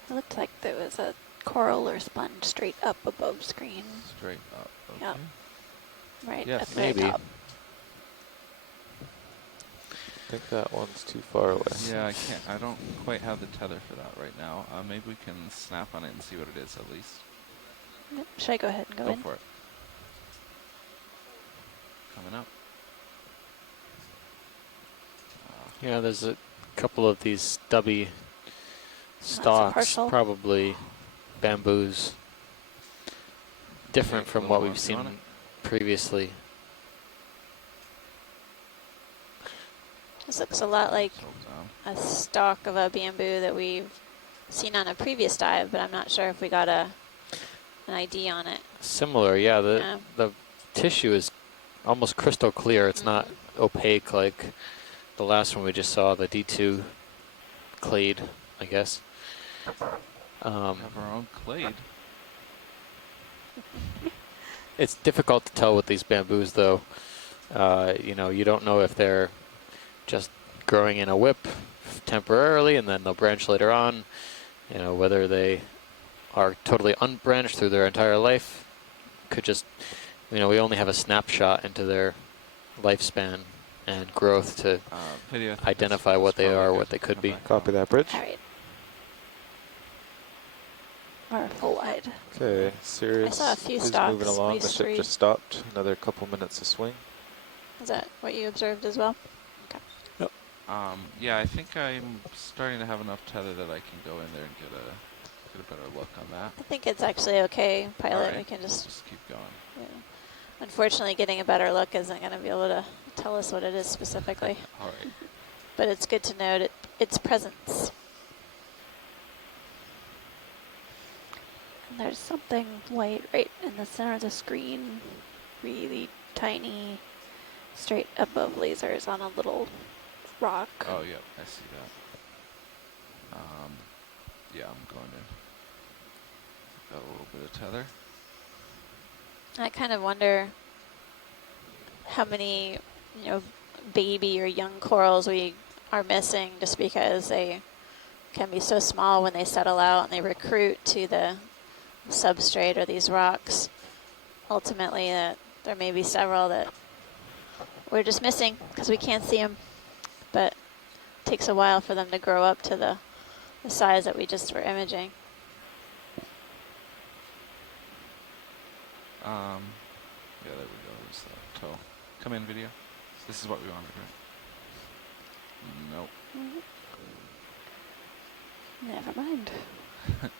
It looked like there was a Coral or sponge straight up above screen. Straight up. Okay. Yep. Right Yes. at the very Maybe. top. I think that one's too far away. Yeah, I can't. I don't quite have the tether for that right now. Maybe we can snap on it and see what it is at least. Yep. Should I go ahead and go in? Go for it. Coming up. Yeah, there's a couple of these stubby stalks, partial. probably bamboos, different Okay, from a what little we've warmth on seen previously. This looks a lot like Hold a stalk of a bamboo that we've seen on a previous dive, but I'm not sure if we got an ID on it. Similar, yeah. Yeah. The tissue is almost crystal clear. It's not opaque like the last one we just saw, the D2 clade, I guess. have our own clade. It's difficult to tell with these bamboos, though. You know, you don't know if they're just growing in a whip temporarily and then they'll branch later on. You know, whether they are totally unbranched through their entire life. Could just, you know, we only have a snapshot into their lifespan and growth to Video, identify what they are, what they could be. Copy that, Bridge. All right. Or full wide. Okay, Sirius I saw a few is stalks, moving along. The these ship three. just stopped. Another couple minutes of swing. Is that what you observed as well? Okay. Yeah, I think I'm starting to have enough tether that I can go in there and get a better look on that. I think it's actually okay, pilot. Alright, We can just keep going. Yeah. Unfortunately, getting a better look isn't going to be able to tell us what it is specifically. All right. But it's good to note its presence. And there's something white right in the center of the screen, really tiny, straight above lasers on a little rock. Oh, yep, I see that. Yeah, I'm going to got a little bit of tether. I kind of wonder how many, you know, baby or young corals we are missing just because they can be so small when they settle out and they recruit to the substrate or these rocks. Ultimately, that there may be several that we're just missing because we can't see them, but it takes a while for them to grow up to the size that we just were imaging. Yeah, there we go. There's that toe. Come in, video. This is what we wanted, right? Nope. Never mind.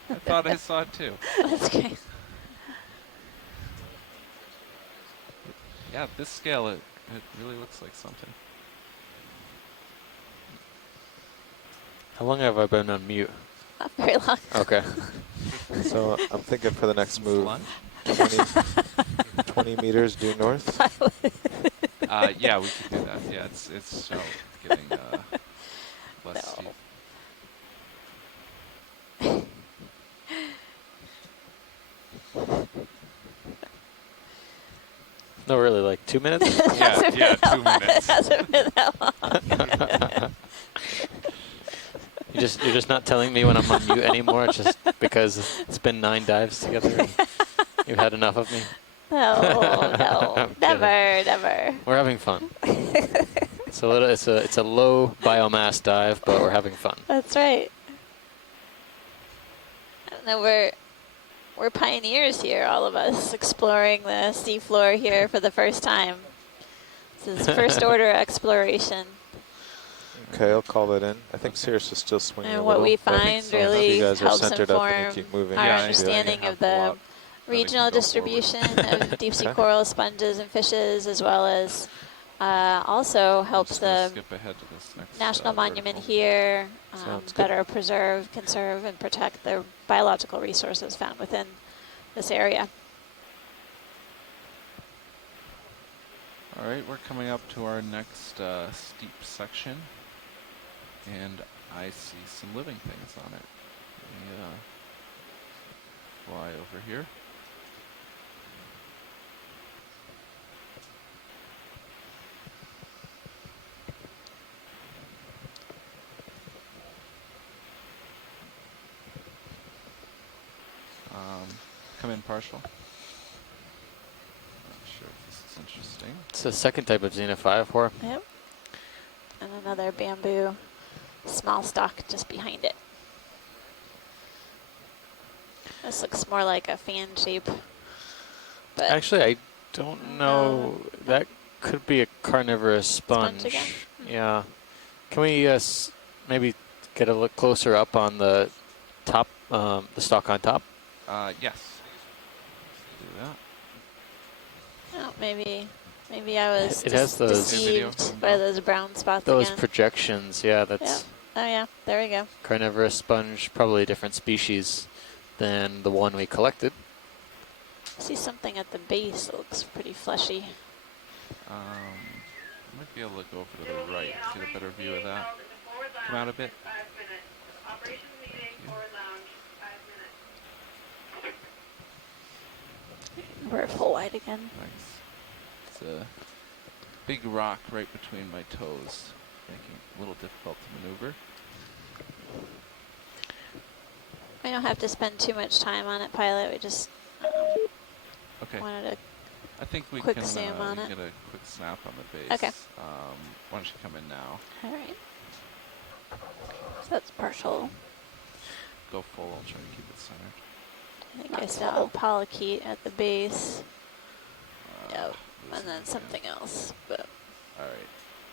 I thought I saw it too. That's okay. Yeah, this scale, it really looks like something. How long have I been on mute? Not very long. Okay. So I'm thinking for the next move, Lunch? 20 meters due north. Yeah, we could do that. Yeah, it's so getting less steep. No, really, like 2 minutes? Yeah, 2 minutes. It hasn't been that long. You're just not telling me when I'm on mute anymore, just because it's been 9 dives together and you've had enough of me? No, no, never. We're having fun. It's a low biomass dive, but we're having fun. That's right. No, we're pioneers here, all of us, exploring the seafloor here for the first time. This is first order exploration. Okay, I'll call that in. I think Sirius is still swinging And a what little. we but I find think so. really You guys are helps centered up and you inform keep moving. our Yeah, understanding of the regional distribution of deep sea Okay. coral, sponges, and fishes, as well as also helps the Skip ahead to this next National Monument vertical. here Sounds good. better preserve, conserve, and protect the biological resources found within this area. All right, we're coming up to our next steep section, and I see some living things on it. Let me fly over here. Come in partial. Not sure if this is interesting. It's the second type of Xena 5-4. Yep. And another bamboo small stalk just behind it. This looks more like a fan shape. But Actually, I don't know. That could be a carnivorous sponge. again? Yeah. Can we maybe get a look closer up on the top, the stalk on top? Yes. Do that. Oh, maybe I was It has those deceived by those brown spots Those again. projections, yeah, that's Yep. Oh yeah, there we go. carnivorous sponge, probably a different species than the one we collected. I see something at the base that looks pretty fleshy. Might be able to go over to the right, get a better view of that. Come out a bit. We're full wide again. Nice. It's a big rock right between my toes, making it a little difficult to maneuver. We don't have to spend too much time on it, pilot. We just Okay. wanted a I think we quick can zoom on it. get a quick snap on the base. Okay. Why don't you come in now? All right. So that's partial. Go full. I'll try to keep it centered. I think I saw polychaete at the base. Yep. And then something else. But All right.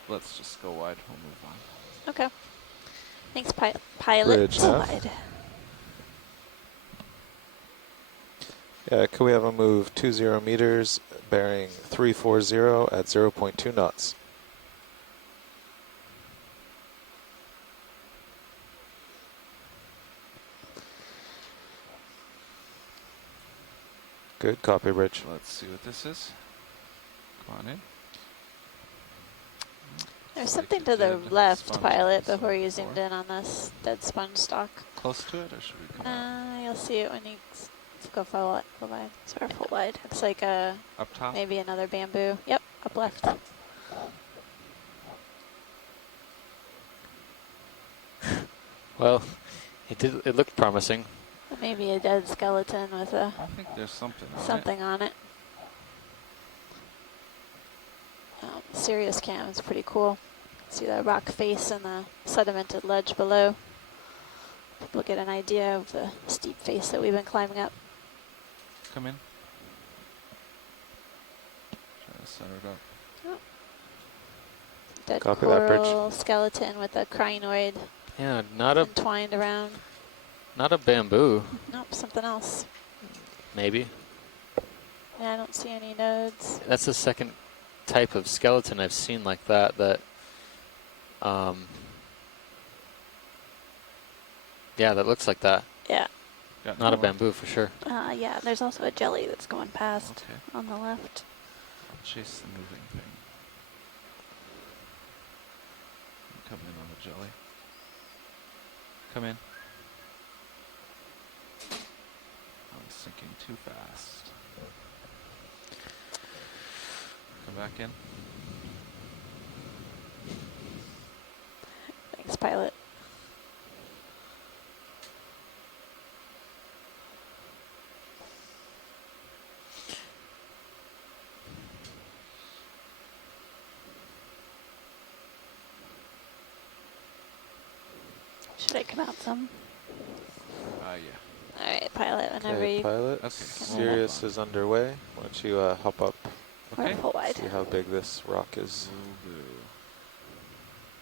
Let's just go wide. We'll move on. okay. Thanks, pilot. Bridge Full nav. wide. Yeah, could we have a move 20 meters, bearing 340 at 0.2 knots? Good, copy, Rich. Let's see what this is. Come on in. There's Looks like something a to the good left, sponge pilot, on before you this zoomed floor. in on this dead sponge stalk. Close to it, or should we come out? You'll see it when you go full wide. Sorry, full wide. It's like a Up top? maybe another bamboo. Yep, up left. Well, it looked promising. Maybe a dead skeleton with a I think there's something on something on it. Sirius cam is pretty cool. See the rock face and the sedimented ledge below. People get an idea of the steep face that we've been climbing up. Come in. Try to center it up. Dead Copy that, Bridge. coral skeleton with a crinoid Yeah, not a entwined around. bamboo, Nope, something else. maybe. Yeah, I don't see any nodes. That's the second type of skeleton I've seen like that. Yeah, that looks like that. Yeah. Got Not a more? bamboo for sure. Yeah, there's also a jelly that's going past Okay. on the left. I'll chase the moving thing. Come in on the jelly. Come in. I'm sinking too fast. Come back in. Thanks, pilot. Should I come out some? Yeah. All right, pilot, whenever Okay, you... pilot. Okay. Sirius is underway. Why don't you hop up? We're full wide. See how big this rock is. Will do.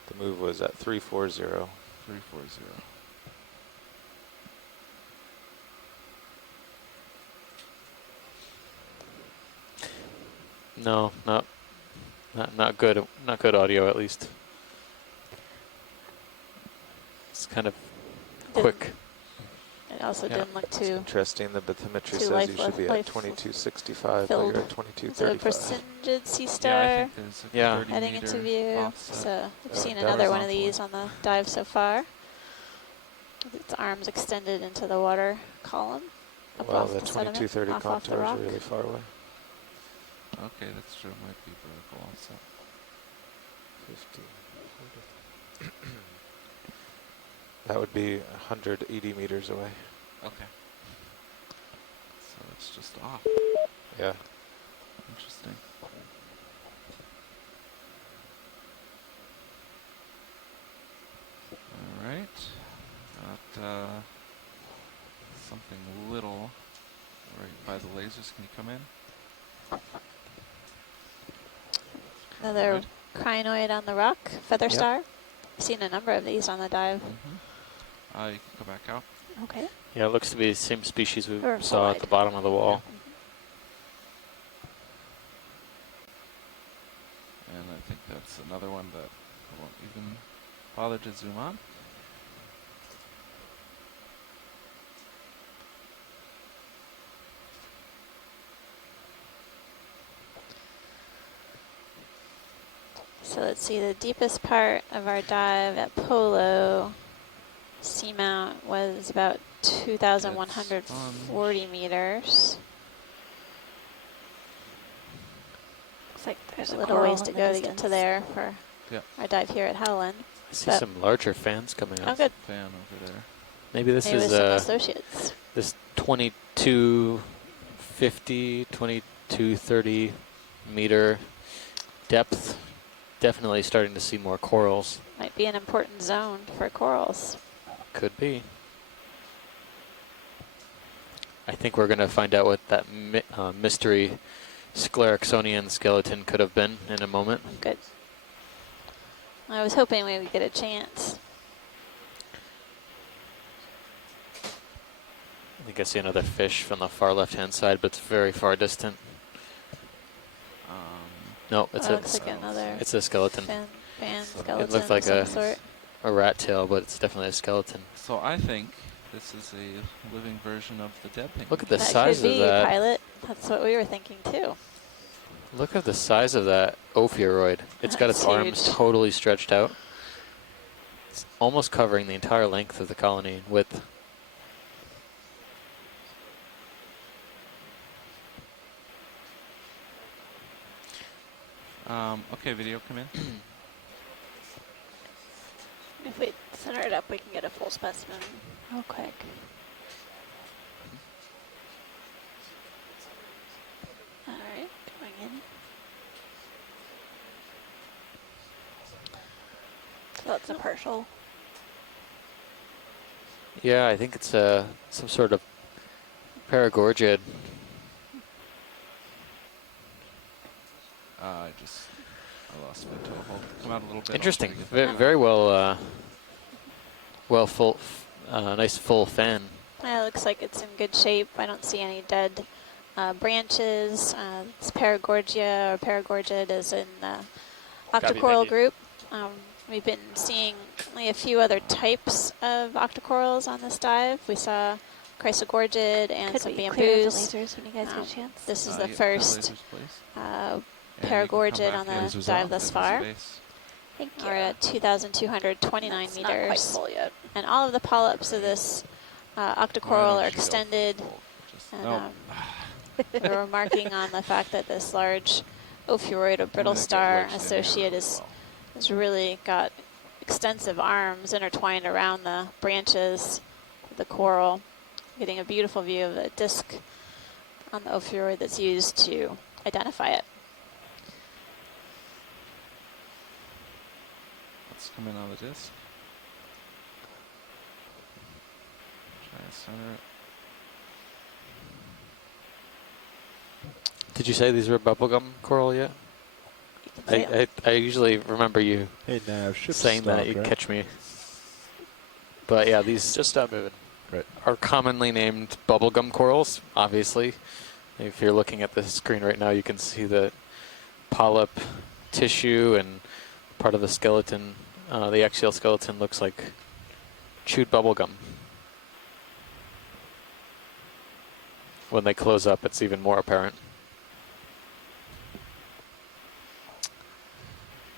The move was at 340. 340. No, not good. Not good audio, at least. It's kind of quick. It also Yeah. didn't look It's too... interesting. The bathymetry too says you should be at life 2265, but filled. you're at It's a 2235. Percingid sea Yeah, I star think there's a Yeah. 30 heading meter into view. offset. So we've seen that another was one of off these on the dive so far. With its arms extended into the water column. Up Well, off the the sediment, 2230 off the contours rock. are really far away. Okay, that's true. It might be vertical also. 50. That would be 180 meters away. Okay. So it's just off. Yeah. Interesting. All right. Got something little right by the lasers. Can you come in? Another Good. crinoid on the rock, feather Yep. star. I've seen a number of these on the dive. You can go back out. Okay. Yeah, it looks to be the same species we Or saw at wide. the bottom of the wall. And I think that's another one that I won't even bother to zoom on. So let's see, the deepest part of our dive Polo seamount was about 2,140 meters. Looks like there's a little coral ways to in the go to get to distance. there for Yep. our dive here at Howland. I see But- some larger fans coming up. Oh, good. Fan over there. Maybe this Maybe is with some associates. this 2250, 2230 meter depth. Definitely starting to see more corals. Might be an important zone for corals. Could be. I think we're going to find out what that mystery Scleraxonian skeleton could have been in a moment. Good. I was hoping we would get a chance. I think I see another fish from the far left-hand side, but it's very far distant. No, it's Oh, looks like another it's a skeleton. fan skeleton It looked like of some sort. a rat tail, but it's definitely a skeleton. So I think this is a living version of the dead penguin. Look at the That size could of be, that. Pilot. That's what we were thinking too. Look at the size of that ophiuroid. It's got its That's arms huge. totally stretched out. It's almost covering the entire length of the colony in width. Okay, video, come in. If we center it up, we can get a full specimen real quick. All right, going in. So that's a partial. Yeah, I think it's some sort of paragorgid. I lost my toe hold. Come out a little bit. Interesting. I'll try to get Very well. Full. Nice full fan. Yeah, it looks like it's in good shape. I don't see any dead branches. It's Paragorgia or Paragorgid is in the octocoral group. We've been seeing only a few other types of octocorals on this dive. We saw Chrysogorgid and Could some we clear the bamboos. lasers when you guys get a chance? This is Yeah, the clear first lasers, please. Paragorgid And you can come on back the in. dive thus Empty far. space. Thank you. We're at 2,229 That's not quite meters. full yet. And all of the polyps of this octocoral are extended. And, Nope. we were remarking on the fact that this large ophiuroid or brittle star associate has really got extensive arms intertwined around the branches of the coral, getting a beautiful view of the disc on the ophiuroid that's used to identify it. Let's come in on the disc. Try to center it. Did you say these were bubblegum coral yet? I usually remember you saying that. You catch me. But yeah, these Just stop moving. Right. are commonly named bubblegum corals, obviously. If you're looking at the screen right now, you can see the polyp tissue and part of the skeleton. The axial skeleton looks like chewed bubblegum. When they close up, it's even more apparent.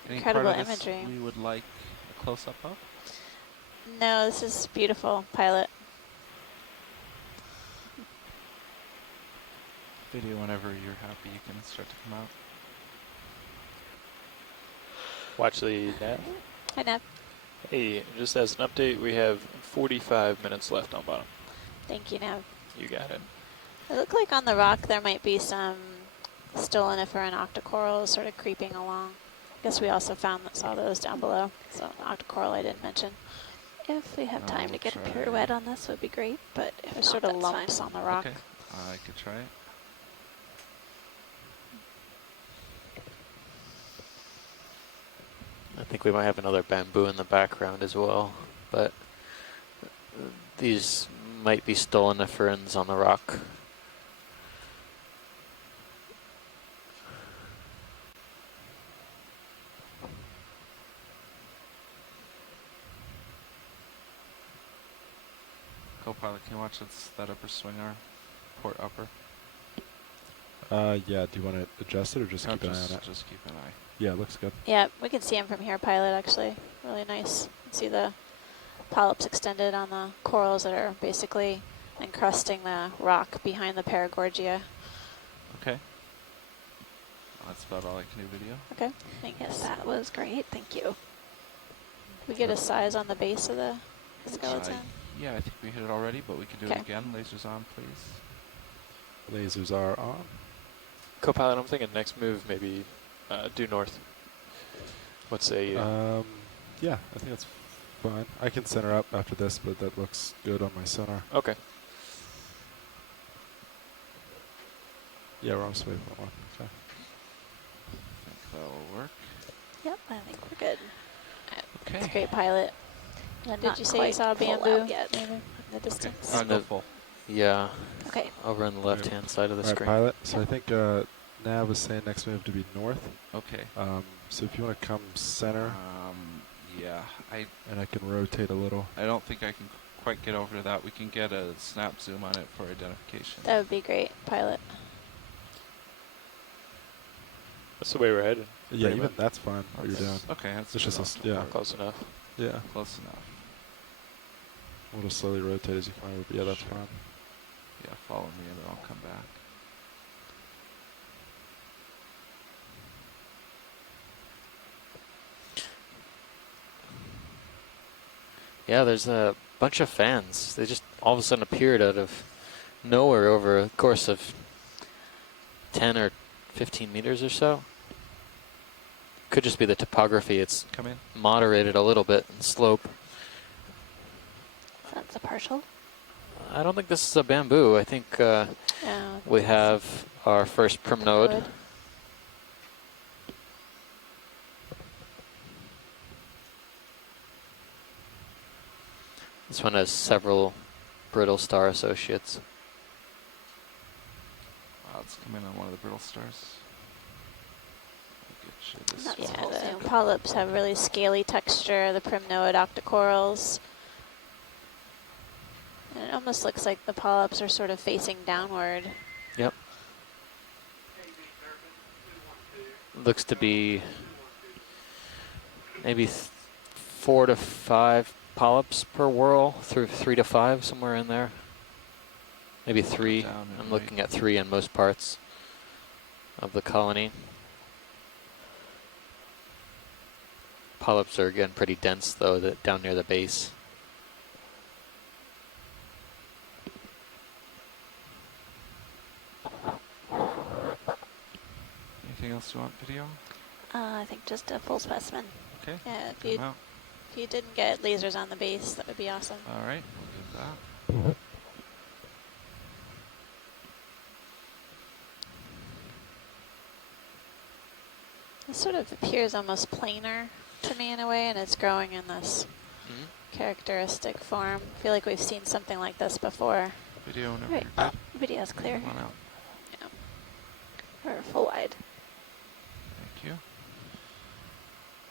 Any Incredible part of this imagery. we would like a close-up of? No, this is beautiful, Pilot. Video whenever you're happy, you can start to come out. Watch the nav. Hi, Nav. Hey, just as an update, we have 45 minutes left on bottom. Thank you, Nav. You got it. It looked like on the rock there might be some stolonifer and octocorals sort of creeping along. I guess we also saw those down below. So octocoral I didn't mention. If we have time to get a pirouette on this would be great, but if there's sort of lumps on the rock. Okay, I could try it. I think we might have another bamboo in the background as well, but these might be stoloniferans on the rock. Co-pilot, can you watch that upper swinger, port upper? Yeah, do you want to adjust it or just No, keep an eye on it? Just keep an eye. Yeah, it looks good. Yeah, we can see him from here, pilot, actually. Really nice. You can see the polyps extended on the corals that are basically encrusting the rock behind the paragorgia. Okay. That's about all I can do video. Okay, yes, that was great. Thank you. Did we get a size on the base of the skeleton? Yeah, I think we hit it already, but we can do it again. Lasers on, please. Lasers are on. Co-pilot, I'm thinking next move maybe due north. What say you? Yeah, I think that's fine. I can center up after this, but that looks good on my sonar. Okay. Yeah, we're on sway for one. Okay. I think that will work. Yep, I think we're good. Okay. That's a great, pilot. And did you say you saw a bamboo yet, maybe, in the distance? Go full. Yeah. Okay. Over on the left-hand side of the Alright, screen. pilot. So I think Nav was saying next move to be north. Okay. So if you want to come center. Yeah, and I can rotate a little. I don't think I can quite get over to that. We can get a snap zoom on it for identification. That would be great, pilot. That's the way we're headed. Yeah, even that's fine. What you're doing. Okay, that's it's just enough. Close enough. Yeah. Close enough. We'll just slowly rotate as you come over, but yeah, that's fine. Yeah, follow me and then I'll come back. Yeah, there's a bunch of fans. They just all of a sudden appeared out of nowhere over a course of 10 or 15 meters or so. Could just be the topography. It's come in. Moderated a little bit in slope. That's a partial. I don't think this is a bamboo. I think we have our first primnode. Wood. This one has several brittle star associates. Wow, let's come in on one of the brittle stars. Yeah, the polyps have really scaly texture, the primnode octocorals. And it almost looks like the polyps are sort of facing downward. Yep. Looks to be maybe 4 to 5 polyps per whirl, through 3 to 5, somewhere in there. Maybe 3. I'm looking at 3 in most parts of the colony. Polyps are again pretty dense though, down near the base. Anything else you want video? I think just a full specimen. Okay. Yeah, if you didn't get lasers on the base, that would be awesome. All right, we'll give that. It sort of appears almost planar to me in a way, and it's growing in this characteristic form. I feel like we've seen something like this before. Video whenever right. you're good. Video's clear. Come on out. Yeah. Or full wide. Thank you.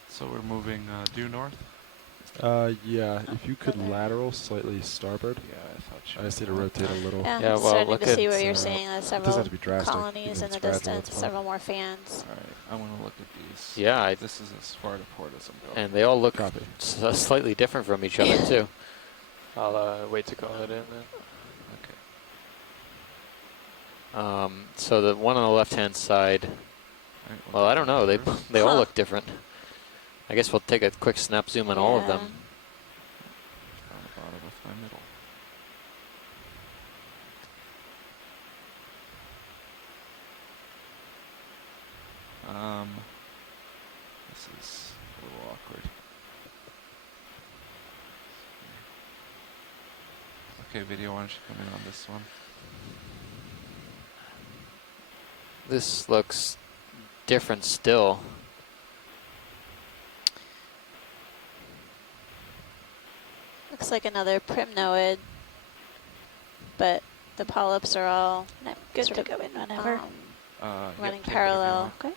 So we're moving due north? Yeah, if you could lateral slightly starboard. Yeah, I thought you I just need to rotate a little. Yeah, yeah, I'm well, starting to see what you're saying. There's it doesn't several have to be drastic. colonies in It's the gradual, distance, it's fine. several more fans. All right, I want to look at these. Yeah, this is as far to port as I'm going. And they all look slightly different from each other too. I'll wait to call it in then. Okay. So the one on the left-hand side, well, I don't know. They all look different. I guess we'll take a quick snap zoom on all of them. On the bottom of my middle. This is a little awkward. Okay, video, why don't you come in on this one? This looks different still. Looks like another primnoid, but the polyps are all good to go in whenever. Running yep, parallel. Okay.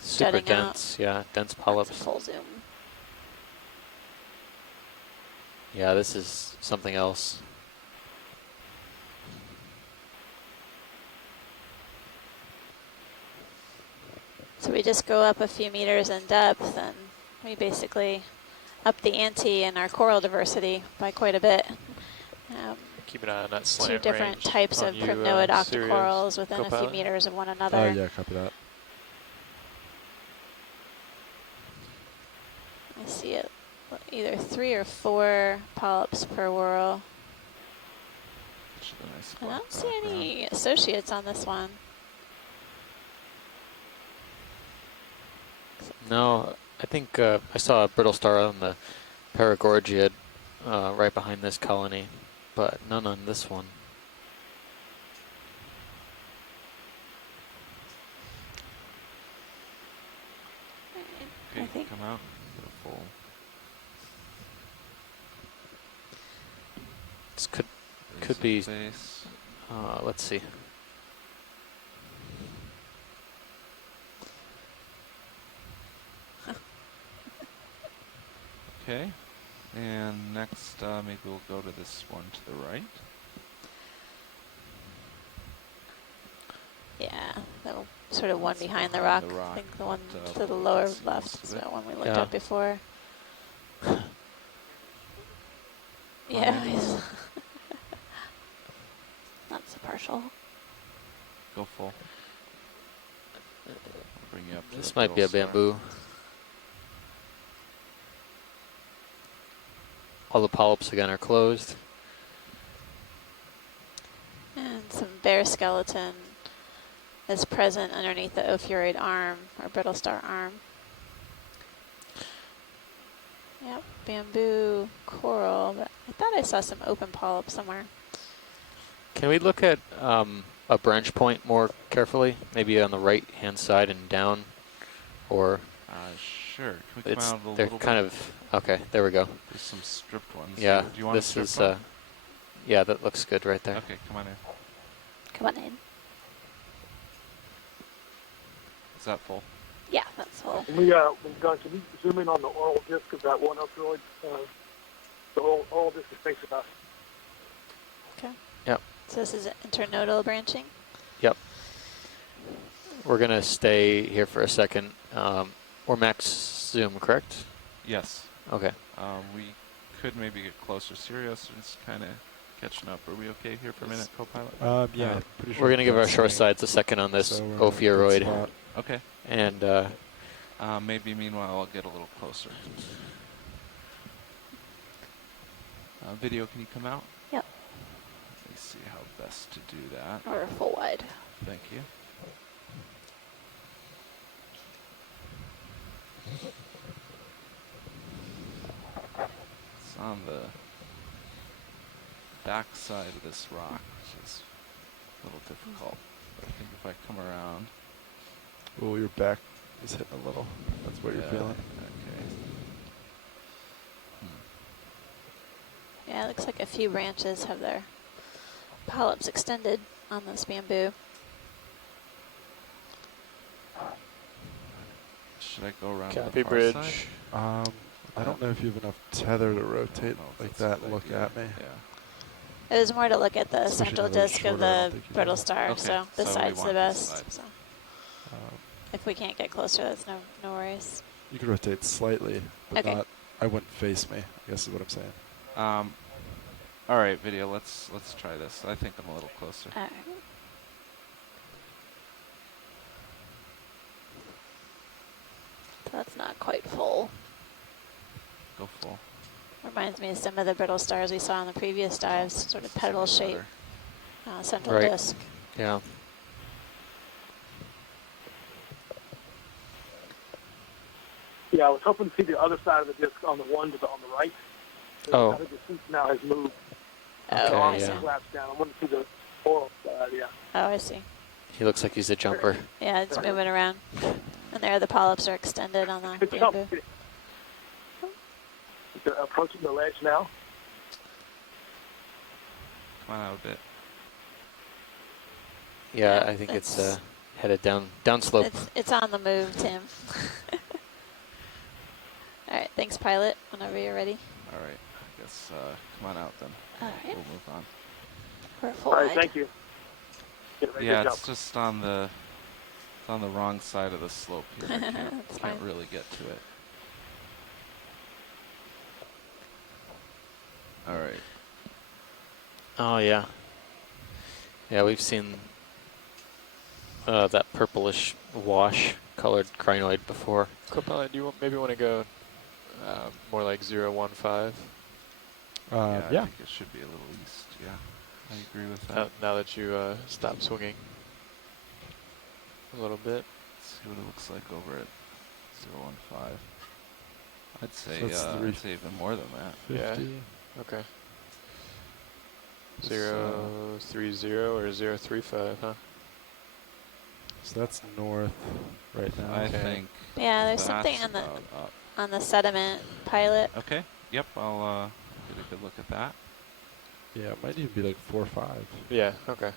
Super Jutting out. dense, yeah, dense polyps. That's a full zoom. Yeah, this is something else. So we just go up a few meters in depth, and we basically up the ante in our coral diversity by quite a bit. Keep an eye on that Two slant different range types on of you, primnoid Sirius octocorals within a few co-pilot. meters of one another. Oh, yeah, copy that. I see it either 3 or 4 polyps per whirl. I don't see any associates on this one. No, I think I saw a brittle star on the Paragorgiid right behind this colony, but none on this one. Okay, come out. Get a full. This could Base be. of base. Let's see. Okay, and next maybe we'll go to this one to the right. Yeah, the sort of one behind the behind rock. the rock, I think the one but, to the we lower can see left most is of it. that one we looked Yeah. at before. Fine. Yeah, he's that's a partial. Go full. I'll bring you up to This the might be a brittle star. bamboo. All the polyps again are closed. And some bear skeleton is present underneath the ophiuroid arm, or brittle star arm. Yep, bamboo, coral, but I thought I saw some open polyps somewhere. Can we look at a branch point more carefully? Maybe on the right-hand side and down, or Sure. Can we come out a they're little kind bit? of okay. There we go. There's some stripped ones. Yeah, Do you want this a is stripped one? yeah, that looks good right there. Okay, come on in. Come on in. Is that full? Yeah, that's full. Don, can you zoom in on the oral disc of that one opioid? The oral disc is facing us. Okay. Yep. So this is internodal branching. Yep. We're gonna stay here for a second. Or max zoom, correct? Yes. Okay. We could maybe get closer. Sirius is kind of catching up. Are we okay here for a minute, co-pilot? Yeah, pretty sure We're gonna give our that's shore right. sides a second on this So we're in a good ophiuroid. spot. Okay. And maybe meanwhile I'll get a little closer. Video, can you come out? Yep. Let me see how best to do that. Or full wide. Thank you. It's on the back side of this rock, which is a little difficult. But I think if I come around. Oh, your back is hitting a little. That's what you're feeling. Okay. Yeah, it looks like a few branches have their polyps extended on this bamboo. Should I go around Copy to the far bridge. side? I don't know if you have enough tether to rotate like that and look at me. Yeah. It was more to look at the Especially central now that it's disc of shorter, I don't the think you brittle do. star, Okay, so this so we side's the want this best. side. So if we can't get closer, that's no worries. You could rotate slightly, but Okay. not. I wouldn't face me. I guess is what I'm saying. All right, video. Let's try this. I think I'm a little closer. All right. That's not quite full. Go full. Reminds me of some of the brittle stars we saw on the previous dives, sort of petal shape, central Right. disc. Yeah. Yeah, I was hoping to see the other side of the disc on the one on the right. Oh. I think the seat now has moved. Oh, The I arm see. flaps down. I want to see the oral side, yeah. Oh, I see. He looks like he's a jumper. Yeah, it's moving around. And there the polyps are extended on the bamboo. They're approaching the ledge now. Come on out a bit. Yeah, I think it's headed down slope. It's on the move, Tim. All right, thanks, pilot. Whenever you're ready. All right, I guess come on out then. All right. We'll move on. We're full All right, wide. thank you. Get ready Yeah, to it's jump. just on the wrong side of the slope here. I can't fine. really get to it. All right. Oh yeah. Yeah, we've seen that purplish wash colored crinoid before. Co-pilot, do you maybe want to go more like 015? I Yeah. think it should be a little east. Yeah, I agree with that. Now that you stop swinging a little bit. Let's see what it looks like over at 015. I'd say So that's I'd say even more than that. 50. Yeah. Okay. This, 030 or 035, huh? So that's north right now. I think. Yeah, there's that's something on the about up. on the sediment, pilot. Okay. Yep. I'll get a good look at that. Yeah, it might even be like 4-5. Yeah, okay.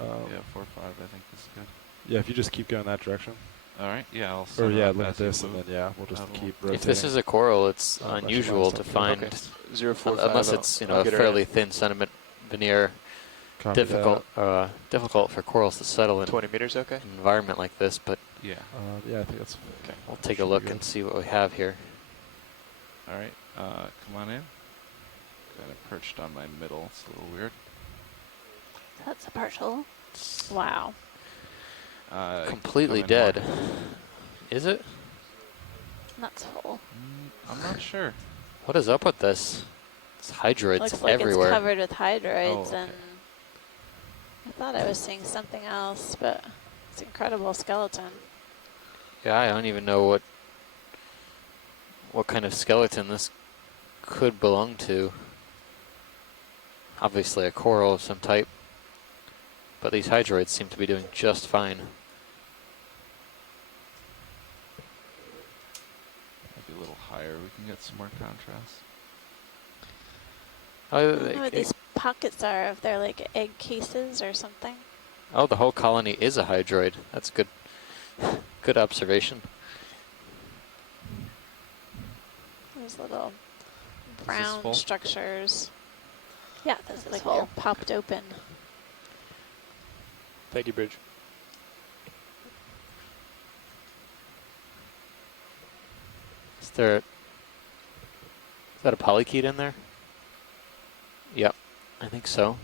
Yeah, 4-5 I think is good. Yeah, if you just keep going that direction. All right. Yeah, I'll. Or set yeah, up look at as you this, and move. then yeah, we'll just keep rotating. If this is a coral, it's Oh, that's unusual fine to stuff, find, Okay. 045. unless it's I'll a get her fairly in. thin sediment veneer. Copy Difficult for corals to settle in 20 meters, okay? an environment like this, but Yeah. Yeah, I think that's Okay. we'll take a Should be look good. and see what we have here. All right. Come on in. Kind of perched on my middle. It's a little weird. That's a partial. Wow. Completely come in more. dead. Is it? That's full. I'm not sure. What is up with this? It's hydroids Looks like everywhere. it's covered with hydroids, Oh, okay. and I thought I was seeing something else, but it's an incredible skeleton. Yeah, I don't even know what kind of skeleton this could belong to. Obviously a coral of some type, but these hydroids seem to be doing just fine. Maybe a little higher. We can get some more contrast. I don't know what these pockets are, if they're like egg cases or something. Oh, the whole colony is a hydroid. That's good. Good observation. There's little full? brown structures. Yeah, those are like full. they're popped open. Thank you, Bridge. Is that a polychaete in there? Yep, I think so.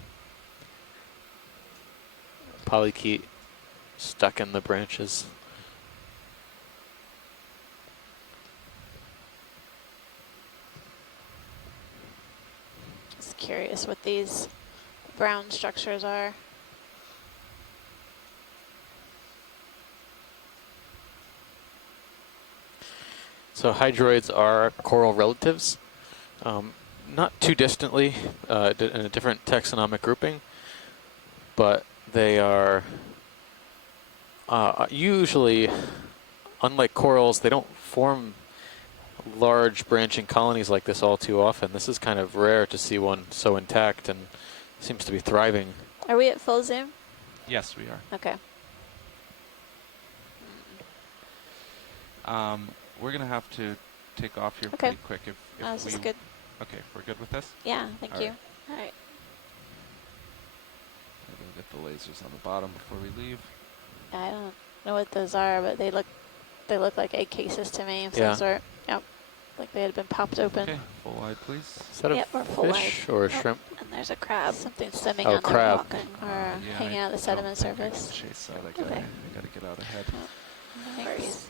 Polychaete stuck in the branches. Just curious what these brown structures are. So hydroids are coral relatives, not too distantly in a different taxonomic grouping, but they are usually, unlike corals, they don't form large branching colonies like this all too often. This is kind of rare to see one so intact and seems to be thriving. Are we at full zoom? Yes, we are. Okay. We're gonna have to take off here Okay. pretty quick. If This we is good. Okay, we're good with this. Yeah, thank All you. right. All right. Maybe we'll get the lasers on the bottom before we leave. I don't know what those are, but they look like egg cases to me of Yeah. some sort. Yep. Like they had been popped open. Okay, full wide, please. Is that a Yep, we're full fish wide. or a Oh, shrimp? and there's a crab. Something swimming Oh, on crab. the rock or Yeah, hanging I out of the sediment don't think I can surface. chase that. Okay. I gotta get out ahead. No worries.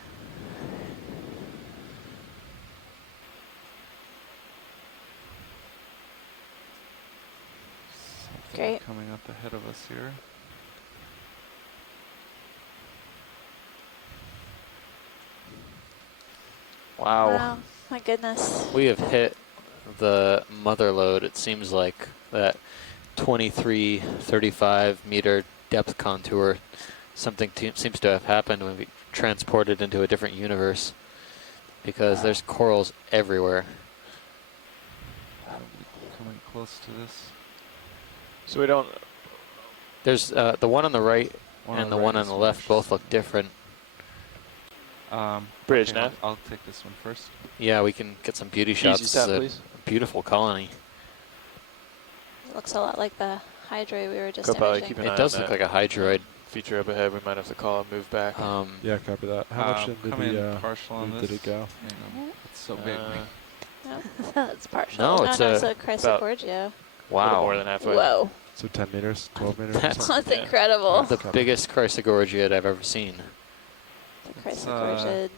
Something Great. coming up ahead of us here. Wow, my goodness. We have hit the mother lode, it seems like, that 23, 35 meter depth contour. Something seems to have happened when we transported into a different universe, because there's corals everywhere. Coming close to this. So we don't. There's the one on the right and the one on the left both look different. Bridge okay, nav. I'll take this one first. Yeah, we can get some beauty shots. Easy stop, It's a please. beautiful colony. Looks a lot like the hydroid we were just Copilot, imaging. keep an eye It on does look that like a hydroid. feature up ahead. We might have to call and move back. Yeah, copy that. How much into come in the partial on did this. it go? Hang on. It's so big. No, it's partial. No, it's a Chrysogorgia. A little more than halfway. Whoa. So 10 meters, 12 meters. or That's, something? That's incredible. the biggest Chrysogorgia I've ever seen. The Chrysogorgia.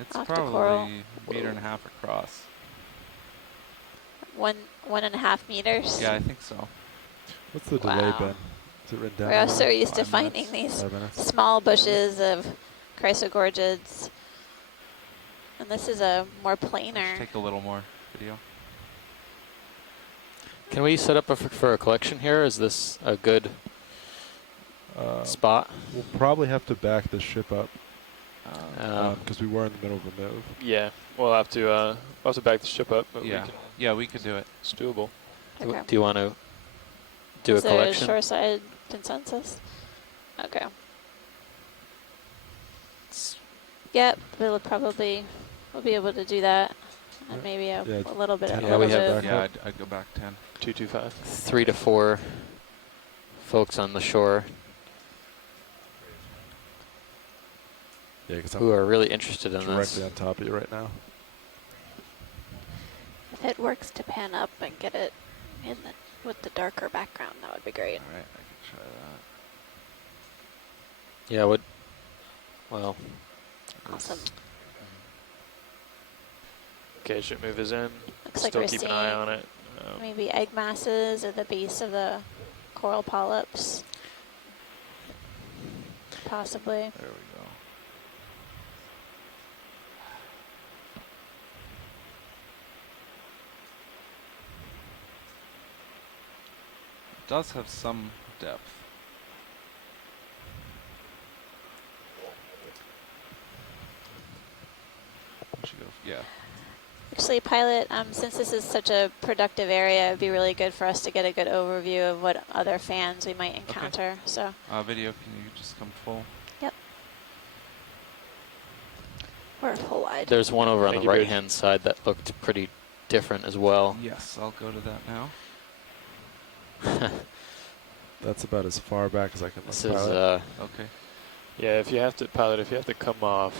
It's Octocoral. probably a meter and a half across. 1.5 meters. Yeah, I think so. What's the delay Wow. been? Is it written down? We're so used to 5 finding minutes. these 5 minutes. small bushes of Chrysogorgids. And this is a more planar. Take a little more video. Can we set up for a collection here? Is this a good spot? We'll probably have to back this ship up Um, because we were in the middle of a move. Yeah, we'll have to back the ship up. But Yeah, we could do it. It's doable. Okay. Do you want to do Is a there collection? a shoreside consensus? Okay. Yep, we'll be able to do that. And maybe a little bit of Yeah, we have move. Yeah, I'd go back 10. 225. 3 to 4 folks on the shore Yeah, because who are really interested in directly this. on top of you right now. If it works to pan up and get it in with the darker background, that would be great. All right, I can try that. Yeah, well. Awesome. Okay, ship move is in. Looks like Still we're keep seeing an eye on it. maybe egg masses at the base of the coral polyps. Possibly. There we go. It does have some depth. Yeah. Actually, Pilot, since this is such a productive area, it would be really good for us to get a good overview of what other fans we might encounter. Okay. So. Video, can you just come full? Yep. We're full wide. There's one over on Thank the you, Bridge. right-hand side that looked pretty different as well. Yes, I'll go to that now. That's about as far back as I can This look. is Pilot. Okay. Yeah, if you have to come off.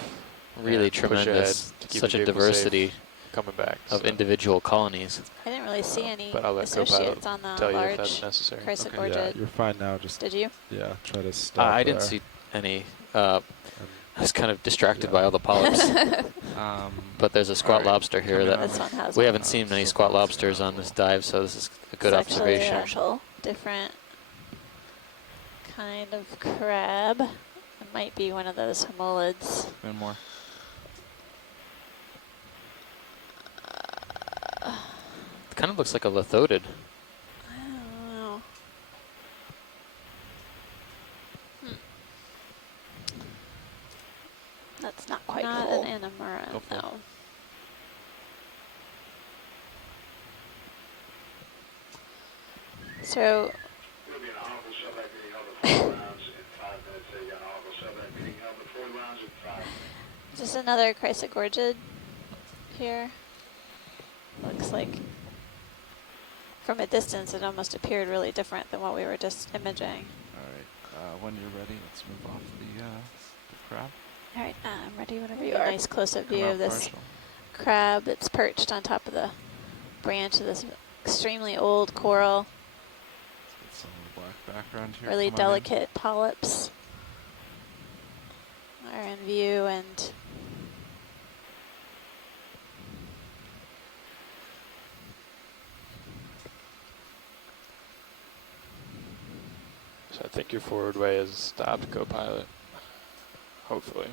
really and push ahead tremendous. to keep Such the a vehicle safe diversity coming back of so. individual colonies. I didn't really see any But I'll let associates Copilot on the tell you if large that's necessary. Chrysogorgia. Yeah, you're fine now. Just Did you? Yeah, try to stop. I didn't there. see any. I was kind of distracted by all the polyps. But there's a squat lobster here that This one has we one. haven't seen many squat lobsters on this dive, so this is a good It's observation. actually a different kind of crab. It might be one of those homolids. One more. It kind of looks like a lithodid. I don't know. That's not quite Not full. an Anamura, Go full. no. So, is this another Chrysogorgid here? Looks like, from a distance, it almost appeared really different than what we were just imaging. All right. When you're ready, let's move off the crab. All right, I'm ready whenever you are. Nice close-up Come view out of this partial. crab that's perched on top of the branch of this extremely old coral. Let's get some of the black background here. Really Come on in. delicate polyps are in view, and So I think your forward way is stopped, Copilot. Hopefully.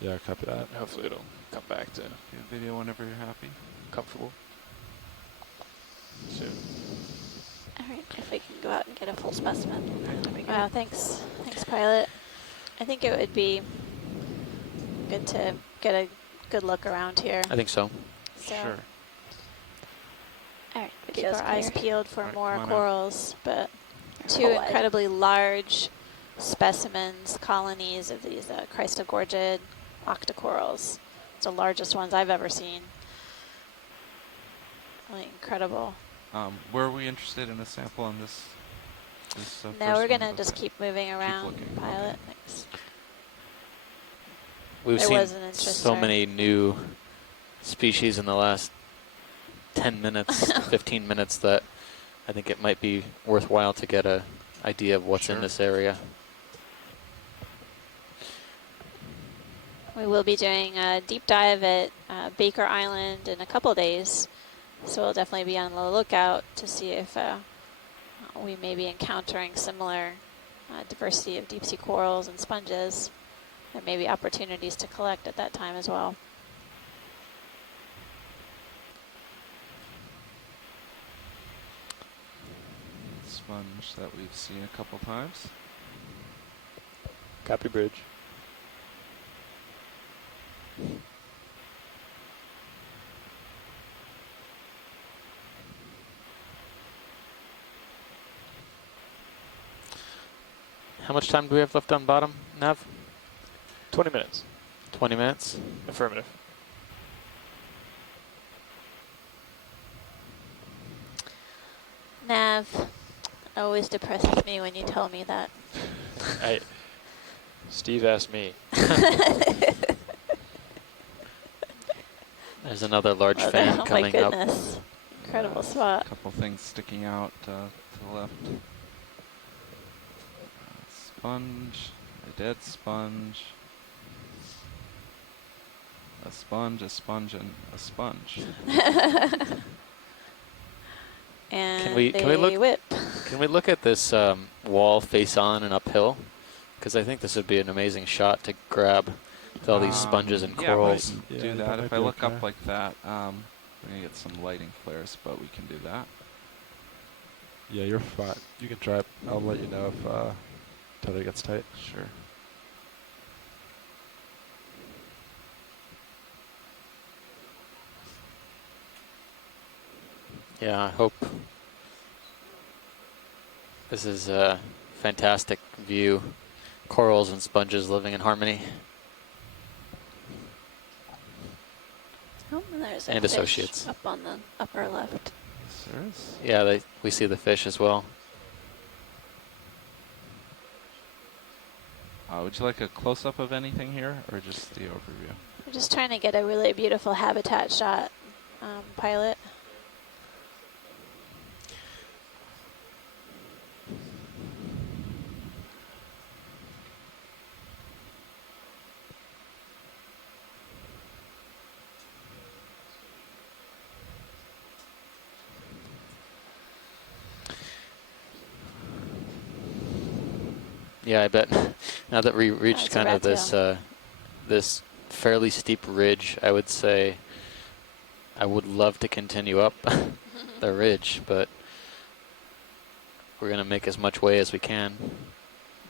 Yeah, copy that. Hopefully it'll come back to Do a video whenever you're happy. comfortable. Soon. All right, if we can go out and get a full specimen. Wow, thanks. Thanks, pilot. I think it would be good to get a good look around here. I think so. So, Sure. all right, we keep our eyes peeled for Right, more come on corals, but two incredibly large specimens, colonies of these Christogorgid octocorals. It's the largest ones I've ever seen. Really incredible. Were we interested in a sample on this? No, we're first gonna one? just Okay. keep moving around, looking. pilot. Thanks. We've There seen was an interest, so sorry. many new species in the last 10 minutes, 15 minutes that I think it might be worthwhile to get a idea of what's in this area. We will be doing a deep dive at Baker Island in a couple days, so we'll definitely be on the lookout to see if we may be encountering similar diversity of deep sea corals and sponges. There may be opportunities to collect at that time as well. Sponge that we've seen a couple times. Copy bridge. How much time do we have left on bottom, Nav? 20 minutes. 20 minutes? Affirmative. Nav, always depresses me when you tell me that. Steve asked me. There's another large fan coming Oh my up. goodness. Incredible spot. A couple things sticking out to the left. Sponge, a dead sponge, a sponge, and a sponge. And Can we whip. Can we look at this wall face on and uphill? Because I think this would be an amazing shot to grab with all these sponges and corals. Yeah, we can do that. If I look up like that, we're gonna get some lighting flares, but we can do that. Yeah, you're fine. You can try it. I'll let you know if tether gets tight. Sure. Yeah, I hope this is a fantastic view. Corals and sponges living in harmony. Oh, and there's a And fish associates. up on the upper left. Yes, there is. Yeah, we see the fish as well. Would you like a close-up of anything here, or just the overview? We're just trying to get a really beautiful habitat shot, pilot. Yeah, I bet now that we reached it's a kind of rat this this fairly steep ridge, I would say I would love to continue up the ridge, but we're going to make as much way as we can. You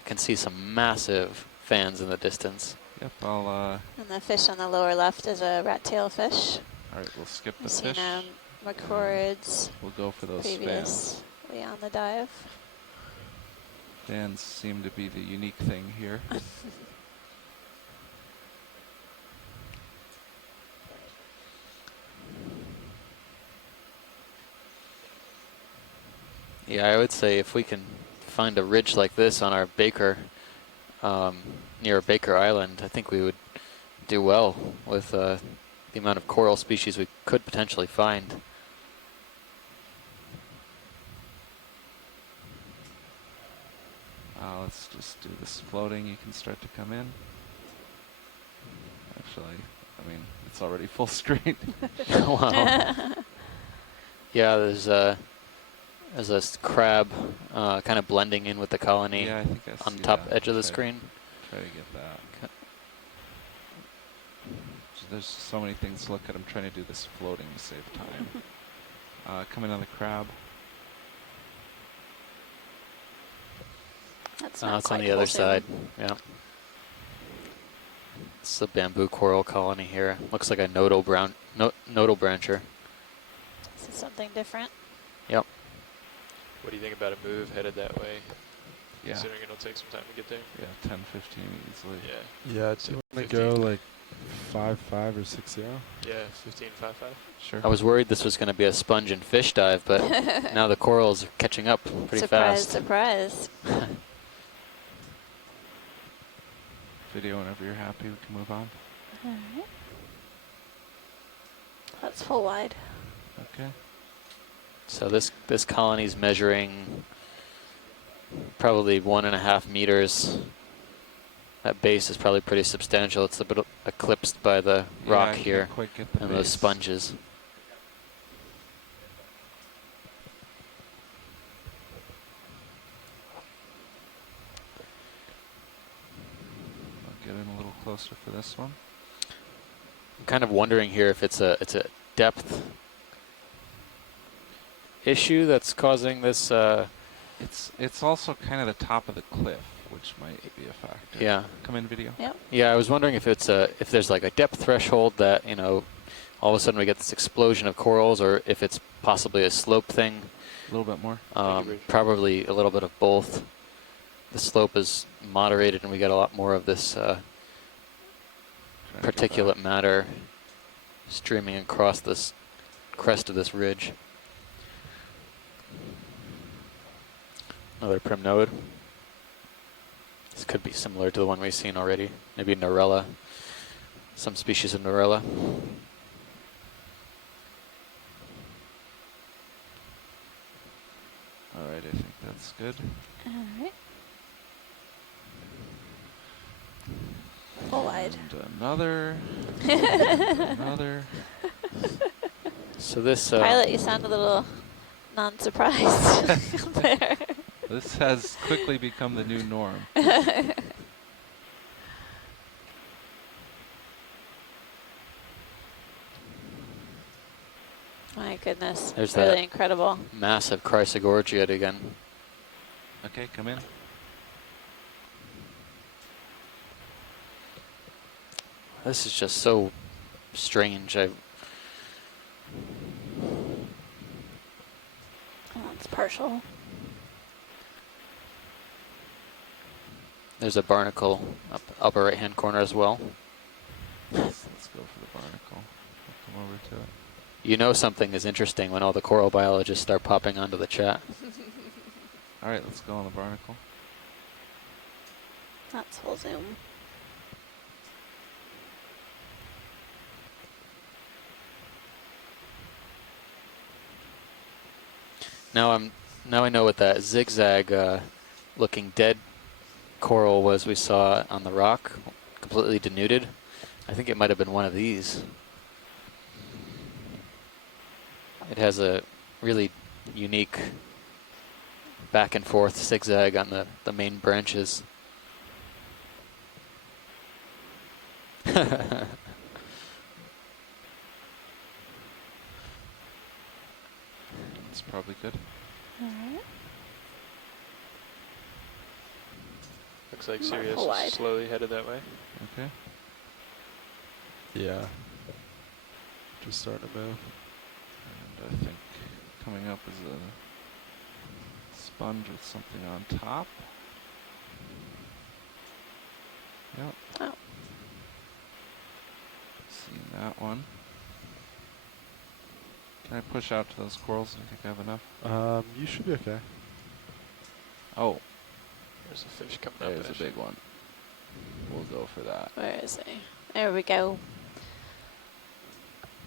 can see some massive fans in the distance. Yep, I'll... And the fish on the lower left is a rat tail fish. All right, we'll skip the I've seen fish. macrorids We'll go for those fans. previously on the dive. Fans seem to be the unique thing here. Yeah, I would say if we can find a ridge like this on our Baker, near Baker Island, I think we would do well with the amount of coral species we could potentially find. Let's just do this floating. You can start to come in. Actually, I mean, it's already full screen. Wow. Yeah, there's a crab kind of blending in with the colony Yeah, I think I on the see top that. edge of the Try- screen. Try to get that. There's so many things to look at. I'm trying to do this floating to save time. Coming on the crab. That's not it's quite on the other full zoom. side. Yeah. It's the bamboo coral colony here. Looks like a nodal brancher. This is something different. Yep. What do you think about a move headed that way? Yeah. Considering it'll take some time to get there. Yeah, 10, 15 easily. Yeah. Yeah, do you want to go like 5-5 or 6-0? Yeah, 15-5-5. Sure. I was worried this was going to be a sponge and fish dive, but now the corals are catching up pretty fast. Surprise, surprise. Video whenever you're happy, we can move on. All right. That's full wide. Okay. So this colony is measuring probably 1.5 meters. That base is probably pretty substantial. It's a bit eclipsed by the rock I here can't quite get the and base. those sponges. I'll get in a little closer for this one. I'm kind of wondering here if it's a depth issue that's causing this. It's also kind of the top of the cliff, which might be a factor. Yeah. Come in, video. Yep. Yeah, I was wondering if if there's like a depth threshold that all of a sudden we get this explosion of corals, or if it's possibly a slope thing. A little bit more. Probably a little bit of both. The slope is moderated, and we get a lot more of this particulate matter streaming across this crest of this ridge. Another primnode. This could be similar to the one we've seen already. Maybe Norella, some species of Norella. All right, I think that's good. All right. Full wide. And another. Another. So this Pilot, you sound a little non-surprised there. This has quickly become the new norm. My goodness, There's really that incredible. massive Chrysogorgiid again. Okay, come in. This is just so strange. Oh, it's partial. There's a barnacle upper right-hand corner as well. Let's go for the barnacle. I'll come over to it. You know something is interesting when all the coral biologists start popping onto the chat. All right, let's go on the barnacle. That's full zoom. Now I know what that zigzag looking dead coral was we saw on the rock, completely denuded. I think it might have been one of these. It has a really unique back and forth zigzag on the main branches. That's probably good. All right. Looks like Sirius wide. is slowly headed that way. Okay. Yeah. Just starting to move. And I think coming up is a sponge with something on top. Yep. Oh. Seen that one. Can I push out to those corals? Do you think I have enough? You should be okay. Oh. There's a fish coming up. There's a big one. We'll go for that. Where is he? There we go.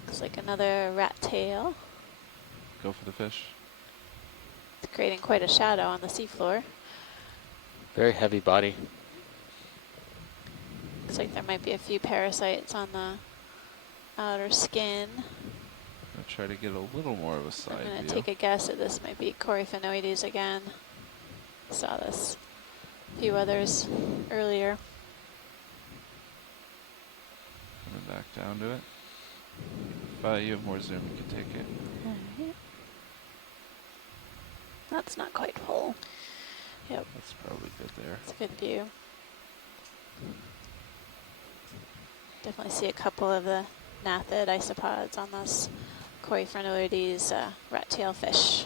Looks like another rat tail. Go for the fish. It's creating quite a shadow on the seafloor. Very heavy body. Looks like there might be a few parasites on the outer skin. I'll try to get a little more of a side I'm going view. to take a guess that this might be Coryphaenoides again. Saw this. A few others earlier. And back down to it. If you have more zoom, you can take it. Alright. That's not quite full. Yep. That's probably good there. It's a good view. Definitely see a couple of the gnathid isopods on this Coryphaenoides rat tail fish.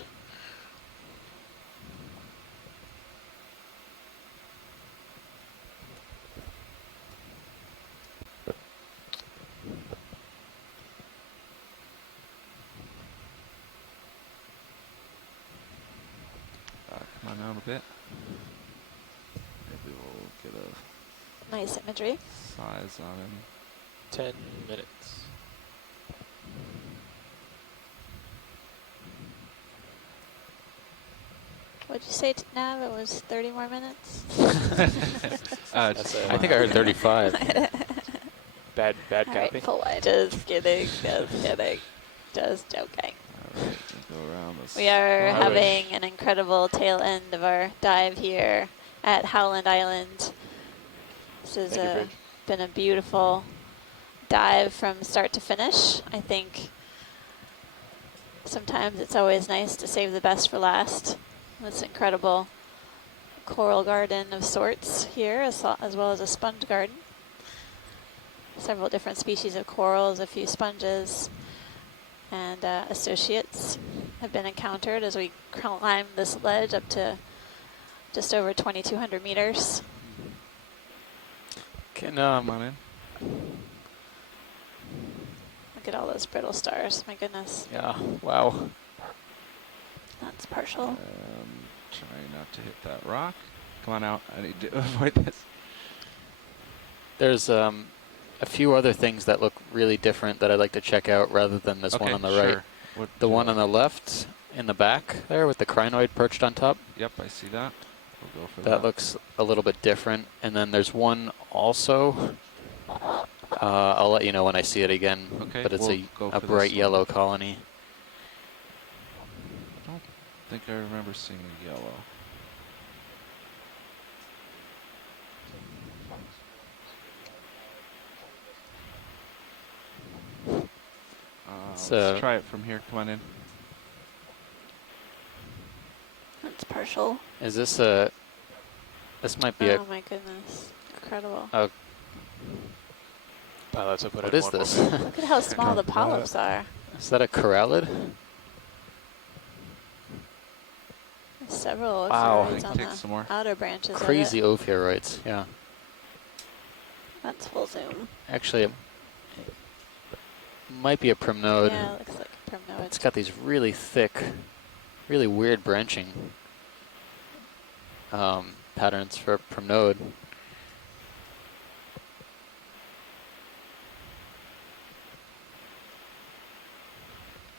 Come on down a bit. Maybe we'll get a Nice imagery. size on him. 10 minutes. What'd you say, Nav? It was 30 more minutes? I think I heard 35. Bad All copy. right, full wide. Just kidding, just kidding. Just joking. Alright, we'll go around this. We are having an incredible tail end of our dive here at Howland Island. This has been a beautiful dive from start to finish. I think sometimes it's always nice to save the best for last. This incredible coral garden of sorts here, as well as a sponge garden. Several different species of corals, a few sponges, and associates have been encountered as we climb this ledge up to just over 2,200 meters. Come on in. Look at all those brittle stars, my goodness. Yeah, wow. That's partial. Try not to hit that rock. Come on out. I need to avoid this. There's a few other things that look really different that I'd like to check out rather than this one on the right. The one on the left in the back there with the crinoid perched on top. Yep, I see that. We'll go for that. That looks a little bit different. And then there's one also. I'll let you know when I see it again. Okay, but it's we'll a bright yellow colony. I don't think I remember seeing a yellow. Let's try it from here. Come on in. That's partial. Is this a... This might be Oh my goodness. Incredible. Oh. Pilots will put What in is one this? more. Look at how small the polyps are. Is that a corallid? Several Wow. ophiuroids on the outer branches Crazy of it. ophiuroids, yeah. That's full zoom. Actually, it might be a primnode. Yeah, it looks like a primnode. It's got these really thick, really weird branching patterns for a primnode.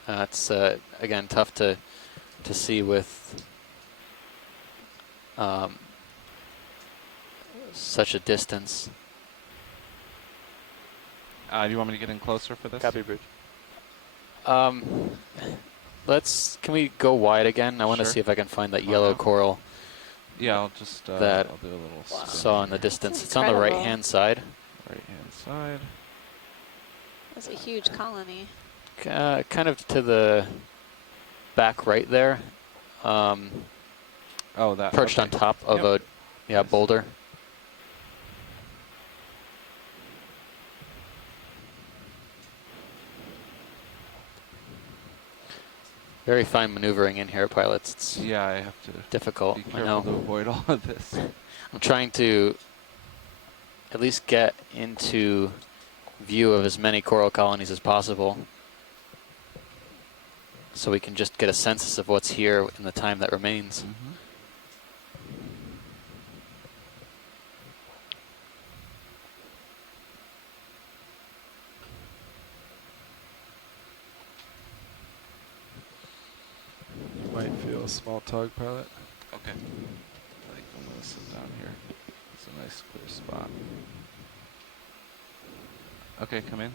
It's again tough to see with such a distance. Do you want me to get in closer for this? Copy, Bridge. Can we go wide again? I want to Sure. see if I can find that yellow coral. Yeah, I'll just that I'll do a little saw in the distance. It's on the incredible. right-hand side. Right-hand side. That's a huge colony. Kind of to the back right there. Oh, that perched on top of a boulder. Very fine maneuvering in here, pilots. It's yeah, I have to difficult. be I know. careful to avoid all of this. I'm trying to at least get into view of as many coral colonies as possible, so we can just get a census of what's here in the time that remains. Mm-hmm. You might feel a small tug, pilot. Okay. I think I'm going to sit down here. It's a nice clear spot. Okay, come in.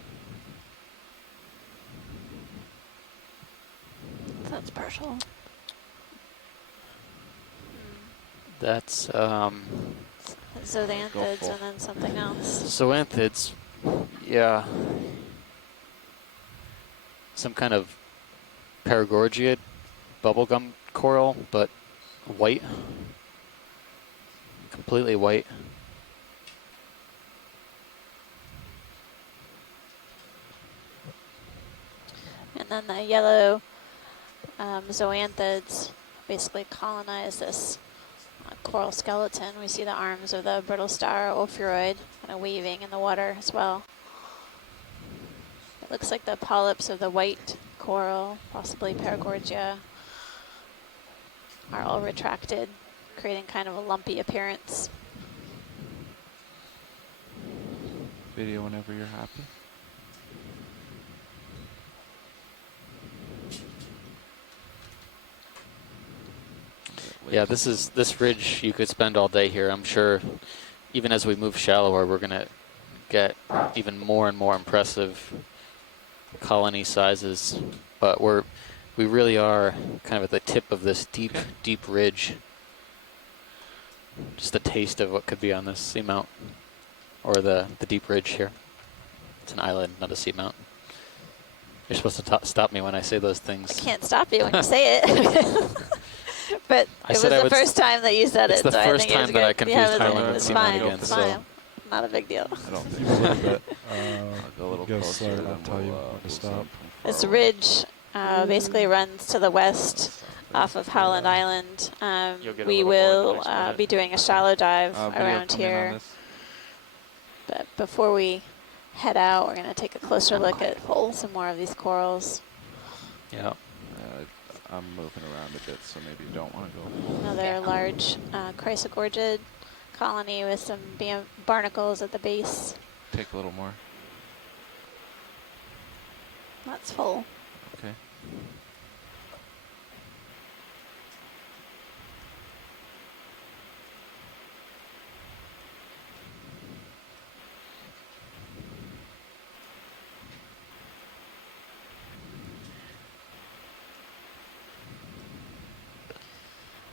That's partial. That's Zoanthids and then something else. zoanthids, Yeah. Some kind of paragorgiid bubblegum coral, but white. Completely white. And then the yellow zoanthids basically colonize this coral skeleton. We see the arms of the brittle star ophiuroid kind of waving in the water as well. It looks like the polyps of the white coral, possibly paragorgia, are all retracted, creating kind of a lumpy appearance. Video whenever you're happy. Yeah, this ridge, you could spend all day here. I'm sure even as we move shallower, we're going to get even more and more impressive colony sizes. But we really are kind of at the tip of this deep ridge. Just a taste of what could be on this seamount, or the deep ridge here. It's an island, not a seamount. You're supposed to stop me when I say those things. I can't stop you when you say it. But it was the first time that you said it. It's the first time that I confused Howland with Seamount again. It's fine. Not a big deal. I don't think so. I'll go a little go closer slow and and I'll tell you when to stop. This ridge basically runs to the west off of Howland Island. We will be doing a shallow dive around here. But before we head out, we're going to take a closer look at some more of these corals. Yeah. I'm moving around a bit, so maybe you don't want to go. Another large chrysogorgid colony with some barnacles at the base. Take a little more. That's full. Okay.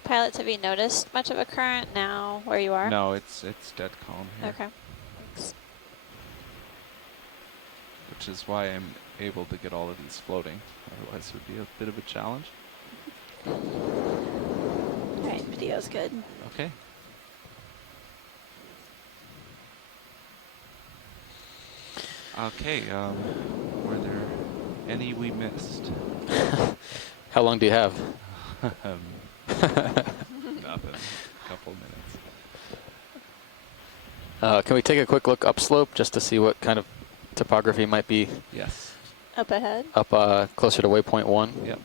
Pilots, have you noticed much of a current now where you are? No, it's dead calm here. Okay. Thanks. Which is why I'm able to get all of these floating. Otherwise it would be a bit of a challenge. All right, video's good. Okay. Okay, were there any we missed? How long do you have? Nothing. A couple minutes. Can we take a quick look upslope just to see what kind of topography might be? Yes. Up ahead? Up closer to waypoint 1? Yep.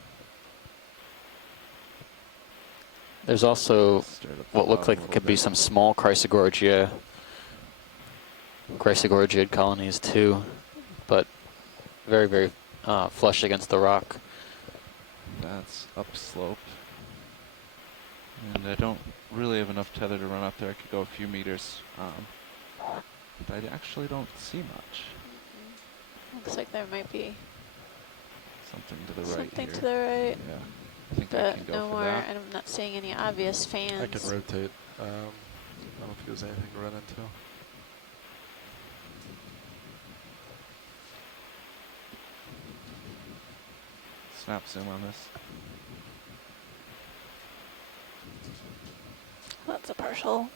There's also what look like it could be some small chrysogorgid colonies too, but very, very flush against the rock. That's upslope. And I don't really have enough tether to run up there. I could go a few meters. But I actually don't see much. Looks like there might be something to the right something here. to the right. Yeah. I think but I can go no for more, that. and I'm not seeing any obvious fans. I can rotate. I don't think there's anything to run into. Snap zoom on this. That's a partial.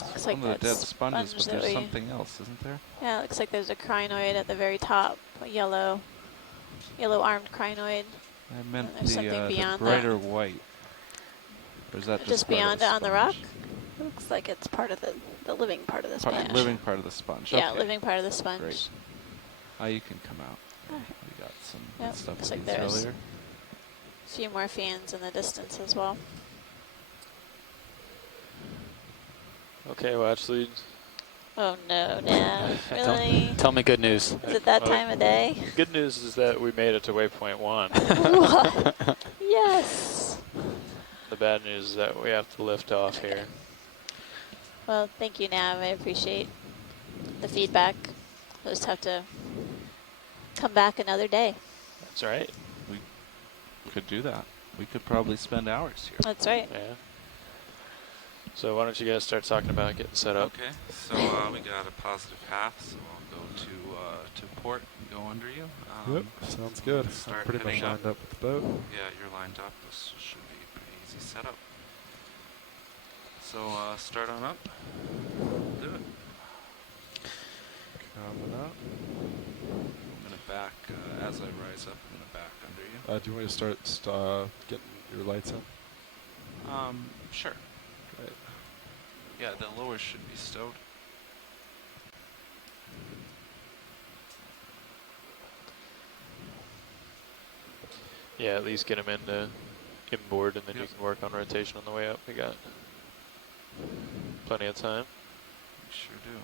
Looks like Some of the dead that's sponges, but sponge there's that something else, isn't there? Yeah, it looks like there's a crinoid at the very top, a yellow armed crinoid. I meant And there's something the beyond brighter white. Or is that just part beyond of it on the rock? sponge? It looks like it's part of the living part of the sponge. Living part of the sponge. Yeah, okay. living part of the sponge. Great. You can come out. We got some good stuff looks with like these there's earlier. a few more fans in the distance as well. Okay, watch lead. Oh no, Nav, really? Tell me good news. Is it that time of day? Good news is that we made it to waypoint 1. What? Yes. The bad news is that we have to lift off here. Well, thank you, Nav. I appreciate the feedback. We'll just have to come back another day. That's right. We could do that. We could probably spend hours here. That's right. Yeah. So why don't you guys start talking about getting set up? Okay, so we got a positive half, so I'll go to port and go under you. Yep, sounds good. I'm Start pretty much heading lined up with the boat. Yeah, you're lined up. This should be a pretty easy setup. So start on up. Do it. Coming up. I'm gonna back as I rise up. I'm gonna back under you. Do you want me to start getting your lights in? Sure. Great. Yeah, the lower should be stowed. Yeah, at least get him inboard, and then you can work on rotation on the way up. We got plenty of time. We sure do.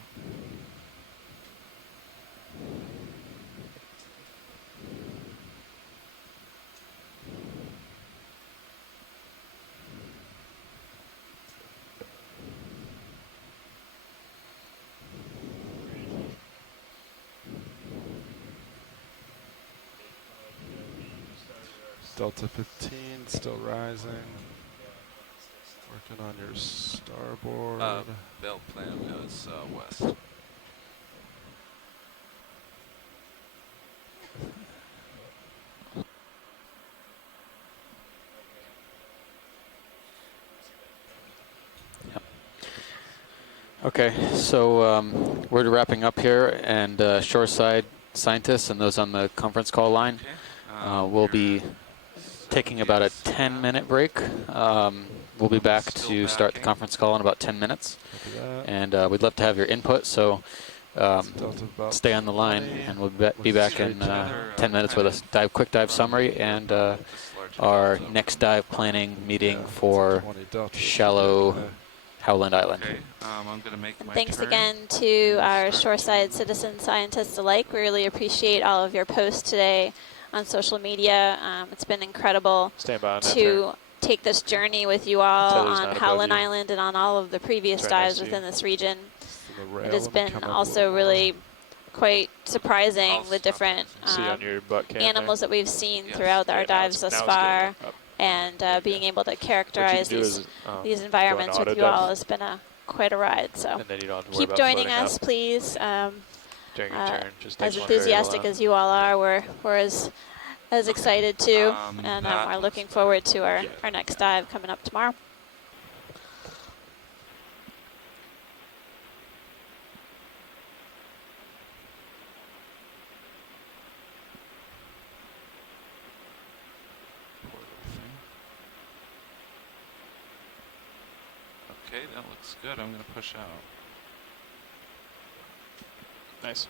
Delta 15 still rising. Working on your starboard. Belt plan is west. Okay, so we're wrapping up here, and shoreside scientists and those on the conference call line will be taking about a 10-minute break. We'll be back to start the conference call in about 10 minutes, and we'd love to have your input, so stay on the line, and we'll be back in 10 minutes with a quick dive summary and our next dive planning meeting for shallow Howland Island. Okay, I'm gonna make my Thanks turn. again to our shoreside citizen scientists alike. We really appreciate all of your posts today on social media. It's been incredible Stand by on that to turn. take this journey with you all Tether's on not above Howland you. Island and on all of the previous It's right next dives to you. within this region. rail It has and been come up a also little really quite surprising the different See on your butt cam animals that we've seen throughout our dives thus far, and being able to characterize do these is, these go environments into with you all auto-dive. has been quite a ride. So And then you don't have to worry keep about joining floating us, up please. during your turn. Just As takes one variable enthusiastic out. as you all are, we're as excited too, and are looking forward to our next dive coming up tomorrow. Okay, that looks good. I'm gonna push out. Nice.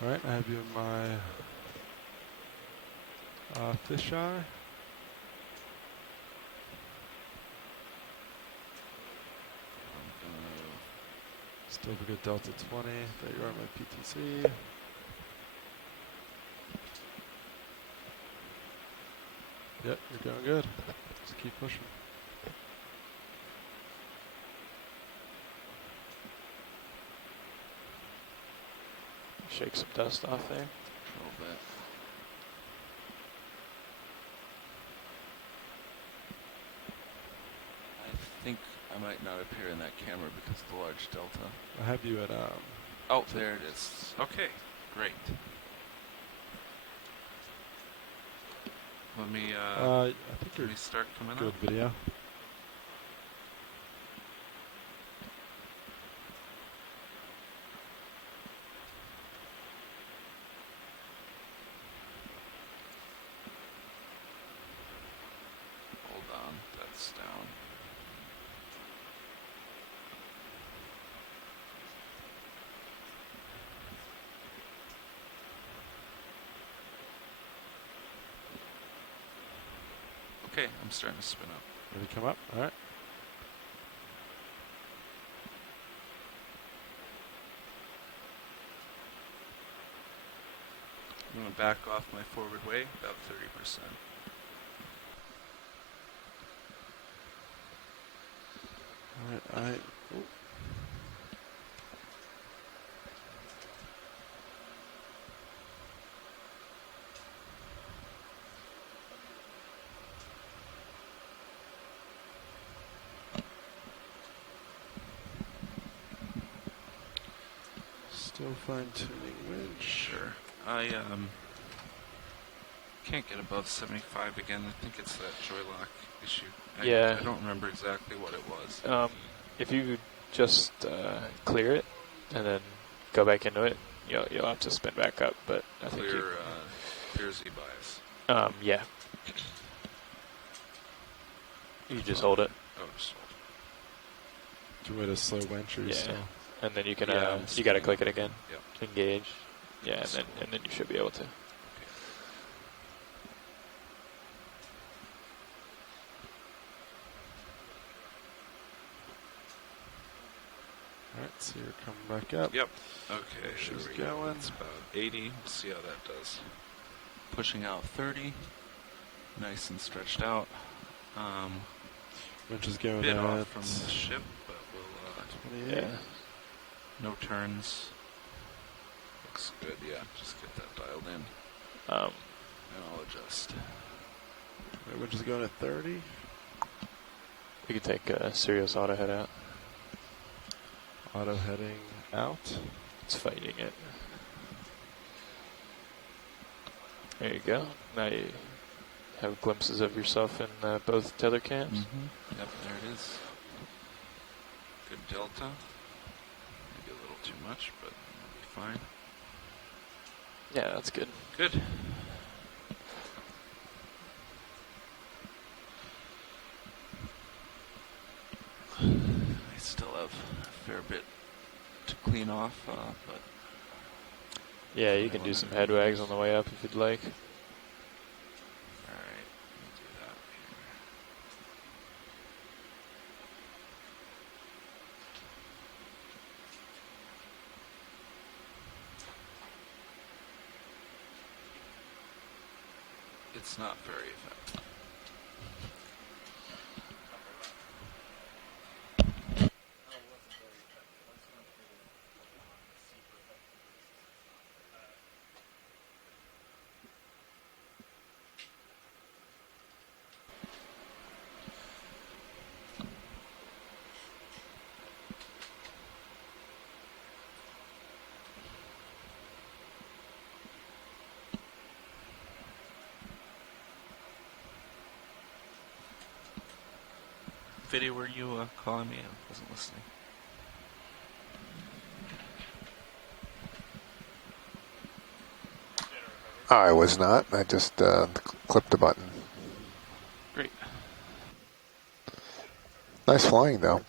All right, I have you in my fisheye. Still have a good Delta 20. There you are, my PTC. Yep, you're going good. Just keep pushing. Shake some dust off there. A little bit. I think I might not appear in that camera because of the large delta. I have you at Oh, there it is. Okay, great. Let me I think let me start coming good up. video. Hold on, that's down. Okay, I'm starting to spin up. Ready to come up? All right. I'm going to back off my forward way about 30%. All right, No fine-tuning winch. Sure. I can't get above 75 again. I think it's that joy lock issue. I don't remember exactly what it was. If you just clear it and then go back into it, you'll have to spin back up. But I think clear Z bias. Yeah. You just hold it. Oh, just hold it. Do you want to slow winch or you still? And then you can Yeah, you got to click it again. Yep. Engage. Yeah, and then you should be able to. Alright, so you're coming back up. Yep. Okay, She's there we go. going. It's about 80. We'll see how that does. Pushing out 30. Nice and stretched out. Winch is going bit at off from the ship, but we'll 28. no turns. Looks good. Yeah, just get that dialed in. And I'll adjust. Right, winch is going at 30. You can take Sirius auto head out. Auto heading out. It's fighting it. There you go. Now you have glimpses of yourself in both tether cams. Yep, there it is. Good delta. Maybe a little too much, but it'll be fine. Yeah, that's good. Good. I still have a fair bit to clean off, but Yeah, you can do some head wags on the way up if you'd like. alright, we'll do that here. It's not very effective. Video, were you calling me? I wasn't listening. I was not. I just clipped the button. Great. Nice flying, though.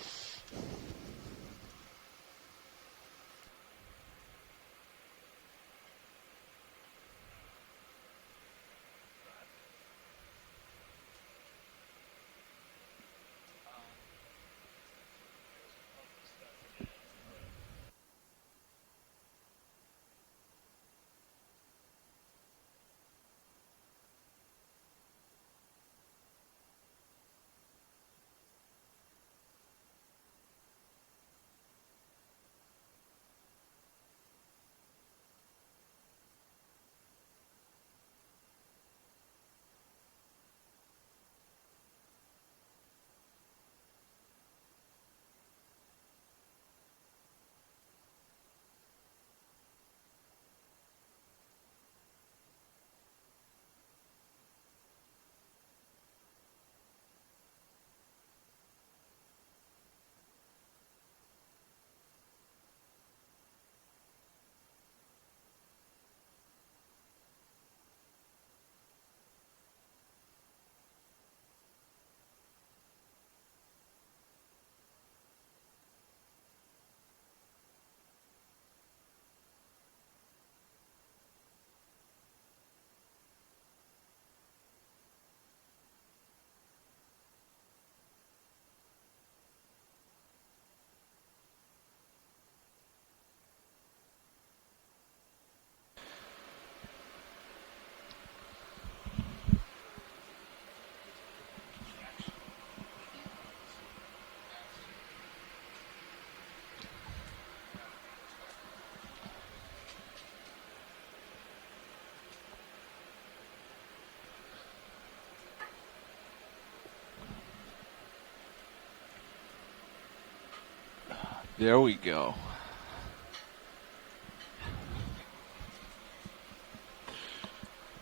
There we go.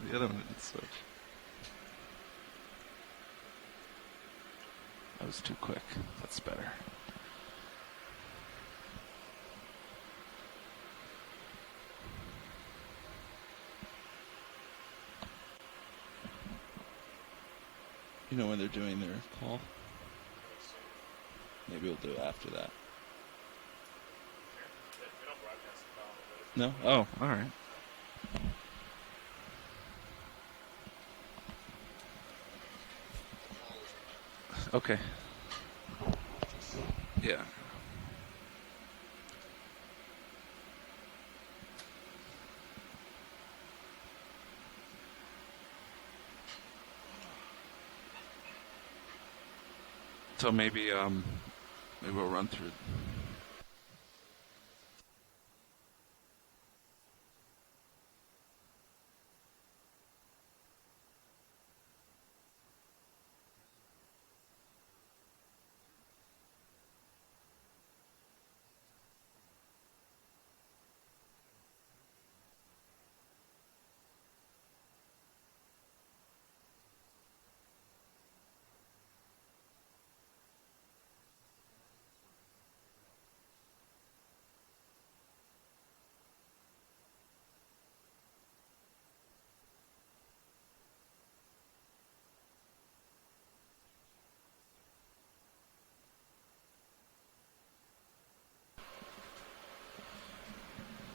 The other one didn't switch. That was too quick. That's better. You know when they're doing their call? Maybe we'll do it after that. No? Oh, alright. Okay. Yeah. So maybe we'll run through.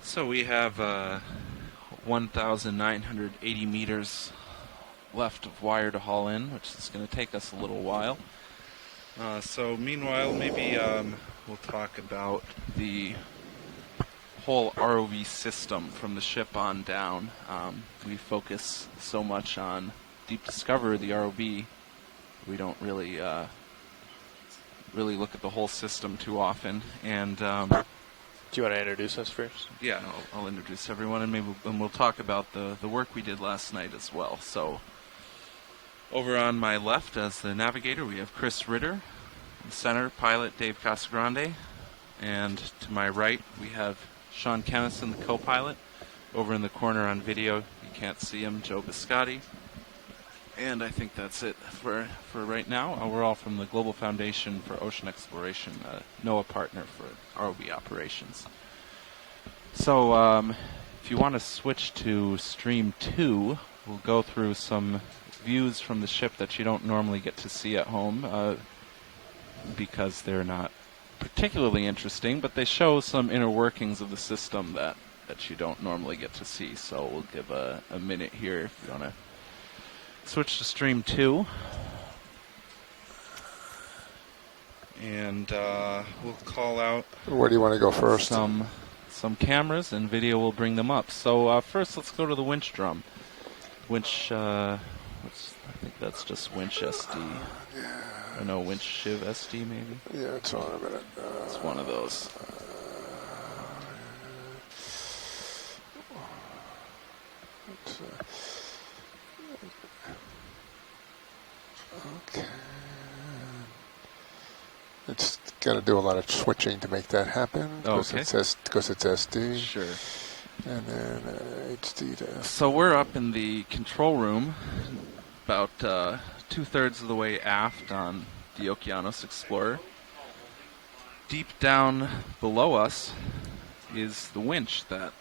So we have 1,980 meters left of wire to haul in, which is going to take us a little while. So meanwhile, maybe we'll talk about the whole ROV system from the ship on down. We focus so much on Deep Discovery, the ROV, we don't really look at the whole system too often. And do you want to introduce us first? Yeah, I'll introduce everyone, and we'll talk about the work we did last night as well. So, over on my left, as the navigator, we have Chris Ritter. In the center, pilot Dave Casagrande, and to my right, we have Sean Kennison, the co-pilot. Over in the corner on video, you can't see him, Joe Biscotti. And I think that's it for right now. We're all from the Global Foundation for Ocean Exploration, NOAA partner for ROV operations. So if you want to switch to stream 2, we'll go through some views from the ship that you don't normally get to see at home because they're not particularly interesting, but they show some inner workings of the system that you don't normally get to see. So we'll give a minute here if you want to switch to stream 2, and we'll call out. Where do you want to go first? Some cameras, and video will bring them up. So first, let's go to the winch drum. Winch, I think that's just winch SD. Or no, winch shiv SD maybe. Yeah, it's on a minute. It's one of those. Okay. It's got to do a lot of switching to make that happen because it's SD. Sure. And then HD to. So we're up in the control room, about 2/3 of the way aft on the Okeanos Explorer. Deep down below us is the winch that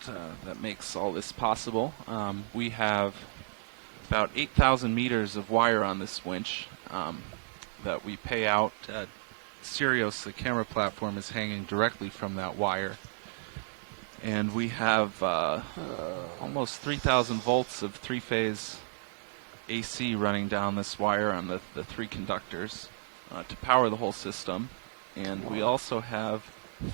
makes all this possible. We have about 8,000 meters of wire on this winch that we pay out. Sirius, the camera platform, is hanging directly from that wire. And we have almost 3,000 volts of three-phase AC running down this wire on the three conductors to power the whole system. And we also have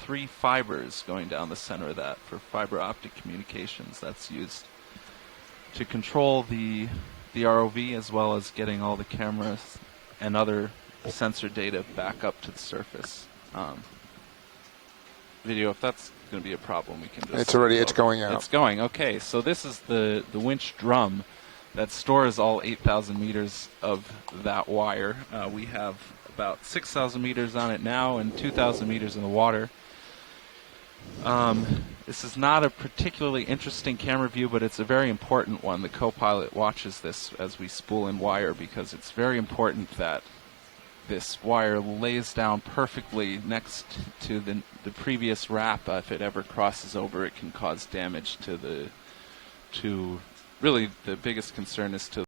3 fibers going down the center of that for fiber optic communications. That's used to control the ROV as well as getting all the cameras and other sensor data back up to the surface. Video, if that's going to be a problem, we can just... It's going out. It's going, okay. So this is the winch drum that stores all 8,000 meters of that wire. We have about 6,000 meters on it now and 2,000 meters in the water. This is not a particularly interesting camera view, but it's a very important one. The co-pilot watches this as we spool in wire because it's very important that this wire lays down perfectly next to the previous wrap. If it ever crosses over, it can cause damage to really the biggest concern is to